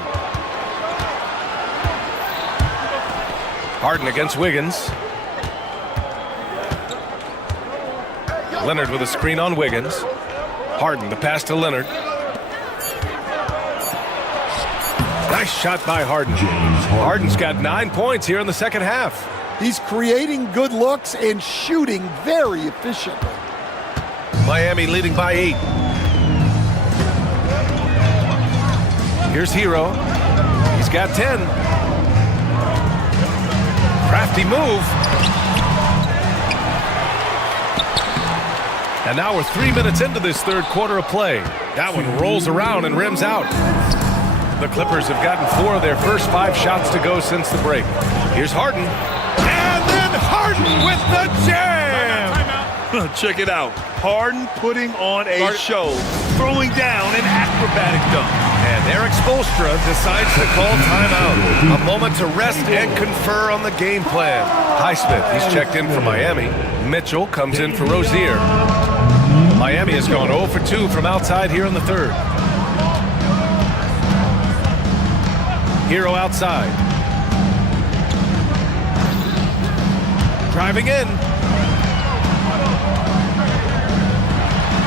Harden against Wiggins. Leonard with a screen on Wiggins. Harden, the pass to Leonard. Nice shot by Harden. Harden's got 9 points here in the second half. He's creating good looks and shooting very efficiently. Miami leading by 8. Here's Hero. He's got 10. Crafty move. And now we're 3 minutes into this third quarter of play. That one rolls around and rims out. The Clippers have gotten 4 of their first 5 shots to go since the break. Here's Harden. And then Harden with the jam! Check it out. Harden putting on a show, throwing down an acrobatic dunk. And Eric Spoelstra decides to call timeout. A moment to rest and confer on the game plan. Highsmith, he's checked in for Miami. Mitchell comes in for Rozier. Miami has gone 0 for 2 from outside here in the third. Hero outside. Driving in.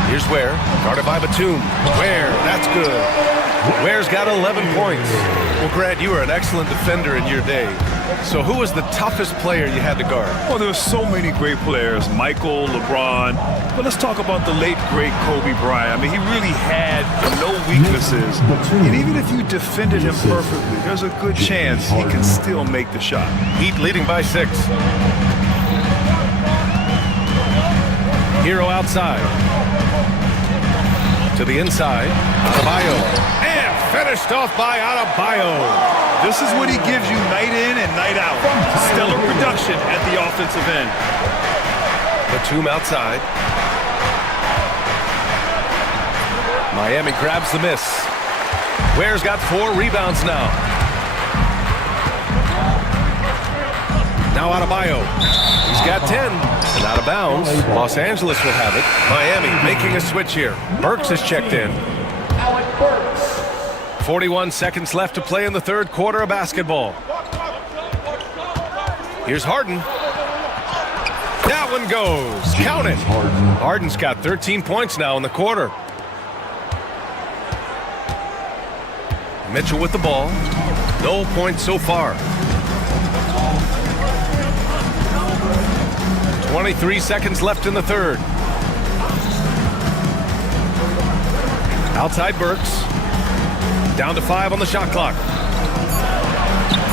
Here's Ware, guarded by Batum. Ware, that's good. Ware's got 11 points. Well, Grant, you were an excellent defender in your day. So who was the toughest player you had to guard? Well, there were so many great players. Michael, LeBron. But let's talk about the late, great Kobe Bryant. I mean, he really had no weaknesses. And even if you defended him perfectly, there's a good chance he can still make the shot. Heat leading by 6. Hero outside. To the inside. Adebayo. And finished off by Adebayo. This is what he gives you night in and night out. Stellar production at the offensive end. Batum outside. Miami grabs the miss. Ware's got 4 rebounds now. Now Adebayo. He's got 10. And out of bounds. Los Angeles will have it. Miami making a switch here. Burks has checked in. 41 seconds left to play in the third quarter of basketball. Here's Harden. That one goes. Count it. Harden's got 13 points now in the quarter. Mitchell with the ball. No points so far. 23 seconds left in the third. Outside Burks. Down to 5 on the shot clock.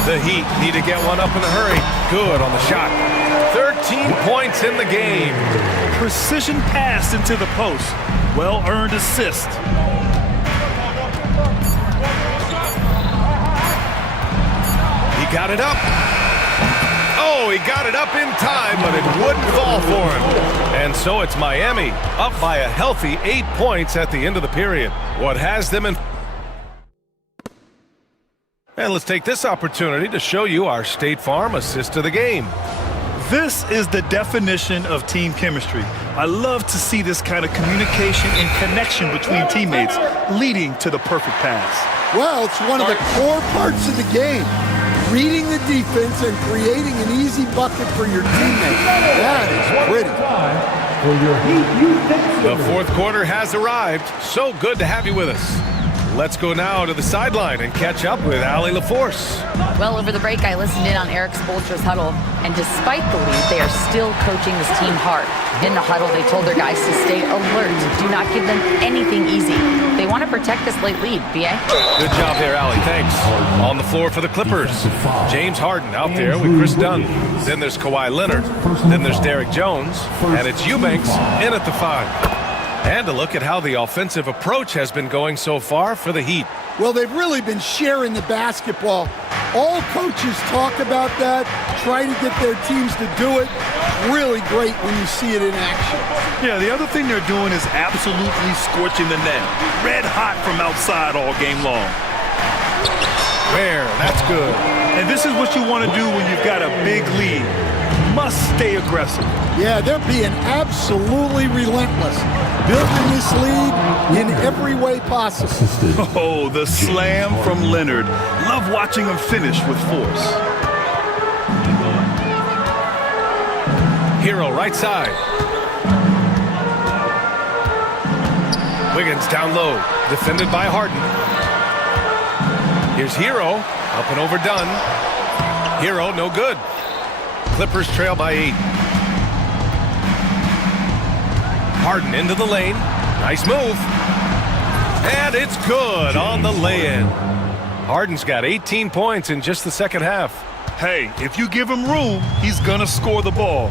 The Heat need to get one up in a hurry. Good on the shot. 13 points in the game. Precision pass into the post. Well-earned assist. He got it up. Oh, he got it up in time, but it wouldn't fall for him. And so it's Miami up by a healthy 8 points at the end of the period. What has them in... And let's take this opportunity to show you our State Farm assist of the game. This is the definition of team chemistry. I love to see this kind of communication and connection between teammates leading to the perfect pass. Well, it's one of the core parts of the game. Reading the defense and creating an easy bucket for your teammates. That is pretty. The fourth quarter has arrived. So good to have you with us. Let's go now to the sideline and catch up with Allie LaForce. Well, over the break, I listened in on Eric Spoelstra's huddle, and despite the lead, they are still coaching this team hard. In the huddle, they told their guys to stay alert. Do not give them anything easy. They want to protect this late lead, B.A. Good job there, Allie. Thanks. On the floor for the Clippers, James Harden out there with Chris Dunn. Then there's Kawhi Leonard. Then there's Derek Jones. And it's Eubanks in at the 5. And a look at how the offensive approach has been going so far for the Heat. Well, they've really been sharing the basketball. All coaches talk about that, try to get their teams to do it. Really great when you see it in action. Yeah, the other thing they're doing is absolutely scorching the net. Red hot from outside all game long. Where? That's good. And this is what you want to do when you've got a big lead. Must stay aggressive. Yeah, they're being absolutely relentless. Building this lead in every way possible. Oh, the slam from Leonard. Love watching him finish with force. Hero right side. Wiggins down low. Defended by Harden. Here's Hero. Up and overdone. Hero no good. Clippers trail by 8. Harden into the lane. Nice move. And it's good on the lay-in. Harden's got 18 points in just the second half. Hey, if you give him room, he's gonna score the ball.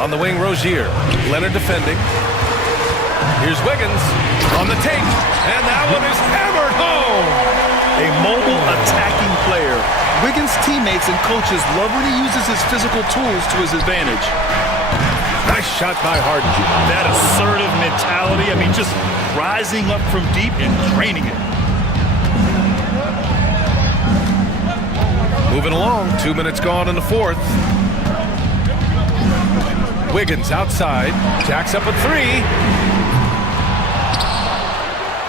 On the wing, Rozier. Leonard defending. Here's Wiggins on the take. And that one is hammered home. A mobile attacking player. Wiggins' teammates and coaches love when he uses his physical tools to his advantage. Nice shot by Harden. That assertive mentality, I mean, just rising up from deep and draining it. Moving along, 2 minutes gone in the fourth. Wiggins outside, jacks up a 3.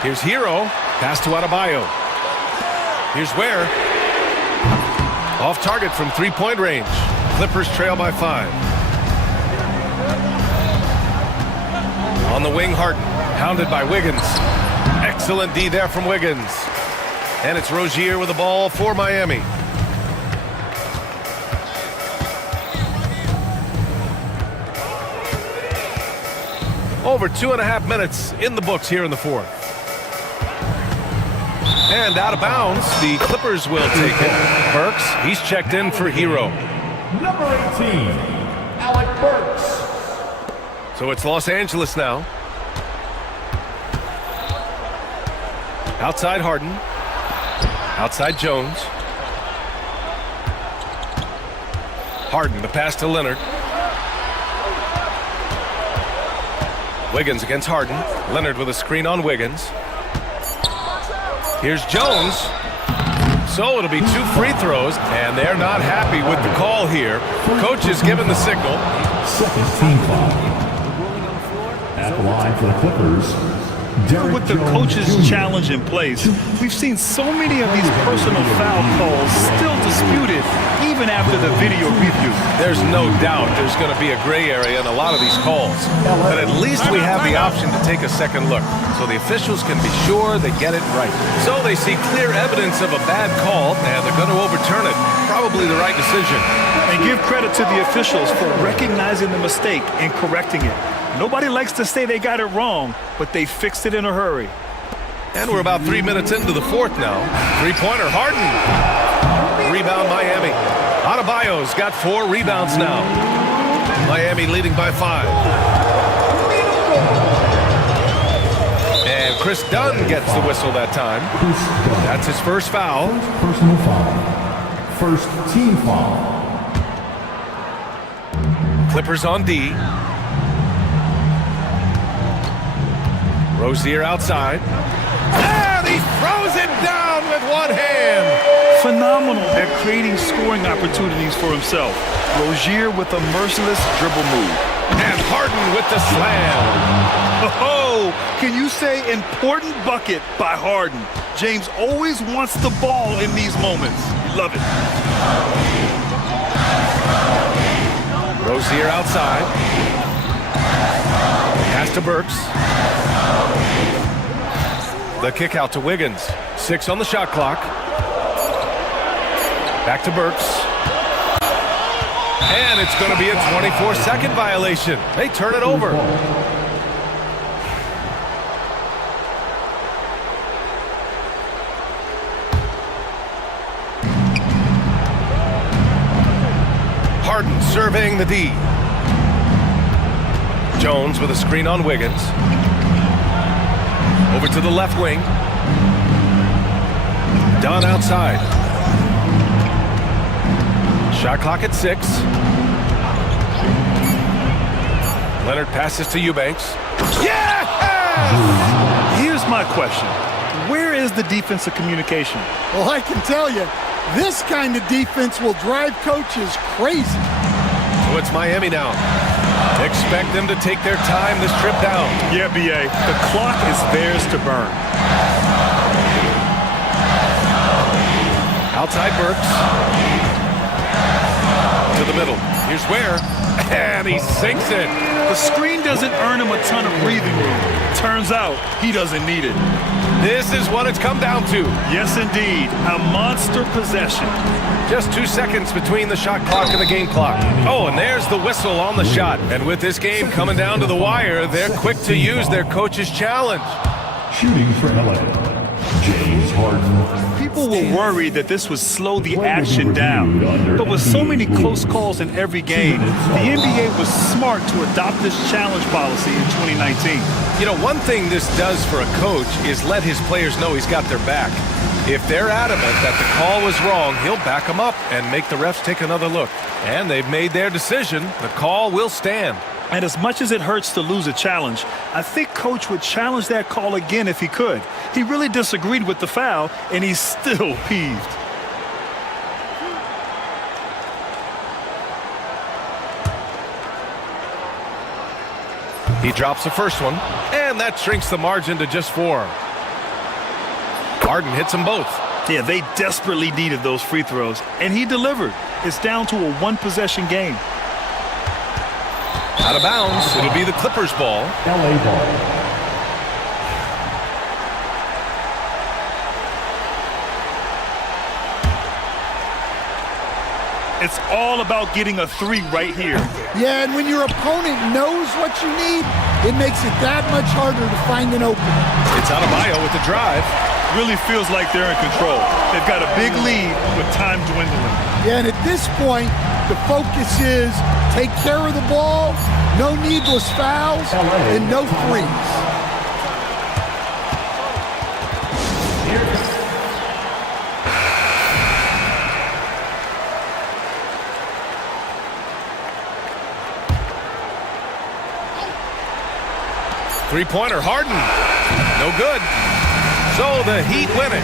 Here's Hero, pass to Adebayo. Here's Ware. Off target from three-point range. Clippers trail by 5. On the wing, Harden. Hounded by Wiggins. Excellent D there from Wiggins. And it's Rozier with the ball for Miami. Over 2.5 minutes in the books here in the fourth. And out of bounds, the Clippers will take it. Burks, he's checked in for Hero. Number 18, Alec Burks. So it's Los Angeles now. Outside Harden. Outside Jones. Harden, the pass to Leonard. Wiggins against Harden. Leonard with a screen on Wiggins. Here's Jones. So it'll be 2 free throws, and they're not happy with the call here. Coach is given the signal. Second team foul. At the line for the Clippers. With the coach's challenge in place, we've seen so many of these personal foul calls still disputed even after the video review. There's no doubt there's going to be a gray area in a lot of these calls. But at least we have the option to take a second look, so the officials can be sure they get it right. So they see clear evidence of a bad call, and they're going to overturn it. Probably the right decision. And give credit to the officials for recognizing the mistake and correcting it. Nobody likes to say they got it wrong, but they fixed it in a hurry. And we're about 3 minutes into the fourth now. Three-pointer, Harden. Rebound, Miami. Adebayo's got 4 rebounds now. Miami leading by 5. And Chris Dunn gets the whistle that time. That's his first foul. Personal foul. First team foul. Clippers on D. Rozier outside. And he throws it down with one hand. phenomenal at creating scoring opportunities for himself. Rozier with a merciless dribble move. And Harden with the slam. Oh, can you say important bucket by Harden? James always wants the ball in these moments. You love it. Rozier outside. Pass to Burks. The kick out to Wiggins. 6 on the shot clock. Back to Burks. And it's going to be a 24-second violation. They turn it over. Harden surveying the D. Jones with a screen on Wiggins. Over to the left wing. Dunn outside. Shot clock at 6. Leonard passes to Eubanks. Yeah! Here's my question. Where is the defensive communication? Well, I can tell you, this kind of defense will drive coaches crazy. So it's Miami now. Expect them to take their time this trip down. Yeah, B.A. The clock is theirs to burn. Outside Burks. To the middle. Here's Ware. And he sinks it. The screen doesn't earn him a ton of breathing room. Turns out he doesn't need it. This is what it's come down to. Yes, indeed. A monster possession. Just 2 seconds between the shot clock and the game clock. Oh, and there's the whistle on the shot. And with this game coming down to the wire, they're quick to use their coach's challenge. Shooting for LA, James Harden. People were worried that this would slow the action down. But with so many close calls in every game, the NBA was smart to adopt this challenge policy in 2019. You know, one thing this does for a coach is let his players know he's got their back. If they're adamant that the call was wrong, he'll back them up and make the refs take another look. And they've made their decision. The call will stand. And as much as it hurts to lose a challenge, I think Coach would challenge that call again if he could. He really disagreed with the foul, and he's still peeved. He drops the first one, and that shrinks the margin to just 4. Harden hits them both. Yeah, they desperately needed those free throws, and he delivered. It's down to a one-possession game. Out of bounds. It'll be the Clippers' ball. LA ball. It's all about getting a 3 right here. Yeah, and when your opponent knows what you need, it makes it that much harder to find an opening. It's Adebayo with the drive. Really feels like they're in control. They've got a big lead with time dwindling. Yeah, and at this point, the focus is take care of the ball, no needless fouls, and no threes. Three-pointer, Harden. No good. So the Heat win it.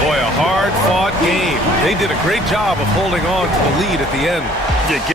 Boy, a hard-fought game. They did a great job of holding on to the lead at the end. Yeah,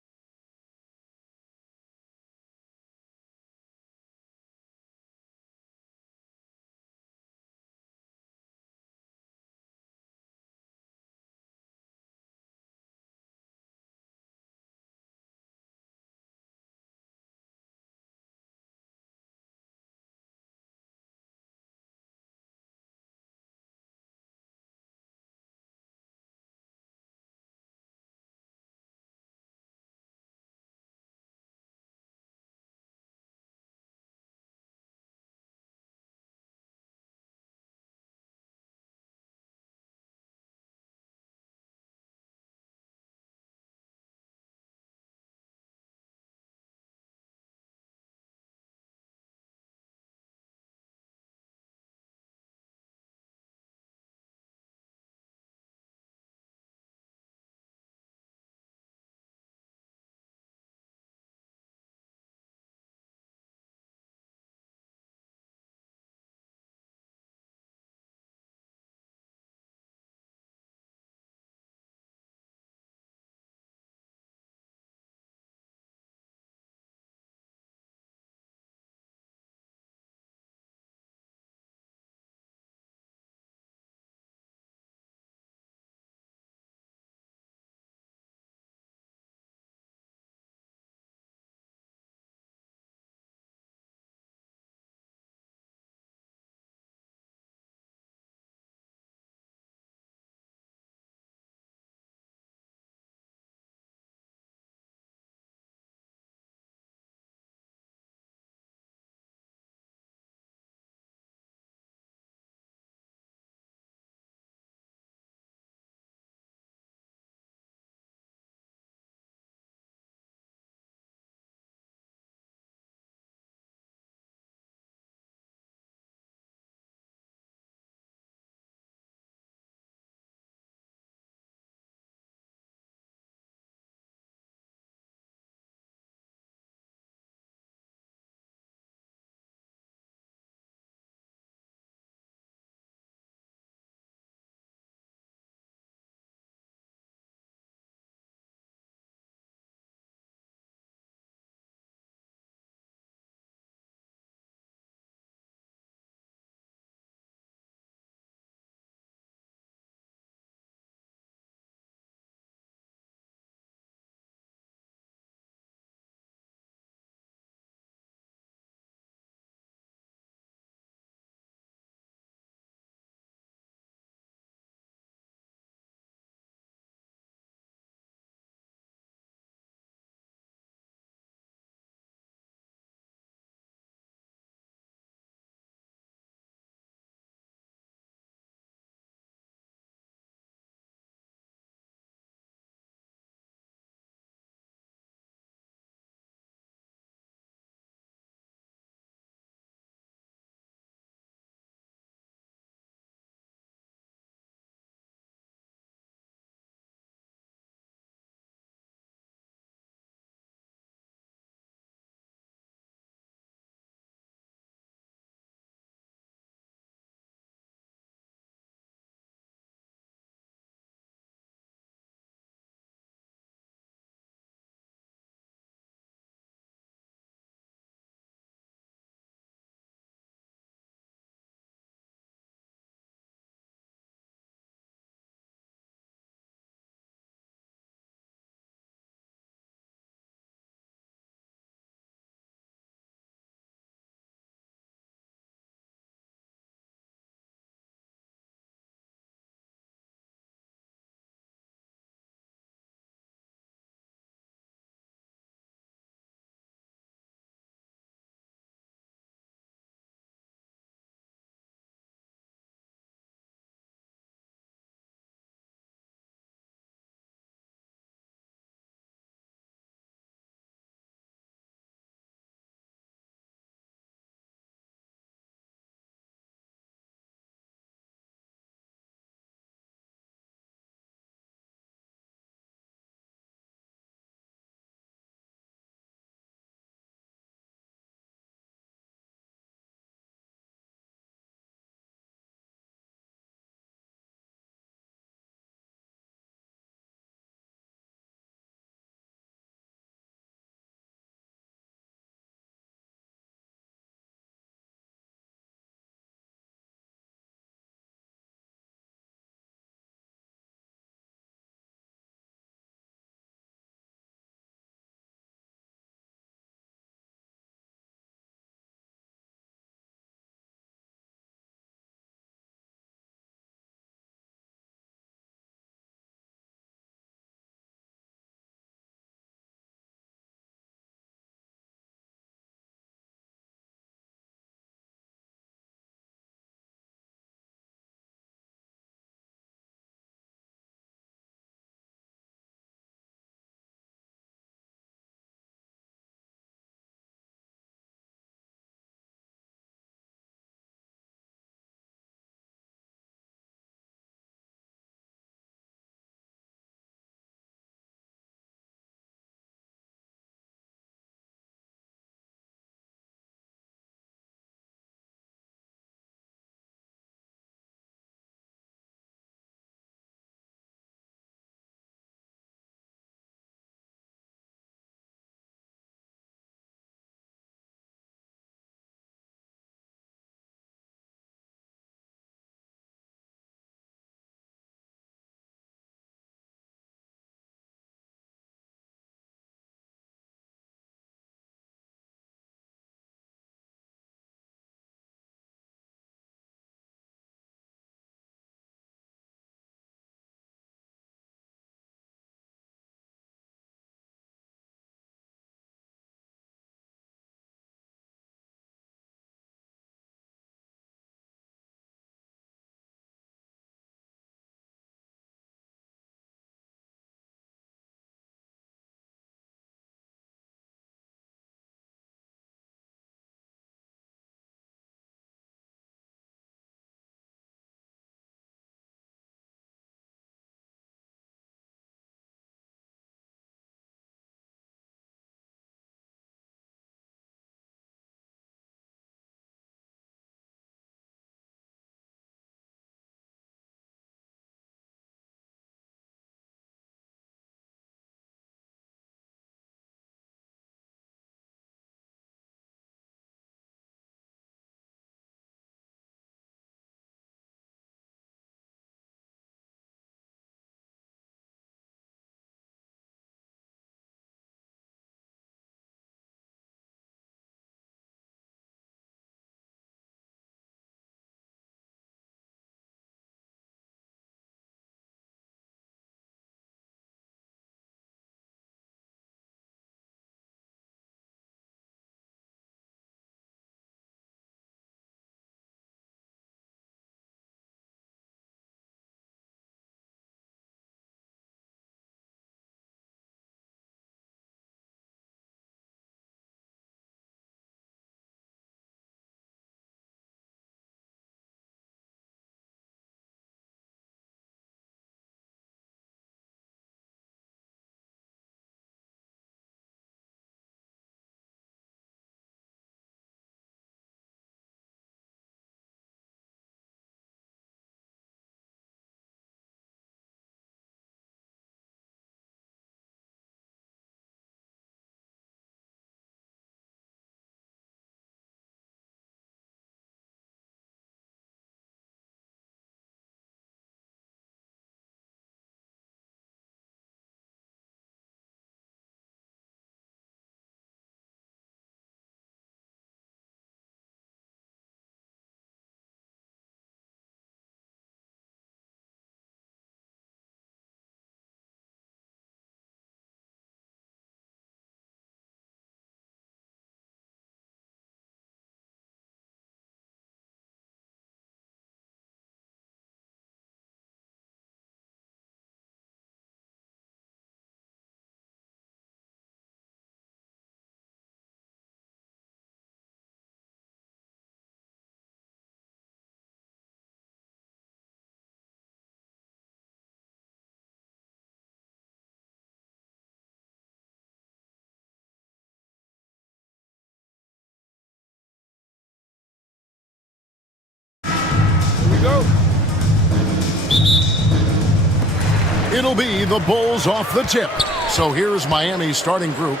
It'll be the Bulls off the tip. So here's Miami's starting group.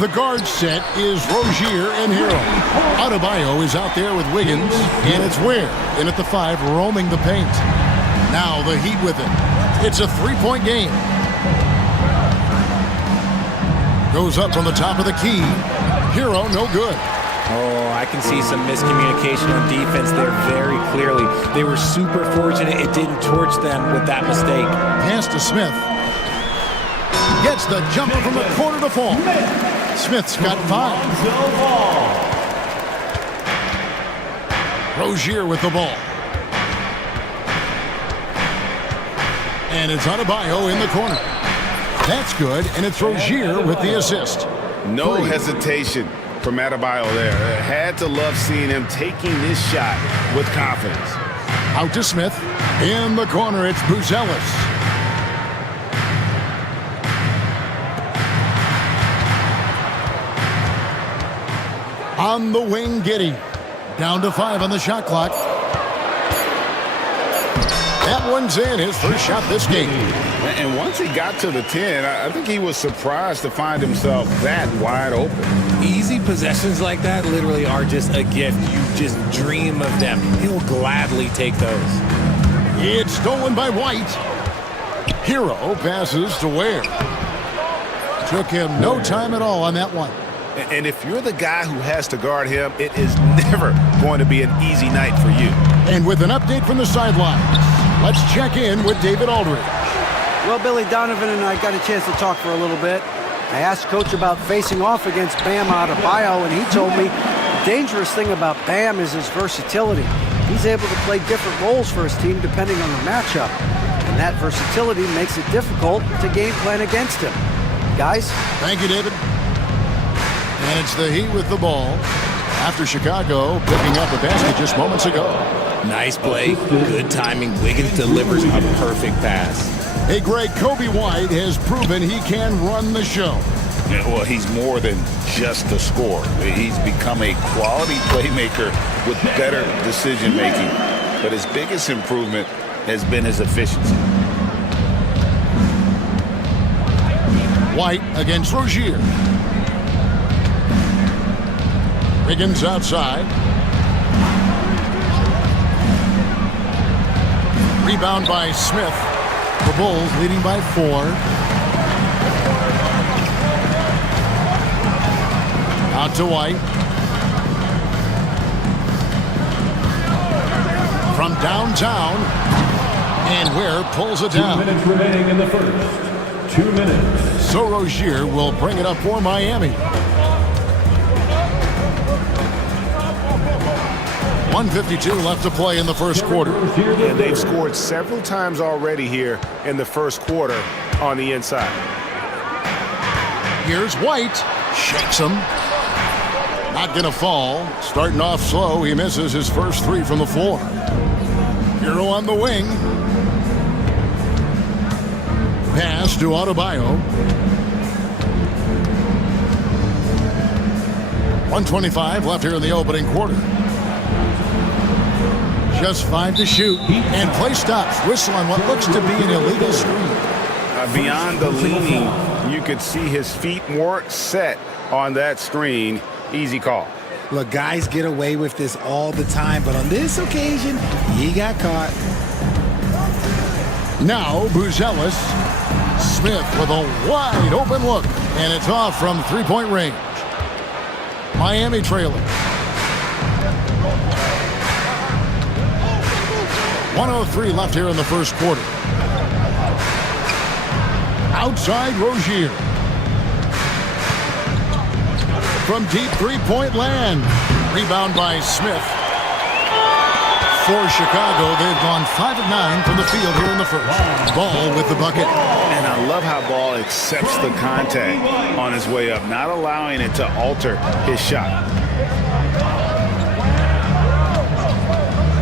The guard set is Rozier and Hero. Adebayo is out there with Wiggins, and it's Ware in at the 5 roaming the paint. Now the Heat with it. It's a 3-point game. Goes up from the top of the key. Hero, no good. Oh, I can see some miscommunication on defense there very clearly. They were super fortunate it didn't torch them with that mistake. Pass to Smith. Gets the jumper from the corner to fall. Smith's got 5. Rozier with the ball. And it's Adebayo in the corner. That's good, and it's Rozier with the assist. No hesitation from Adebayo there. Had to love seeing him taking this shot with confidence. Out to Smith. In the corner, it's Buzelis. On the wing, Giddey. Down to 5 on the shot clock. That one's in, his first shot this game. And once he got to the 10, I think he was surprised to find himself that wide open. Easy possessions like that literally are just a gift. You just dream of them. He'll gladly take those. It's stolen by White. Hero passes to Ware. Took him no time at all on that one. And if you're the guy who has to guard him, it is never going to be an easy night for you. And with an update from the sidelines, let's check in with David Aldridge. Well, Billy, Donovan and I got a chance to talk for a little bit. I asked Coach about facing off against Bam Adebayo, and he told me the dangerous thing about Bam is his versatility. He's able to play different roles for his team depending on the matchup. And that versatility makes it difficult to game plan against him. Guys? Thank you, David. And it's the Heat with the ball after Chicago picking up a basket just moments ago. Nice play, good timing. Wiggins delivers a perfect pass. Hey, Greg, Kobe White has proven he can run the show. Yeah, well, he's more than just a scorer. He's become a quality playmaker with better decision-making. But his biggest improvement has been his efficiency. White against Rozier. Wiggins outside. Rebound by Smith. The Bulls leading by 4. Out to White. From downtown. And Ware pulls it down. 2 minutes remaining in the first. 2 minutes. So Rozier will bring it up for Miami. 1:52 left to play in the first quarter. And they've scored several times already here in the first quarter on the inside. Here's White. Shakes him. Not going to fall. Starting off slow. He misses his first 3 from the floor. Hero on the wing. Pass to Adebayo. 1:25 left here in the opening quarter. Just 5 to shoot, and play stops. Whistle on what looks to be an illegal screen. Beyond the leaning, you could see his feet weren't set on that screen. Easy call. Look, guys get away with this all the time, but on this occasion, he got caught. Now Buzelis. Smith with a wide open look, and it's off from 3-point range. Miami trailing. 1:03 left here in the first quarter. Outside Rozier. From deep 3-point land. Rebound by Smith. For Chicago, they've gone 5 of 9 from the field here in the first. Ball with the bucket. And I love how Ball accepts the contact on his way up, not allowing it to alter his shot.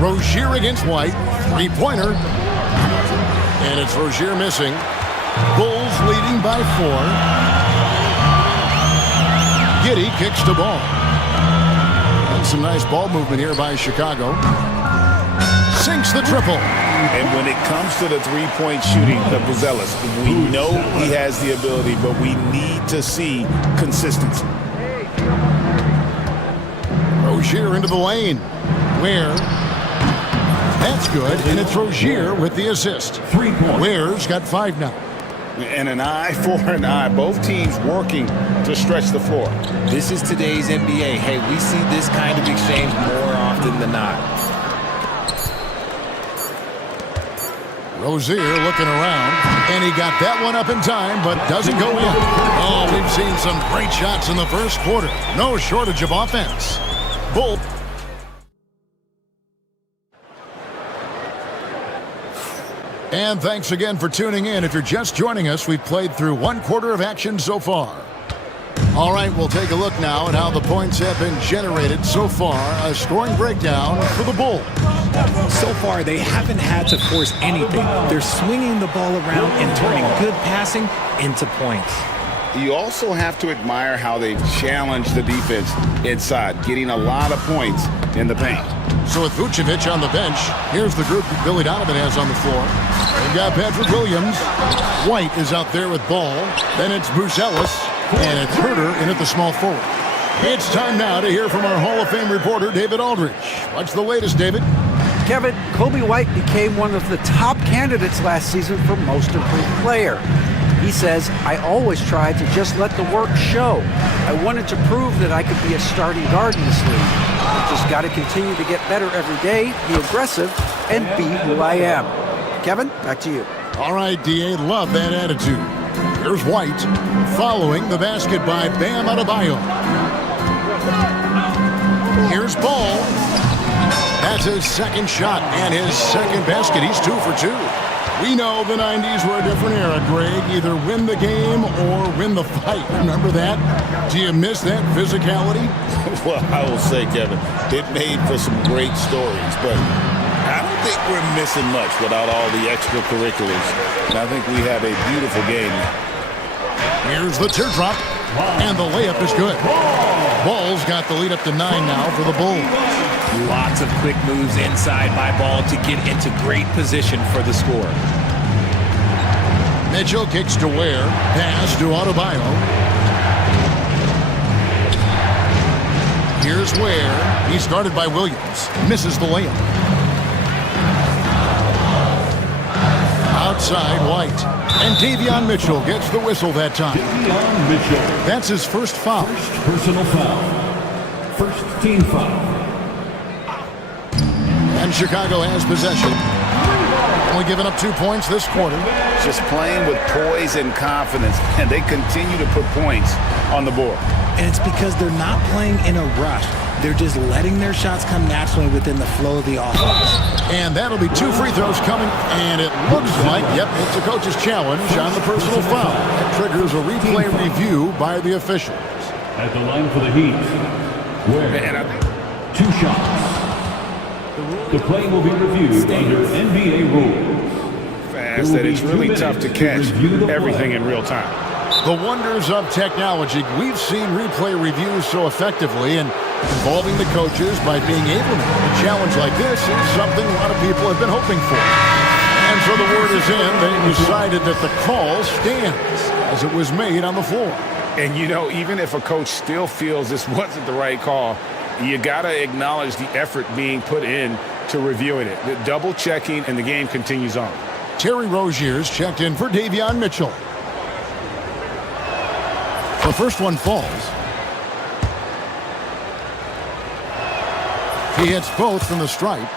Rozier against White. 3-pointer. And it's Rozier missing. Bulls leading by 4. Giddey kicks the ball. And some nice ball movement here by Chicago. Sinks the triple. And when it comes to the three-point shooting of Buzelis, we know he has the ability, but we need to see consistency. Rozier into the lane. Ware. That's good, and it's Rozier with the assist. 3 points. Ware's got 5 now. And an eye for an eye. Both teams working to stretch the floor. This is today's NBA. Hey, we see this kind of exchange more often than not. Rozier looking around, and he got that one up in time, but doesn't go in. Oh, we've seen some great shots in the first quarter. No shortage of offense. Bull. And thanks again for tuning in. If you're just joining us, we've played through 1 quarter of action so far. All right, we'll take a look now at how the points have been generated so far. A scoring breakdown for the Bulls. So far, they haven't had to force anything. They're swinging the ball around and turning good passing into points. You also have to admire how they've challenged the defense inside, getting a lot of points in the paint. So with Vucevic on the bench, here's the group that Billy Donovan has on the floor. They've got Patrick Williams. White is out there with ball. Then it's Buzelis. And it's Herter in at the small forward. It's time now to hear from our Hall of Fame reporter, David Aldridge. What's the latest, David? Kevin, Kobe White became one of the top candidates last season for Most Improved Player. He says, I always tried to just let the work show. I wanted to prove that I could be a starting guard in this league. I just got to continue to get better every day, be aggressive, and be who I am. Kevin, back to you. All right, D.A., love that attitude. Here's White, following the basket by Bam Adebayo. Here's Ball. That's his second shot and his second basket. He's 2 for 2. We know the 90s were a different era, Greg. Either win the game or win the fight. Remember that? Do you miss that physicality? Well, I will say, Kevin, it made for some great stories, but I don't think we're missing much without all the extracurriculars. And I think we have a beautiful game. Here's the teardrop, and the layup is good. Ball's got the lead up to 9 now for the Bulls. Lots of quick moves inside by Ball to get into great position for the score. Mitchell kicks to Ware. Pass to Adebayo. Here's Ware. He's guarded by Williams. Misses the layup. Outside, White. And Davion Mitchell gets the whistle that time. Davion Mitchell. That's his first foul. First personal foul. First team foul. And Chicago has possession. Only giving up 2 points this quarter. Just playing with poise and confidence, and they continue to put points on the board. And it's because they're not playing in a rush. They're just letting their shots come naturally within the flow of the offense. And that'll be 2 free throws coming, and it looks like, yep, it's a coach's challenge on the personal foul. That triggers a replay review by the officials. At the line for the Heat, Ware. 2 shots. The play will be reviewed under NBA rules. Fast that it's really tough to catch everything in real time. The wonders of technology. We've seen replay reviews so effectively, and involving the coaches by being able to make a challenge like this is something a lot of people have been hoping for. And so the word is in. They decided that the call stands as it was made on the floor. And, you know, even if a coach still feels this wasn't the right call, you got to acknowledge the effort being put in to reviewing it. The double checking, and the game continues on. Terry Rozier's checked in for Davion Mitchell. The first one falls. He hits both from the stripe.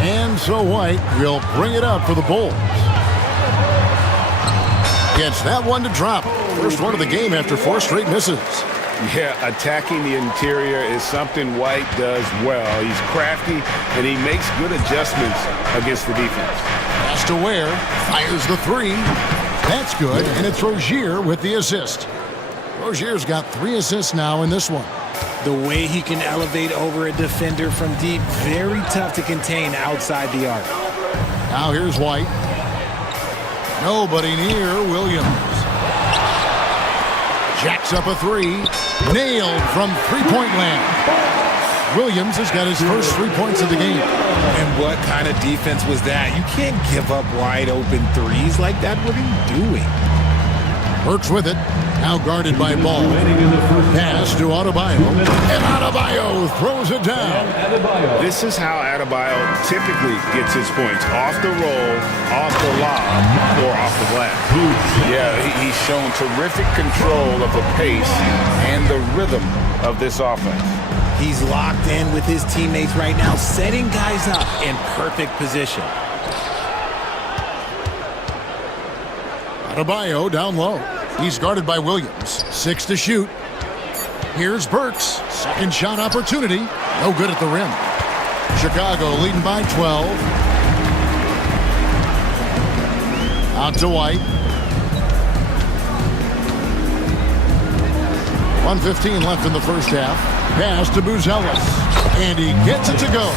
And so White will bring it up for the Bulls. Gets that one to drop. First one of the game after 4 straight misses. Yeah, attacking the interior is something White does well. He's crafty, and he makes good adjustments against the defense. Pass to Ware. Fires the 3. That's good, and it's Rozier with the assist. Rozier's got 3 assists now in this one. The way he can elevate over a defender from deep, very tough to contain outside the arc. Now here's White. Nobody near Williams. Jacks up a 3. Nailed from three-point land. Williams has got his first 3 points of the game. And what kind of defense was that? You can't give up wide open threes like that. What are you doing? Burks with it. Now guarded by Ball. Pass to Adebayo. And Adebayo throws it down. This is how Adebayo typically gets his points. Off the roll, off the lob, or off the glass. Yeah, he's shown terrific control of the pace and the rhythm of this offense. He's locked in with his teammates right now, setting guys up in perfect position. Adebayo down low. He's guarded by Williams. 6 to shoot. Here's Burks. Second shot opportunity. No good at the rim. Chicago leading by 12. Out to White. 1:15 left in the first half. Pass to Buzelis. And he gets it to go.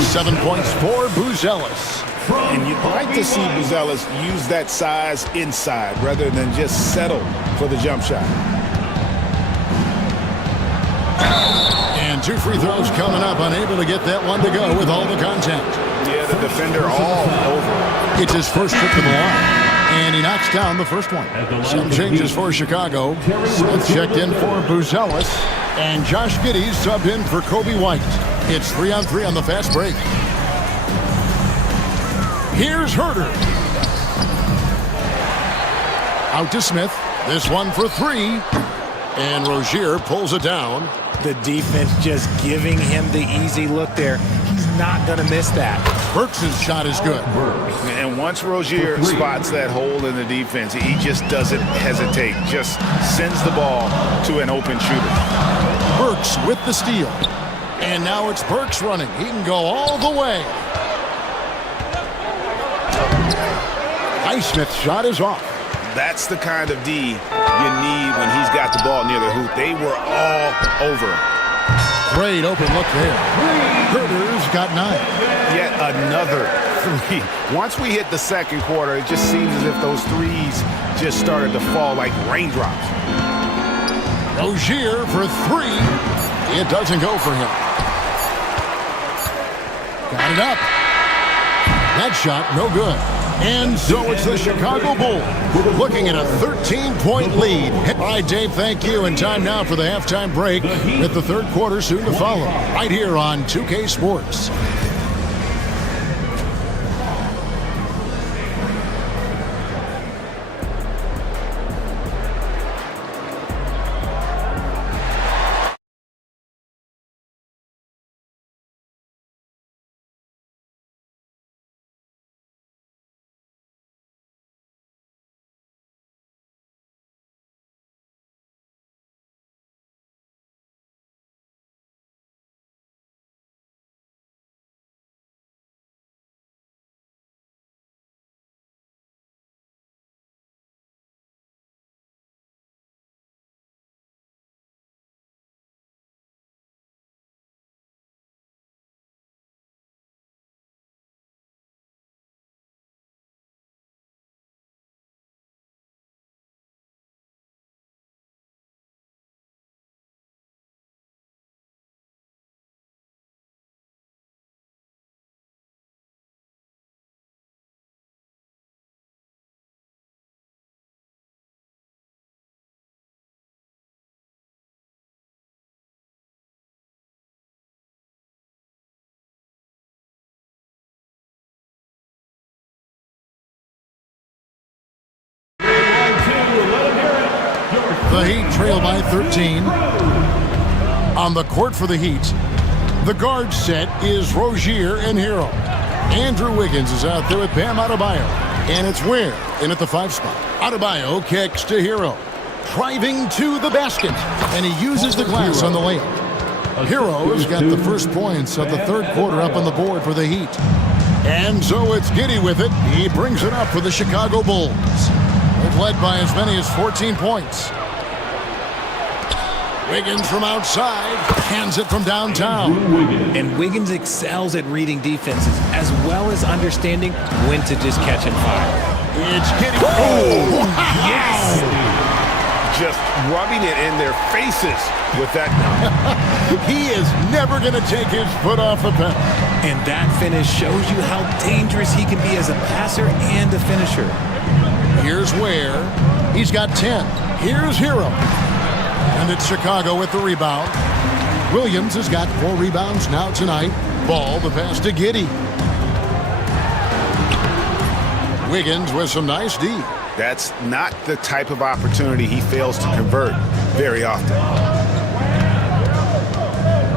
7 points for Buzelis. And you'd like to see Buzelis use that size inside rather than just settle for the jump shot. And 2 free throws coming up. Unable to get that one to go with all the contact. Yeah, the defender all over. It's his first trip to the line. And he knocks down the first one. Some changes for Chicago. Smith checked in for Buzelis. And Josh Giddey subbed in for Kobe White. It's 3-on-3 on the fast break. Here's Herter. Out to Smith. This one for 3. And Rozier pulls it down. The defense just giving him the easy look there. He's not going to miss that. Burks' shot is good. And once Rozier spots that hole in the defense, he just doesn't hesitate. Just sends the ball to an open shooter. Burks with the steal. And now it's Burks running. He can go all the way. Highsmith's shot is off. That's the kind of D you need when he's got the ball near the hoop. They were all over him. Great open look there. Herter's got 9. Yet another 3. Once we hit the second quarter, it just seems as if those threes just started to fall like raindrops. Rozier for 3. It doesn't go for him. Got it up. That shot, no good. And so it's the Chicago Bulls looking at a 13-point lead. All right, Dave, thank you. And time now for the halftime break with the third quarter soon to follow. Right here on 2K Sports. The Heat trail by 13. On the court for the Heat, the guard set is Rozier and Hero. Andrew Wiggins is out there with Bam Adebayo. And it's Ware in at the 5 spot. Adebayo kicks to Hero. Driving to the basket. And he uses the glass on the layup. Hero's got the first points of the third quarter up on the board for the Heat. And so it's Giddey with it. He brings it up for the Chicago Bulls. They've led by as many as 14 points. Wiggins from outside, hands it from downtown. And Wiggins excels at reading defenses as well as understanding when to just catch and fire. It's Giddey. Oh, yes! Just rubbing it in their faces with that. He is never going to take his foot off the pedal. And that finish shows you how dangerous he can be as a passer and a finisher. Here's Ware. He's got 10. Here's Hero. And it's Chicago with the rebound. Williams has got 4 rebounds now tonight. Ball, the pass to Giddey. Wiggins with some nice D. That's not the type of opportunity he fails to convert very often.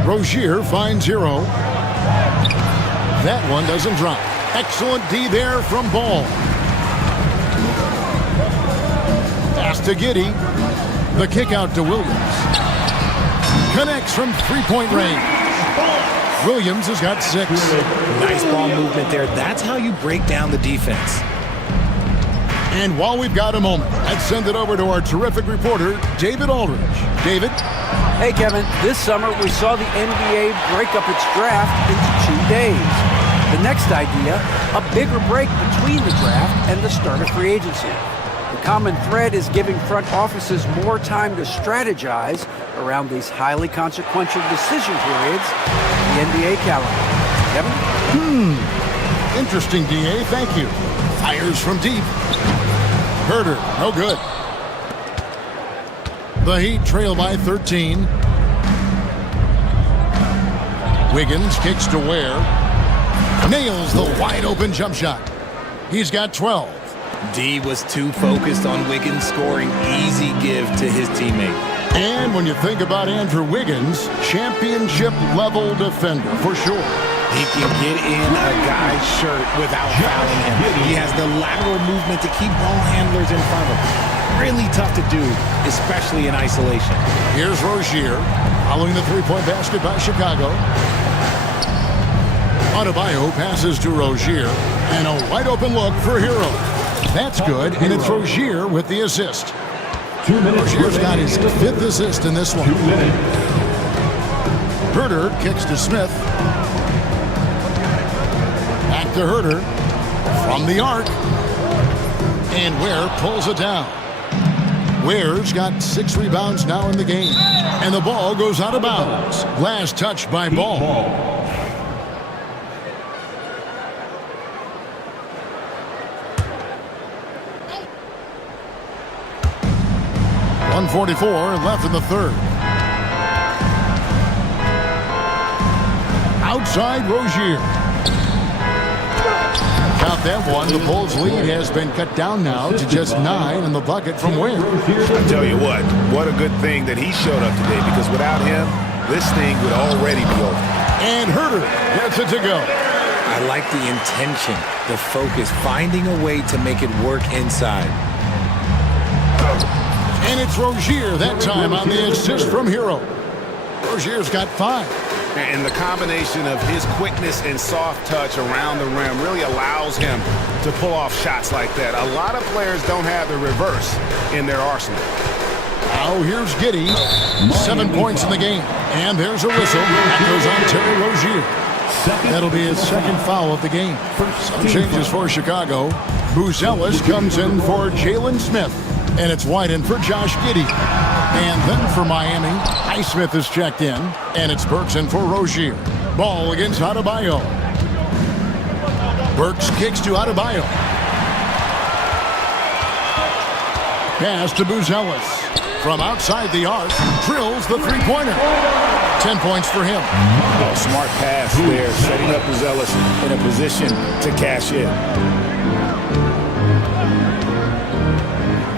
Rozier finds Hero. That one doesn't drop. Excellent D there from Ball. Pass to Giddey. The kick out to Williams. Connects from three-point range. Williams has got 6. Nice ball movement there. That's how you break down the defense. And while we've got a moment, let's send it over to our terrific reporter, David Aldridge. David? Hey, Kevin. This summer, we saw the NBA break up its draft into 2 days. The next idea, a bigger break between the draft and the start of free agency. The common thread is giving front offices more time to strategize around these highly consequential decision periods in the NBA calendar. Kevin? Interesting, DA. Thank you. Fires from deep. Herder, no good. The Heat trail by 13. Wiggins kicks to Ware. Nails the wide-open jump shot. He's got 12. D was too focused on Wiggins scoring easy give to his teammate. And when you think about Andrew Wiggins, championship-level defender for sure. He can get in a guy's shirt without fouling him. He has the lateral movement to keep ball handlers in front of him. Really tough to do, especially in isolation. Here's Rozier, following the three-point basket by Chicago. Adebayo passes to Rozier, and a wide-open look for Hero. That's good, and it's Rozier with the assist. 2 minutes. Rozier's got his 5th assist in this one. 2 minutes. Herder kicks to Smith. Back to Herder from the arc. And Ware pulls it down. Ware's got 6 rebounds now in the game. And the ball goes out of bounds. Last touch by Ball. 1:44 left in the third. Outside Rozier. Count that one. The Bulls' lead has been cut down now to just 9 in the bucket from Ware. I tell you what a good thing that he showed up today, because without him, this thing would already be over. And Herder gets it to go. I like the intention, the focus, finding a way to make it work inside. And it's Rozier that time on the assist from Hero. Rozier's got 5. And the combination of his quickness and soft touch around the rim really allows him to pull off shots like that. A lot of players don't have the reverse in their arsenal. Now here's Giddey. 7 points in the game. And there's a whistle. That goes on Terry Rozier. That'll be his 2nd foul of the game. Some changes for Chicago. Buzelis comes in for Jalen Smith. And it's Whiten for Josh Giddey. And then for Miami, Highsmith is checked in. And it's Burks in for Rozier. Ball against Adebayo. Burks kicks to Adebayo. Pass to Buzelis. From outside the arc, drills the three-pointer. 10 points for him. Oh, smart pass there, setting up Buzelis in a position to cash in.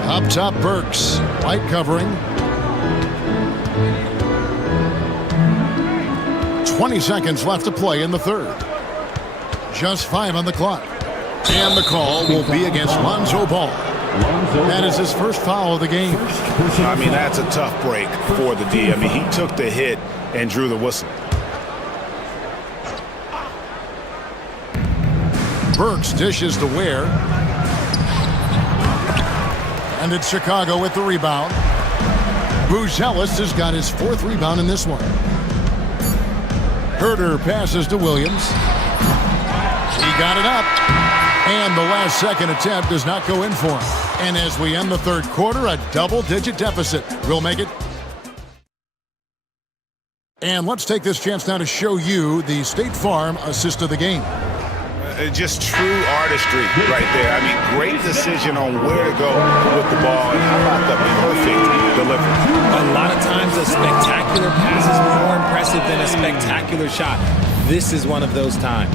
Up top, Burks. White covering. 20 seconds left to play in the third. Just 5 on the clock. And the call will be against Lonzo Ball. That is his 1st foul of the game. I mean, that's a tough break for the D. I mean, he took the hit and drew the whistle. Burks dishes to Ware. And it's Chicago with the rebound. Buzelis has got his 4th rebound in this one. Herder passes to Williams. He got it up. And the last second attempt does not go in for him. And as we end the third quarter, a double-digit deficit. We'll make it. And let's take this chance now to show you the State Farm assist of the game. Just true artistry right there. I mean, great decision on where to go with the ball, and how about the perfect delivery? A lot of times a spectacular pass is more impressive than a spectacular shot. This is one of those times.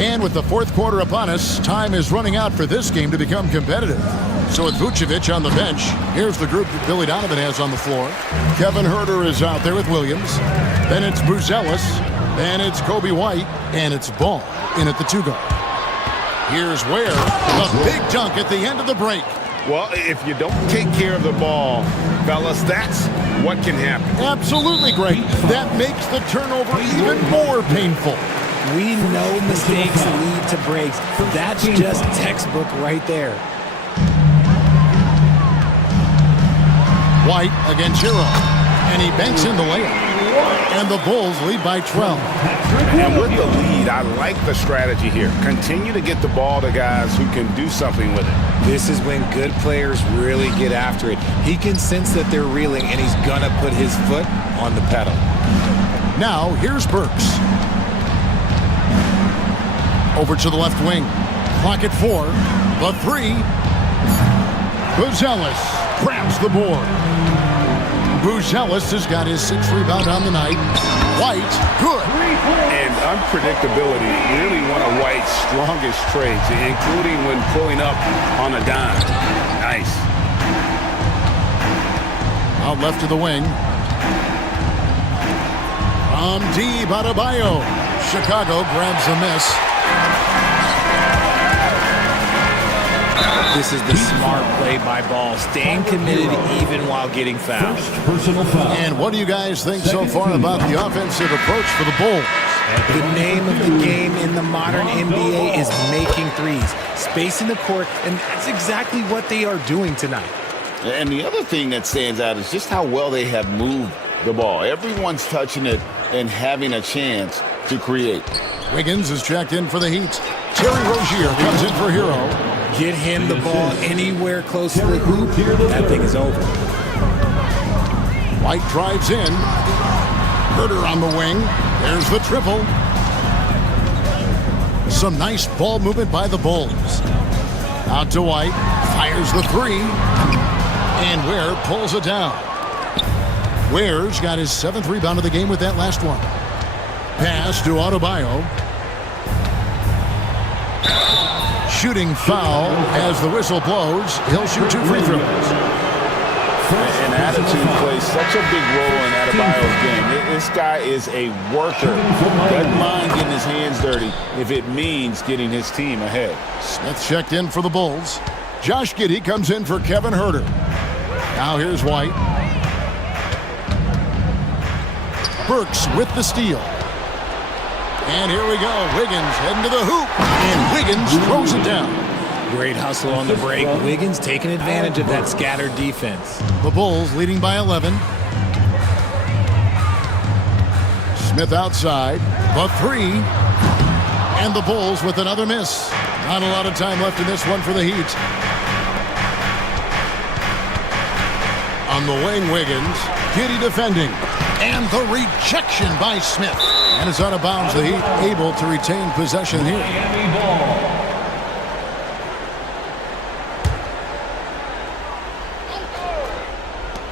And with the fourth quarter upon us, time is running out for this game to become competitive. So with Vucevic on the bench, here's the group that Billy Donovan has on the floor. Kevin Huerter is out there with Williams. Then it's Buzelis. Then it's Kobe White. And it's Ball in at the 2-guard. Here's Ware. A big dunk at the end of the break. Well, if you don't take care of the ball, fellas, that's what can happen. Absolutely great. That makes the turnover even more painful. We know mistakes lead to breaks. That's just textbook right there. White against Hero. And he banks in the layup. And the Bulls lead by 12. And with the lead, I like the strategy here. Continue to get the ball to guys who can do something with it. This is when good players really get after it. He can sense that they're reeling, and he's going to put his foot on the pedal. Now, here's Burks. Over to the left wing. Clock at 4. The 3. Buzelis grabs the board. Buzelis has got his 6th rebound on the night. White, good. And unpredictability, really one of White's strongest traits, including when pulling up on a dime. Nice. Out left to the wing. From deep, Adebayo. Chicago grabs a miss. This is the smart play by Ball, staying committed even while getting fouled. And what do you guys think so far about the offensive approach for the Bulls? The name of the game in the modern NBA is making threes, spacing the court, and that's exactly what they are doing tonight. And the other thing that stands out is just how well they have moved the ball. Everyone's touching it and having a chance to create. Wiggins is checked in for the Heat. Terry Rozier comes in for Hero. Get him the ball anywhere close to the hoop, that thing is over. White drives in. Huerter on the wing. There's the triple. Some nice ball movement by the Bulls. Out to White. Fires the 3. And Ware pulls it down. Ware's got his 7th rebound of the game with that last one. Pass to Adebayo. Shooting foul as the whistle blows. He'll shoot 2 free throws. And attitude plays such a big role in Adebayo's game. This guy is a worker. Doesn't mind getting his hands dirty if it means getting his team ahead. Smith checked in for the Bulls. Josh Giddey comes in for Kevin Huerter. Now here's White. Burks with the steal. And here we go. Wiggins heading to the hoop. And Wiggins throws it down. Great hustle on the break. Wiggins taking advantage of that scattered defense. The Bulls leading by 11. Smith outside. The 3. And the Bulls with another miss. Not a lot of time left in this one for the Heat. On the wing, Wiggins. Giddey defending. And the rejection by Smith. And it's out of bounds. The Heat able to retain possession here.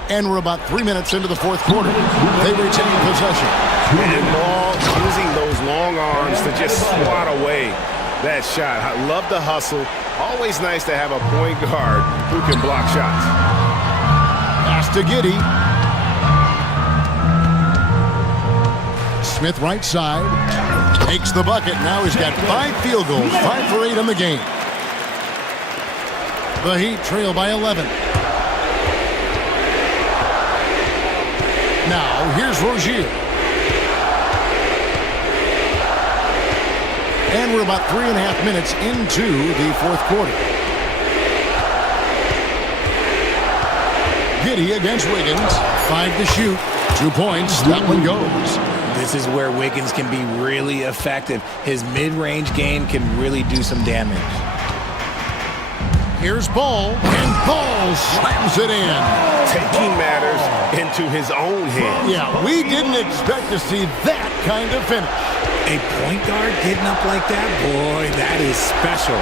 And we're about 3 minutes into the fourth quarter. They retain possession. And Ball using those long arms to just swat away that shot. I love the hustle. Always nice to have a point guard who can block shots. Pass to Giddey. Smith right side. Takes the bucket. Now he's got 5 field goals. 5 for 8 in the game. The Heat trail by 11. Now, here's Rozier. And we're about 3.5 minutes into the fourth quarter. Giddey against Wiggins. 5 to shoot. 2 points. That one goes. This is where Wiggins can be really effective. His mid-range game can really do some damage. Here's Ball, and Ball slams it in. Taking matters into his own hands. Yeah, we didn't expect to see that kind of finish. A point guard getting up like that? Boy, that is special.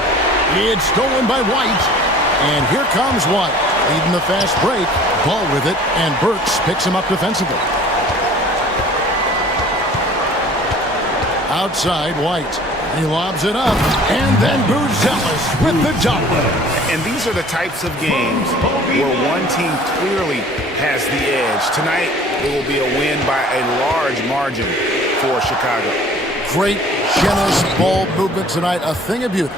It's stolen by White. And here comes White, leading the fast break. Ball with it, and Burks picks him up defensively. Outside, White. He lobs it up, and then Buzelis with the dunk. And these are the types of games where one team clearly has the edge. Tonight, it will be a win by a large margin for Chicago. Great, generous ball movement tonight. A thing of beauty.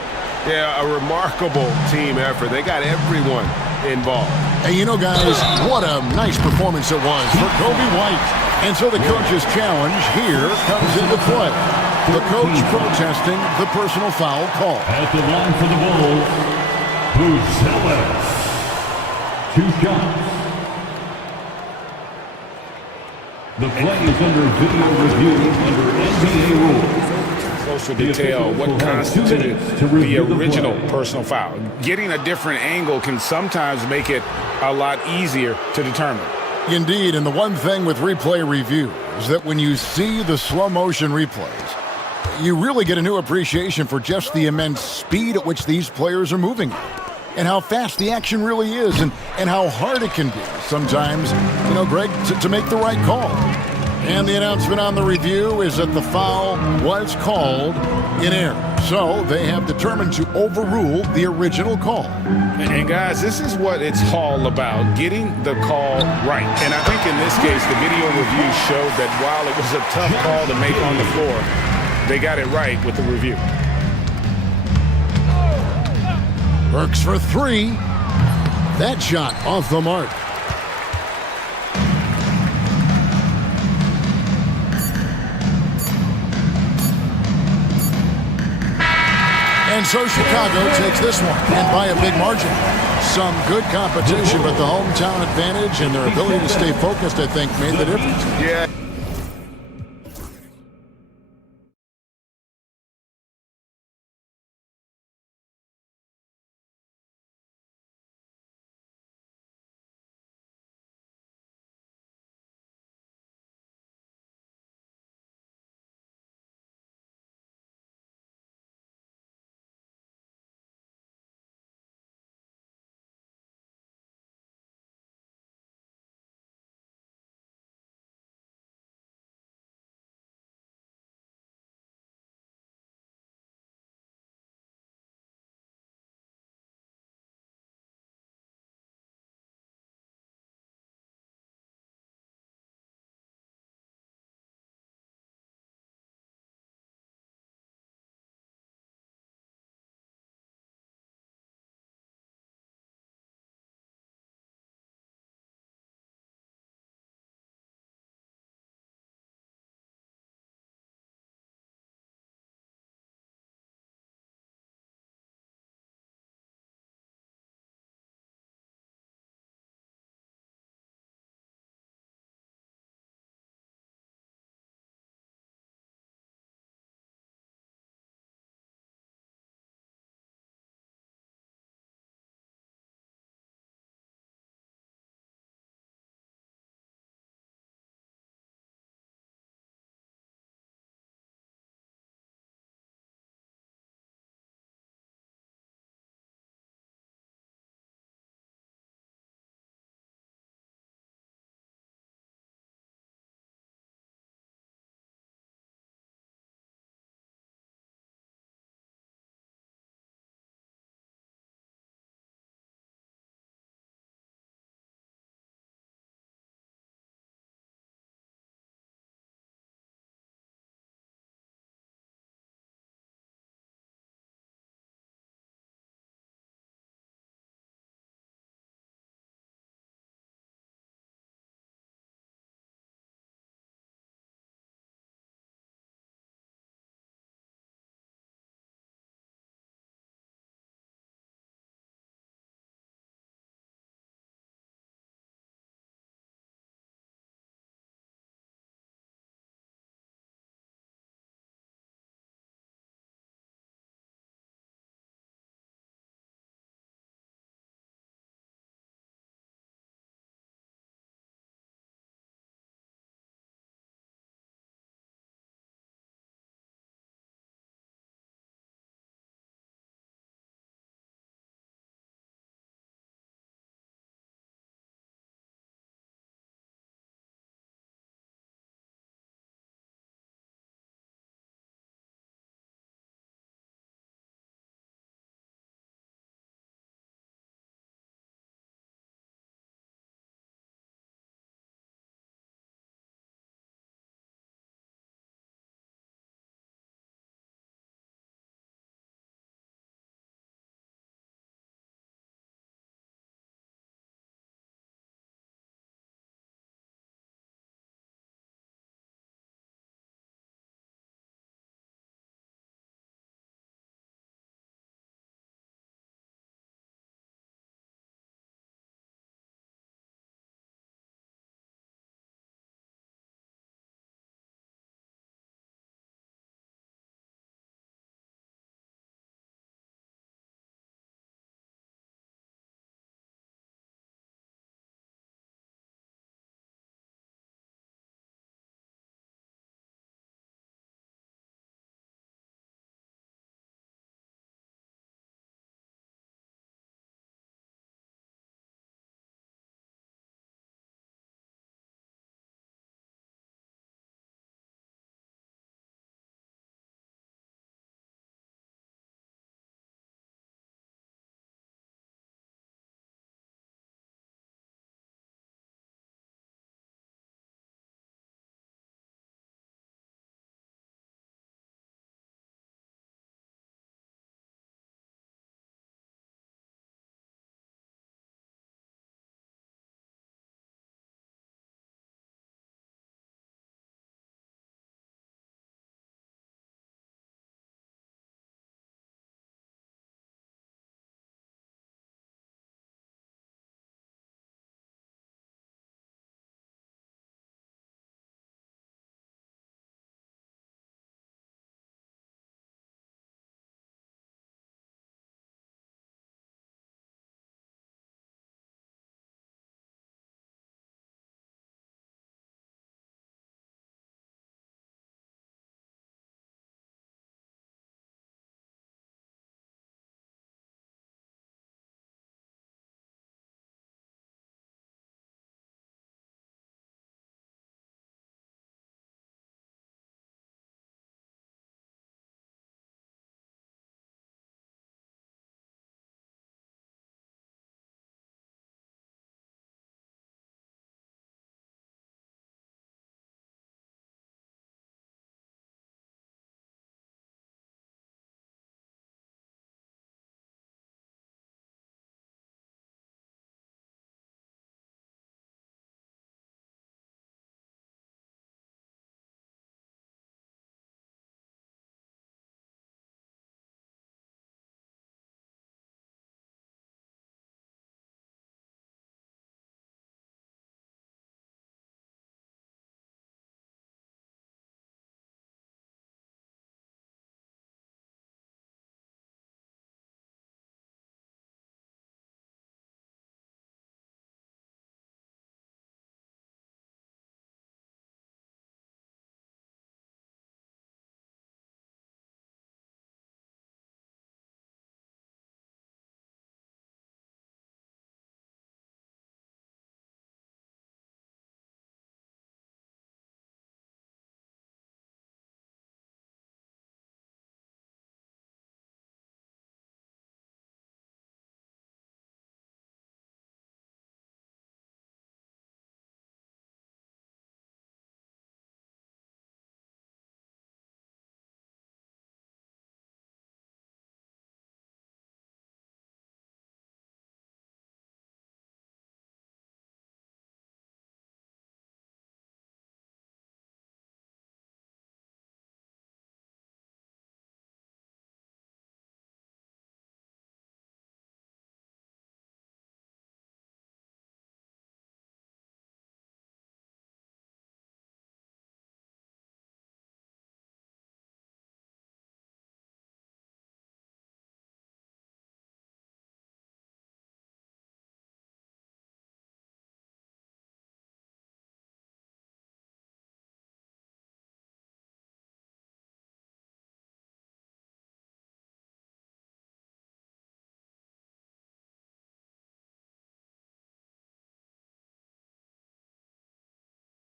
Yeah, a remarkable team effort. They got everyone involved. And you know, guys, what a nice performance it was for Kobe White. And so the coach's challenge here comes into play. The coach protesting the personal foul call. At the line for the Bulls, Buzelis. 2 shots. The play is under video review under NBA rules. Closer detail what constituted the original personal foul. Getting a different angle can sometimes make it a lot easier to determine. Indeed, and the one thing with replay review is that when you see the slow motion replays, you really get a new appreciation for just the immense speed at which these players are moving and how fast the action really is and how hard it can be sometimes, you know, Greg, to make the right call. And the announcement on the review is that the foul was called in error. So they have determined to overrule the original call. And guys, this is what it's all about, getting the call right. And I think in this case, the video review showed that while it was a tough call to make on the floor, they got it right with the review. Burks for 3. That shot off the mark. And so Chicago takes this one, and by a big margin. Some good competition, but the hometown advantage and their ability to stay focused, I think, made the difference. Yeah.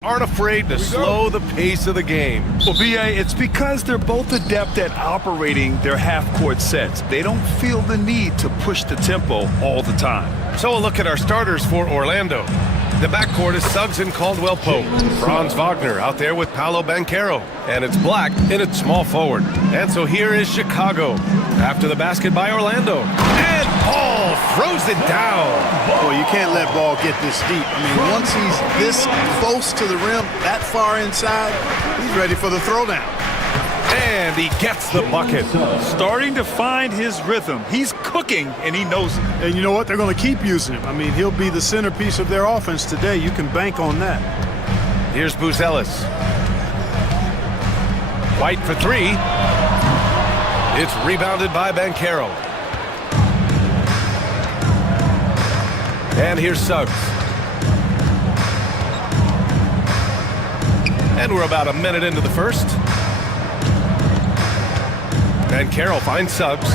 aren't afraid to slow the pace of the game. Well, B.A., it's because they're both adept at operating their half-court sets. They don't feel the need to push the tempo all the time. So a look at our starters for Orlando. The backcourt is Suggs and Caldwell Pope. Franz Wagner out there with Paolo Banchero. And it's Black in at small forward. And so here is Chicago. After the basket by Orlando. And Ball throws it down. Boy, you can't let Ball get this deep. I mean, once he's this close to the rim, that far inside, he's ready for the throwdown. And he gets the bucket. Starting to find his rhythm. He's cooking, and he knows it. And you know what? They're going to keep using him. I mean, he'll be the centerpiece of their offense today. You can bank on that. Here's Buzelis. White for three. It's rebounded by Banchero. And here's Suggs. And we're about a minute into the first. Banchero finds Suggs.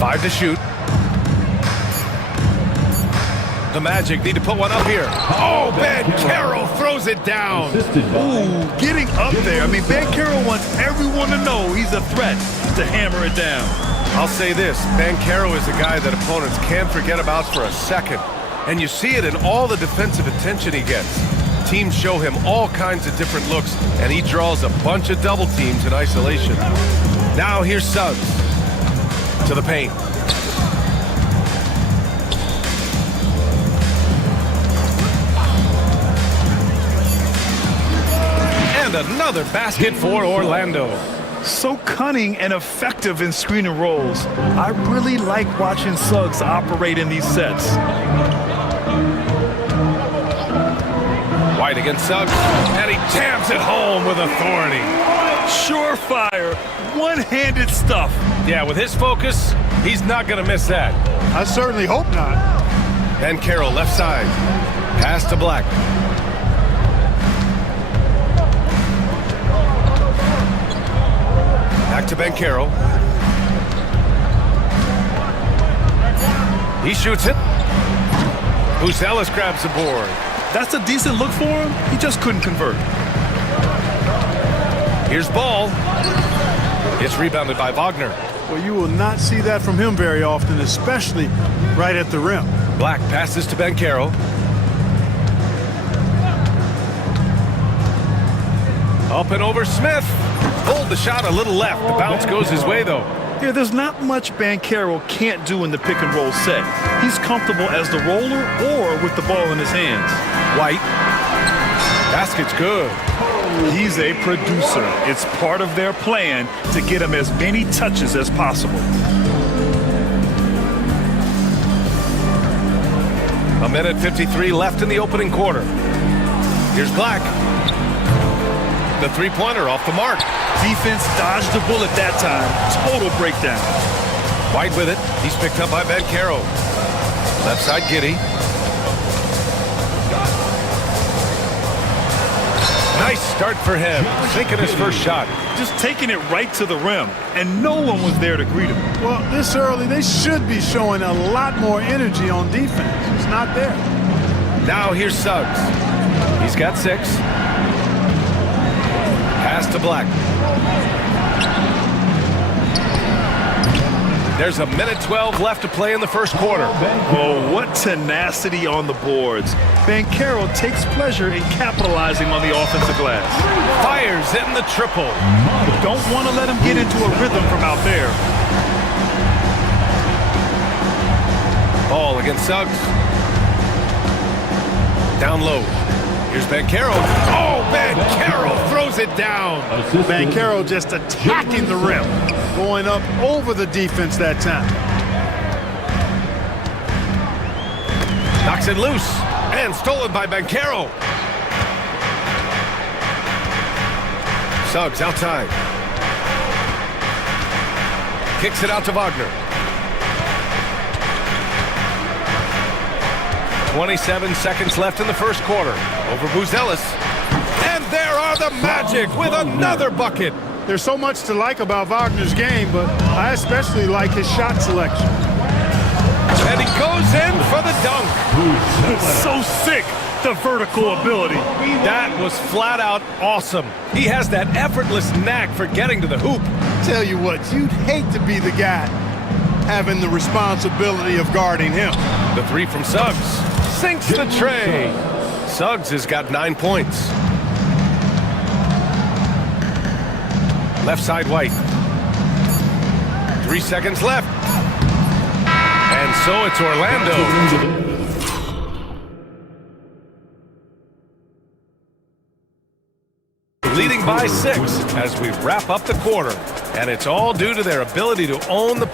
5 to shoot. The Magic need to put one up here. Oh, Banchero throws it down. Ooh, getting up there. I mean, Banchero wants everyone to know he's a threat to hammer it down. I'll say this, Banchero is a guy that opponents can't forget about for a second. And you see it in all the defensive attention he gets. Teams show him all kinds of different looks, and he draws a bunch of double teams in isolation. Now here's Suggs to the paint. And another basket for Orlando. So cunning and effective in screen and rolls. I really like watching Suggs operate in these sets. White against Suggs, and he jams it home with authority. Surefire, one-handed stuff. Yeah, with his focus, he's not going to miss that. I certainly hope not. Banchero left side, pass to Black. Back to Banchero. He shoots it. Buzelis grabs the board. That's a decent look for him. He just couldn't convert. Here's Ball. It's rebounded by Wagner. Well, you will not see that from him very often, especially right at the rim. Black passes to Banchero. Up and over Smith. Pulled the shot a little left. The bounce goes his way, though. Yeah, there's not much Banchero can't do in the pick and roll set. He's comfortable as the roller or with the ball in his hands. White. Basket's good. He's a producer. It's part of their plan to get him as many touches as possible. A minute 53 left in the opening quarter. Here's Black. The three-pointer off the mark. Defense dodged the bullet that time. Total breakdown. White with it. He's picked up by Banchero. Left side Giddey. Nice start for him. Sinking his first shot. Just taking it right to the rim, and no one was there to greet him. Well, this early, they should be showing a lot more energy on defense. It's not there. Now here's Suggs. He's got 6. Pass to Black. There's a minute 12 left to play in the first quarter. Oh, what tenacity on the boards. Banchero takes pleasure in capitalizing on the offensive glass. Fires in the triple. Don't want to let him get into a rhythm from out there. Ball against Suggs. Down low. Here's Banchero. Oh, Banchero throws it down. Banchero just attacking the rim. Going up over the defense that time. Knocks it loose. And stolen by Banchero. Suggs outside. Kicks it out to Wagner. 27 seconds left in the first quarter. Over Buzelis. And there are the Magic with another bucket. There's so much to like about Wagner's game, but I especially like his shot selection. And he goes in for the dunk. So sick. the vertical ability. That was flat out awesome. He has that effortless knack for getting to the hoop. Tell you what, you'd hate to be the guy having the responsibility of guarding him. The three from Suggs. Sinks the tray. Suggs has got 9 points. Left side White. 3 seconds left. And so it's Orlando. Leading by 6 as we wrap up the quarter. And it's all due to their ability to own the...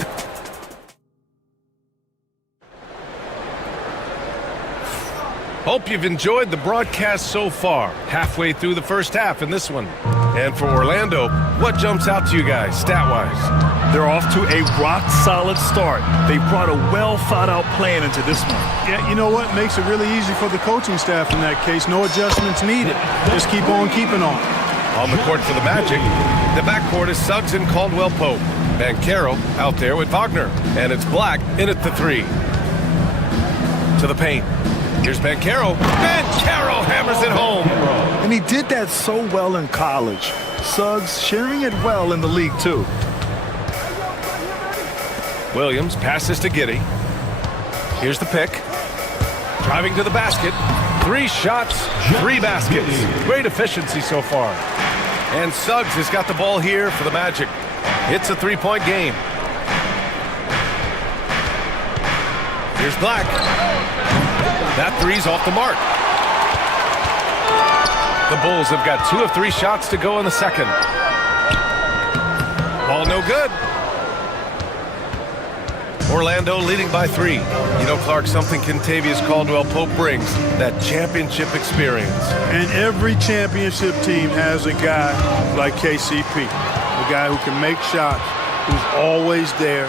Hope you've enjoyed the broadcast so far. Halfway through the first half in this one. And for Orlando, what jumps out to you guys, stat-wise? They're off to a rock-solid start. They brought a well-thought-out plan into this one. Yeah, you know what? Makes it really easy for the coaching staff in that case. No adjustments needed. Just keep on keeping on. On the court for the Magic, the backcourt is Suggs and Caldwell Pope. Banchero out there with Wagner. And it's Black in at the 3. To the paint. Here's Banchero. Banchero hammers it home. And he did that so well in college. Suggs sharing it well in the league, too. Williams passes to Giddey. Here's the pick. Driving to the basket. 3 shots, 3 baskets. Great efficiency so far. And Suggs has got the ball here for the Magic. It's a 3-point game. Here's Black. That 3's off the mark. The Bulls have got 2 of 3 shots to go in the second. Ball no good. Orlando leading by 3. You know, Clark, something Kentavious Caldwell-Pope brings, that championship experience. And every championship team has a guy like KCP, a guy who can make shots, who's always there,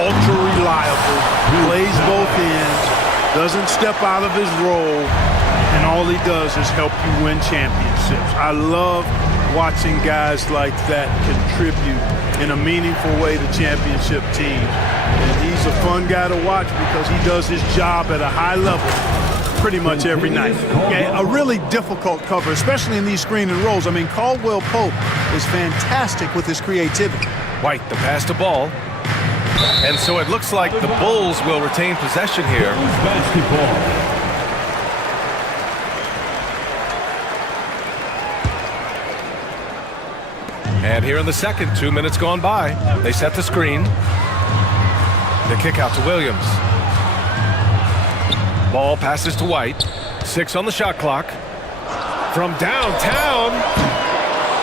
ultra reliable, plays both ends, doesn't step out of his role, and all he does is help you win championships. I love watching guys like that contribute in a meaningful way to championship teams. And he's a fun guy to watch because he does his job at a high level pretty much every night. Yeah, a really difficult cover, especially in these screen and rolls. I mean, Caldwell Pope is fantastic with his creativity. White, the pass to Ball. And so it looks like the Bulls will retain possession here. Basketball. And here in the second, 2 minutes gone by. They set the screen. The kick out to Williams. Ball passes to White. 6 on the shot clock. From downtown,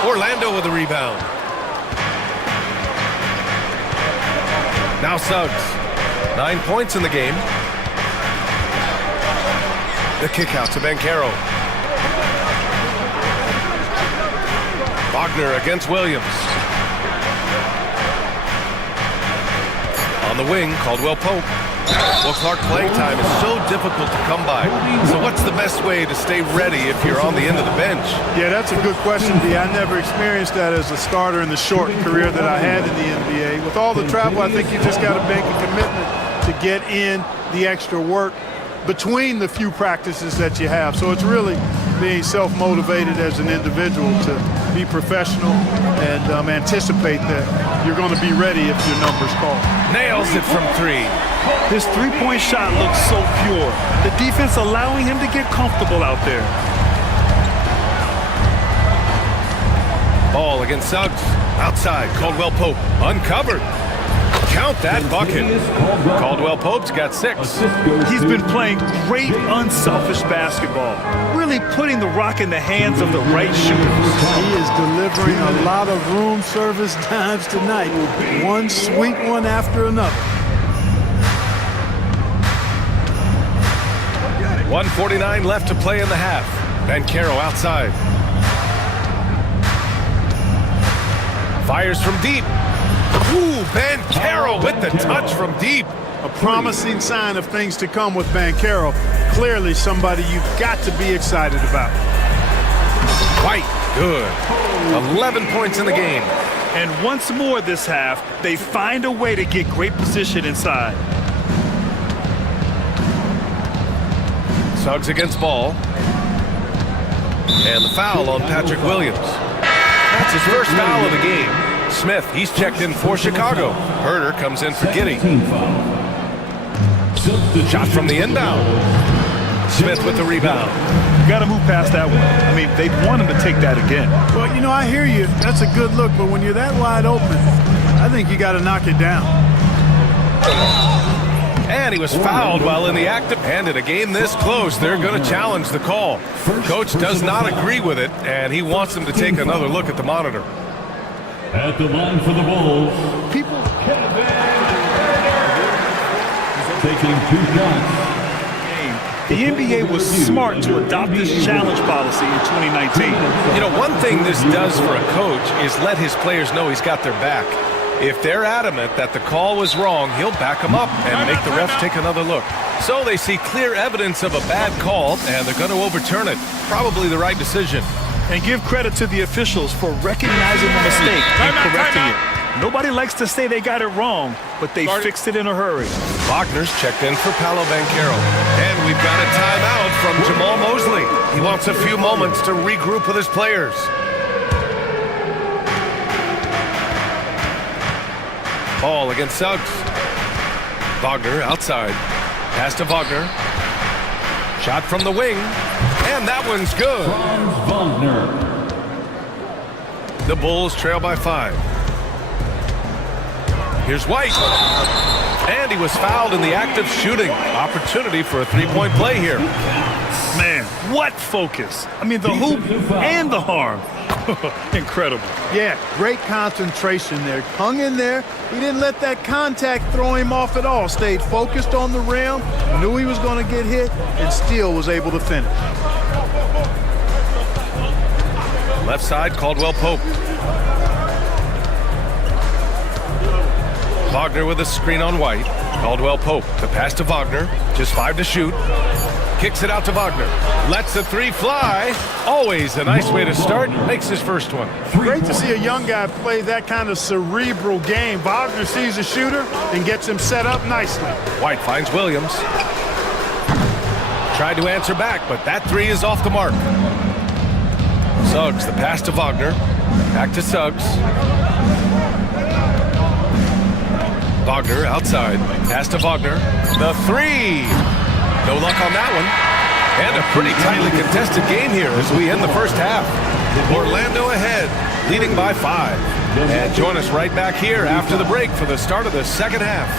Orlando with a rebound. Now Suggs. 9 points in the game. The kick out to Banchero. Wagner against Williams. On the wing, Caldwell Pope. Well, Clark, playing time is so difficult to come by. So what's the best way to stay ready if you're on the end of the bench? Yeah, that's a good question, D. I never experienced that as a starter in the short career that I had in the NBA. With all the travel, I think you just got to make a commitment to get in the extra work between the few practices that you have. So it's really being self-motivated as an individual to be professional and anticipate that you're going to be ready if your number's called. Nails it from 3. His three-point shot looks so pure. The defense allowing him to get comfortable out there. Ball against Suggs. Outside, Caldwell Pope. Uncovered. Count that bucket. Caldwell Pope's got 6. He's been playing great, unselfish basketball. Really putting the rock in the hands of the right shooters. He is delivering a lot of room service times tonight. One sweet one after another. 1:49 left to play in the half. Banchero outside. Fires from deep. Ooh, Banchero with the touch from deep. A promising sign of things to come with Banchero. Clearly somebody you've got to be excited about. White, good. 11 points in the game. And once more this half, they find a way to get great position inside. Suggs against ball. And the foul on Patrick Williams. That's his first foul of the game. Smith, he's checked in for Chicago. Herder comes in for Giddey. Shot from the inbound. Smith with the rebound. You got to move past that one. I mean, they'd want him to take that again. Well, you know, I hear you. That's a good look, but when you're that wide open, I think you got to knock it down. And he was fouled while in the act of, and in a game this close, they're going to challenge the call. Coach does not agree with it, and he wants them to take another look at the monitor. At the line for the Bulls, People, taking 2 shots. the NBA was smart to adopt this challenge policy in 2019. You know, one thing this does for a coach is let his players know he's got their back. If they're adamant that the call was wrong, he'll back them up and make the refs take another look. So they see clear evidence of a bad call, and they're going to overturn it. Probably the right decision. And give credit to the officials for recognizing the mistake and correcting it. Nobody likes to say they got it wrong, but they fixed it in a hurry. Wagner's checked in for Paolo Banchero. And we've got a timeout from Jamal Mosley. He wants a few moments to regroup with his players. Ball against Suggs. Wagner outside. Pass to Wagner. Shot from the wing. And that one's good. The Bulls trail by 5. Here's White. And he was fouled in the act of shooting. Opportunity for a 3-point play here. Man, what focus. I mean, the hoop and the harm. Incredible. Yeah, great concentration there. Hung in there. He didn't let that contact throw him off at all. Stayed focused on the rim, knew he was going to get hit, and still was able to finish. Left side, Caldwell Pope. Wagner with a screen on White. Caldwell Pope, the pass to Wagner. Just 5 to shoot. Kicks it out to Wagner. Lets the 3 fly. Always a nice way to start. Makes his first one. Great to see a young guy play that kind of cerebral game. Wagner sees a shooter and gets him set up nicely. White finds Williams. Tried to answer back, but that 3 is off the mark. Suggs, the pass to Wagner. Back to Suggs. Wagner outside. Pass to Wagner. The 3. No luck on that one. And a pretty tightly contested game here as we end the first half. Orlando ahead, leading by 5. And join us right back here after the break for the start of the second half.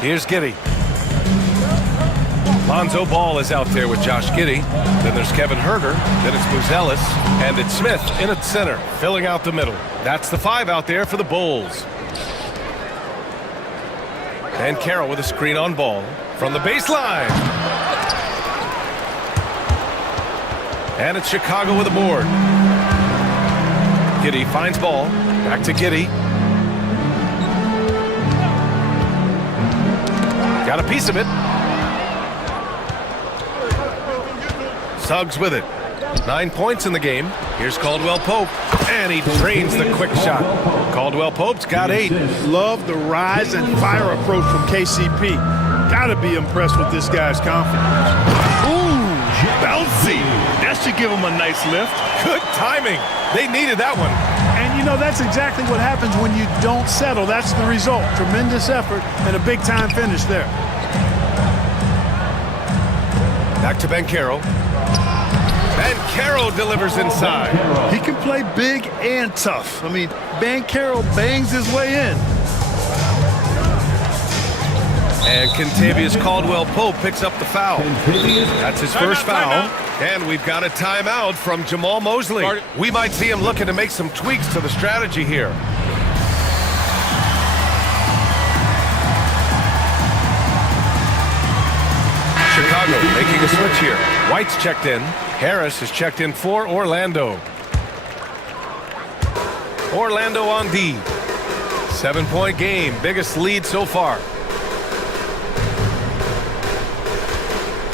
Here's Giddey. Lonzo Ball is out there with Josh Giddey. Then there's Kevin Herder. Then it's Buzelis. And it's Smith in at center, filling out the middle. That's the 5 out there for the Bulls. And Carroll with a screen on Ball from the baseline. And it's Chicago with a board. Giddey finds Ball. Back to Giddey. Got a piece of it. Suggs with it. 9 points in the game. Here's Caldwell Pope, and he drains the quick shot. Caldwell Pope's got 8. Love the rise and fire approach from KCP. Got to be impressed with this guy's confidence. Ooh, bouncy. That should give him a nice lift. Good timing. They needed that one. And you know, that's exactly what happens when you don't settle. That's the result. Tremendous effort and a big-time finish there. Back to Banchero. Banchero delivers inside. He can play big and tough. I mean, Banchero bangs his way in. And Kentavious Caldwell-Pope picks up the foul. That's his first foul. And we've got a timeout from Jamal Mosley. We might see him looking to make some tweaks to the strategy here. Chicago making a switch here. White's checked in. Harris is checked in for Orlando. Orlando on D. 7-point game. Biggest lead so far.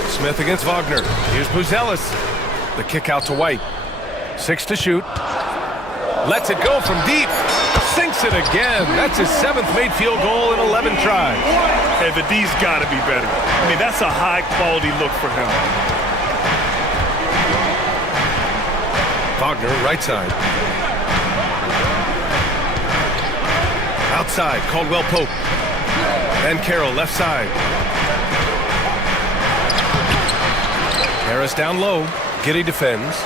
Smith against Wagner. Here's Buzelis. The kick out to White. 6 to shoot. Lets it go from deep. Sinks it again. That's his 7th made field goal in 11 tries. Hey, the D's got to be better. I mean, that's a high-quality look for him. Wagner, right side. Outside, Caldwell Pope. And Carroll, left side. Harris down low. Giddy defends.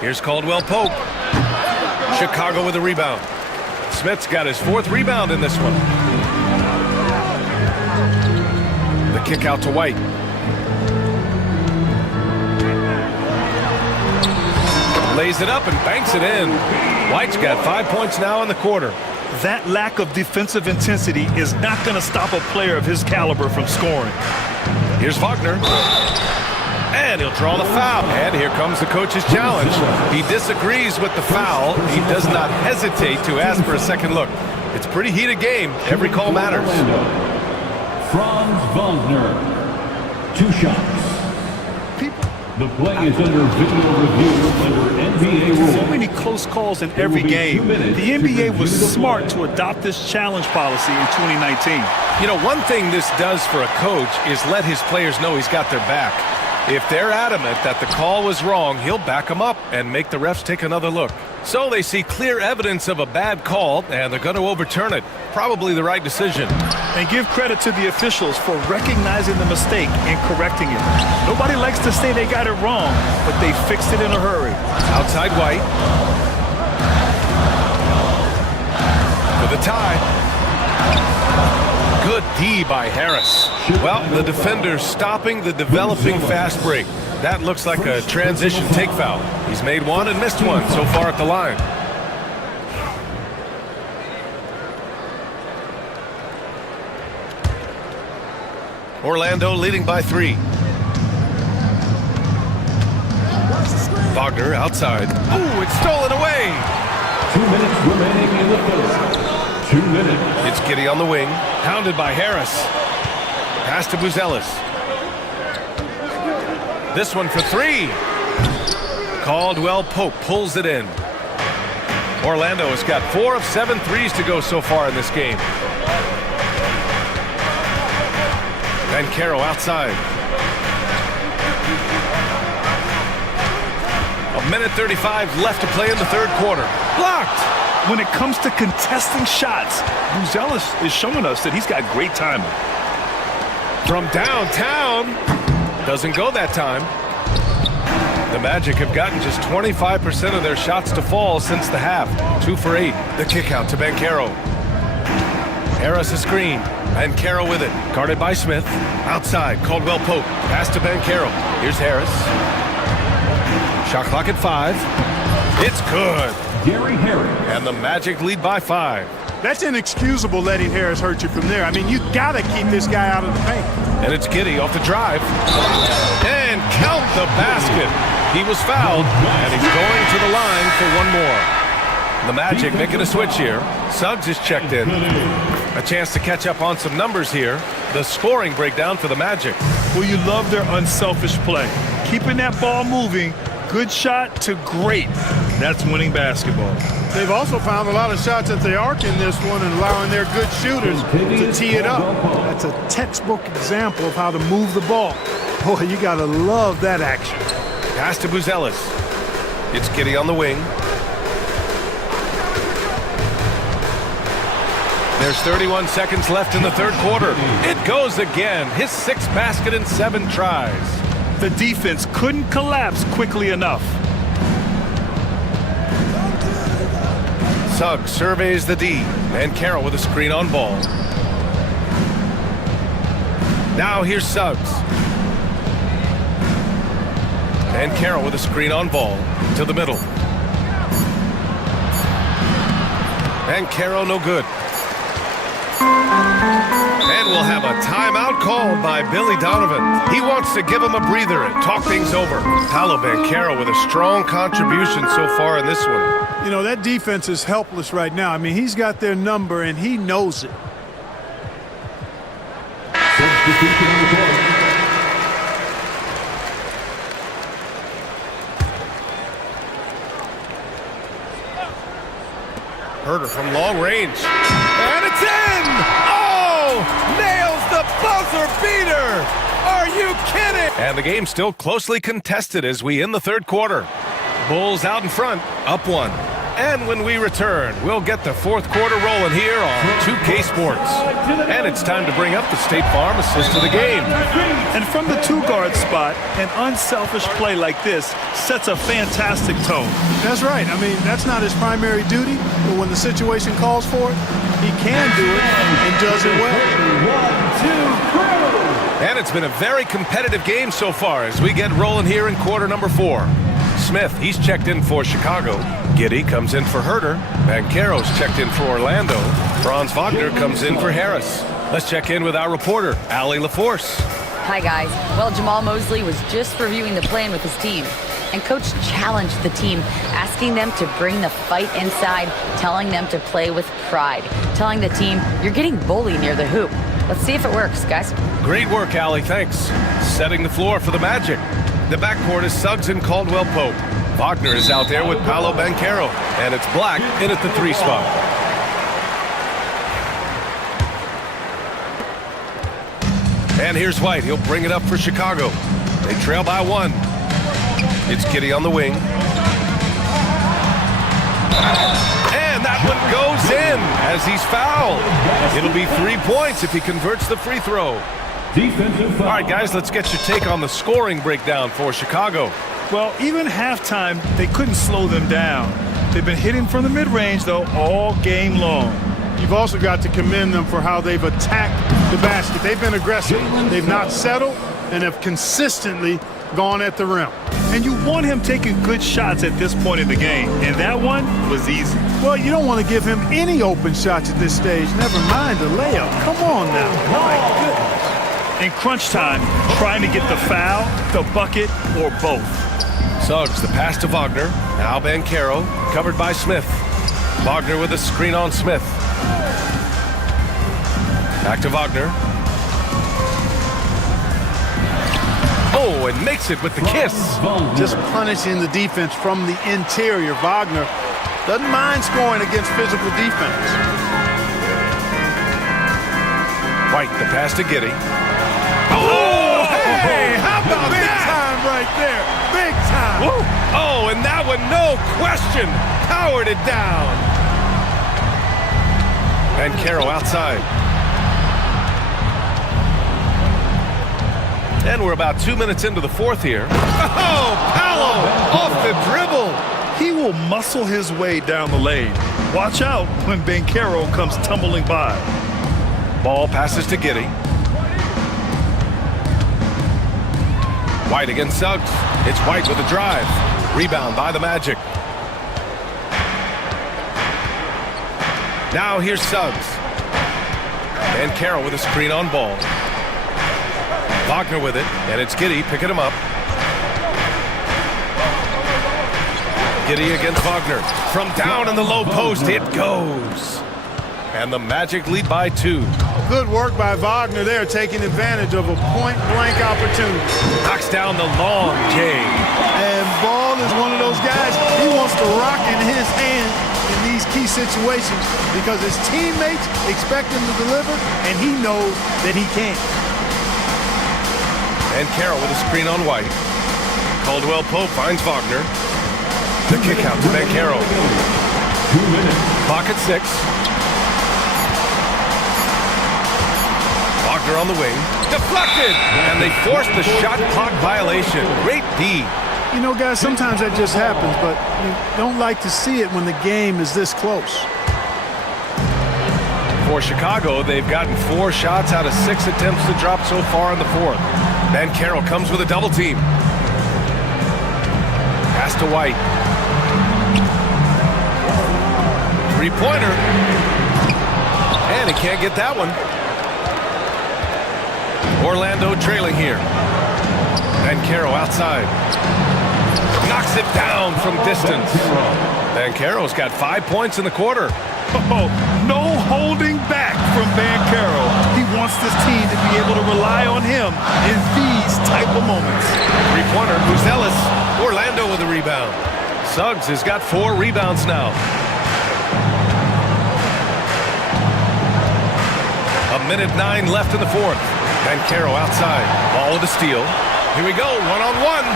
Here's Caldwell Pope. Chicago with a rebound. Smith's got his 4th rebound in this one. The kick out to White. Lays it up and banks it in. White's got 5 points now in the quarter. That lack of defensive intensity is not going to stop a player of his caliber from scoring. Here's Wagner. And he'll draw the foul. And here comes the coach's challenge. He disagrees with the foul. He does not hesitate to ask for a second look. It's a pretty heated game. Every call matters. Franz Wagner, 2 shots. The play is under video review under NBA rules. So many close calls in every game. The NBA was smart to adopt this challenge policy in 2019. You know, one thing this does for a coach is let his players know he's got their back. If they're adamant that the call was wrong, he'll back them up and make the refs take another look. So they see clear evidence of a bad call, and they're going to overturn it. Probably the right decision. And give credit to the officials for recognizing the mistake and correcting it. Nobody likes to say they got it wrong, but they fixed it in a hurry. Outside White. For the tie. Good D by Harris. Well, the defender stopping the developing fast break. That looks like a transition take foul. He's made 1 and missed 1 so far at the line. Orlando leading by 3. Wagner outside. Ooh, it's stolen away. 2 minutes remaining in the third. 2 minutes. It's Giddy on the wing. Pounded by Harris. Pass to Buzelis. This one for 3. Caldwell Pope pulls it in. Orlando has got 4 of 7 threes to go so far in this game. Banchero outside. 1:35 left to play in the third quarter. Blocked! When it comes to contesting shots, Buzelis is showing us that he's got great timing. From downtown. Doesn't go that time. The Magic have gotten just 25% of their shots to fall since the half. 2 for 8. The kick out to Banchero. Harris a screen. Banchero with it. Guarded by Smith. Outside. Caldwell Pope. Pass to Banchero. Here's Harris. Shot clock at 5. It's good. Gary Harris. And the Magic lead by 5. That's inexcusable letting Harris hurt you from there. I mean, you got to keep this guy out of the paint. And it's Giddy off the drive. And count the basket. He was fouled, and he's going to the line for 1 more. The Magic making a switch here. Suggs is checked in. A chance to catch up on some numbers here. The scoring breakdown for the Magic. Well, you love their unselfish play. Keeping that ball moving, good shot to great. That's winning basketball. They've also found a lot of shots at the arc in this one and allowing their good shooters to tee it up. That's a textbook example of how to move the ball. Boy, you got to love that action. Pass to Buzelis. It's Giddey on the wing. There's 31 seconds left in the third quarter. It goes again. His 6th basket in 7 tries. The defense couldn't collapse quickly enough. Suggs surveys the D. And Carroll with a screen on ball. Now here's Suggs. And Carroll with a screen on ball to the middle. And Carroll no good. And we'll have a timeout called by Billy Donovan. He wants to give him a breather and talk things over. Paolo Banchero with a strong contribution so far in this one. You know, that defense is helpless right now. I mean, he's got their number and he knows it. Herder from long range. And it's in! Oh! Nails the buzzer beater! Are you kidding? And the game's still closely contested as we end the third quarter. Bulls out in front, up 1. And when we return, we'll get the fourth quarter rolling here on 2K Sports. And it's time to bring up the State Farm assist of the game. And from the 2-guard spot, an unselfish play like this sets a fantastic tone. That's right. I mean, that's not his primary duty, but when the situation calls for it, he can do it and does it well. And it's been a very competitive game so far as we get rolling here in quarter number 4. Smith, he's checked in for Chicago. Giddey comes in for Herder. Banchero's checked in for Orlando. Franz Wagner comes in for Harris. Let's check in with our reporter, Allie LaForce. Hi, guys. Well, Jamal Mosley was just reviewing the plan with his team. And Coach challenged the team, asking them to bring the fight inside, telling them to play with pride, telling the team, you're getting bullied near the hoop. Let's see if it works, guys. Great work, Allie. Thanks. Setting the floor for the Magic. The backcourt is Suggs and Caldwell Pope. Wagner is out there with Paolo Banchero. And it's Black in at the 3 spot. And here's White. He'll bring it up for Chicago. They trail by 1. It's Giddey on the wing. And that one goes in as he's fouled. It'll be 3 points if he converts the free throw. All right, guys, let's get your take on the scoring breakdown for Chicago. Well, even halftime, they couldn't slow them down. They've been hitting from the mid-range, though, all game long. You've also got to commend them for how they've attacked the basket. They've been aggressive. They've not settled and have consistently gone at the rim. And you want him taking good shots at this point in the game, and that one was easy. Well, you don't want to give him any open shots at this stage, never mind a layup. Come on now. My goodness. In crunch time, trying to get the foul, the bucket, or both. Suggs, the pass to Wagner. Now Banchero, covered by Smith. Wagner with a screen on Smith. Back to Wagner. Oh, and makes it with the kiss. Just punishing the defense from the interior. Wagner doesn't mind scoring against physical defense. White, the pass to Giddey. Oh, hey, how about Big that? time right there. Big time. Woo. Oh, and that one, no question, powered it down. And Carroll outside. And we're about 2 minutes into the fourth here. Oh, Paolo off the dribble. He will muscle his way down the lane. Watch out when Banchero comes tumbling by. Ball passes to Giddey. White against Suggs. It's White with a drive. Rebound by the Magic. Now here's Suggs. And Carroll with a screen on ball. Wagner with it, and it's Giddey picking him up. Giddey against Wagner. From down in the low post, it goes. And the Magic lead by 2. Good work by Wagner there, taking advantage of a point-blank opportunity. Knocks down the long J. And Ball is one of those guys, he wants to rock in his hand in these key situations because his teammates expect him to deliver, and he knows that he can. And Carroll with a screen on White. Caldwell Pope finds Wagner. The kick out to Ben Carroll. Clock at 6. Wagner on the wing. Deflected! And they forced the shot clock violation. Great D. You know, guys, sometimes that just happens, but you don't like to see it when the game is this close. For Chicago, they've gotten 4 shots out of 6 attempts to drop so far in the 4th. Ben Carroll comes with a double team. Pass to White. Three-pointer. And he can't get that one. Orlando trailing here. Ben Carroll outside. Knocks it down from distance. Ben Carroll's got 5 points in the quarter. Oh, no holding back from Van Carroll. He wants this team to be able to rely on him in these type of moments. Three-pointer, Buzelis. Orlando with a rebound. Suggs has got 4 rebounds now. A minute 9 left in the 4th. Ben Carroll outside. Ball with a steal. Here we go, one-on-one.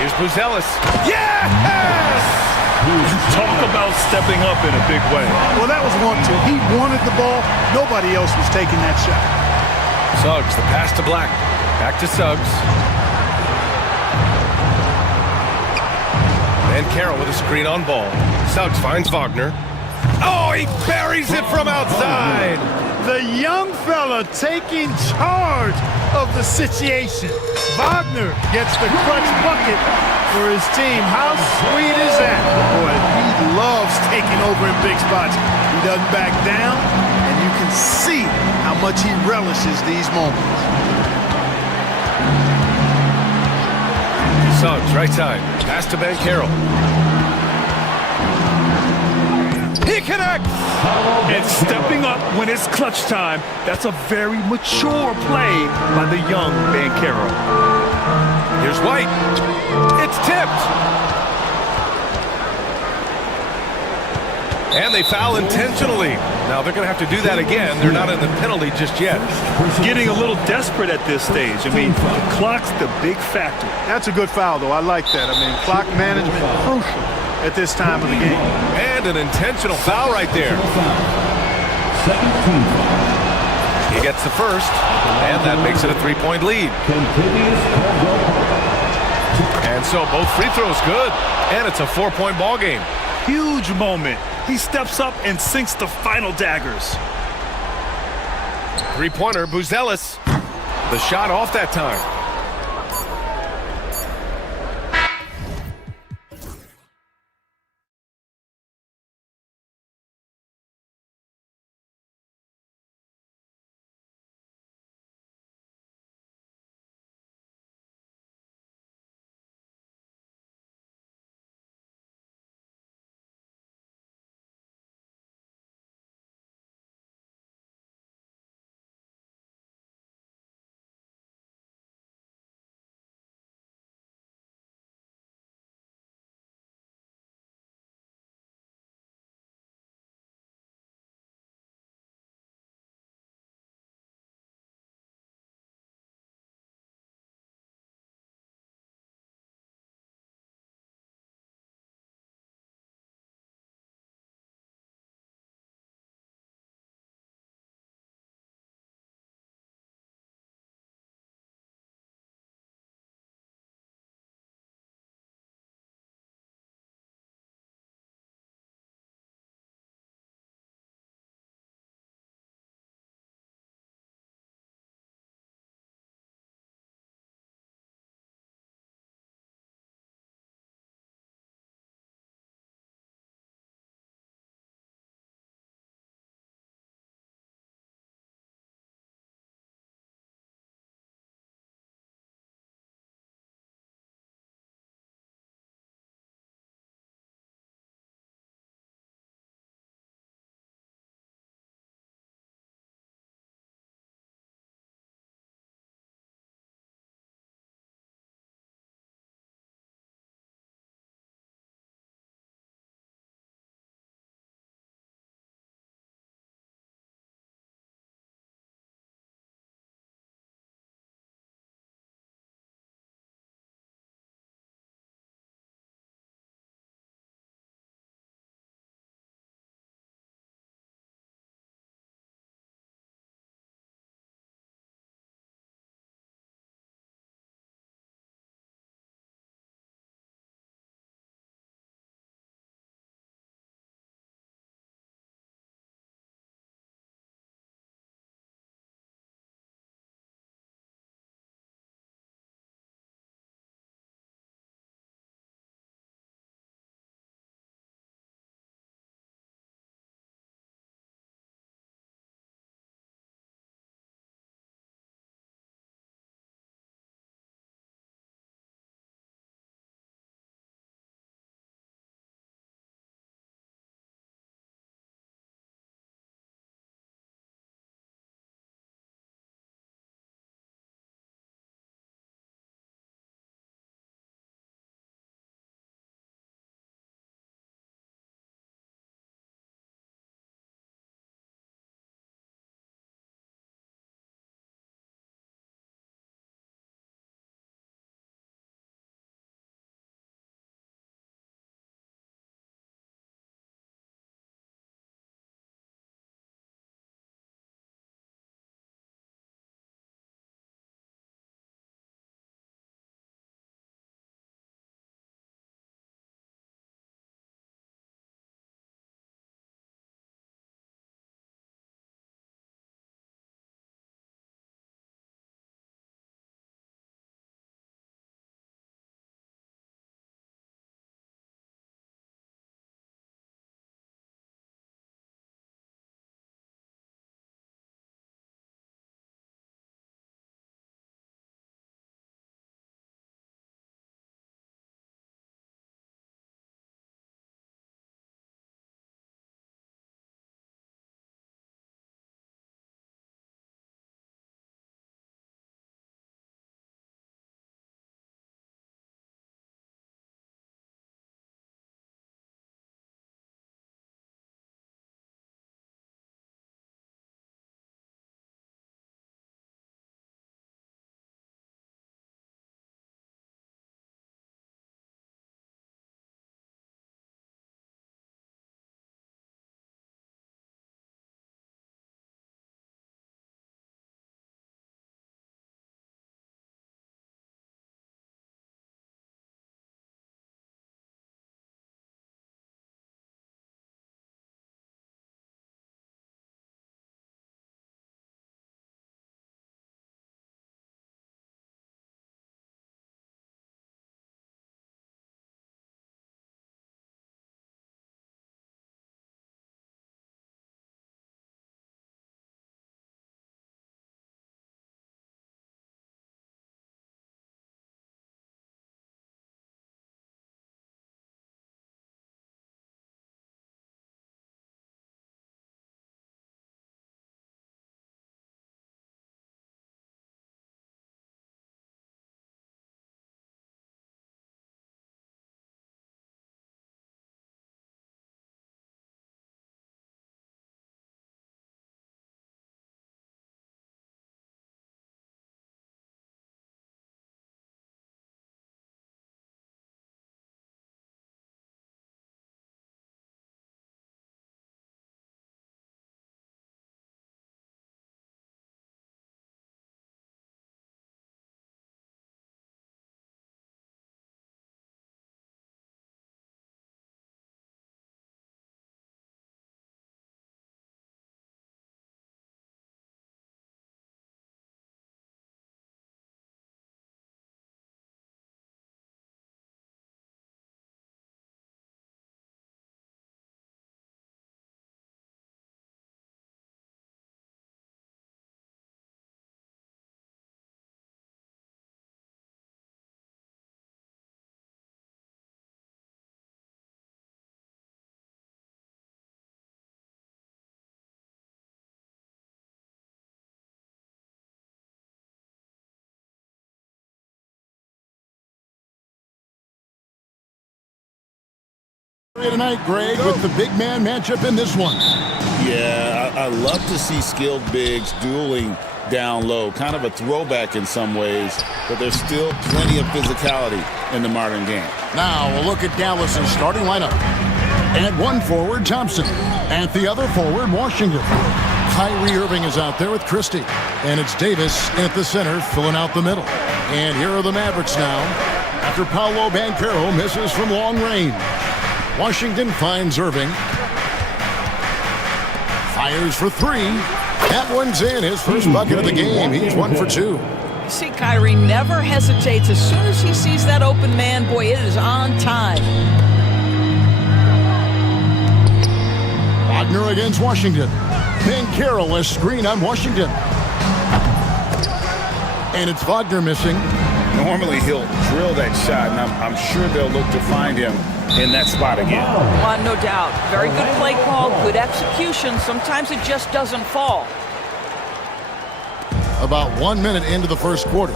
Here's Buzelis. Yes! Talk about stepping up in a big way. Well, that was 1-2. He wanted the ball. Nobody else was taking that shot. Suggs, the pass to Black. Back to Suggs. Ben Carroll with a screen on Ball. Suggs finds Wagner. Oh, he buries it from outside. The young fella taking charge of the situation. Wagner gets the clutch bucket for his team. How sweet is that? Boy, he loves taking over in big spots. He doesn't back down, and you can see how much he relishes these moments. Suggs, right side. Pass to Ben Carroll. He connects! And stepping up when it's clutch time, that's a very mature play by the young Ben Carroll. Here's White. It's tipped. And they foul intentionally. Now they're going to have to do that again. They're not in the penalty just yet. Getting a little desperate at this stage. I mean, the clock's the big factor. That's a good foul, though. I like that. I mean, clock management crucial at this time of the game. And an intentional foul right there. He gets the first, and that makes it a 3-point lead. And so both free throws good, and it's a 4-point ball game. Huge moment. He steps up and sinks the final daggers. Three-pointer, Buzelis. The shot off that time. Tonight, Greg, with the big man matchup in this one. Yeah, I love to see skilled bigs dueling down low. Kind of a throwback in some ways, but there's still plenty of physicality in the modern game. Now we'll look at Dallas's starting lineup. At one forward, Thompson. At the other forward, Washington. Kyrie Irving is out there with Christie. And it's Davis at the center, filling out the middle. And here are the Mavericks now. After Paolo Banchero misses from long range. Washington finds Irving. Fires for three. That one's in. His first bucket of the game. He's 1 for 2. See, Kyrie never hesitates. As soon as he sees that open man, boy, it is on time. Wagner against Washington. Banchero, a screen on Washington. And it's Wagner missing. Normally he'll drill that shot, and I'm sure they'll look to find him in that spot again. No doubt. Very good play call, good execution. Sometimes it just doesn't fall. About 1 minute into the first quarter.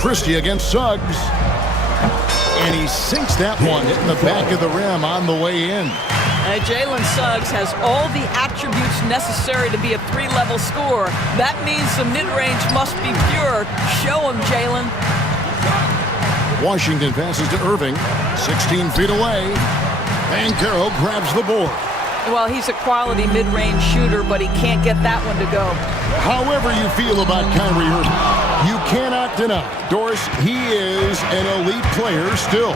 Christie against Suggs. And he sinks that one, hitting the back of the rim on the way in. And Jalen Suggs has all the attributes necessary to be a three-level scorer. That means the mid-range must be pure. Show him, Jalen. Washington passes to Irving, 16 feet away. Banchero grabs the board. Well, he's a quality mid-range shooter, but he can't get that one to go. However you feel about Kyrie Irving, you cannot deny, Doris, he is an elite player still.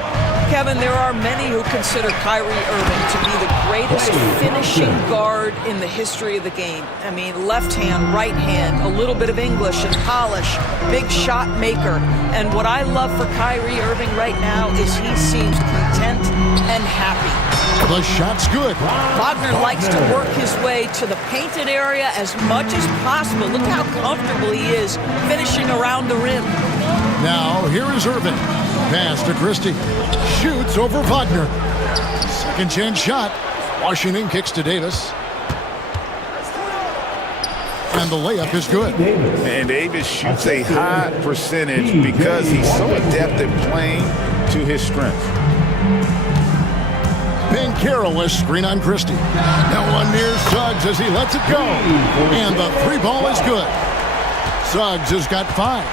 Kevin, there are many who consider Kyrie Irving to be the greatest finishing guard in the history of the game. I mean, left hand, right hand, a little bit of English and polish, big shot maker. And what I love for Kyrie Irving right now is he seems content and happy. The shot's good. Wagner likes to work his way to the painted area as much as possible. Look how comfortable he is finishing around the rim. Now, here is Irving. Pass to Christie. Shoots over Wagner. Second chance shot. Washington kicks to Davis. And the layup is good. And Davis shoots a high percentage because he's so adept at playing to his strengths. Banchero, a screen on Christie. Now one near Suggs as he lets it go. And the three ball is good. Suggs has got 5.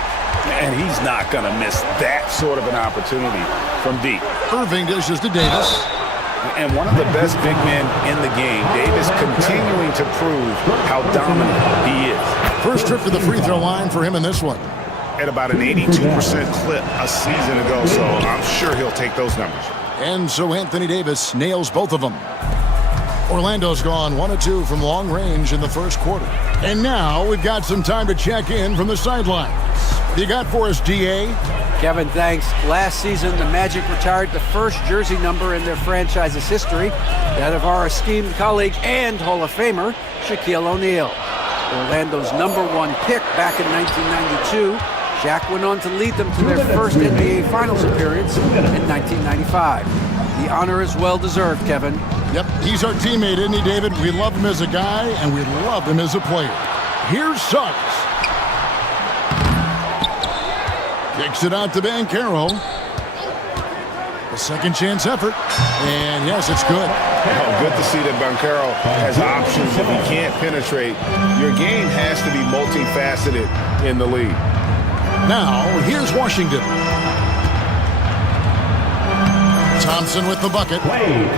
And he's not going to miss that sort of an opportunity from deep. Irving dishes to Davis. And one of the best big men in the game, Davis continuing to prove how dominant he is. First trip to the free throw line for him in this one. At about an 82% clip a season ago, so I'm sure he'll take those numbers. And so Anthony Davis nails both of them. Orlando's gone 1 of 2 from long range in the first quarter. And now we've got some time to check in from the sidelines. What you got for us, DA? Kevin, thanks. Last season, the Magic retired the first jersey number in their franchise's history, that of our esteemed colleague and Hall of Famer, Shaquille O'Neal. Orlando's #1 pick back in 1992, Shaq went on to lead them to their first NBA Finals appearance in 1995. The honor is well-deserved, Kevin. Yep, he's our teammate, isn't he, David? We love him as a guy, and we love him as a player. Here's Suggs. Kicks it out to Banchero. A second chance effort. And yes, it's good. Oh, good to see that Banchero has options if he can't penetrate. Your game has to be multifaceted in the league. Now, here's Washington. Thompson with the bucket.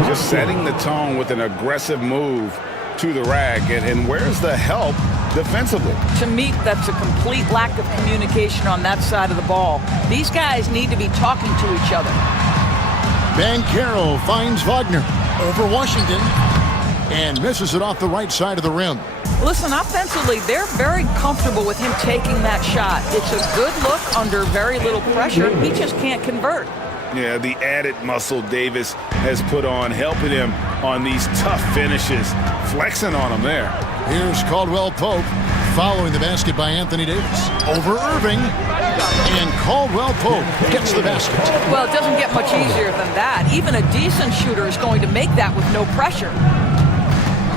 Just setting the tone with an aggressive move to the rack. And where's the help defensively? To me, that's a complete lack of communication on that side of the ball. These guys need to be talking to each other. Banchero finds Wagner over Washington and misses it off the right side of the rim. Listen, offensively, they're very comfortable with him taking that shot. It's a good look under very little pressure. He just can't convert. Yeah, the added muscle Davis has put on, helping him on these tough finishes, flexing on him there. Here's Caldwell Pope following the basket by Anthony Davis. Over Irving, and Caldwell Pope gets the basket. Well, it doesn't get much easier than that. Even a decent shooter is going to make that with no pressure.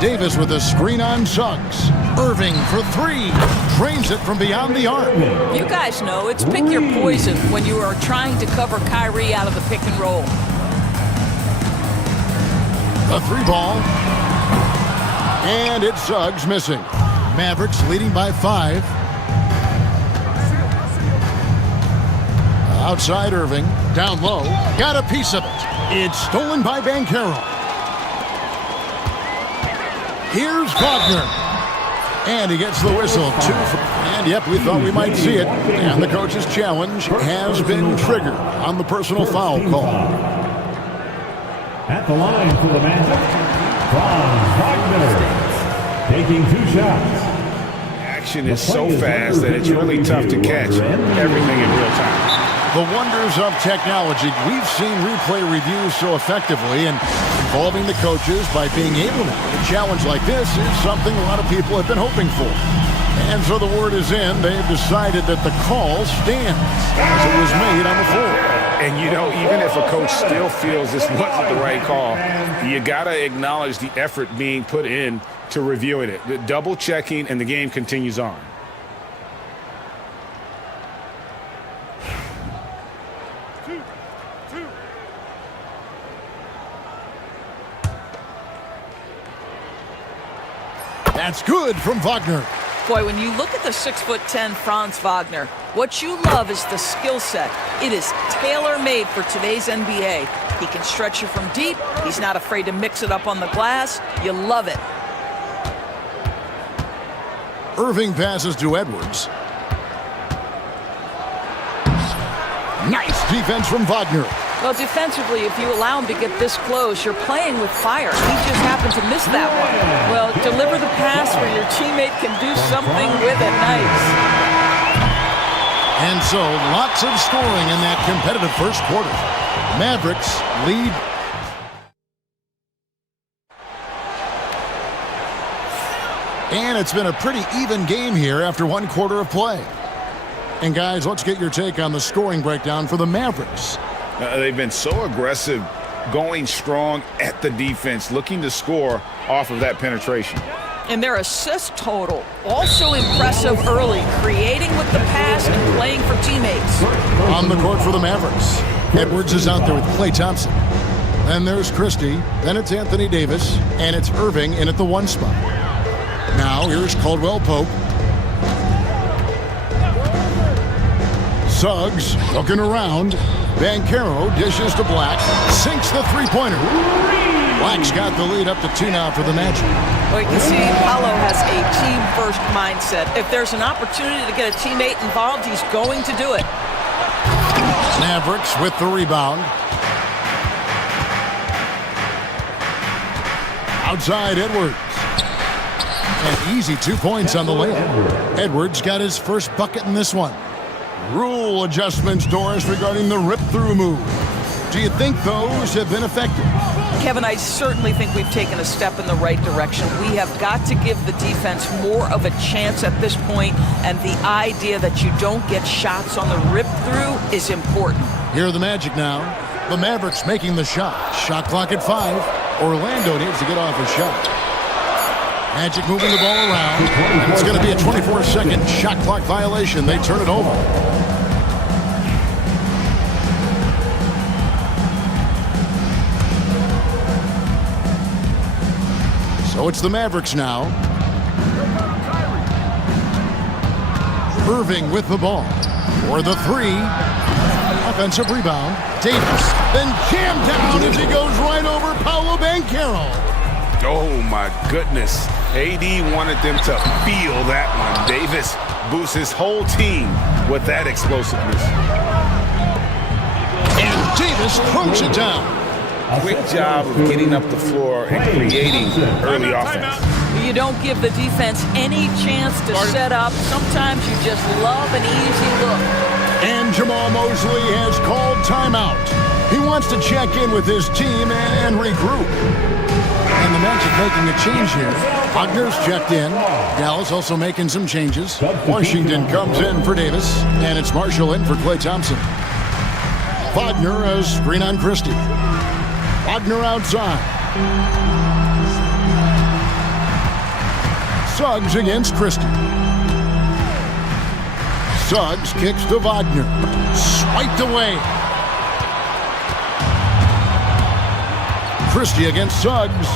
Davis with a screen on Suggs. Irving for three. Drains it from beyond the arc. You guys know it's pick your poison when you are trying to cover Kyrie out of the pick and roll. A three ball. And it's Suggs missing. Mavericks leading by 5. Outside Irving. Down low. Got a piece of it. It's stolen by Banchero. Here's Wagner. And he gets the whistle. 2 and yep, we thought we might see it. And the coach's challenge has been triggered on the personal foul call. At the line for the Magic, Wagner, taking 2 shots. Action is so fast that it's really tough to catch everything in real time. The wonders of technology. We've seen replay reviews so effectively and involving the coaches by being able to. A challenge like this is something a lot of people have been hoping for. And so the word is in. They've decided that the call stands as it was made on the floor. And you know, even if a coach still feels this wasn't the right call, you got to acknowledge the effort being put in to reviewing it. The double checking, and the game continues on. That's good from Wagner. Boy, when you look at the 6'10" Franz Wagner, what you love is the skill set. It is tailor-made for today's NBA. He can stretch you from deep. He's not afraid to mix it up on the glass. You love it. Irving passes to Edwards. Nice defense from Wagner. Well, defensively, if you allow him to get this close, you're playing with fire. He just happened to miss that one. Well, deliver the pass where your teammate can do something with it. Nice. And so, lots of scoring in that competitive first quarter. Mavericks lead. And it's been a pretty even game here after 1 quarter of play. And guys, let's get your take on the scoring breakdown for the Mavericks. They've been so aggressive, going strong at the defense, looking to score off of that penetration. And their assist total, also impressive early, creating with the pass and playing for teammates. On the court for the Mavericks, Edwards is out there with Klay Thompson. Then there's Christie, then it's Anthony Davis, and it's Irving in at the 1 spot. Now here's Caldwell Pope. Suggs looking around. Banchero dishes to Black. Sinks the three-pointer. Black's got the lead up to 2 now for the Magic. Well, you can see Paolo has a team-first mindset. If there's an opportunity to get a teammate involved, he's going to do it. Mavericks with the rebound. Outside Edwards. An easy 2 points on the layup. Edwards got his first bucket in this one. Rule adjustments, Doris, regarding the rip-through move. Do you think those have been effective? Kevin, I certainly think we've taken a step in the right direction. We have got to give the defense more of a chance at this point, and the idea that you don't get shots on the rip-through is important. Here are the Magic now. The Mavericks making the shot. Shot clock at 5. Orlando needs to get off a shot. Magic moving the ball around. And it's going to be a 24-second shot clock violation. They turn it over. So it's the Mavericks now. Irving with the ball. For the 3. Offensive rebound. Davis. Then jammed down as he goes right over Paolo Banchero. Oh, my goodness. AD wanted them to feel that one. Davis boosts his whole team with that explosiveness. And Davis throws it down. Quick job of getting up the floor and creating early offense. You don't give the defense any chance to set up. Sometimes you just love an easy look. And Jamal Mosley has called timeout. He wants to check in with his team and regroup. And the Magic making a change here. Wagner's checked in. Dallas also making some changes. Washington comes in for Davis. And it's Marshall in for Klay Thompson. Wagner a screen on Christie. Wagner outside. Suggs against Christie. Suggs kicks to Wagner. Swiped away. Christie against Suggs.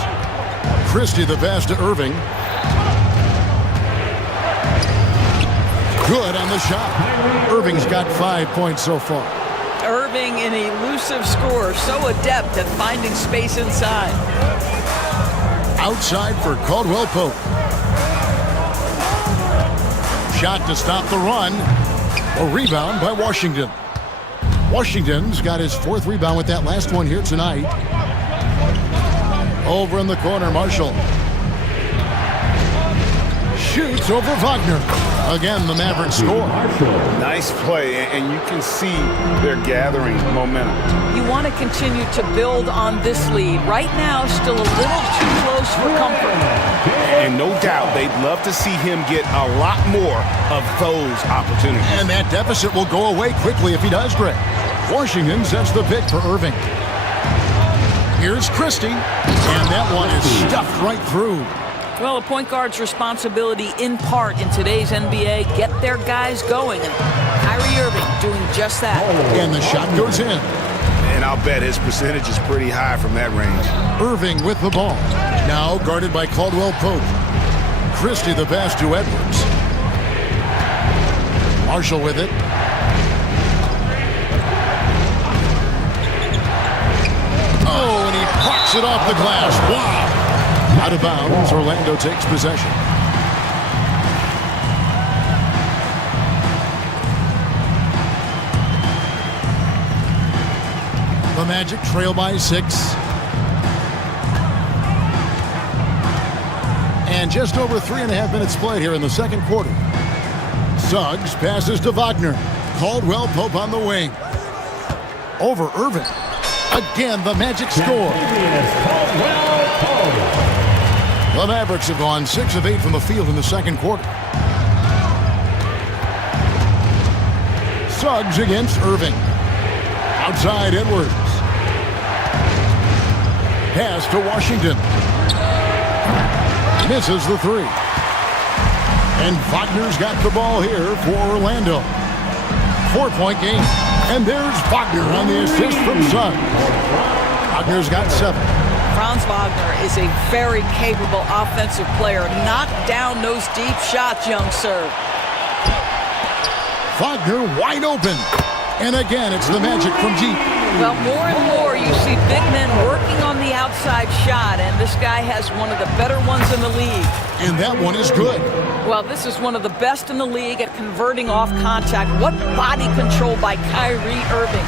Christie the pass to Irving. Good on the shot. Irving's got 5 points so far. Irving, an elusive scorer, so adept at finding space inside. Outside for Caldwell Pope. Shot to stop the run. A rebound by Washington. Washington's got his 4th rebound with that last one here tonight. Over in the corner, Marshall. Shoots over Wagner. Again, the Mavericks score. Nice play, and you can see they're gathering momentum. You want to continue to build on this lead. Right now, still a little too close for comfort. And no doubt, they'd love to see him get a lot more of those opportunities. And that deficit will go away quickly if he does, Greg. Washington sets the pick for Irving. Here's Christie, and that one is stuffed right through. Well, a point guard's responsibility in part in today's NBA, get their guys going. And Kyrie Irving doing just that. And the shot goes in. And I'll bet his percentage is pretty high from that range. Irving with the ball. Now guarded by Caldwell Pope. Christie the pass to Edwards. Marshall with it. Oh, and he plucks it off the glass. Wow. Out of bounds, Orlando takes possession. The Magic trail by 6. And just over 3.5 minutes played here in the second quarter. Suggs passes to Wagner. Caldwell Pope on the wing. Over Irving. Again, the Magic score. The Mavericks have gone 6 of 8 from the field in the second quarter. Suggs against Irving. Outside Edwards. Pass to Washington. Misses the 3. And Wagner's got the ball here for Orlando. 4-point game. And there's Wagner on the assist from Suggs. Wagner's got 7. Franz Wagner is a very capable offensive player. Knock down those deep shots, young sir. Wagner wide open. And again, it's the Magic from deep. Well, more and more you see big men working on the outside shot, and this guy has one of the better ones in the league. And that one is good. Well, this is one of the best in the league at converting off contact. What body control by Kyrie Irving.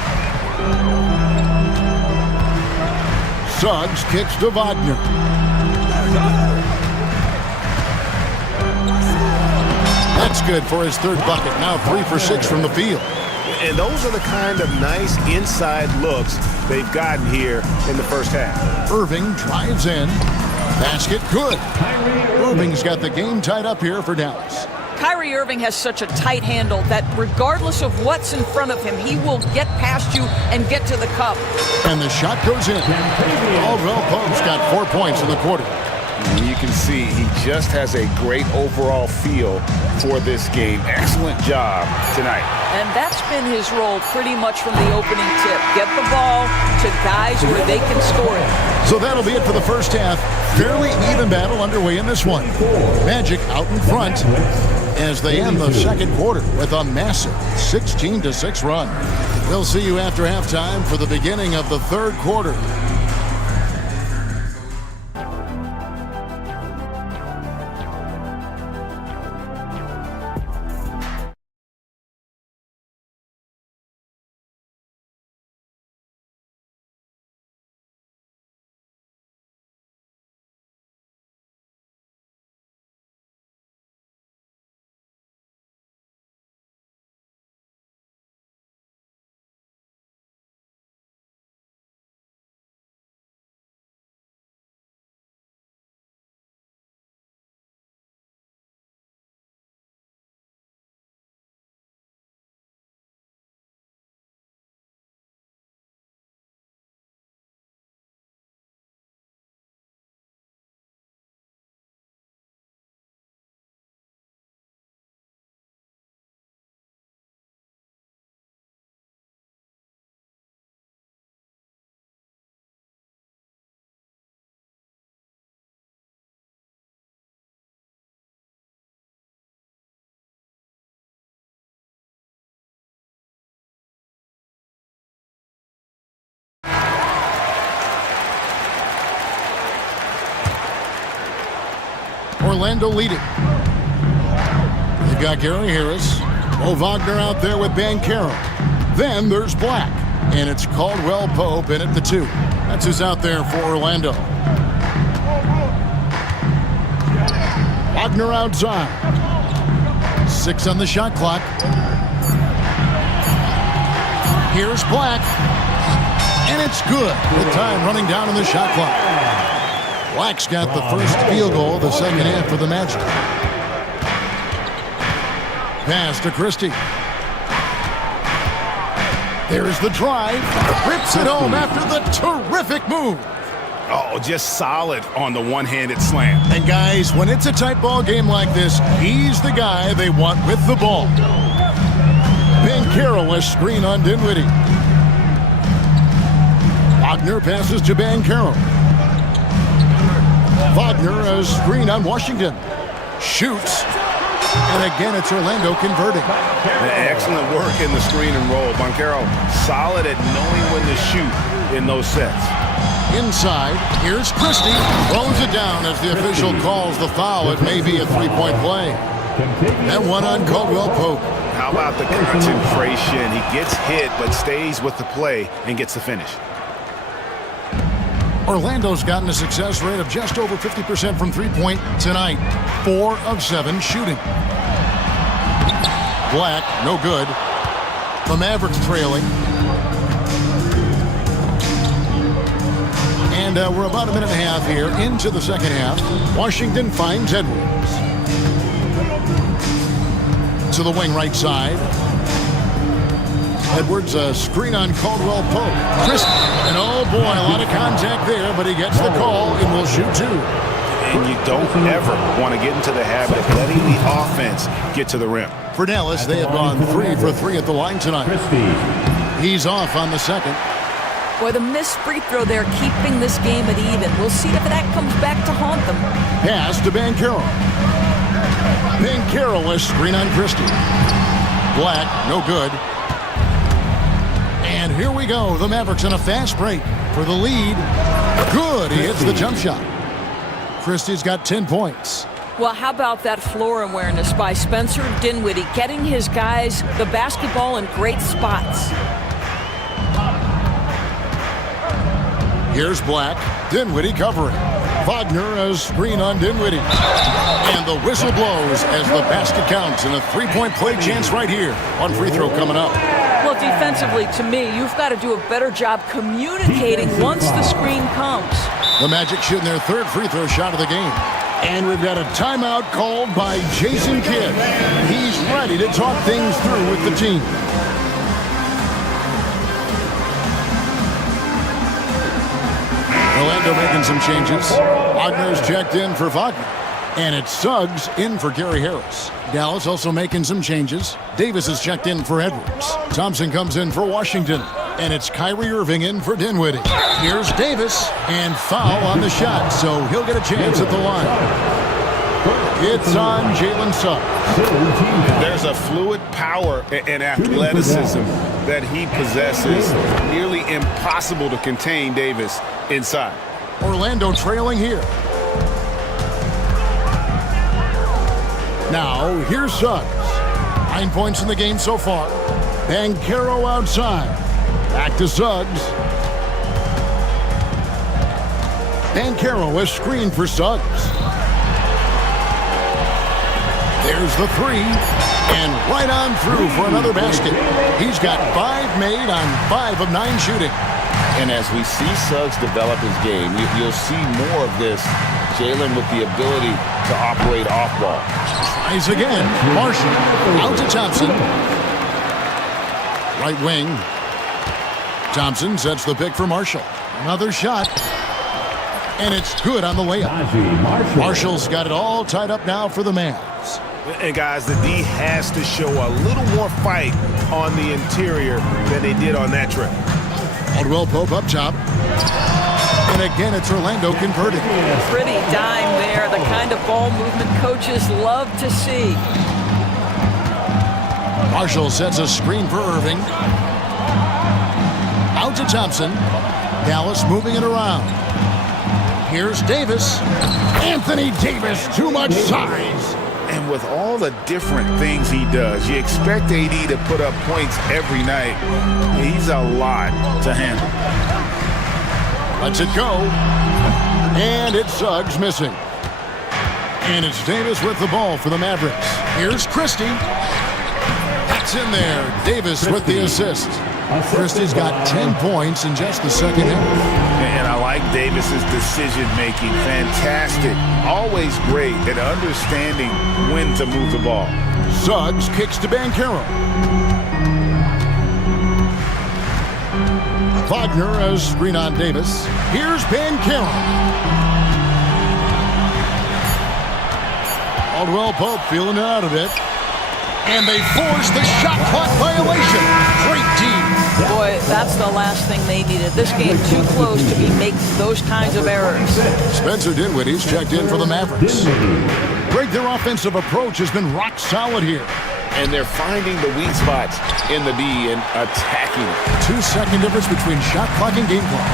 Suggs kicks to Wagner. That's good for his 3rd bucket. Now 3 for 6 from the field. And those are the kind of nice inside looks they've gotten here in the first half. Irving drives in. Basket good. Irving's got the game tied up here for Dallas. Kyrie Irving has such a tight handle that regardless of what's in front of him, he will get past you and get to the cup. And the shot goes in. Caldwell Pope's got 4 points in the quarter. You can see he just has a great overall feel for this game. Excellent job tonight. And that's been his role pretty much from the opening tip. Get the ball to guys where they can score it. So that'll be it for the first half. Fairly even battle underway in this one. Magic out in front as they end the second quarter with a massive 16-6 run. We'll see you after halftime for the beginning of the third quarter. Orlando leading. They've got Gary Harris. Mo Wagner out there with Banchero. Then there's Black. And it's Caldwell Pope in at the 2. That's who's out there for Orlando. Wagner outside. 6 on the shot clock. Here's Black. And it's good with time running down on the shot clock. Black's got the first field goal of the second half for the Magic. Pass to Christie. There's the drive. Rips it home after the terrific move. Oh, just solid on the one-handed slam. And guys, when it's a tight ball game like this, he's the guy they want with the ball. Banchero a screen on Dinwiddie. Wagner passes to Banchero. Wagner a screen on Washington. Shoots. And again, it's Orlando converting. Excellent work in the screen and roll. Banchero solid at knowing when to shoot in those sets. Inside, here's Christie. Throws it down as the official calls the foul. It may be a three-point play. That one on Caldwell Pope. How about the concentration? He gets hit but stays with the play and gets the finish. Orlando's gotten a success rate of just over 50% from three-point tonight. 4 of 7 shooting. Black, no good. The Mavericks trailing. And we're about a minute and a half here into the second half. Washington finds Edwards. To the wing right side. Edwards, a screen on Caldwell Pope. Christie, and oh boy, a lot of contact there, but he gets the call and will shoot 2. And you don't ever want to get into the habit of letting the offense get to the rim. For Dallas, they have gone 3 for 3 at the line tonight. He's off on the second. Boy, the missed free throw there, keeping this game at even. We'll see if that comes back to haunt them. Pass to Banchero. Banchero, a screen on Christie. Black, no good. And here we go. The Mavericks in a fast break for the lead. Good. He hits the jump shot. Christie's got 10 points. Well, how about that floor awareness by Spencer Dinwiddie, getting his guys the basketball in great spots. Here's Black. Dinwiddie covering. Wagner a screen on Dinwiddie. And the whistle blows as the basket counts and a three-point play chance right here. One free throw coming up. Well, defensively, to me, you've got to do a better job communicating once the screen comes. The Magic shooting their third free throw shot of the game. And we've got a timeout called by Jason Kidd. He's ready to talk things through with the team. Orlando making some changes. Wagner's checked in for Wagner. And it's Suggs in for Gary Harris. Dallas also making some changes. Davis is checked in for Edwards. Thompson comes in for Washington. And it's Kyrie Irving in for Dinwiddie. Here's Davis. And foul on the shot, so he'll get a chance at the line. It's on Jalen Suggs. There's a fluid power and athleticism that he possesses. Nearly impossible to contain Davis inside. Orlando trailing here. Now, here's Suggs. 9 points in the game so far. Banchero outside. Back to Suggs. Banchero, a screen for Suggs. There's the 3. And right on through for another basket. He's got 5 made on 5 of 9 shooting. And as we see Suggs develop his game, you'll see more of this. Jalen with the ability to operate off ball. Tries again. Marshall out to Thompson. Right wing. Thompson sets the pick for Marshall. Another shot. And it's good on the layup. Marshall's got it all tied up now for the Mavs. And guys, the D has to show a little more fight on the interior than they did on that trip. Caldwell Pope up top. And again, it's Orlando converting. Pretty dime there, the kind of ball movement coaches love to see. Marshall sets a screen for Irving. Out to Thompson. Dallas moving it around. Here's Davis. Anthony Davis, too much size. And with all the different things he does, you expect AD to put up points every night. He's a lot to handle. Lets it go. And it's Suggs missing. And it's Davis with the ball for the Mavericks. Here's Christie. That's in there. Davis with the assist. Christie's got 10 points in just the second half. And I like Davis's decision-making. Fantastic. Always great at understanding when to move the ball. Suggs kicks to Banchero. Wagner has screen on Davis. Here's Banchero. Caldwell Pope feeling it out of it. And they force the shot clock violation. Great team. Boy, that's the last thing they needed. This game too close to be making those kinds of errors. Spencer Dinwiddie's checked in for the Mavericks. Greg, their offensive approach has been rock solid here. And they're finding the weak spots in the D and attacking it. 2-second difference between shot clock and game clock.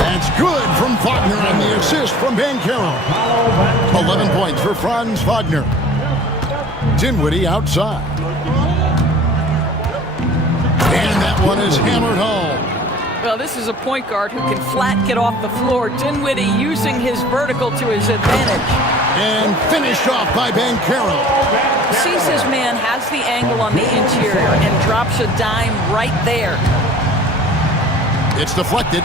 That's good from Wagner on the assist from Banchero. 11 points for Franz Wagner. Dinwiddie outside. And that one is hammered home. Well, this is a point guard who can flat get off the floor. Dinwiddie using his vertical to his advantage. And finished off by Banchero. Sees his man, has the angle on the interior, and drops a dime right there. It's deflected.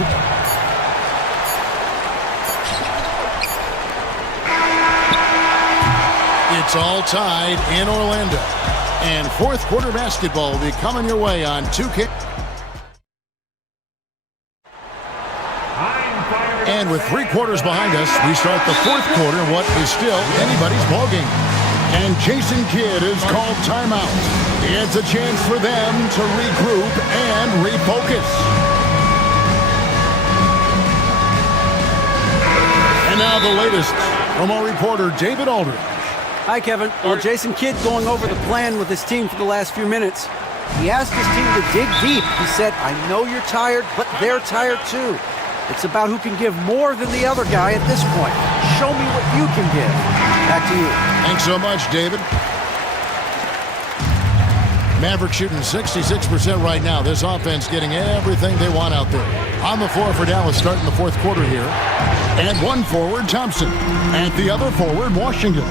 It's all tied in Orlando. And fourth quarter basketball will be coming your way on 2K. And with 3 quarters behind us, we start the fourth quarter in what is still anybody's ballgame. And Jason Kidd is called timeout. It's a chance for them to regroup and refocus. And now the latest from our reporter, David Aldridge. Hi, Kevin. Well, Jason Kidd going over the plan with his team for the last few minutes. He asked his team to dig deep. He said, I know you're tired, but they're tired too. It's about who can give more than the other guy at this point. Show me what you can give. Back to you. Thanks so much, David. Mavericks shooting 66% right now. This offense getting everything they want out there. On the floor for Dallas starting the fourth quarter here. And one forward, Thompson. At the other forward, Washington.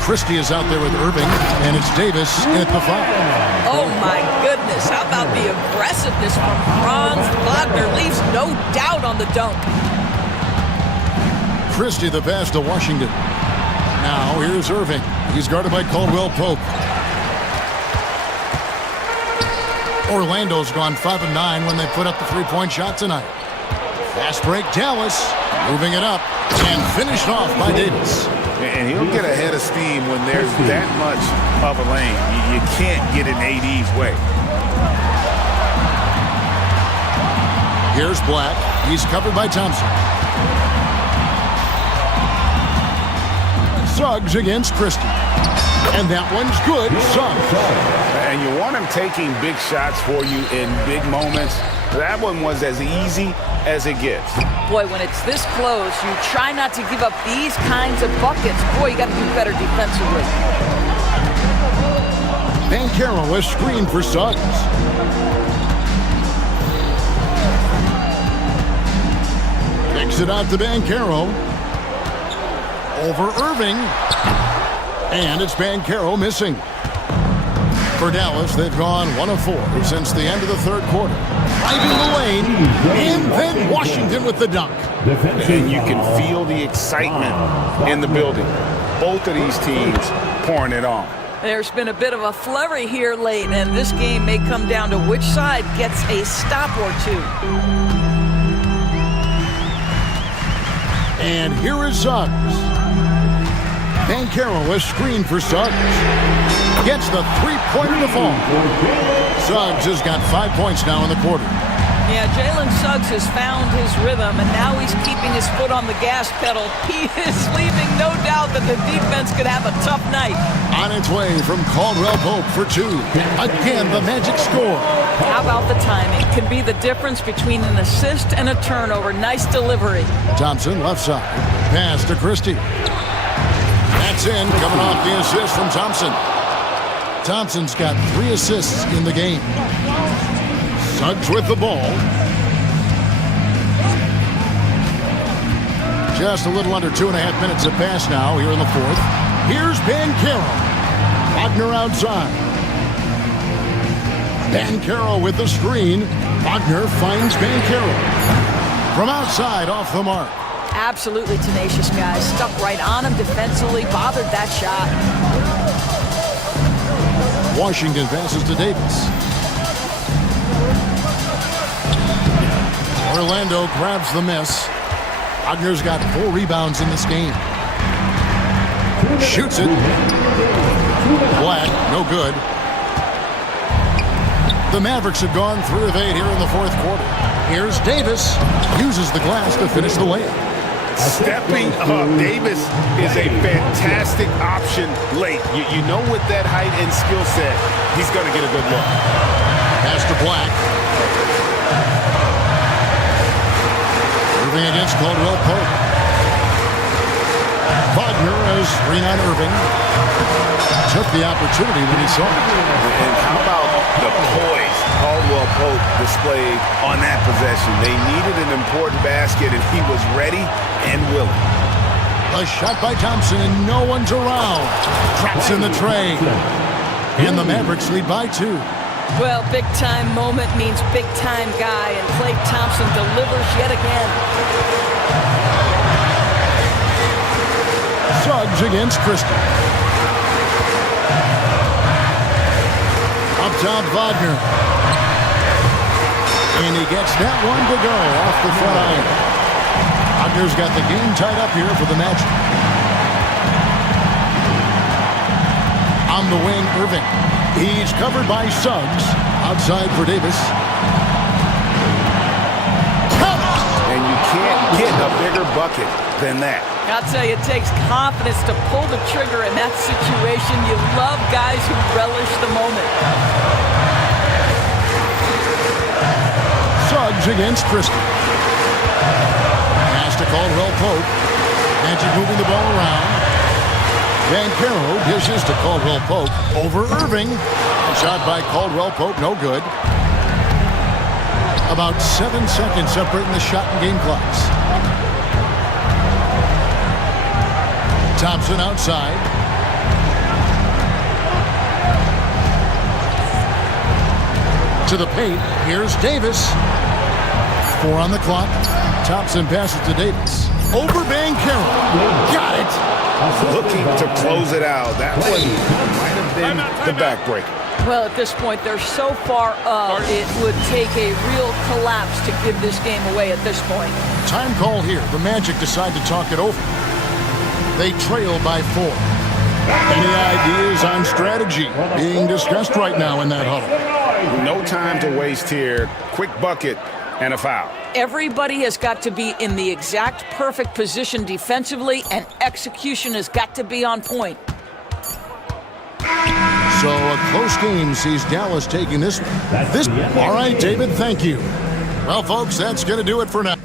Christie is out there with Irving, and it's Davis at the 5. Oh, my goodness. How about the aggressiveness from Franz Wagner? Leaves no doubt on the dunk. Christie the pass to Washington. Now here's Irving. He's guarded by Caldwell Pope. Orlando's gone 5-9 when they put up the three-point shot tonight. Fast break, Dallas. Moving it up and finished off by Davis. And he'll get ahead of steam when there's that much of a lane. You can't get in AD's way. Here's Black. He's covered by Thompson. Suggs against Christie. And that one's good. Suggs. And you want him taking big shots for you in big moments. That one was as easy as it gets. Boy, when it's this close, you try not to give up these kinds of buckets. Boy, you got to do better defensively. Banchero is screened for Suggs. Kicks it out to Banchero. Over Irving. And it's Banchero missing. For Dallas, they've gone 1 of 4 since the end of the third quarter. Driving the lane, and then Washington with the dunk. And you can feel the excitement in the building. Both of these teams pouring it on. There's been a bit of a flurry here late, and this game may come down to which side gets a stop or two. And here is Suggs. Banchero is screened for Suggs. Gets the three-point in the fall. Suggs has got 5 points now in the quarter. Yeah, Jalen Suggs has found his rhythm, and now he's keeping his foot on the gas pedal. He is leaving no doubt that the defense could have a tough night. On its way from Caldwell Pope for 2. Again, the Magic score. How about the timing? Can be the difference between an assist and a turnover. Nice delivery. Thompson, left side. Pass to Christie. That's in, coming off the assist from Thompson. Thompson's got 3 assists in the game. Suggs with the ball. Just a little under 2.5 minutes have passed now here in the fourth. Here's Banchero. Wagner outside. Banchero with the screen. Wagner finds Banchero. From outside, off the mark. Absolutely tenacious guys. Stuck right on him defensively. Bothered that shot. Washington passes to Davis. Orlando grabs the miss. Wagner's got 4 rebounds in this game. Shoots it. Black, no good. The Mavericks have gone 3 of 8 here in the fourth quarter. Here's Davis. Uses the glass to finish the layup. Stepping up, Davis is a fantastic option late. You know with that height and skill set, he's going to get a good look. Pass to Black. Irving against Caldwell Pope. Wagner has 3 on Irving. Took the opportunity when he saw it. And how about the poise Caldwell Pope displayed on that possession? They needed an important basket, and he was ready and willing. A shot by Thompson, and no one's around. Traps in the tray. And the Mavericks lead by 2. Well, big-time moment means big-time guy, and Klay Thompson delivers yet again. Suggs against Christie. Up top, Wagner. And he gets that one to go off the front iron. Wagner's got the game tied up here for the Magic. On the wing, Irving. He's covered by Suggs. Outside for Davis. And you can't get a bigger bucket than that. I'll tell you, it takes confidence to pull the trigger in that situation. You love guys who relish the moment. Suggs against Christie. Pass to Caldwell Pope. Magic moving the ball around. Banchero dishes to Caldwell Pope. Over Irving. A shot by Caldwell Pope, no good. About 7 seconds separating the shot and game clocks. Thompson outside. To the paint. Here's Davis. 4 on the clock. Thompson passes to Davis. Over Banchero. Got it. Looking to close it out. That one might have been the backbreaker. Well, at this point, they're so far up, it would take a real collapse to give this game away at this point. Time call here. The Magic decide to talk it over. They trail by 4. Any ideas on strategy being discussed right now in that huddle? No time to waste here. Quick bucket and a foul. Everybody has got to be in the exact perfect position defensively, and execution has got to be on point. So a close game sees Dallas taking this one. All right, David, thank you. Well, folks, that's going to do it for now.